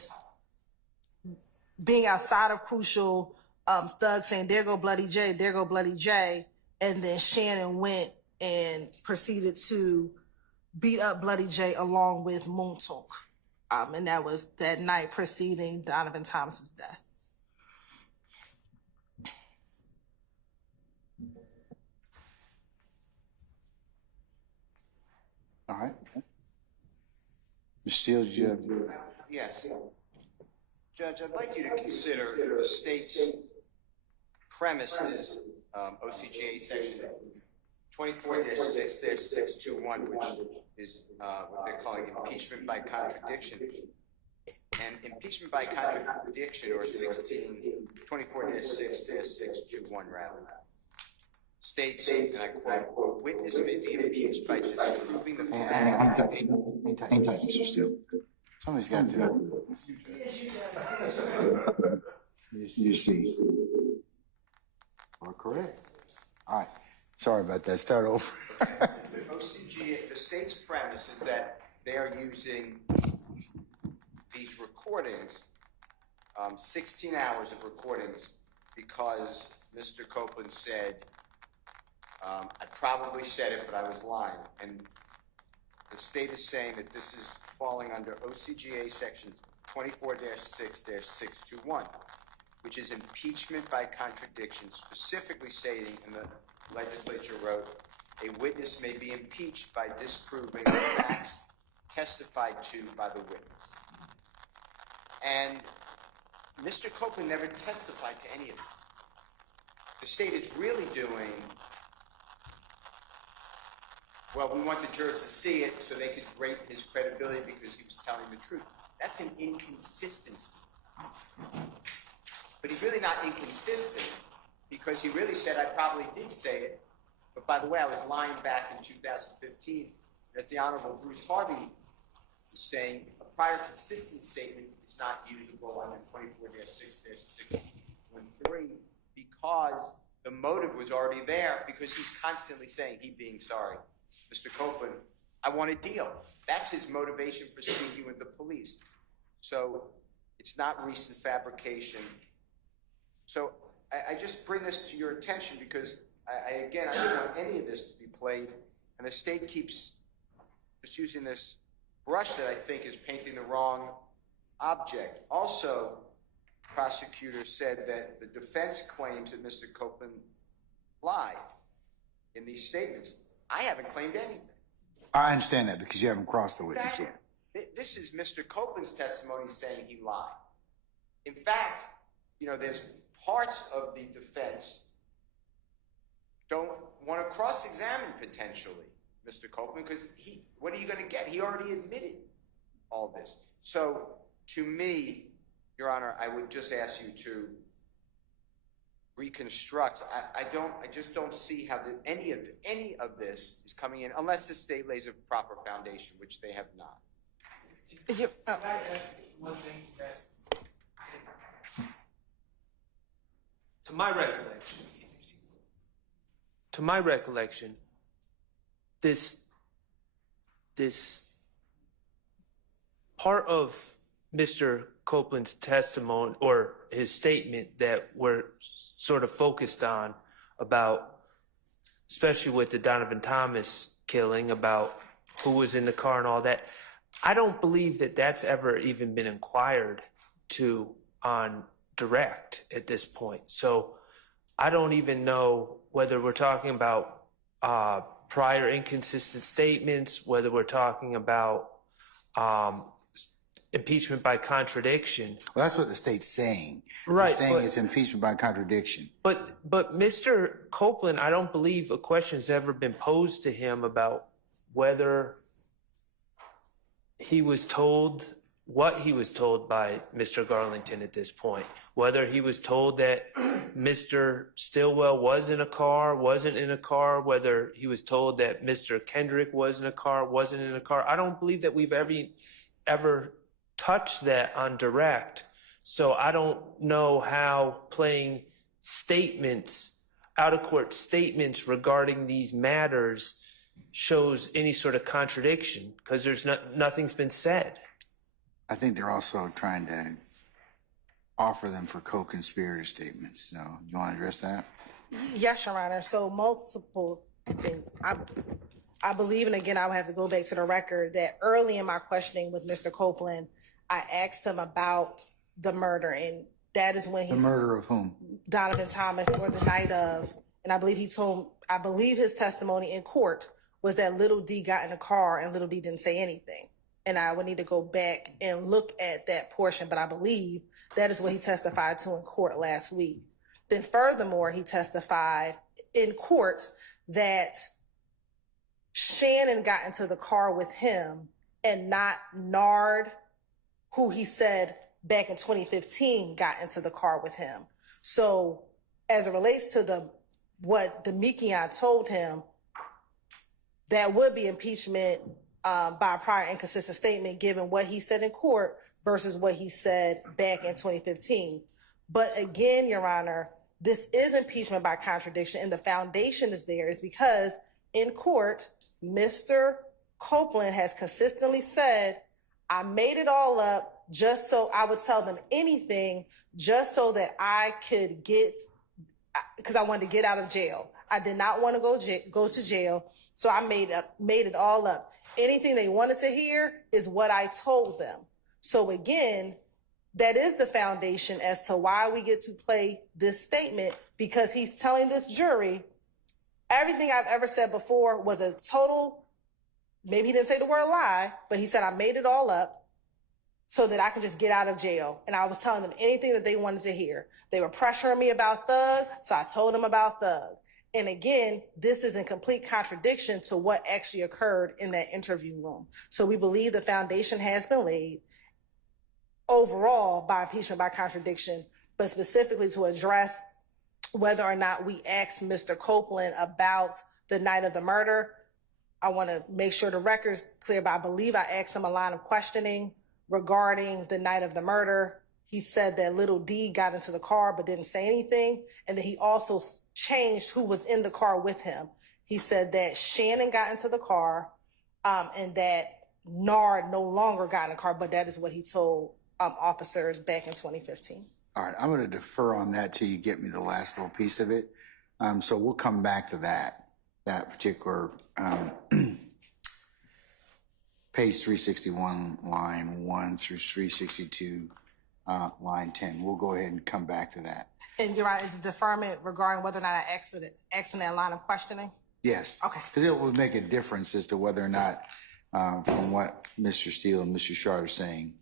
being outside of Crucial, Thug saying, there go Bloody J, there go Bloody J. And then Shannon went and proceeded to beat up Bloody J along with Moontalk. And that was that night preceding Donovan Thomas's death. All right. Mr. Steele, did you have? Yes. Judge, I'd like you to consider the state's premise is OCGA section 24-6-621, which is what they're calling impeachment by contradiction. And impeachment by contradiction, or 24-6-621 rather, states, and I quote, "A witness may be impeached by disproving the fact." Hang tight, Mr. Steele. Somebody's got to. You see. Are correct. All right. Sorry about that. Start over. OCGA, the state's premise is that they are using these recordings, 16 hours of recordings, because Mr. Copeland said, I probably said it, but I was lying. And the state is saying that this is falling under OCGA section 24-6-621, which is impeachment by contradiction, specifically stating, and the legislature wrote, a witness may be impeached by disproving the facts testified to by the witness. And Mr. Copeland never testified to any of this. The state is really doing, well, we want the jurors to see it so they could rate his credibility because he was telling the truth. That's an inconsistency. But he's really not inconsistent because he really said, I probably did say it. But by the way, I was lying back in 2015. As the Honorable Bruce Harvey was saying, a prior consistent statement is not usable under 24-6-613 because the motive was already there, because he's constantly saying, he being sorry, Mr. Copeland, I want a deal. That's his motivation for speaking with the police. So it's not recent fabrication. So I just bring this to your attention because, I don't want any of this to be played, and the state keeps just using this brush that I think is painting the wrong object. Also, prosecutors said that the defense claims that Mr. Copeland lied in these statements. I haven't claimed anything. I understand that because you haven't crossed the witness yet. This is Mr. Copeland's testimony saying he lied. In fact, there's parts of the defense don't want to cross-examine potentially Mr. Copeland because what are you going to get? He already admitted all this. So to me, Your Honor, I would just ask you to reconstruct. I just don't see how any of this is coming in unless the state lays a proper foundation, which they have not. One thing that To my recollection, this part of Mr. Copeland's testimony or his statement that we're sort of focused on about, especially with the Donovan Thomas killing, about who was in the car and all that, I don't believe that that's ever even been inquired to on direct at this point. So I don't even know whether we're talking about prior inconsistent statements, whether we're talking about impeachment by contradiction. Well, that's what the state's saying. Right, They're saying but- it's impeachment by contradiction. But Mr. Copeland, I don't believe a question has ever been posed to him about whether he was told what he was told by Mr. Garlington at this point, whether he was told that Mr. Stillwell was in a car, wasn't in a car, whether he was told that Mr. Kendrick was in a car, wasn't in a car. I don't believe that we've ever touched that on direct. So I don't know how playing statements, out of court statements regarding these matters shows any sort of contradiction, because there's nothing's been said. I think they're also trying to offer them for co-conspirator statements. So you want to address that? Yes, Your Honor. So multiple things. I believe, and again, I would have to go back to the record, that early in my questioning with Mr. Copeland, I asked him about the murder, and that is when he... The murder of whom? Donovan Thomas, or the night of. And I believe I believe his testimony in court was that Little D got in the car and Little D didn't say anything. And I would need to go back and look at that portion, but I believe that is what he testified to in court last week. Then furthermore, he testified in court that Shannon got into the car with him and not Nard, who he said back in 2015 got into the car with him. So as it relates to what Demekian told him, that would be impeachment by a prior inconsistent statement, given what he said in court versus what he said back in 2015. But again, Your Honor, this is impeachment by contradiction, and the foundation is there is because in court, Mr. Copeland has consistently said, I made it all up just so I would tell them anything just so that I could because I wanted to get out of jail. I did not want to go to jail, so I made it all up. Anything they wanted to hear is what I told them. So again, that is the foundation as to why we get to play this statement, because he's telling this jury everything I've ever said before was a total, maybe he didn't say the word lie, but he said I made it all up so that I could just get out of jail. And I was telling them anything that they wanted to hear. They were pressuring me about Thug, so I told them about Thug. And again, this is in complete contradiction to what actually occurred in that interview room. So we believe the foundation has been laid overall by impeachment by contradiction, but specifically to address whether or not we asked Mr. Copeland about the night of the murder. I want to make sure the record's clear, but I believe I asked him a line of questioning regarding the night of the murder. He said that Little D got into the car but didn't say anything, and that he also changed who was in the car with him. He said that Shannon got into the car and that Nard no longer got in the car, but that is what he told officers back in 2015. All right, I'm going to defer on that till you get me the last little piece of it. So we'll come back to that particular page 361, line 1 through 362, line 10. We'll go ahead and come back to that. And you're right, is the deferment regarding whether or not I asked in that line of questioning? Yes. Okay. Because it will make a difference as to whether or not, from what Mr. Steele and Mr. Shard are saying,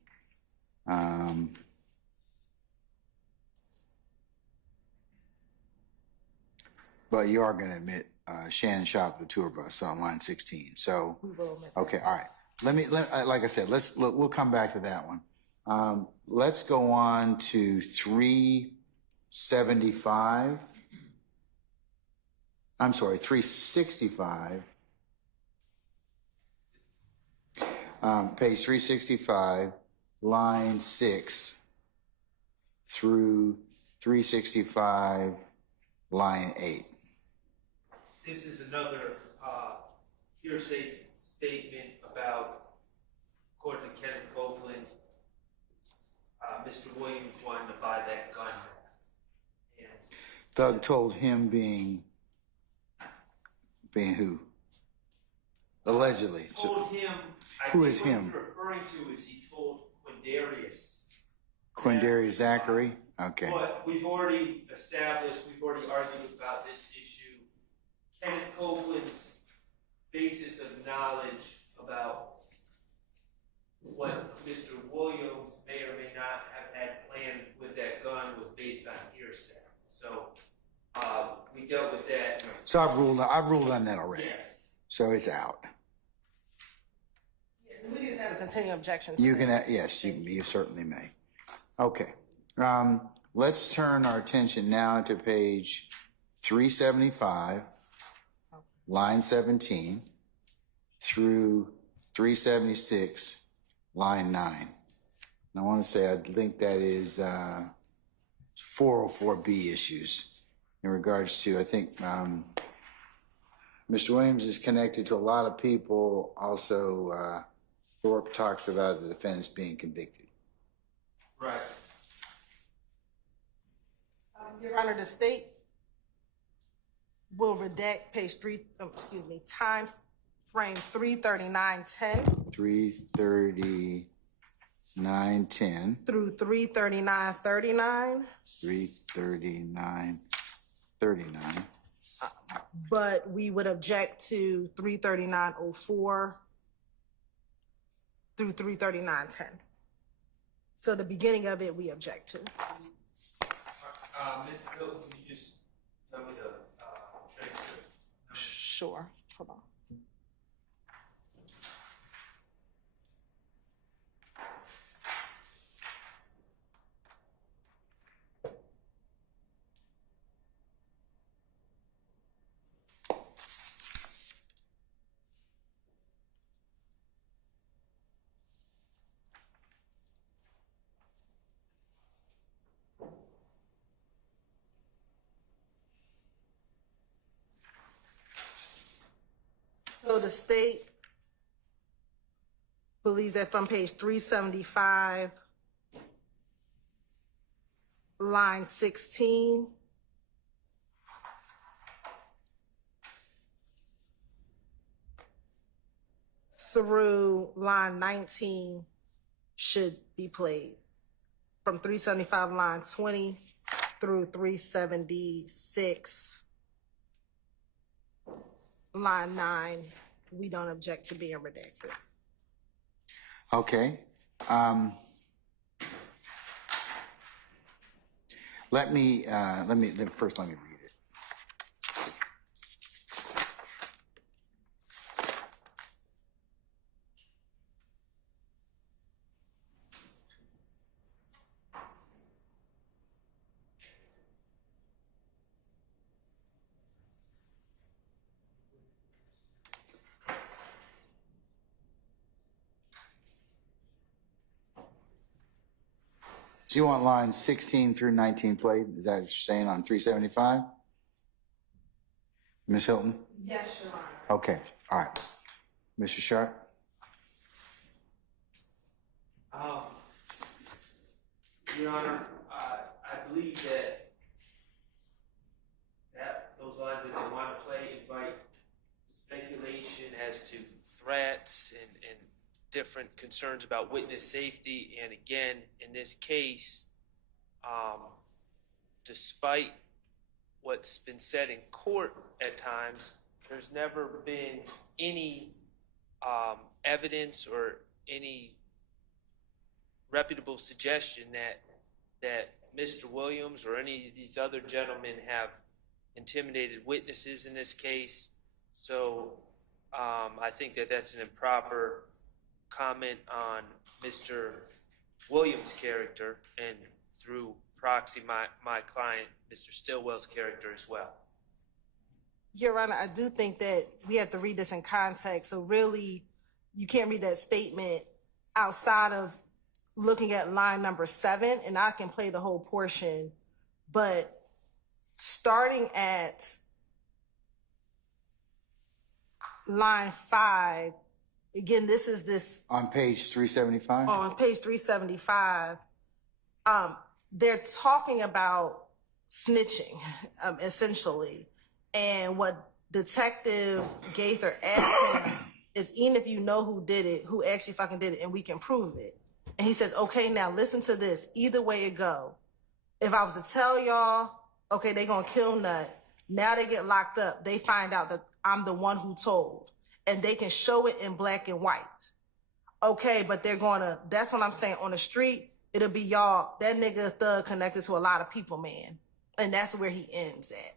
but you are going to admit Shannon shot up the tour bus on line 16. So, We will admit. okay, all right. Like I said, we'll come back to that one. Let's go on to 375. I'm sorry, 365. Page 365, line 6 through 365, line 8. This is another hearsay statement about, according to Kenneth Copeland, Mr. Williams wanted to buy that gun. And Thug told him being who? Allegedly. told him, Who is him? What he's referring to is he told Quindarius. Quindarius Zachary? Okay. But we've already argued about this issue. Kenneth Copeland's basis of knowledge about what Mr. Williams may or may not have had planned with that gun was based on hearsay. So we dealt with that. So I've ruled on that already. Yes. So it's out. We can just have a continuing objection. To You that. can, yes, you certainly may. Okay. Let's turn our attention now to page 375, line 17, through 376, line 9. And I want to say I think that is 404B issues in regards to, I think, Mr. Williams is connected to a lot of people. Also, Thorpe talks about the defendants being convicted. Right. Your Honor, the state will redact page time frame 33910 33910 through 33939. 33939. But we would object to 33904 through 33910. So the beginning of it, we object to. Ms. Hill, can you just tell me the transcript? Sure. Hold on. So the state believes that from page 375, line 16, through line 19 should be played. From 375, line 20 through 376, line 9, we don't object to being redacted. Okay. Let me read it. So you want lines 16 through 19 played? Is that what you're saying on 375? Ms. Hilton? Yes, Your Honor. Okay, all right. Mr. Sharp? Your Honor, I believe that those lines that they want to play invite speculation as to threats and different concerns about witness safety. And again, in this case, despite what's been said in court at times, there's never been any evidence or any reputable suggestion that Mr. Williams or any of these other gentlemen have intimidated witnesses in this case. So I think that that's an improper comment on Mr. Williams' character and through proxy my client, Mr. Stillwell's character as well. Your Honor, I do think that we have to read this in context. So really, you can't read that statement outside of looking at line number 7, and I can play the whole portion. But starting at line 5, again, this is this. On page 375? On page 375, they're talking about snitching, essentially. And what Detective Gaither asked him is, even if you know who did it, who actually fucking did it, and we can prove it. And he says, okay, now listen to this. Either way it go. If I was to tell y'all, okay, they gonna kill Nut. Now they get locked up. They find out that I'm the one who told. And they can show it in black and white. Okay, but they're gonna, that's what I'm saying, on the street, it'll be y'all, that nigga thug connected to a lot of people, man. And that's where he ends at.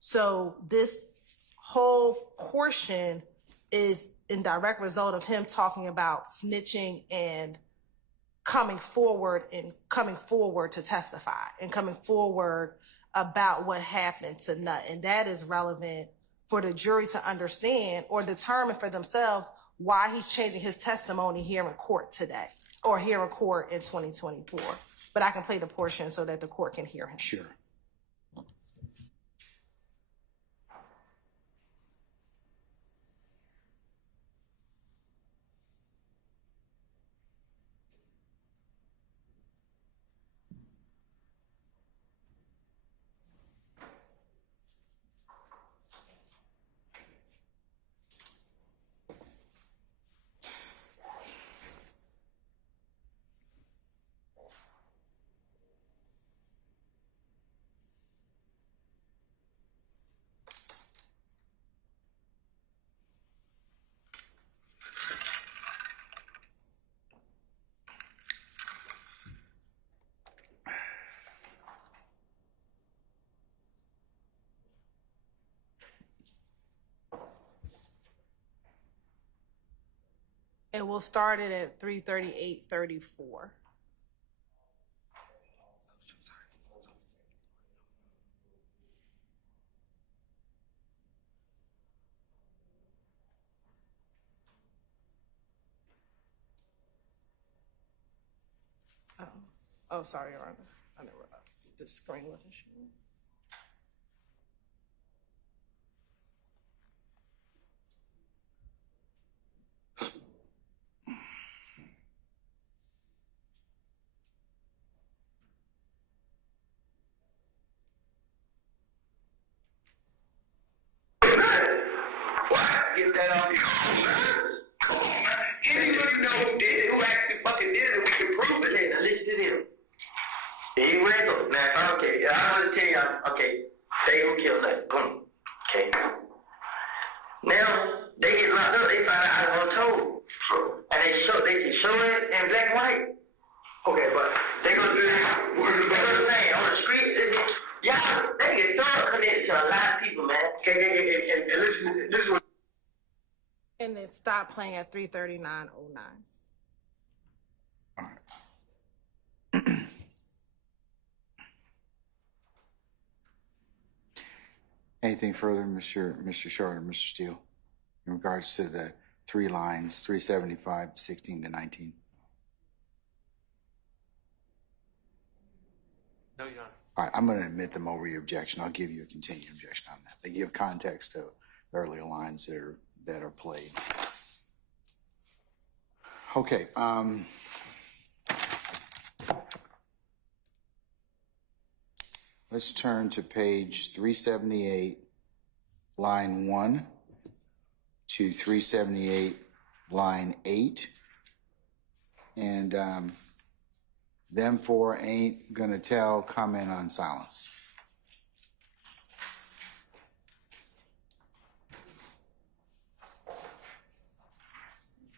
So this whole portion is in direct result of him talking about snitching and coming forward to testify and coming forward about what happened to Nut. And that is relevant for the jury to understand or determine for themselves why he's changing his testimony here in court today or here in court in 2024. But I can play the portion so that the court can hear him. Sure. And we'll start it at 338:34. Oh, sorry, Your Honor. I never realized the screen wasn't showing. Get that off your shoulders. Come on, man. Anybody know who did it, who actually fucking did it, we can prove it. Then listen to them. He RICO. Now, okay, I'm gonna tell y'all, okay, say who killed that. Boom. Okay. Now, they get locked up, they find out I was told. And they can show it in black and white. Okay, but they gonna do that. What I'm saying, on the street, y'all, they get thorough connected to a lot of people, man. Okay, and listen, this is what. And then stop playing at 339:09. All right. Anything further, Mr. Short or Mr. Steele, in regards to the three lines, 375, 16 to 19? No, Your Honor. All right, I'm going to admit them over your objection. I'll give you a continued objection on that. They give context to the earlier lines that are played. Okay. Let's turn to page 378, line 1 to 378, line 8. And them four ain't gonna tell, comment on silence.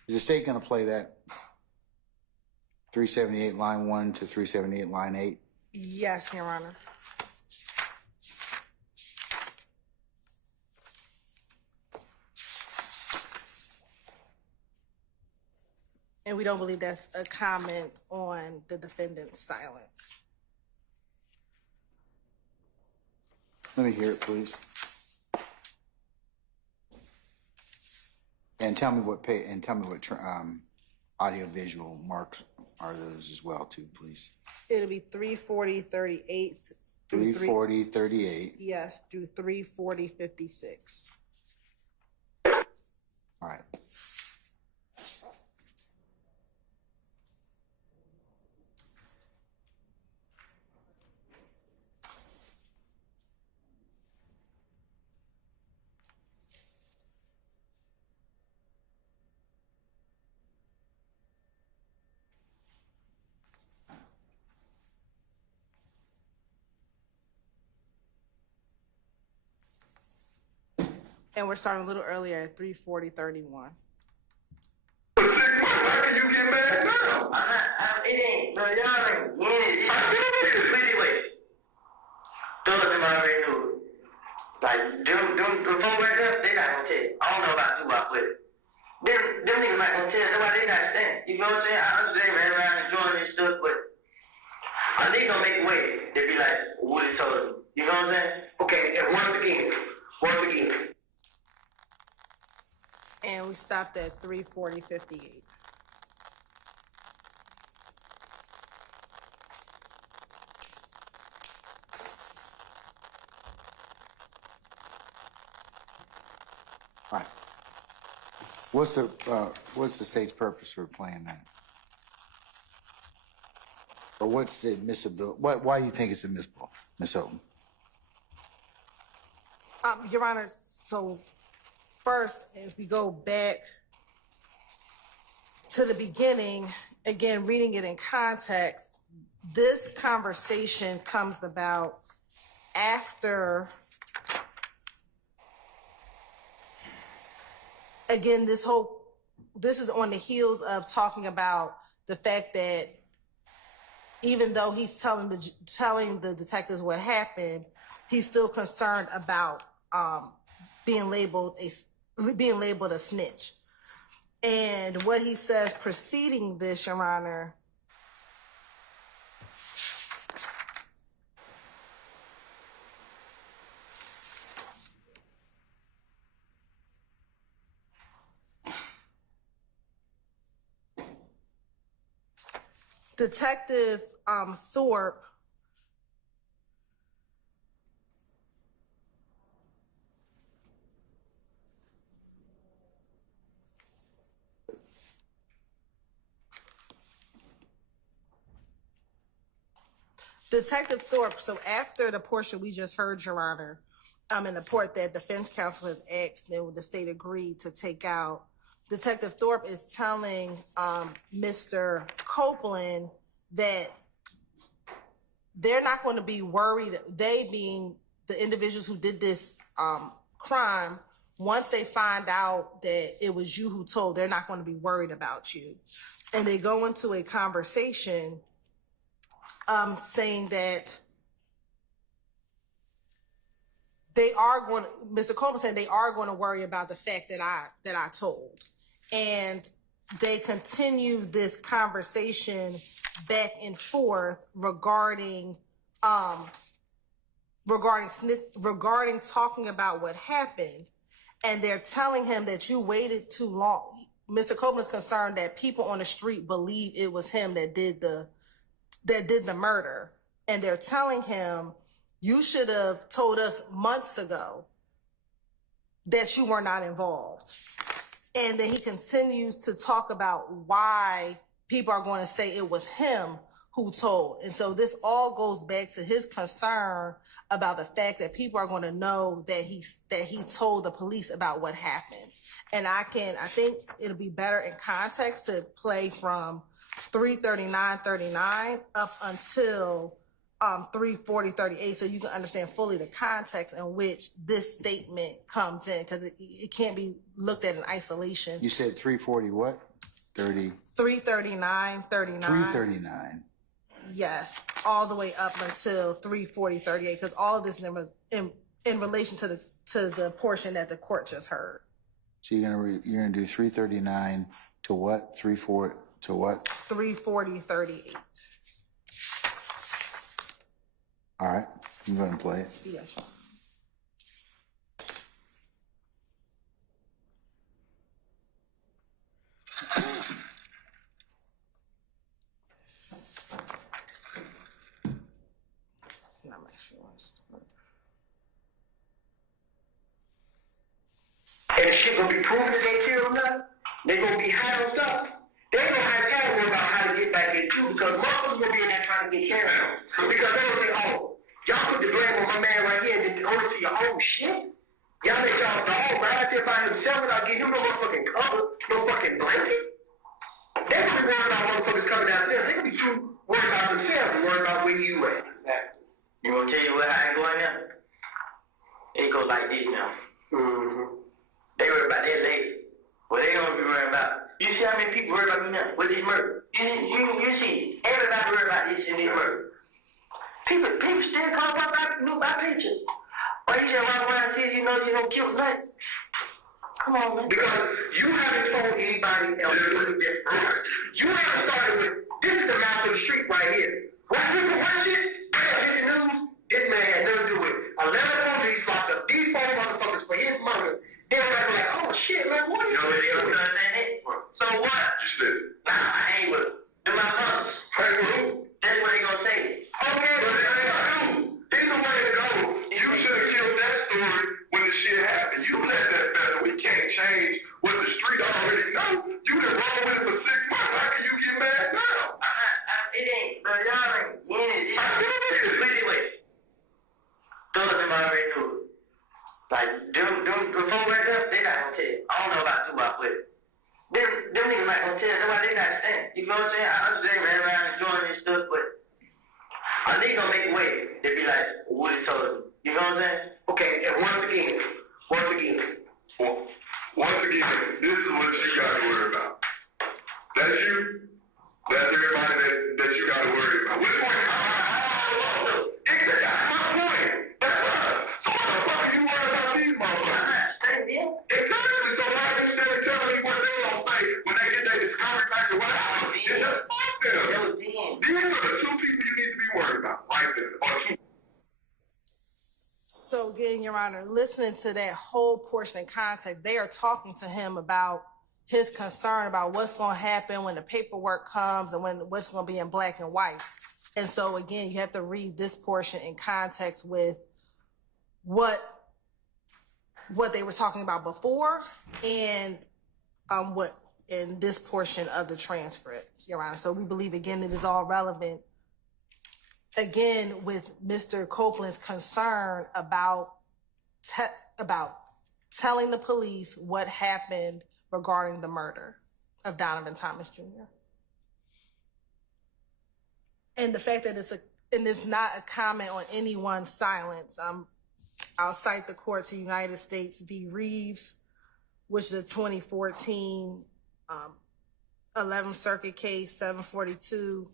Is the state gonna play that 378, line 1 to 378, line 8? Yes, Your Honor. And we don't believe that's a comment on the defendant's silence. Let me hear it, please. And tell me what audio visual marks are those as well, too, please. It'll be 340:38. 340:38. Yes, through 340:56. All right. And we're starting a little earlier at 340:31. How can get mad now? It ain't, bro. Y'all ain't in it. Wait. Those of them already knew. Like, them before right there, they not gonna tell you. I don't know about Tupac, but them niggas not gonna tell you. That's why they not stand. You know what I'm saying? I understand right around enjoying this stuff, but they gonna make it wait. They be like, Woody told them. You know what I'm saying? Okay, and once again. And we stopped at 3:40:58. All right. What's the state's purpose for playing that? Or what's the admissibility? Why do you think it's admissible, Ms. Houghton? Your Honor, so first, if we go back to the beginning, again, reading it in context, this conversation comes about after, again, this is on the heels of talking about the fact that even though he's telling the detectives what happened, he's still concerned about being labeled a snitch. And what he says preceding this, Your Honor, Detective Thorpe so after the portion we just heard, Your Honor, in the part that defense counsel has asked and the state agreed to take out, Detective Thorpe is telling Mr. Copeland that they're not going to be worried, they being the individuals who did this crime, once they find out that it was you who told, they're not going to be worried about you. And they go into a conversation saying that they are going to, Mr. Copeland said they are going to worry about the fact that I told. And they continue this conversation back and forth regarding talking about what happened. And they're telling him that you waited too long. Mr. Copeland's concerned that people on the street believe it was him that did the murder. And they're telling him, you should have told us months ago that you were not involved. And then he continues to talk about why people are going to say it was him who told. And so this all goes back to his concern about the fact that people are going to know that he told the police about what happened. And I think it'll be better in context to play from 3:39:39 up until 3:40:38, so you can understand fully the context in which this statement comes in, because it can't be looked at in isolation. You said 3:40 what? 30? 3:39:39. 3:39. Yes, all the way up until 3:40:38, because all of this in relation to the portion that the court just heard. So you're gonna do 3:39 to what? 3:40 to what? 3:40:38. All right, you can go ahead and play it. Yes. And the shit gonna be proven that they killed nothing. They gonna be high on stuff. They gonna have to worry about how to get back there too, because motherfuckers gonna be in there trying to get carried out. Because they gonna say, oh, y'all put the blame on my man right here and then own it to your own shit. Y'all let y'all dog right out there by himself without getting him no motherfucking cover, no fucking blanket. They gonna be worried about motherfuckers coming downstairs. They gonna be too worried about themselves and worried about where you at. You gonna tell you what I ain't going now? It go like this now. Mm-hmm. They worry about their lady. What they gonna be worried about You see how many people worry about me now with this murder? You see, everybody worry about this in this murder. People still call about my pictures. Why you just walk around and say you know you don't kill nothing? Come on, man. Because you haven't told anybody else what you just heard. You haven't started with, this is the mouth of the street right here. Watch this. Hit the news. This man had nothing to do with it. 11 police locked up these 4 motherfuckers for his murder. Then everybody like, oh shit, man, what are you doing? You understand it? So what? You said it. Nah, I ain't with them. They're my brothers. Hey, with who? That's what they gonna say. Okay, but that ain't my dude. Either way it goes, you should have killed that story when the shit happened. You let that fester. We can't change what the street already know. You done rolled with it for 6 months. How can you get mad now? It ain't, bro. Y'all ain't winning. Wait. Those of them already knew it. Like, them before right there, they not gonna tell you. I don't know about too much, but them niggas not gonna tell you. That's why they not saying. You know what I'm saying? I understand man, around enjoying this stuff, but a nigga gonna make it wait. They be like, Woody told me. You know what I'm saying? Okay, and once again, this is what you gotta worry about. That's you. That's everybody that you gotta worry about. Which one? Exactly. My point. That's us. So what the fuck are you worried about these motherfuckers? Exactly. So why are you still telling me what they gonna say when they get their discovery back or whatever? Just fuck them. These are the 2 people you need to be worried about, right there. Or 2. So again, Your Honor, listening to that whole portion in context, they are talking to him about his concern about what's going to happen when the paperwork comes and what's going to be in black and white. And so again, you have to read this portion in context with what they were talking about before and what in this portion of the transcript, Your Honor. So we believe again it is all relevant. Again, with Mr. Copeland's concern about telling the police what happened regarding the murder of Donovan Thomas Jr. And the fact that it's not a comment on anyone's silence. I'll cite the court to United States v. Reeves, which is a 2014 11th Circuit case, 742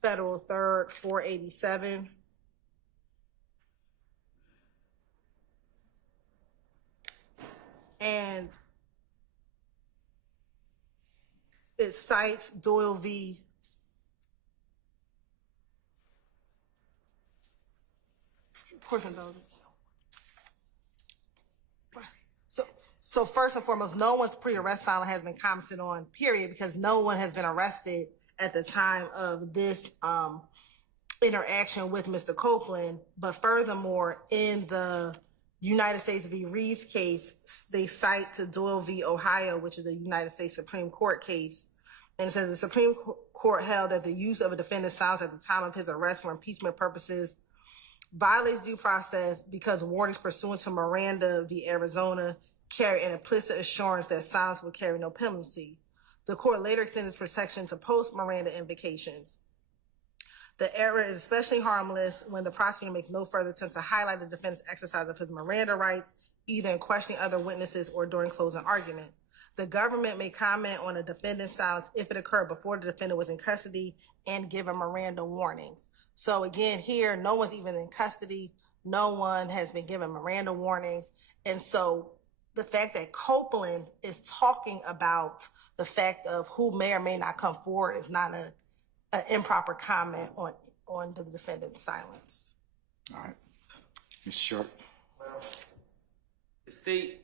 Federal 3rd, 487. And it cites Doyle v. Of course I know this. So first and foremost, no one's pre-arrest silence has been commented on, period, because no one has been arrested at the time of this interaction with Mr. Copeland. But furthermore, in the United States v. Reeves case, they cite to Doyle v. Ohio, which is a United States Supreme Court case. And it says the Supreme Court held that the use of a defendant's silence at the time of his arrest for impeachment purposes violates due process because warnings pursuant to Miranda v. Arizona carry an implicit assurance that silence will carry no penalty. The court later extended its protection to post-Miranda invocations. The error is especially harmless when the prosecutor makes no further attempt to highlight the defendant's exercise of his Miranda rights, either in questioning other witnesses or during closing argument. The government may comment on a defendant's silence if it occurred before the defendant was in custody and given Miranda warnings. So again, here, no one's even in custody. No one has been given Miranda warnings. And so the fact that Copeland is talking about the fact of who may or may not come forward is not an improper comment on the defendant's silence. All right. Ms. Sharp. Well, the state,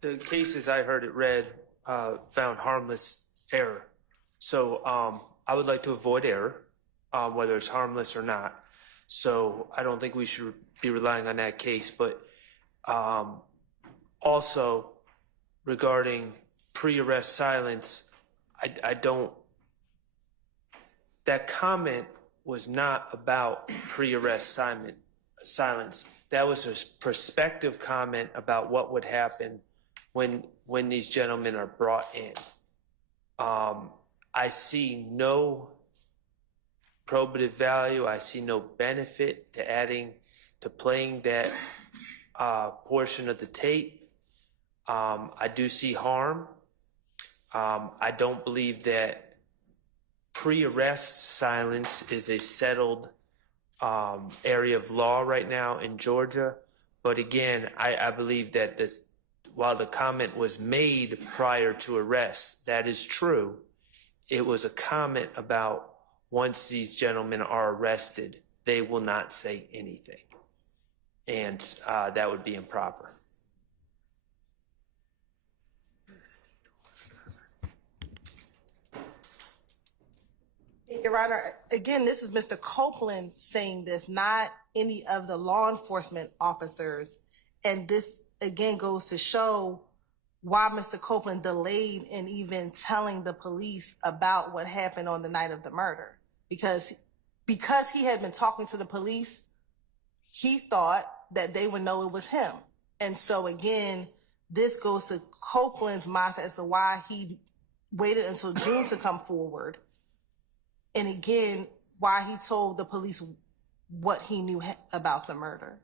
the cases I heard it read found harmless error. So I would like to avoid error, whether it's harmless or not. So I don't think we should be relying on that case. But also regarding pre-arrest silence, I don't, that comment was not about pre-arrest silence. That was a perspective comment about what would happen when these gentlemen are brought in. I see no probative value. I see no benefit to playing that portion of the tape. I do see harm. I don't believe that pre-arrest silence is a settled area of law right now in Georgia. But again, I believe that while the comment was made prior to arrest, that is true. It was a comment about once these gentlemen are arrested, they will not say anything. And that would be improper. Your Honor, again, this is Mr. Copeland saying this, not any of the law enforcement officers. And this, again, goes to show why Mr. Copeland delayed in even telling the police about what happened on the night of the murder. Because he had been talking to the police, he thought that they would know it was him. And so, again, this goes to Copeland's mindset as to why he waited until June to come forward. And again, why he told the police what he knew about the murder.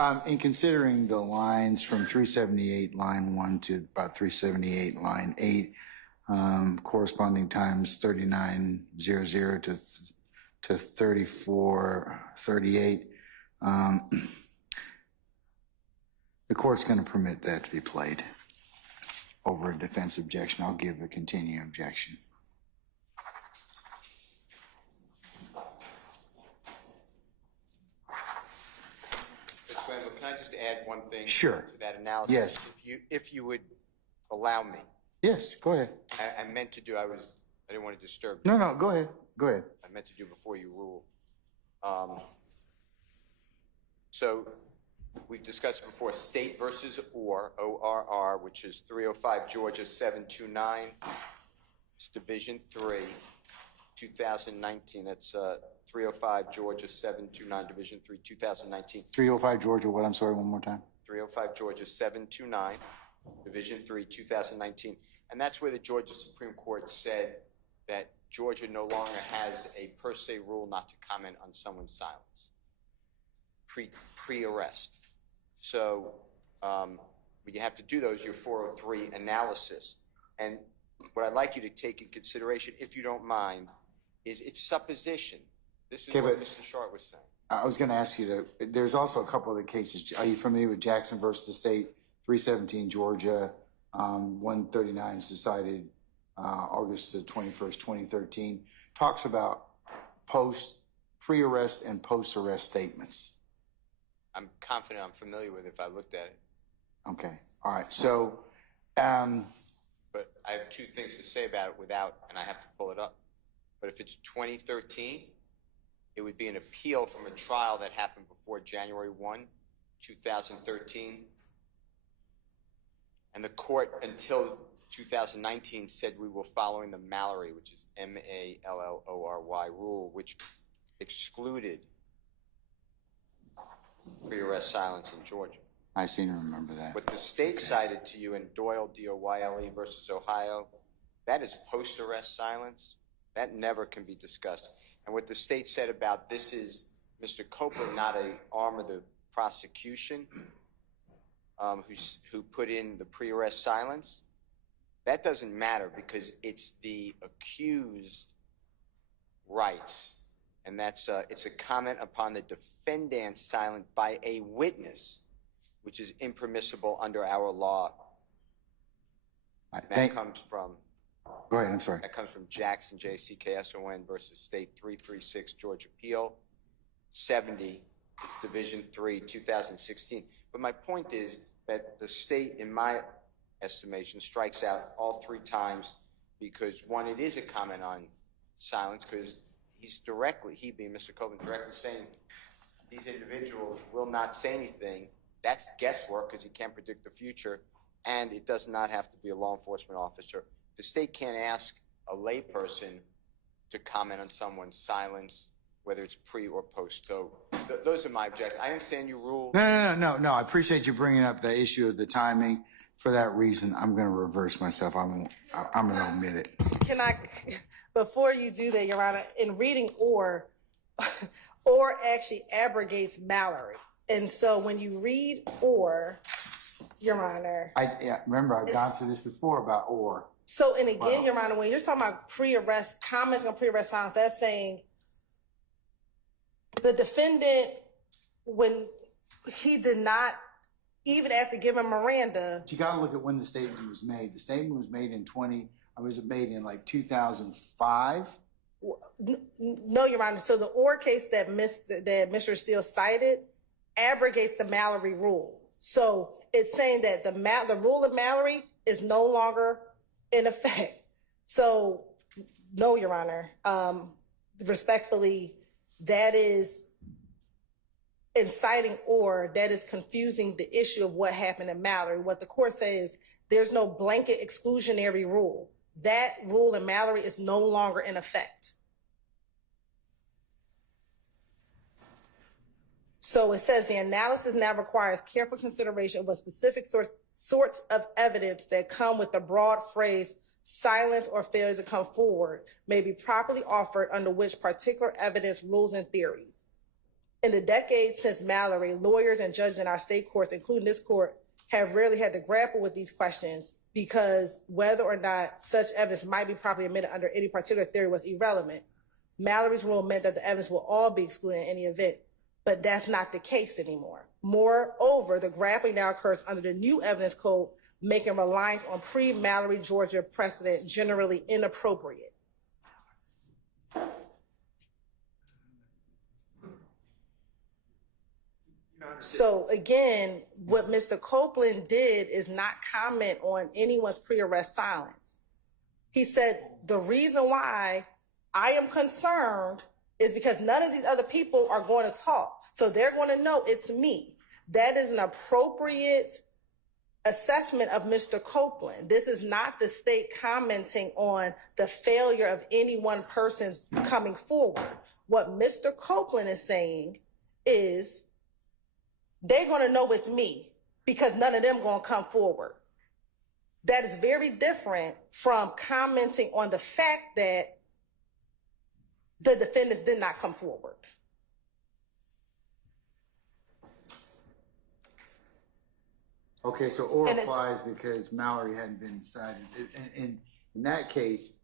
In considering the lines from 378 line 1 to about 378 line 8, corresponding times 3900 to 3438, the court's going to permit that to be played over a defense objection. I'll give a continuing objection. Can I just add one thing Sure. to that analysis? Yes. If you would allow me. Yes, go ahead. I meant to do, I didn't want to disturb you. No, go ahead. Go ahead. I meant to do before you rule. So we've discussed before state versus ORR, which is 305 Georgia 729. It's Division 3, 2019. That's 305 Georgia 729, Division 3, 2019. 305 Georgia, what? I'm sorry, one more time. 305 Georgia 729, Division 3, 2019. And that's where the Georgia Supreme Court said that Georgia no longer has a per se rule not to comment on someone's silence pre-arrest. So when you have to do those, your 403 analysis. And what I'd like you to take in consideration, if you don't mind, is it's supposition. This is what Mr. Short was saying. I was going to ask you there's also a couple other cases. Are you familiar with Jackson versus the state, 317 Georgia, 139 decided August the 21st, 2013, talks about pre-arrest and post-arrest statements. I'm confident I'm familiar with it if I looked at it. Okay. All right. So, but I have two things to say about it and I have to pull it up. But if it's 2013, it would be an appeal from a trial that happened before January 1, 2013. And the court, until 2019, said we were following the Mallory, which is Mallory rule, which excluded pre-arrest silence in Georgia. I seem to remember that. What the state cited to you in Doyle, D-O-Y-L-E versus Ohio, that is post-arrest silence. That never can be discussed. And what the state said about this is Mr. Copeland, not an arm of the prosecution, who put in the pre-arrest silence. That doesn't matter because it's the accused rights. And that's it's a comment upon the defendant's silence by a witness, which is impermissible under our law. That comes from... Go ahead, I'm sorry. That comes from Jackson, J-C-K-S-O-N versus State 336, Georgia Appeal 70. It's Division 3, 2016. But my point is that the state, in my estimation, strikes out all three times because, one, it is a comment on silence because he being Mr. Copeland, directly saying these individuals will not say anything. That's guesswork because he can't predict the future, and it does not have to be a law enforcement officer. The state can't ask a layperson to comment on someone's silence, whether it's pre or post. So those are my objections. I understand your rule. No. I appreciate you bringing up the issue of the timing. For that reason, I'm going to reverse myself. I'm going to omit it. Can I, before you do that, Your Honor, in reading or actually abrogates Mallory. And so when you read or, Your Honor. Remember, I've gone through this before about or. So, and again, Your Honor, when you're talking about pre-arrest, comments on pre-arrest silence, that's saying the defendant, when he did not, even after giving Miranda. You got to look at when the statement was made. The statement was made in 2005? No, Your Honor. So the or case that Mr. Steele cited abrogates the Mallory rule. So it's saying that the rule of Mallory is no longer in effect. So, no, Your Honor. Respectfully, that is inciting or that is confusing the issue of what happened in Mallory. What the court says, there's no blanket exclusionary rule. That rule in Mallory is no longer in effect. So it says the analysis now requires careful consideration of what specific sorts of evidence that come with the broad phrase silence or failure to come forward may be properly offered under which particular evidence, rules, and theories. In the decades since Mallory, lawyers and judges in our state courts, including this court, have rarely had to grapple with these questions because whether or not such evidence might be properly admitted under any particular theory was irrelevant. Mallory's rule meant that the evidence will all be excluded in any event, but that's not the case anymore. Moreover, the grappling now occurs under the new evidence code, making reliance on pre-Mallory Georgia precedent generally inappropriate. So again, what Mr. Copeland did is not comment on anyone's pre-arrest silence. He said, the reason why I am concerned is because none of these other people are going to talk. So they're going to know it's me. That is an appropriate assessment of Mr. Copeland. This is not the state commenting on the failure of any one person's coming forward. What Mr. Copeland is saying is they're going to know it's me because none of them going to come forward. That is very different from commenting on the fact that the defendants did not come forward. Okay, so or applies because Mallory hadn't been decided. In that case,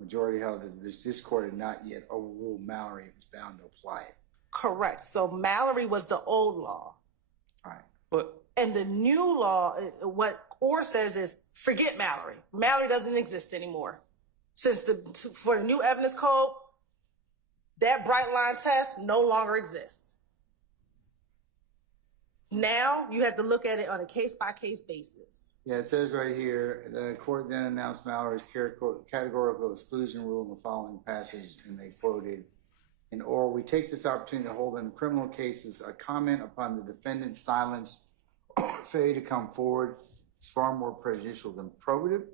majority held that this court had not yet overruled Mallory. It was bound to apply it. Correct. So Mallory was the old law. All right. And the new law, what Orr says is, forget Mallory. Mallory doesn't exist anymore. For the new evidence code, that bright line test no longer exists. Now you have to look at it on a case-by-case basis. Yeah, it says right here, the court then announced Mallory's categorical exclusion rule in the following passage, and they quoted, "In Orr, we take this opportunity to hold in criminal cases a comment upon the defendant's silence or failure to come forward is far more prejudicial than probative.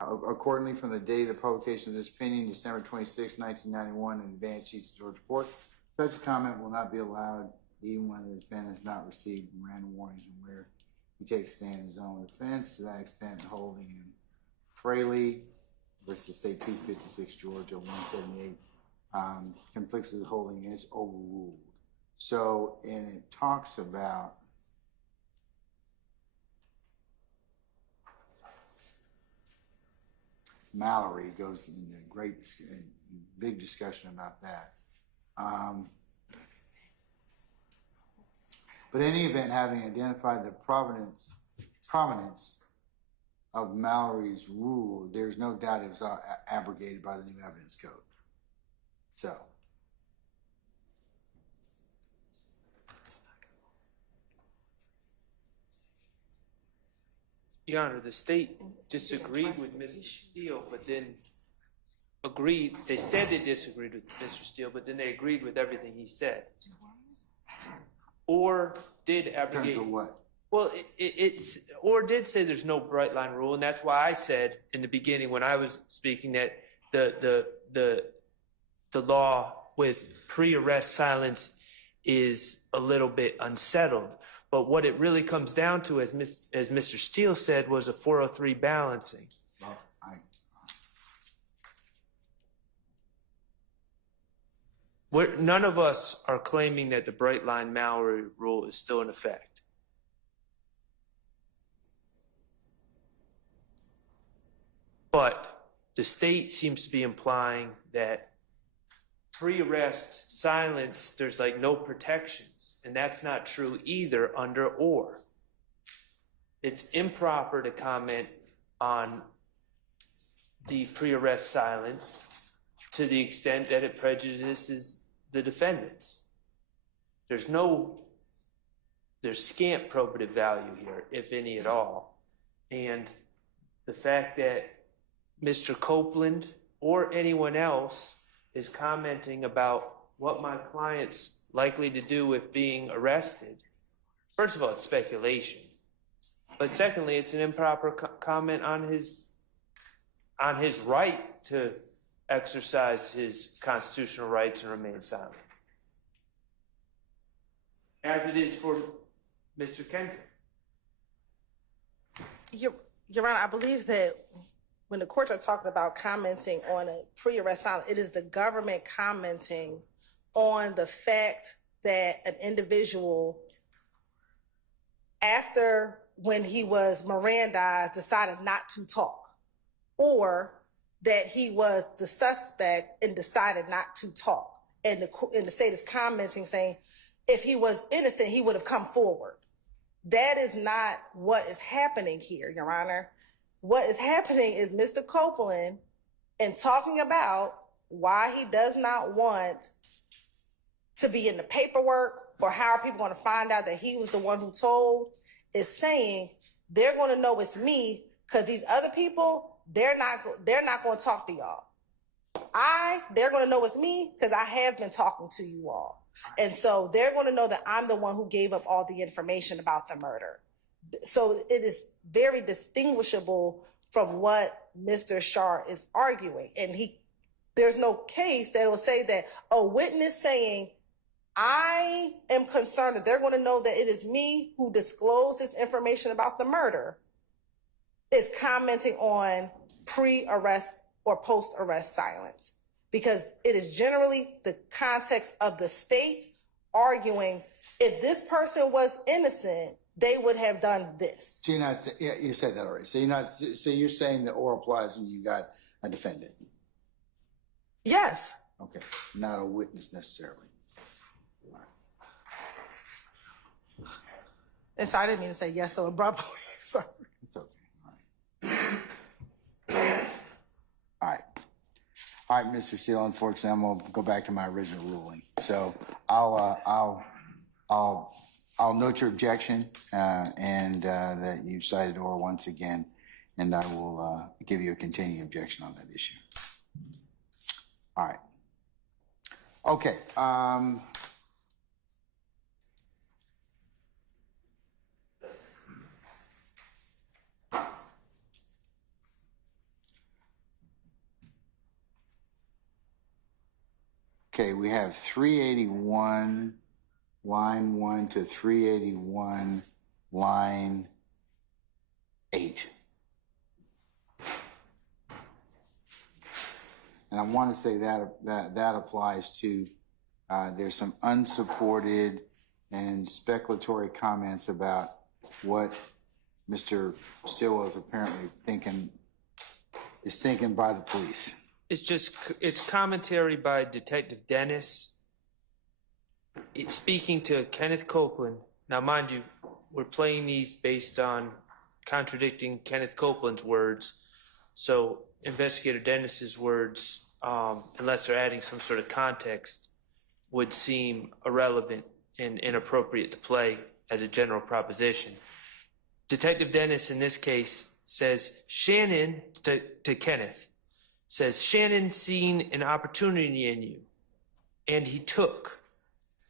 Accordingly, from the date of the publication of this opinion, December 26, 1991, in advance sheets of Georgia court, such a comment will not be allowed even when the defendant has not received random warnings and where he takes stand in his own defense. To that extent, holding in Fraley versus State 256, Georgia 178, conflicts with holding is overruled." So, and it talks about Mallory, goes into big discussion about that. But in any event, having identified the prominence of Mallory's rule, there's no doubt it was abrogated by the new evidence code. So. Your Honor, the state disagreed with Mr. Steele, but then agreed. They said they disagreed with Mr. Steele, but then they agreed with everything he said. Or did abrogate. In terms of what? Well, or did say there's no bright line rule, and that's why I said in the beginning when I was speaking that the law with pre-arrest silence is a little bit unsettled. But what it really comes down to, as Mr. Steele said, was a 403 balancing. None of us are claiming that the bright line Mallory rule is still in effect. But the state seems to be implying that pre-arrest silence, there's like no protections. And that's not true either under Orr. It's improper to comment on the pre-arrest silence to the extent that it prejudices the defendants. There's scant probative value here, if any at all. And the fact that Mr. Copeland or anyone else is commenting about what my client's likely to do with being arrested, first of all, it's speculation. But secondly, it's an improper comment on his right to exercise his constitutional rights and remain silent, as it is for Mr. Kendrick. Your Honor, I believe that when the courts are talking about commenting on a pre-arrest silence, it is the government commenting on the fact that an individual, after when he was Mirandized, decided not to talk, or that he was the suspect and decided not to talk. And the state is commenting saying, if he was innocent, he would have come forward. That is not what is happening here, Your Honor. What is happening is Mr. Copeland, in talking about why he does not want to be in the paperwork or how are people going to find out that he was the one who told, is saying they're going to know it's me because these other people, they're not going to talk to y'all. They're going to know it's me because I have been talking to you all. And so they're going to know that I'm the one who gave up all the information about the murder. So it is very distinguishable from what Mr. Shar is arguing. And there's no case that will say that a witness saying, I am concerned that they're going to know that it is me who disclosed this information about the murder, is commenting on pre-arrest or post-arrest silence. Because it is generally the context of the state arguing, if this person was innocent, they would have done this. So you said that already. So you're saying that or applies when you got a defendant? Yes. Okay, not a witness necessarily. And so I didn't mean to say yes so abruptly. Sorry. It's okay. All right. All right, Mr. Steele. Unfortunately, I'm gonna go back to my original ruling. So I'll note your objection and that you cited or once again, and I will give you a continuing objection on that issue. All right. Okay. Okay, we have 381, line 1 to 381, line 8. And I want to say that applies to, there's some unsupported and speculatory comments about what Mr. Steele was apparently thinking by the police. It's commentary by Detective Dennis. It's speaking to Kenneth Copeland. Now, mind you, we're playing these based on contradicting Kenneth Copeland's words. So Investigator Dennis's words, unless they're adding some sort of context, would seem irrelevant and inappropriate to play as a general proposition. Detective Dennis, in this case, says Shannon, to Kenneth, says Shannon seen an opportunity in you, and he took.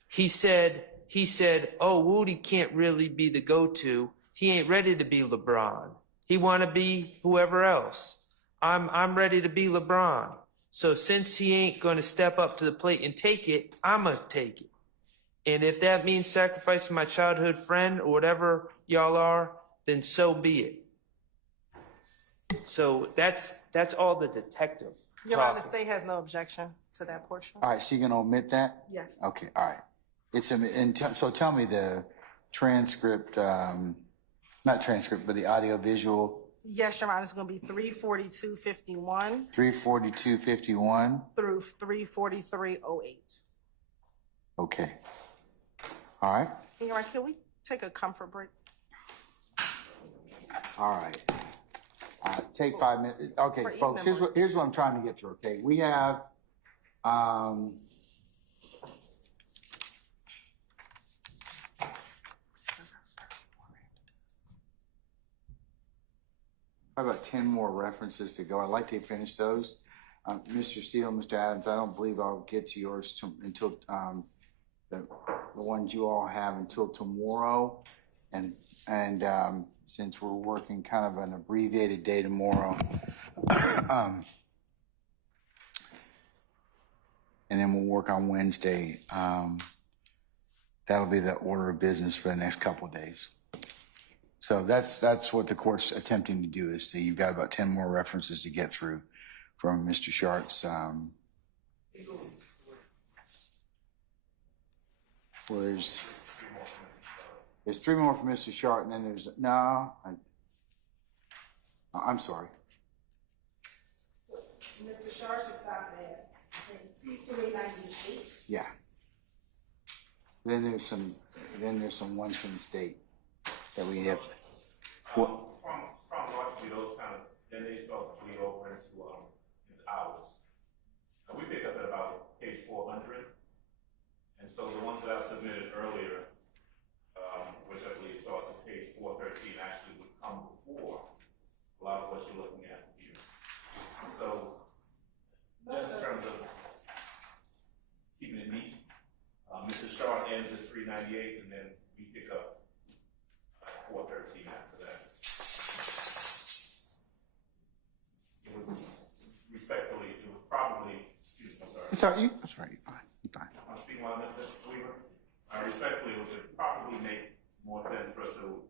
He said, oh, Woody can't really be the go-to. He ain't ready to be LeBron. He want to be whoever else. I'm ready to be LeBron. So since he ain't going to step up to the plate and take it, I'm going to take it. And if that means sacrificing my childhood friend or whatever y'all are, then so be it. So that's all the detective. Your Honor, the state has no objection to that portion. All right, so you're going to omit that? Yes. Okay, all right. So tell me the transcript, not transcript, but the audio visual. Yes, Your Honor, it's going to be 342.51. 342.51. Through 343.08. Okay. All right. Your Honor, can we take a comfort break? All right. Take 5 minutes. Okay, folks, here's what I'm trying to get through, okay? We have, about 10 more references to go. I'd like to finish those. Mr. Steele, Mr. Adams, I don't believe I'll get to yours until the ones you all have until tomorrow. And since we're working kind of an abbreviated day tomorrow, and then we'll work on Wednesday. That'll be the order of business for the next couple of days. So that's what the court's attempting to do is you've got about 10 more references to get through from Mr. Shart's, well, there's 3 more from Mr. Shart, and then there's, I'm sorry. Mr. Sharp is stopped at, I think, 398. Yeah. Then there's some ones from the state that we have. From largely those kind of, then they start to bleed over into hours. We pick up at about page 400. And so the ones that I submitted earlier, which I believe starts at page 413, actually would come before a lot of what you're looking at here. So just in terms of keeping it neat, Mr. Sharp ends at 398, and then we pick up 413 after that. It would respectfully, it would probably, excuse me, I'm sorry. It's all right. That's all right. You're fine. You're fine. I'm speaking on Mr. Weaver. Respectfully, it would probably make more sense for us to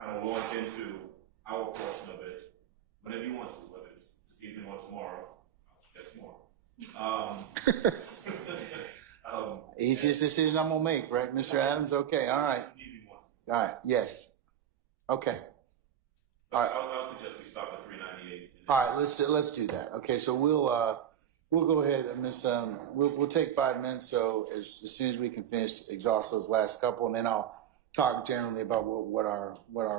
kind of launch into our portion of it whenever you want to, whether it's this evening or tomorrow. I'll suggest tomorrow. Easiest decision I'm gonna make, right, Mr. Adams? Okay, all right. Easy one. All right, yes. Okay. So All right. I'll suggest we stop at 398. All right, let's do that. Okay, so we'll go ahead and we'll take 5 minutes. So as soon as we can finish, exhaust those last couple, and then I'll talk generally about what our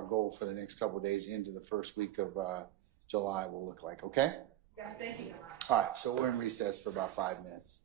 goal for the next couple of days into the first week of July will look like. Okay. Yes, thank you. All right, so we're in recess for about 5 minutes.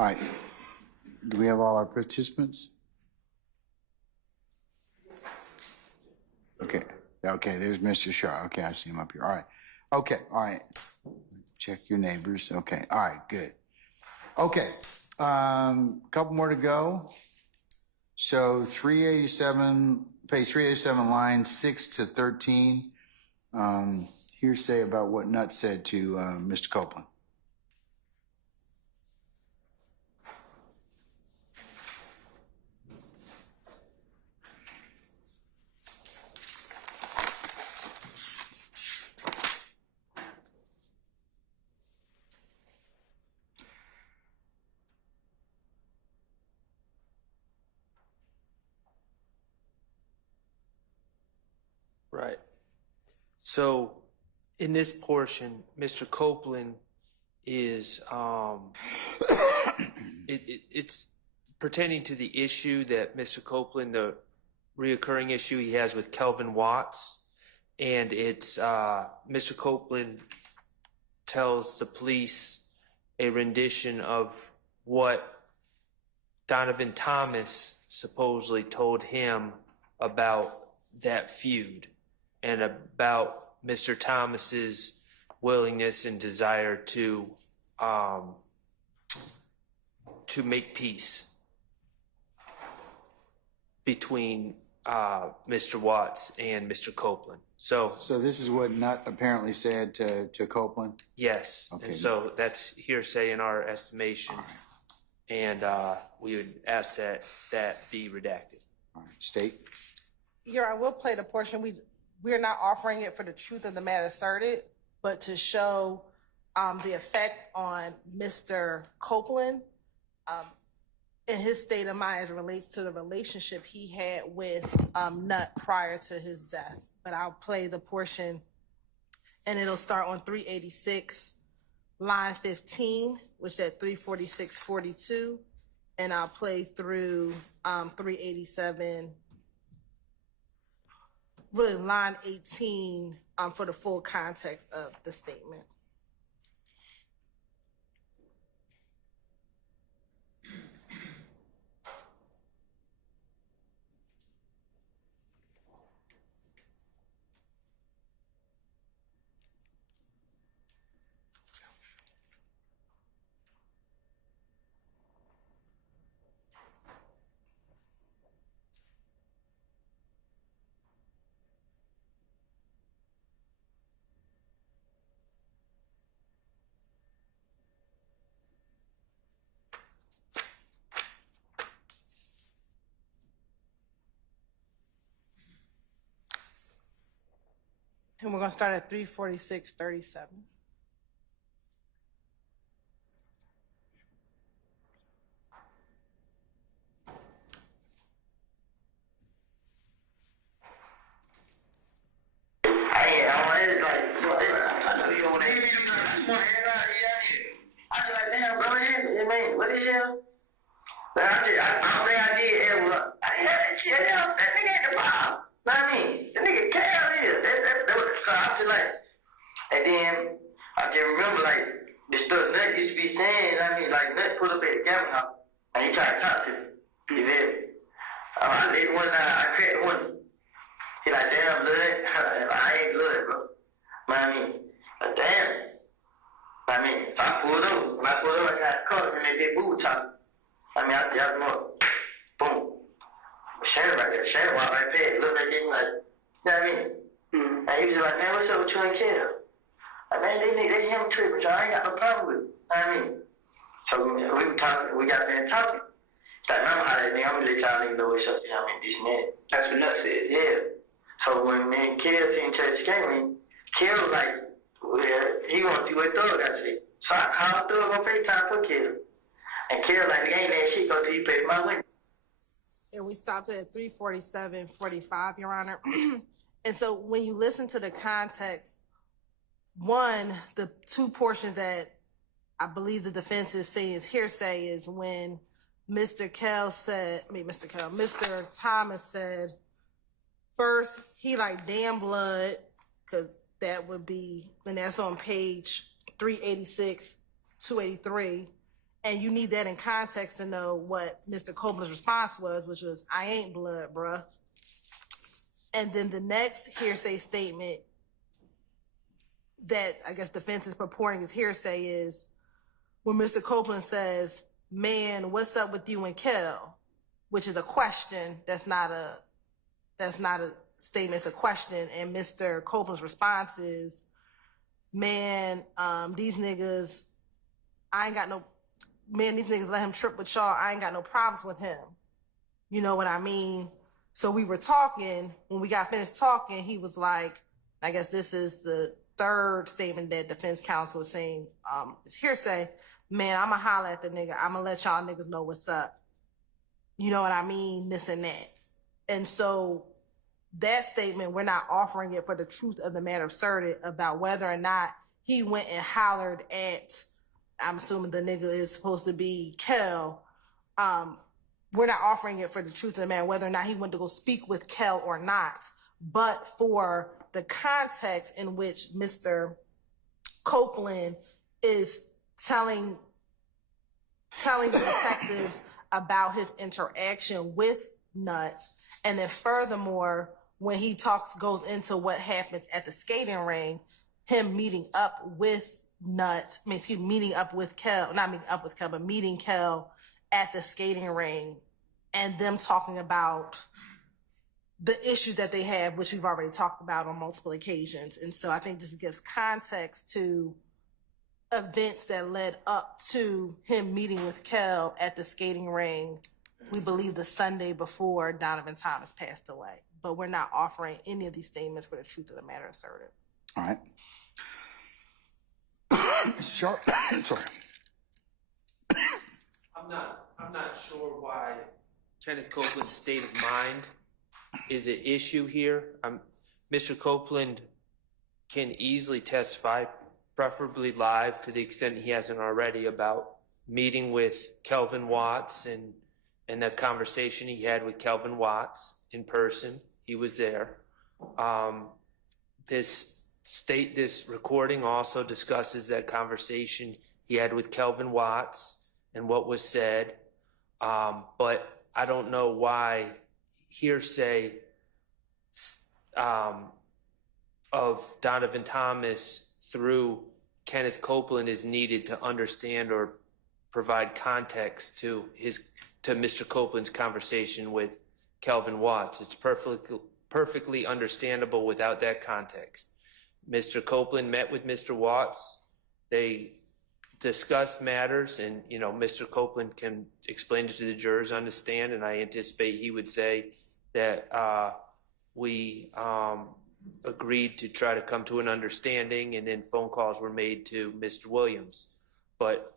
All right. Do we have all our participants? Okay. Okay, there's Mr. Shaw. Okay, I see him up here. All right. Okay, all right. Check your neighbors. Okay, all right, good. Okay, couple more to go. So 387, page 387, lines 6 to 13. Hearsay about what Nutt said to Mr. Copeland. Right. So in this portion, Mr. Copeland is it's pertaining to the issue that Mr. Copeland, the reoccurring issue he has with Kelvin Watts, and it's Mr. Copeland tells the police a rendition of what Donovan Thomas supposedly told him about that feud and about Mr. Thomas's willingness and desire to make peace between Mr. Watts and Mr. Copeland. So this is what Nutt apparently said to Copeland? Yes. Okay. And so that's hearsay in our estimation. All right. And we would ask that be redacted. All right. State? I will play the portion. We're not offering it for the truth of the matter asserted, but to show the effect on Mr. Copeland in his state of mind as it relates to the relationship he had with Nutt prior to his death. But I'll play the portion, and it'll start on 386, line 15, which is at 346.42, and I'll play through 387. Really line 18 for the full context of the statement. And we're going to start at 346.37. What is it? I don't think I did ever. I didn't have that shit. That nigga ain't the problem. Know what I mean? The nigga Cal is. That was the car. I feel like. And then I just remember like the stuff Nut used to be saying. I mean, like Nut put up at the cabin house and he tried to talk to me. You feel me? I laid one night. I cracked one. He like, damn, blood. I ain't blood, bro. Know what I mean? But damn. I mean, so I pulled over. When I pulled over, I got caught and they did boo talk. I mean, I jabbed him up. Boom. Shannon right there. Shannon walked right there. Looked at him like, you know what I mean? Mm-hmm. And he was like, man, what's up with you and Kel? Like, man, they him trip, but I ain't got no problem with it. You know what I mean? So we were talking. We got there talking. Like, I'm how that nigga. I'm gonna let y'all niggas know what's up. You know what I mean? This and that. That's what Nut said. Yeah. So when me and Kel seen Church came in, Kel was like, well, he gonna see what Thug got to say. So I called Thug on FaceTime for Kel. And Kel like, ain't that shit go till you pay my window. And we stopped at 347.45, Your Honor. And so when you listen to the context, one, the two portions that I believe the defense is saying is hearsay is when Mr. Thomas said, first, he like damn blood, because that would be, and that's on page 386, 283. And you need that in context to know what Mr. Copeland's response was, which was, I ain't blood, bruh. And then the next hearsay statement that I guess defense is purporting as hearsay is when Mr. Copeland says, man, what's up with you and Kel? Which is a question. That's not a statement, it's a question. And Mr. Copeland's response is, man, these niggas let him trip with y'all. I ain't got no problems with him. You know what I mean? So we were talking, when we got finished talking, he was like, I guess this is the third statement that defense counsel is saying, is hearsay. Man, I'ma holler at the nigga. I'ma let y'all niggas know what's up. You know what I mean? This and that. And so that statement, we're not offering it for the truth of the matter asserted about whether or not he went and hollered at, I'm assuming the nigga is supposed to be Kel. We're not offering it for the truth of the matter, whether or not he went to go speak with Kel or not, but for the context in which Mr. Copeland is telling the detectives about his interaction with Nuts. And then furthermore, when he goes into what happens at the skating ring, him meeting up with Nuts, meeting up with Kel, not meeting up with Kel, but meeting Kel at the skating ring, and them talking about the issues that they have, which we've already talked about on multiple occasions. And so I think this gives context to events that led up to him meeting with Kel at the skating ring, we believe the Sunday before Donovan Thomas passed away. But we're not offering any of these statements for the truth of the matter asserted. All right. Sharp. Sorry. I'm not sure why Kenneth Copeland's state of mind is an issue here. Mr. Copeland can easily testify, preferably live to the extent he hasn't already, about meeting with Kelvin Watts and the conversation he had with Kelvin Watts in person. He was there. This recording also discusses that conversation he had with Kelvin Watts and what was said. But I don't know why hearsay of Donovan Thomas through Kenneth Copeland is needed to understand or provide context to Mr. Copeland's conversation with Kelvin Watts. It's perfectly understandable without that context. Mr. Copeland met with Mr. Watts. They discussed matters, and Mr. Copeland can explain it to the jurors on the stand, and I anticipate he would say that we agreed to try to come to an understanding, and then phone calls were made to Mr. Williams. But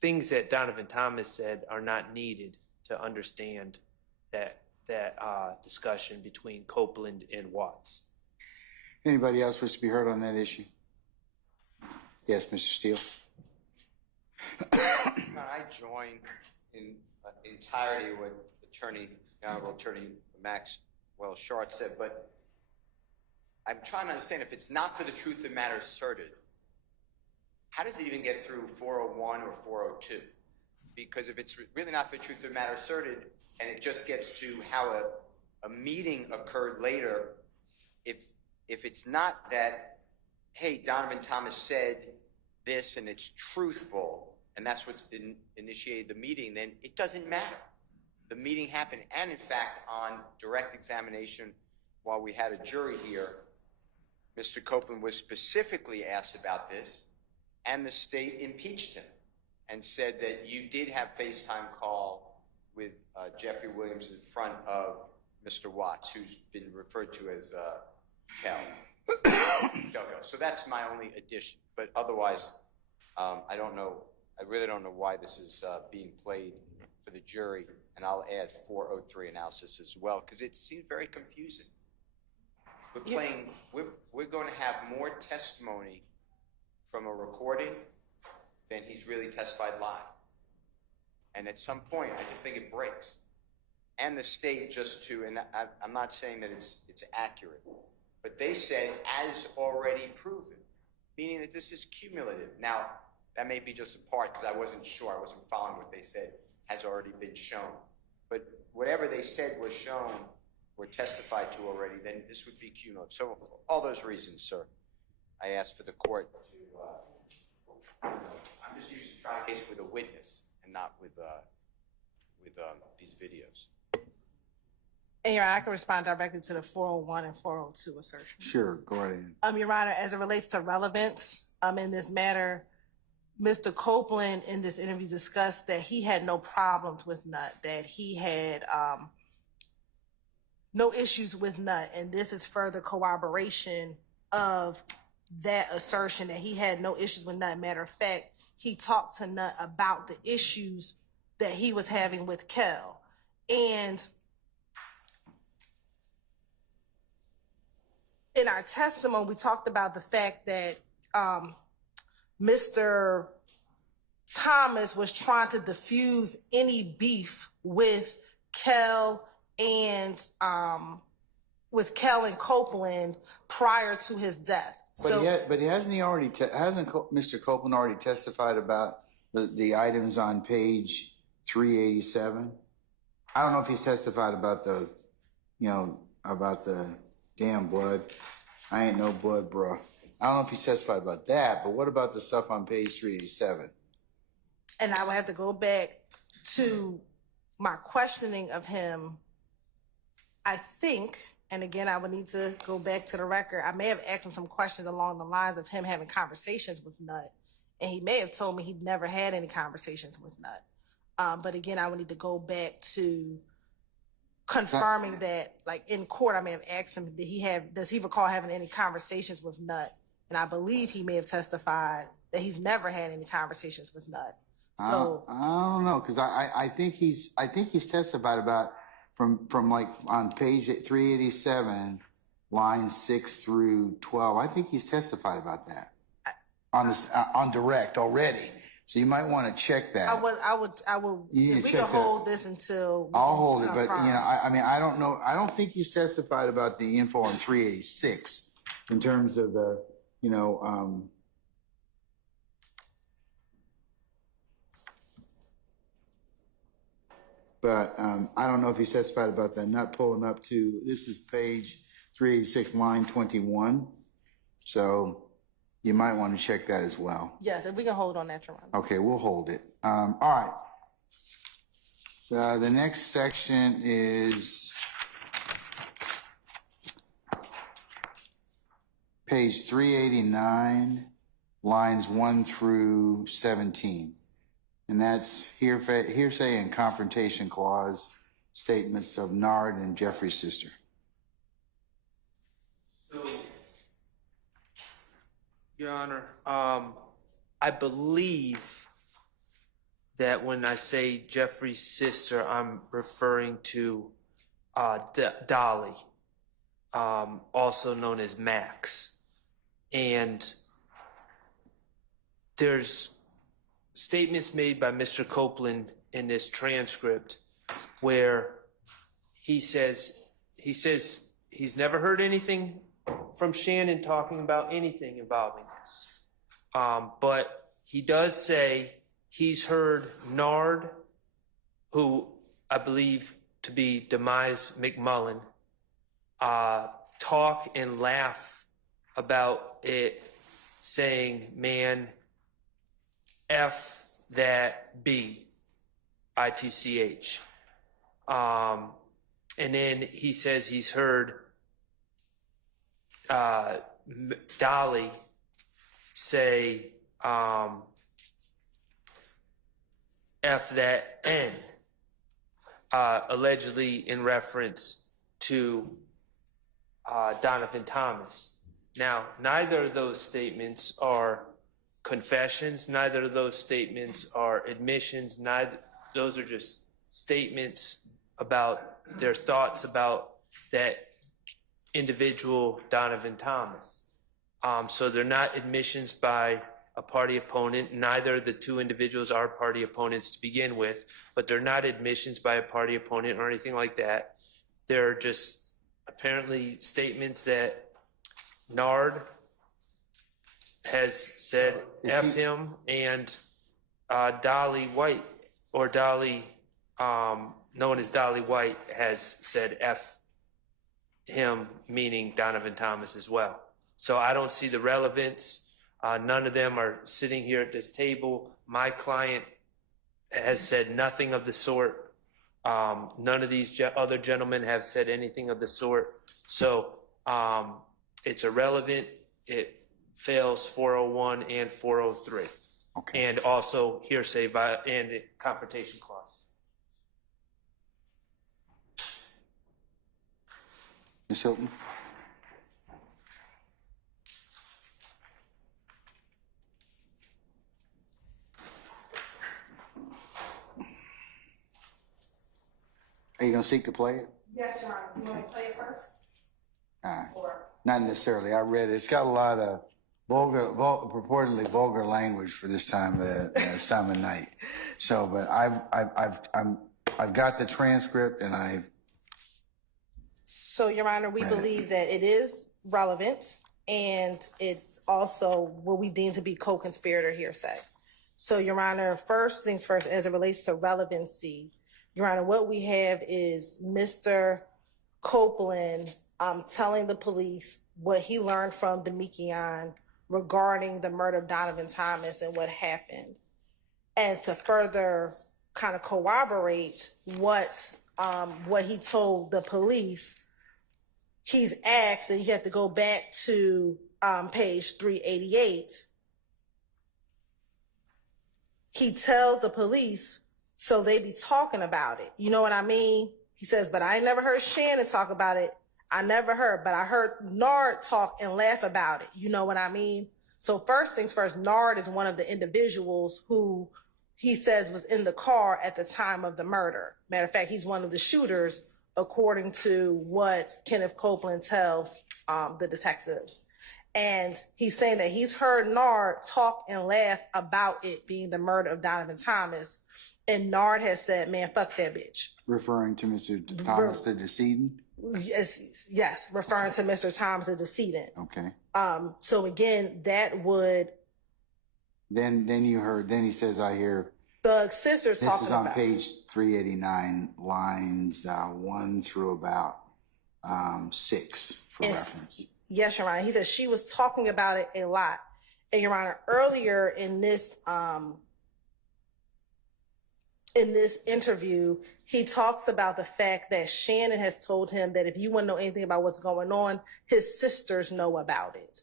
things that Donovan Thomas said are not needed to understand that discussion between Copeland and Watts. Anybody else wish to be heard on that issue? Yes, Mr. Steele. I join in entirety what Honorable Attorney Maxwell Short said, but I'm trying to understand, if it's not for the truth of the matter asserted, how does it even get through 401 or 402? Because if it's really not for the truth of the matter asserted, and it just gets to how a meeting occurred later, if it's not that, hey, Donovan Thomas said this and it's truthful, and that's what initiated the meeting, then it doesn't matter. The meeting happened, and in fact, on direct examination, while we had a jury here, Mr. Copeland was specifically asked about this, and the state impeached him and said that you did have FaceTime call with Jeffery Williams in front of Mr. Watts, who's been referred to as Kel. So that's my only addition. But otherwise, I don't know. I really don't know why this is being played for the jury, and I'll add 403 analysis as well, because it seems very confusing. We're going to have more testimony from a recording than he's really testified live. And at some point, I just think it breaks. And the state and I'm not saying that it's accurate, but they said as already proven, meaning that this is cumulative. Now, That may be just a part, because I wasn't sure, I wasn't following what they said has already been shown. But whatever they said was shown or testified to already, then this would be cumulative. So for all those reasons, sir, I asked for the court to, I'm just used to trying a case with a witness and not with these videos. And Your Honor, I can respond directly to the 401 and 402 assertion. Sure, go ahead. Your Honor, as it relates to relevance, in this matter, Mr. Copeland in this interview discussed that he had no problems with Nutt, that he had no issues with Nutt, and this is further corroboration of that assertion that he had no issues with Nutt. Matter of fact, he talked to Nutt about the issues that he was having with Kel. And in our testimony, we talked about the fact that Mr. Thomas was trying to diffuse any beef with Kel and Copeland prior to his death. But hasn't Mr. Copeland already testified about the items on page 387? I don't know if he's testified about the damn blood. I ain't no blood, bro. I don't know if he testified about that, but what about the stuff on page 387? And I would have to go back to my questioning of him. I think, and again, I would need to go back to the record. I may have asked him some questions along the lines of him having conversations with Nutt, and he may have told me he'd never had any conversations with Nutt. But again, I would need to go back to confirming that, like in court, I may have asked him, does he recall having any conversations with Nutt? And I believe he may have testified that he's never had any conversations with Nutt. So I don't know, because I think he's testified about from like on page 387, lines 6 through 12. I think he's testified about that on direct already. So you might want to check that. I would. You need if to we check can hold this until I'll hold it, but confirm. I mean, I don't know. I don't think he's testified about the info on 386 in terms of the, but I don't know if he testified about that. Not pulling up to, this is page 386, line 21. So you might want to check that as well. Yes, if we can hold on that, Your Honor. Okay, we'll hold it. All right. The next section is page 389, lines 1 through 17. And that's hearsay and confrontation clause statements of Nard and Jeffrey's sister. So, Your Honor, I believe that when I say Jeffrey's sister, I'm referring to Dolly, also known as Max. And there's statements made by Mr. Copeland in this transcript where he says he's never heard anything from Shannon talking about anything involving this. But he does say he's heard Nard, who I believe to be Demise McMullen, talk and laugh about it, saying, man, F that B, ITCH. And then he says he's heard Dolly say F that N, allegedly in reference to Donovan Thomas. Now, neither of those statements are confessions, neither of those statements are admissions, those are just statements about their thoughts about that individual Donovan Thomas. So they're not admissions by a party opponent. Neither of the two individuals are party opponents to begin with, but they're not admissions by a party opponent or anything like that. They're just apparently statements that Nard has said F him, and Dolly White, or Dolly, known as Dolly White, has said F him, meaning Donovan Thomas as well. So I don't see the relevance. None of them are sitting here at this table. My client has said nothing of the sort. None of these other gentlemen have said anything of the sort. So it's irrelevant. It fails 401 and 403. Okay. And also hearsay and confrontation clause. Ms. Hilton? Are you going to seek to play it? Yes, Your Honor. You want me to play it first? Or Not necessarily. I read it. It's got a lot of purportedly vulgar language for this time of night. So, but I've got the transcript, and So, Your Honor, we believe that it is relevant, and it's also what we deem to be co-conspirator hearsay. So, Your Honor, first things first, as it relates to relevancy, Your Honor, what we have is Mr. Copeland telling the police what he learned from Demekian regarding the murder of Donovan Thomas and what happened. And to further kind of corroborate what he told the police, he's asked, and you have to go back to page 388. He tells the police, so they be talking about it. You know what I mean? He says, but I ain't never heard Shannon talk about it. I never heard, but I heard Nard talk and laugh about it. You know what I mean? So first things first, Nard is one of the individuals who he says was in the car at the time of the murder. Matter of fact, he's one of the shooters, according to what Kenneth Copeland tells the detectives. And he's saying that he's heard Nard talk and laugh about it being the murder of Donovan Thomas. And Nard has said, man, fuck that bitch. referring to Mr. Thomas, the decedent. Yes, referring to Mr. Thomas, the decedent. Okay. So again, that would. Then you heard. Then he says, "I hear." Thug's sister talking about. This is on page 389, lines 1 through about 6 for reference. Yes, Your Honor. He says she was talking about it a lot. And Your Honor, earlier in this interview, he talks about the fact that Shannon has told him that if you want to know anything about what's going on, his sisters know about it.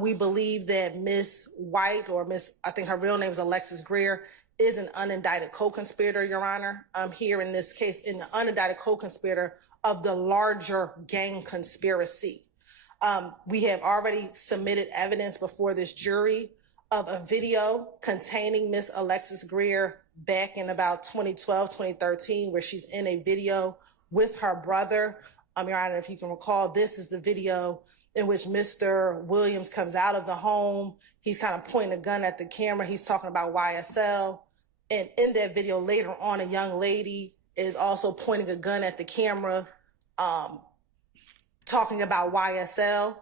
We believe that Miss White, or I think her real name is Alexis Greer, is an unindicted co-conspirator, Your Honor, here in this case, in the unindicted co-conspirator of the larger gang conspiracy. We have already submitted evidence before this jury of a video containing Miss Alexis Greer back in about 2012, 2013, where she's in a video with her brother. Your Honor, if you can recall, this is the video in which Mr. Williams comes out of the home. He's kind of pointing a gun at the camera. He's talking about YSL. And in that video later on, a young lady is also pointing a gun at the camera, talking about YSL,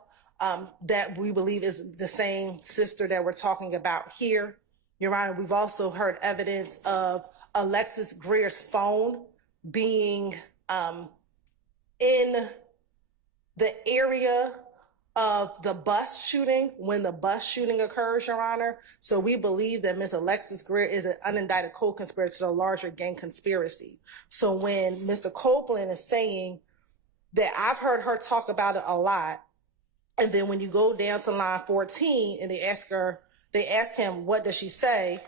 that we believe is the same sister that we're talking about here. Your Honor, we've also heard evidence of Alexis Greer's phone being in the area of the bus shooting when the bus shooting occurs, Your Honor. So we believe that Ms. Alexis Greer is an unindicted co-conspirator to the larger gang conspiracy. So when Mr. Copeland is saying that I've heard her talk about it a lot, and then when you go down to line 14 and they ask him, what does she say?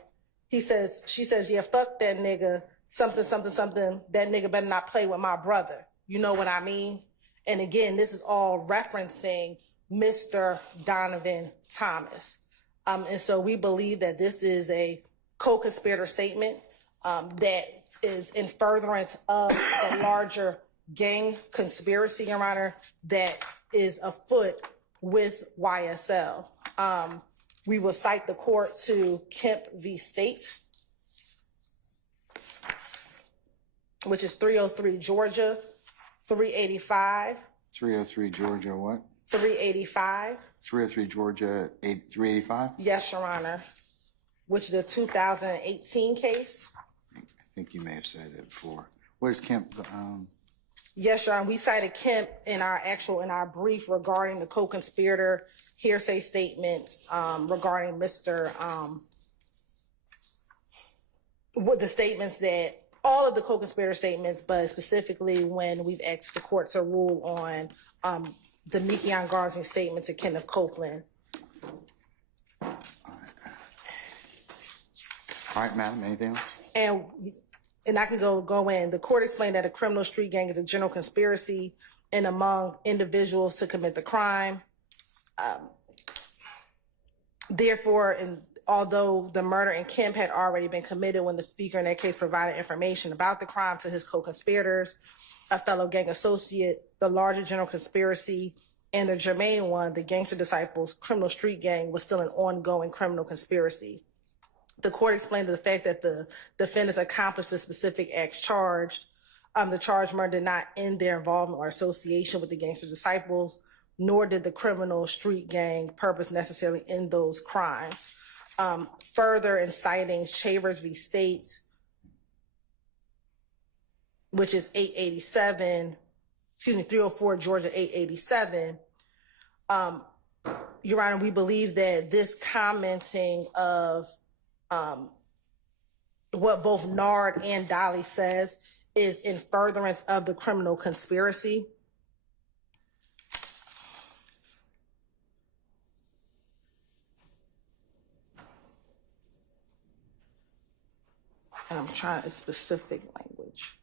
She says, yeah, fuck that nigga, something, something, something. That nigga better not play with my brother. You know what I mean? And again, this is all referencing Mr. Donovan Thomas. And so we believe that this is a co-conspirator statement that is in furtherance of the larger gang conspiracy, Your Honor, that is afoot with YSL. We will cite the court to Kemp v. State, which is 303 Georgia, 385. 303 Georgia what? 385. 303 Georgia 385. Yes, Your Honor. Which is a 2018 case. I think you may have said that before. Where's Kemp? Yes, Your Honor. We cited Kemp in our brief regarding the co-conspirator hearsay statements regarding Mr. What the statements that all of the co-conspirator statements, but specifically when we've asked the court to rule on Demekion Garland's statement to Kenneth Copeland. All right, madam, anything else? And I can go in. The court explained that a criminal street gang is a general conspiracy and among individuals to commit the crime. Therefore, although the murder in Kemp had already been committed when the speaker in that case provided information about the crime to his co-conspirators, a fellow gang associate, the larger general conspiracy, and the germane one, the Gangster Disciples criminal street gang, was still an ongoing criminal conspiracy. The court explained the fact that the defendants accomplished the specific acts charged. The charged murder did not end their involvement or association with the Gangster Disciples, nor did the criminal street gang purpose necessarily end those crimes. Further, in citing Chavers v. States, which is 304 Georgia 887, Your Honor, we believe that this commenting of what both Nard and Dolly says is in furtherance of the criminal conspiracy. And I'm trying a specific language.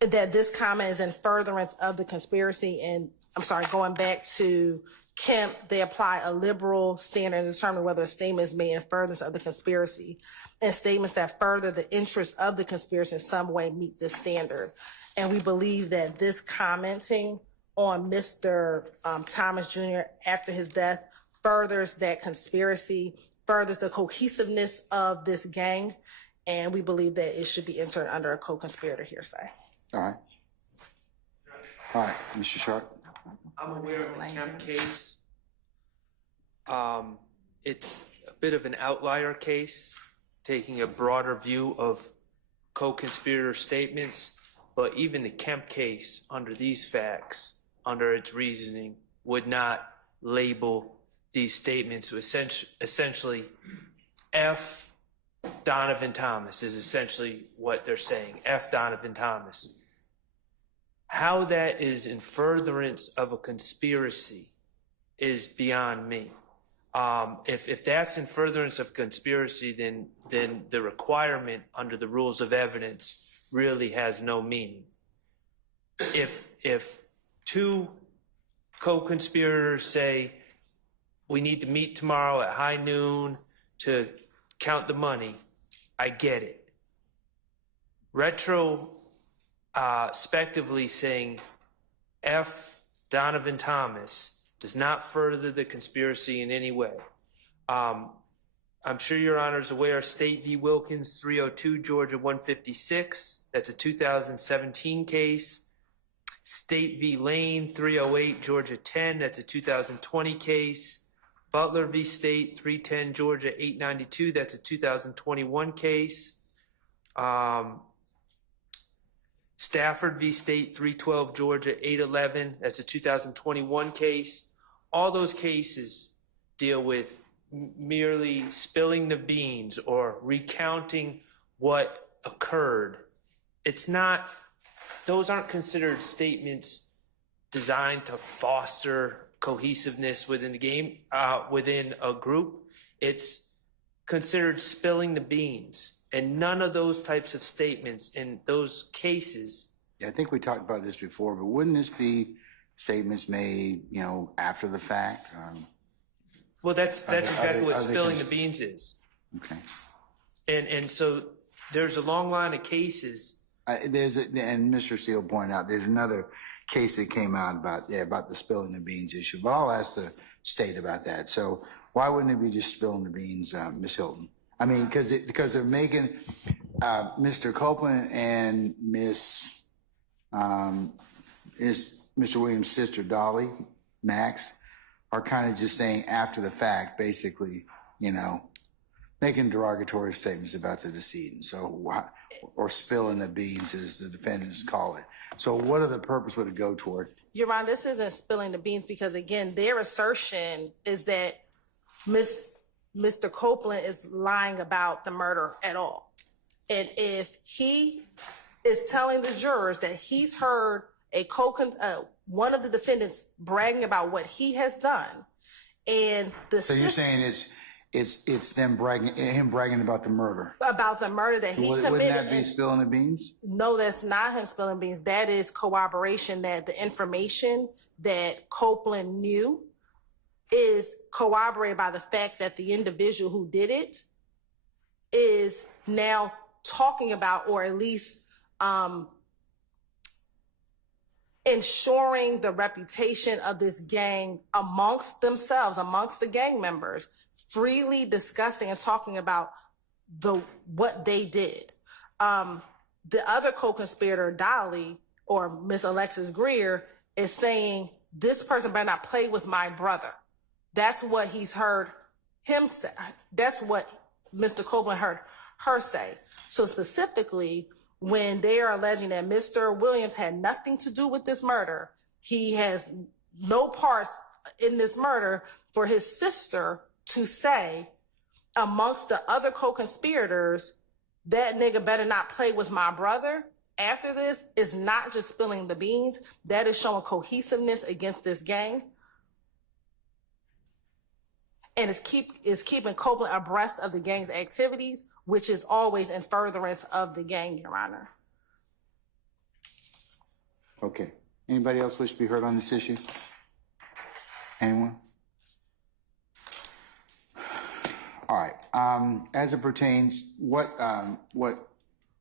That this comment is in furtherance of the conspiracy. And I'm sorry, going back to Kemp, they apply a liberal standard to determine whether a statement is made in furtherance of the conspiracy. And statements that further the interest of the conspiracy in some way meet this standard. And we believe that this commenting on Mr. Thomas Jr. after his death furthers that conspiracy, furthers the cohesiveness of this gang, and we believe that it should be entered under a co-conspirator hearsay. All right. All right, Mr. Sharp. I'm aware of the Kemp case. It's a bit of an outlier case, taking a broader view of co-conspirator statements, but even the Kemp case, under these facts, under its reasoning, would not label these statements. Essentially, F. Donovan Thomas is essentially what they're saying. F. Donovan Thomas. How that is in furtherance of a conspiracy is beyond me. If that's in furtherance of conspiracy, then the requirement under the rules of evidence really has no meaning. If two co-conspirators say, we need to meet tomorrow at high noon to count the money, I get it. Retrospectively saying F. Donovan Thomas does not further the conspiracy in any way. I'm sure Your Honor is aware, State v. Wilkins, 302 Georgia 156. That's a 2017 case. State v. Lane, 308 Georgia 10. That's a 2020 case. Butler v. State, 310 Georgia 892. That's a 2021 case. Stafford v. State, 312 Georgia 811. That's a 2021 case. All those cases deal with merely spilling the beans or recounting what occurred. It's not, those aren't considered statements designed to foster cohesiveness within the game, within a group. It's considered spilling the beans. And none of those types of statements in those cases. Yeah, I think we talked about this before, but wouldn't this be statements made, after the fact? Well, that's exactly what spilling the beans is. Okay. And so there's a long line of cases. And Mr. Steele pointed out, there's another case that came out about the spilling the beans issue. But I'll ask the state about that. So why wouldn't it be just spilling the beans, Ms. Hilton? I mean, because they're making Mr. Copeland and Ms. Mr. Williams' sister, Dolly, Max, are kind of just saying after the fact, basically, making derogatory statements about the decedent. So, or spilling the beans, as the defendants call it. So what are the purpose would it go toward? Your Honor, this isn't spilling the beans because, again, their assertion is that Mr. Copeland is lying about the murder at all. And if he is telling the jurors that he's heard one of the defendants bragging about what he has done, and so you're saying it's him bragging about the murder. About the murder that he committed. Wouldn't that be spilling the beans? No, that's not him spilling beans. That is corroboration that the information that Copeland knew is corroborated by the fact that the individual who did it is now talking about, or at least ensuring the reputation of this gang amongst themselves, amongst the gang members, freely discussing and talking about what they did. The other co-conspirator, Dolly, or Miss Alexis Greer, is saying, this person better not play with my brother. That's what he's heard him say. That's what Mr. Copeland heard her say. So specifically, when they are alleging that Mr. Williams had nothing to do with this murder, he has no part in this murder, for his sister to say amongst the other co-conspirators, that nigga better not play with my brother, after this, is not just spilling the beans. That is showing cohesiveness against this gang. And it's keeping Copeland abreast of the gang's activities, which is always in furtherance of the gang, Your Honor. Okay. Anybody else wish to be heard on this issue? Anyone? All right. As it pertains, what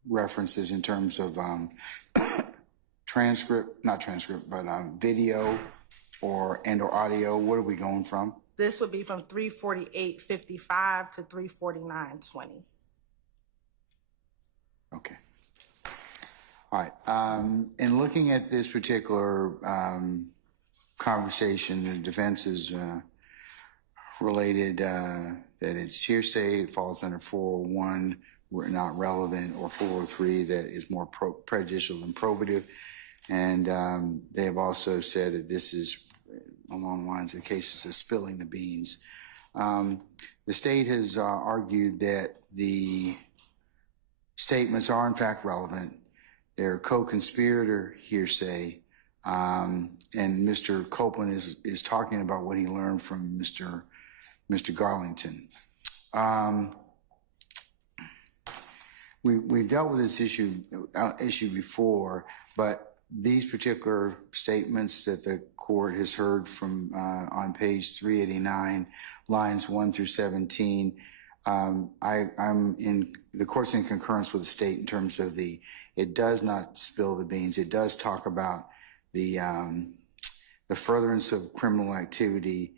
references in terms of video or audio, what are we going from? This would be from 348.55 to 349.20. Okay. All right. In looking at this particular conversation, the defense is related that it's hearsay, it falls under 401, we're not relevant, or 403, that is more prejudicial than probative. And they have also said that this is along the lines of cases of spilling the beans. The state has argued that the statements are in fact relevant. They're co-conspirator hearsay, and Mr. Copeland is talking about what he learned from Mr. Garlington. We dealt with this issue before, but these particular statements that the court has heard from on page 389, lines 1 through 17, the court's in concurrence with the state in terms of it does not spill the beans. It does talk about the furtherance of criminal activity,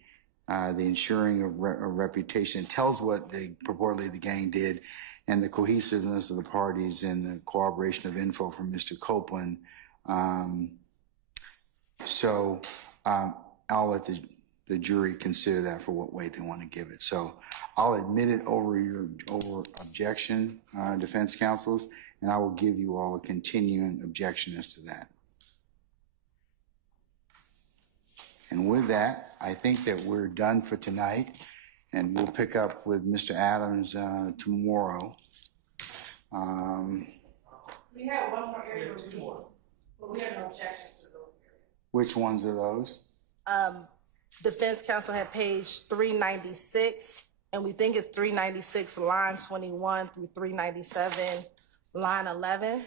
the ensuring of reputation. It tells what purportedly the gang did, and the cohesiveness of the parties and the corroboration of info from Mr. Copeland. So I'll let the jury consider that for what weight they want to give it. So I'll admit it over objection, defense counsels, and I will give you all a continuing objection as to that. And with that, I think that we're done for tonight, and we'll pick up with Mr. Adams tomorrow. We have one more area to review, but we have no objections to those areas. Which ones are those? Defense counsel had page 396, and we think it's 396 line 21 through 397 line 11.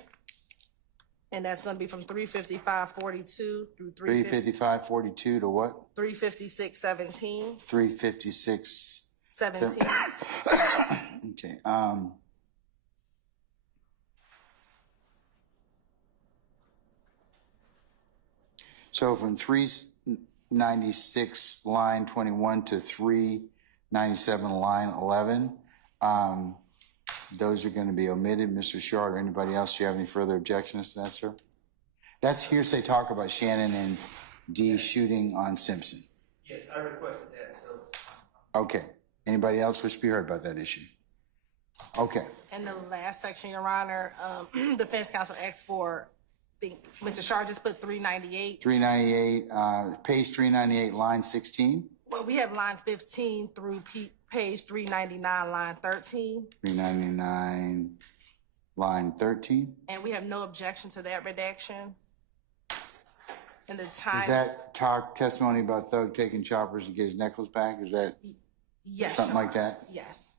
And that's going to be from 355.42 through 355.42 to what? 356.17. 356.17. Okay. So from 396 line 21 to 397 line 11, those are going to be omitted. Mr. Short or anybody else, do you have any further objections to that, sir? That's hearsay talk about Shannon and Dee shooting on Simpson. Yes, I requested that, so. Okay. Anybody else wish to be heard about that issue? Okay. And the last section, Your Honor, defense counsel asked for, I think Mr. Shar just put 398. 398, page 398, line 16. Well, we have line 15 through page 399, line 13. 399, line 13. And we have no objection to that redaction. And the time. Is that testimony about Thug taking choppers to get his necklace back? Is that Yes. something like that? Yes.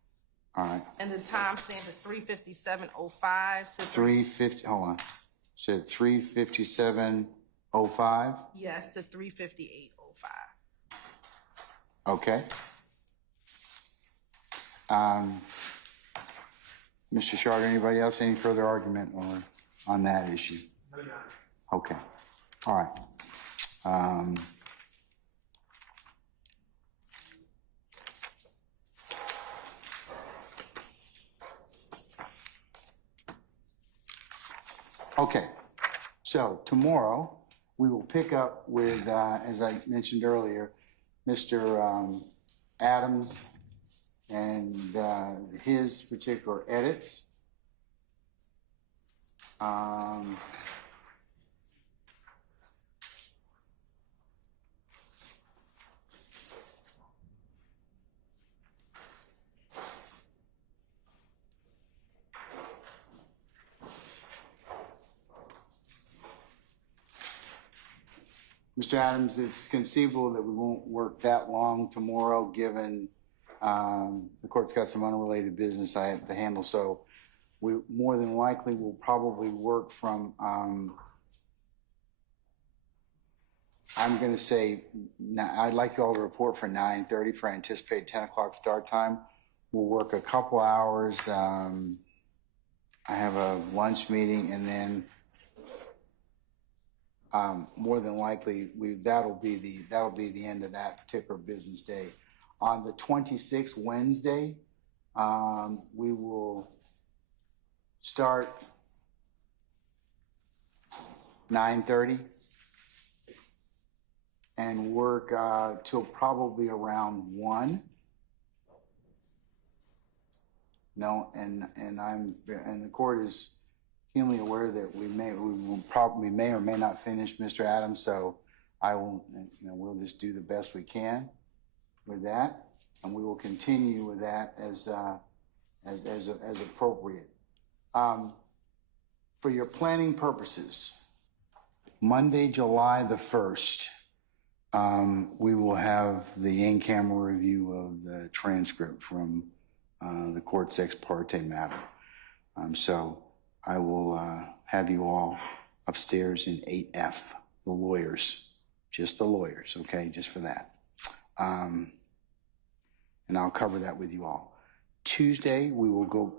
All right. And the time stamp is 3:57:05 to 350, hold on. Said 3:57:05. Yes, to 3:58:05. Okay. Mr. Shard, anybody else, any further argument on that issue? No, Your Honor. Okay. All right. Okay. So tomorrow we will pick up with, as I mentioned earlier, Mr. Adams and his particular edits. Mr. Adams, it's conceivable that we won't work that long tomorrow, given the court's got some unrelated business I have to handle. So we more than likely will probably work from, I'm going to say, I'd like you all to report for 9:30 for anticipated 10 o'clock start time. We'll work a couple hours. I have a lunch meeting, and then more than likely that'll be the end of that particular business day. On the 26th, Wednesday, we will start 9:30 and work till probably around 1. No, and the court is keenly aware that we may or may not finish, Mr. Adams. So I will, we'll just do the best we can with that, and we will continue with that as appropriate. For your planning purposes, Monday, July the 1st, we will have the in-camera review of the transcript from the court's ex parte matter. So I will have you all upstairs in 8F, the lawyers, just the lawyers, okay, just for that. And I'll cover that with you all. Tuesday, we will go,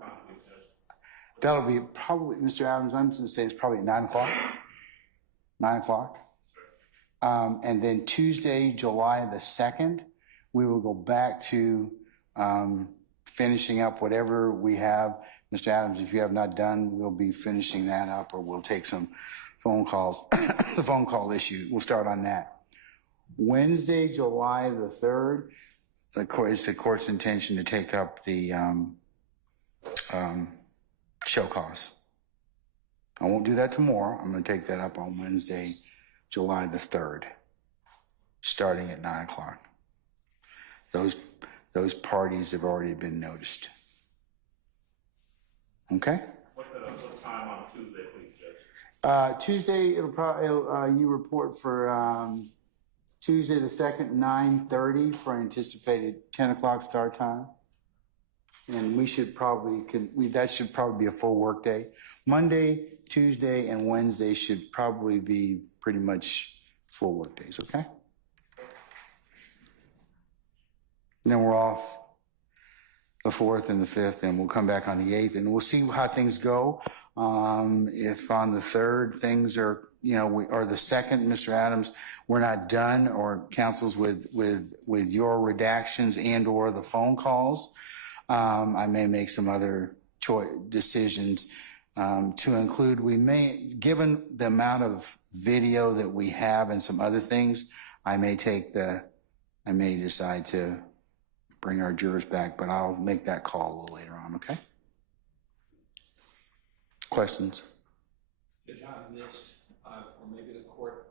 that'll be probably, Mr. Adams, I'm going to say it's probably 9 o'clock. 9 o'clock. And then Tuesday, July the 2nd, we will go back to finishing up whatever we have. Mr. Adams, if you have not done, we'll be finishing that up, or we'll take some phone calls. The phone call issue, we'll start on that. Wednesday, July the 3rd, it's the court's intention to take up the show cause. I won't do that tomorrow. I'm going to take that up on Wednesday, July the 3rd, starting at 9 o'clock. Those parties have already been noticed. Okay? What time on Tuesday, please, Judge? Tuesday, you report for Tuesday the 2nd, 9:30 for anticipated 10 o'clock start time. And we should probably, that should probably be a full work day. Monday, Tuesday, and Wednesday should probably be pretty much full work days, okay? And then we're off the 4th and the 5th, and we'll come back on the 8th, and we'll see how things go. If on the 3rd things are, or the 2nd, Mr. Adams, we're not done, or counsels with your redactions and or the phone calls, I may make some other decisions to include, we may, given the amount of video that we have and some other things, I may decide to bring our jurors back, but I'll make that call a little later on, okay? Questions? Judge, I missed, or maybe the court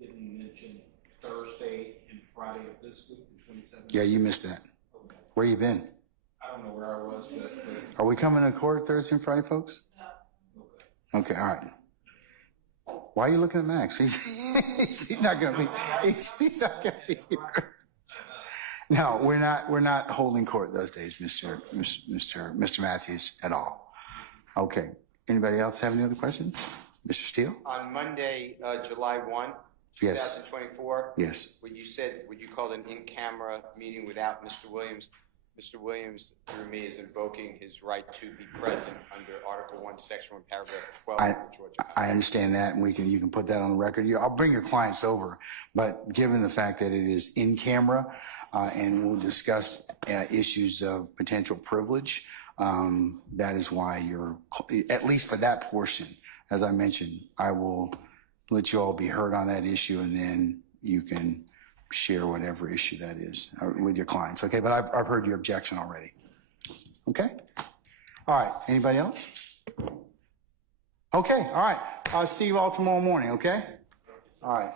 didn't mention Thursday and Friday of this week, the 27th. Yeah, you missed that. Okay. Where you been? I don't know where I was, but Are we coming to court Thursday and Friday, folks? okay. Okay, all right. Why are you looking at Max? He's not going to be. He's not going to be here. No, we're not holding court those days, Mr. Matthews, at all. Okay. Anybody else have any other questions? Mr. Steele? On Monday, July 1, Yes. 2024, Yes. when you called an in-camera meeting without Mr. Williams, Mr. Williams, through me, is invoking his right to be present under Article 1, Section 1, Paragraph 12 of the Georgia Constitution. I understand that, and you can put that on the record. I'll bring your clients over, but given the fact that it is in camera, and we'll discuss issues of potential privilege, that is why you're, at least for that portion, as I mentioned, I will let you all be heard on that issue, and then you can share whatever issue that is with your clients. Okay, but I've heard your objection already. Okay? All right, anybody else? Okay, all right. I'll see you all tomorrow morning, okay? All right.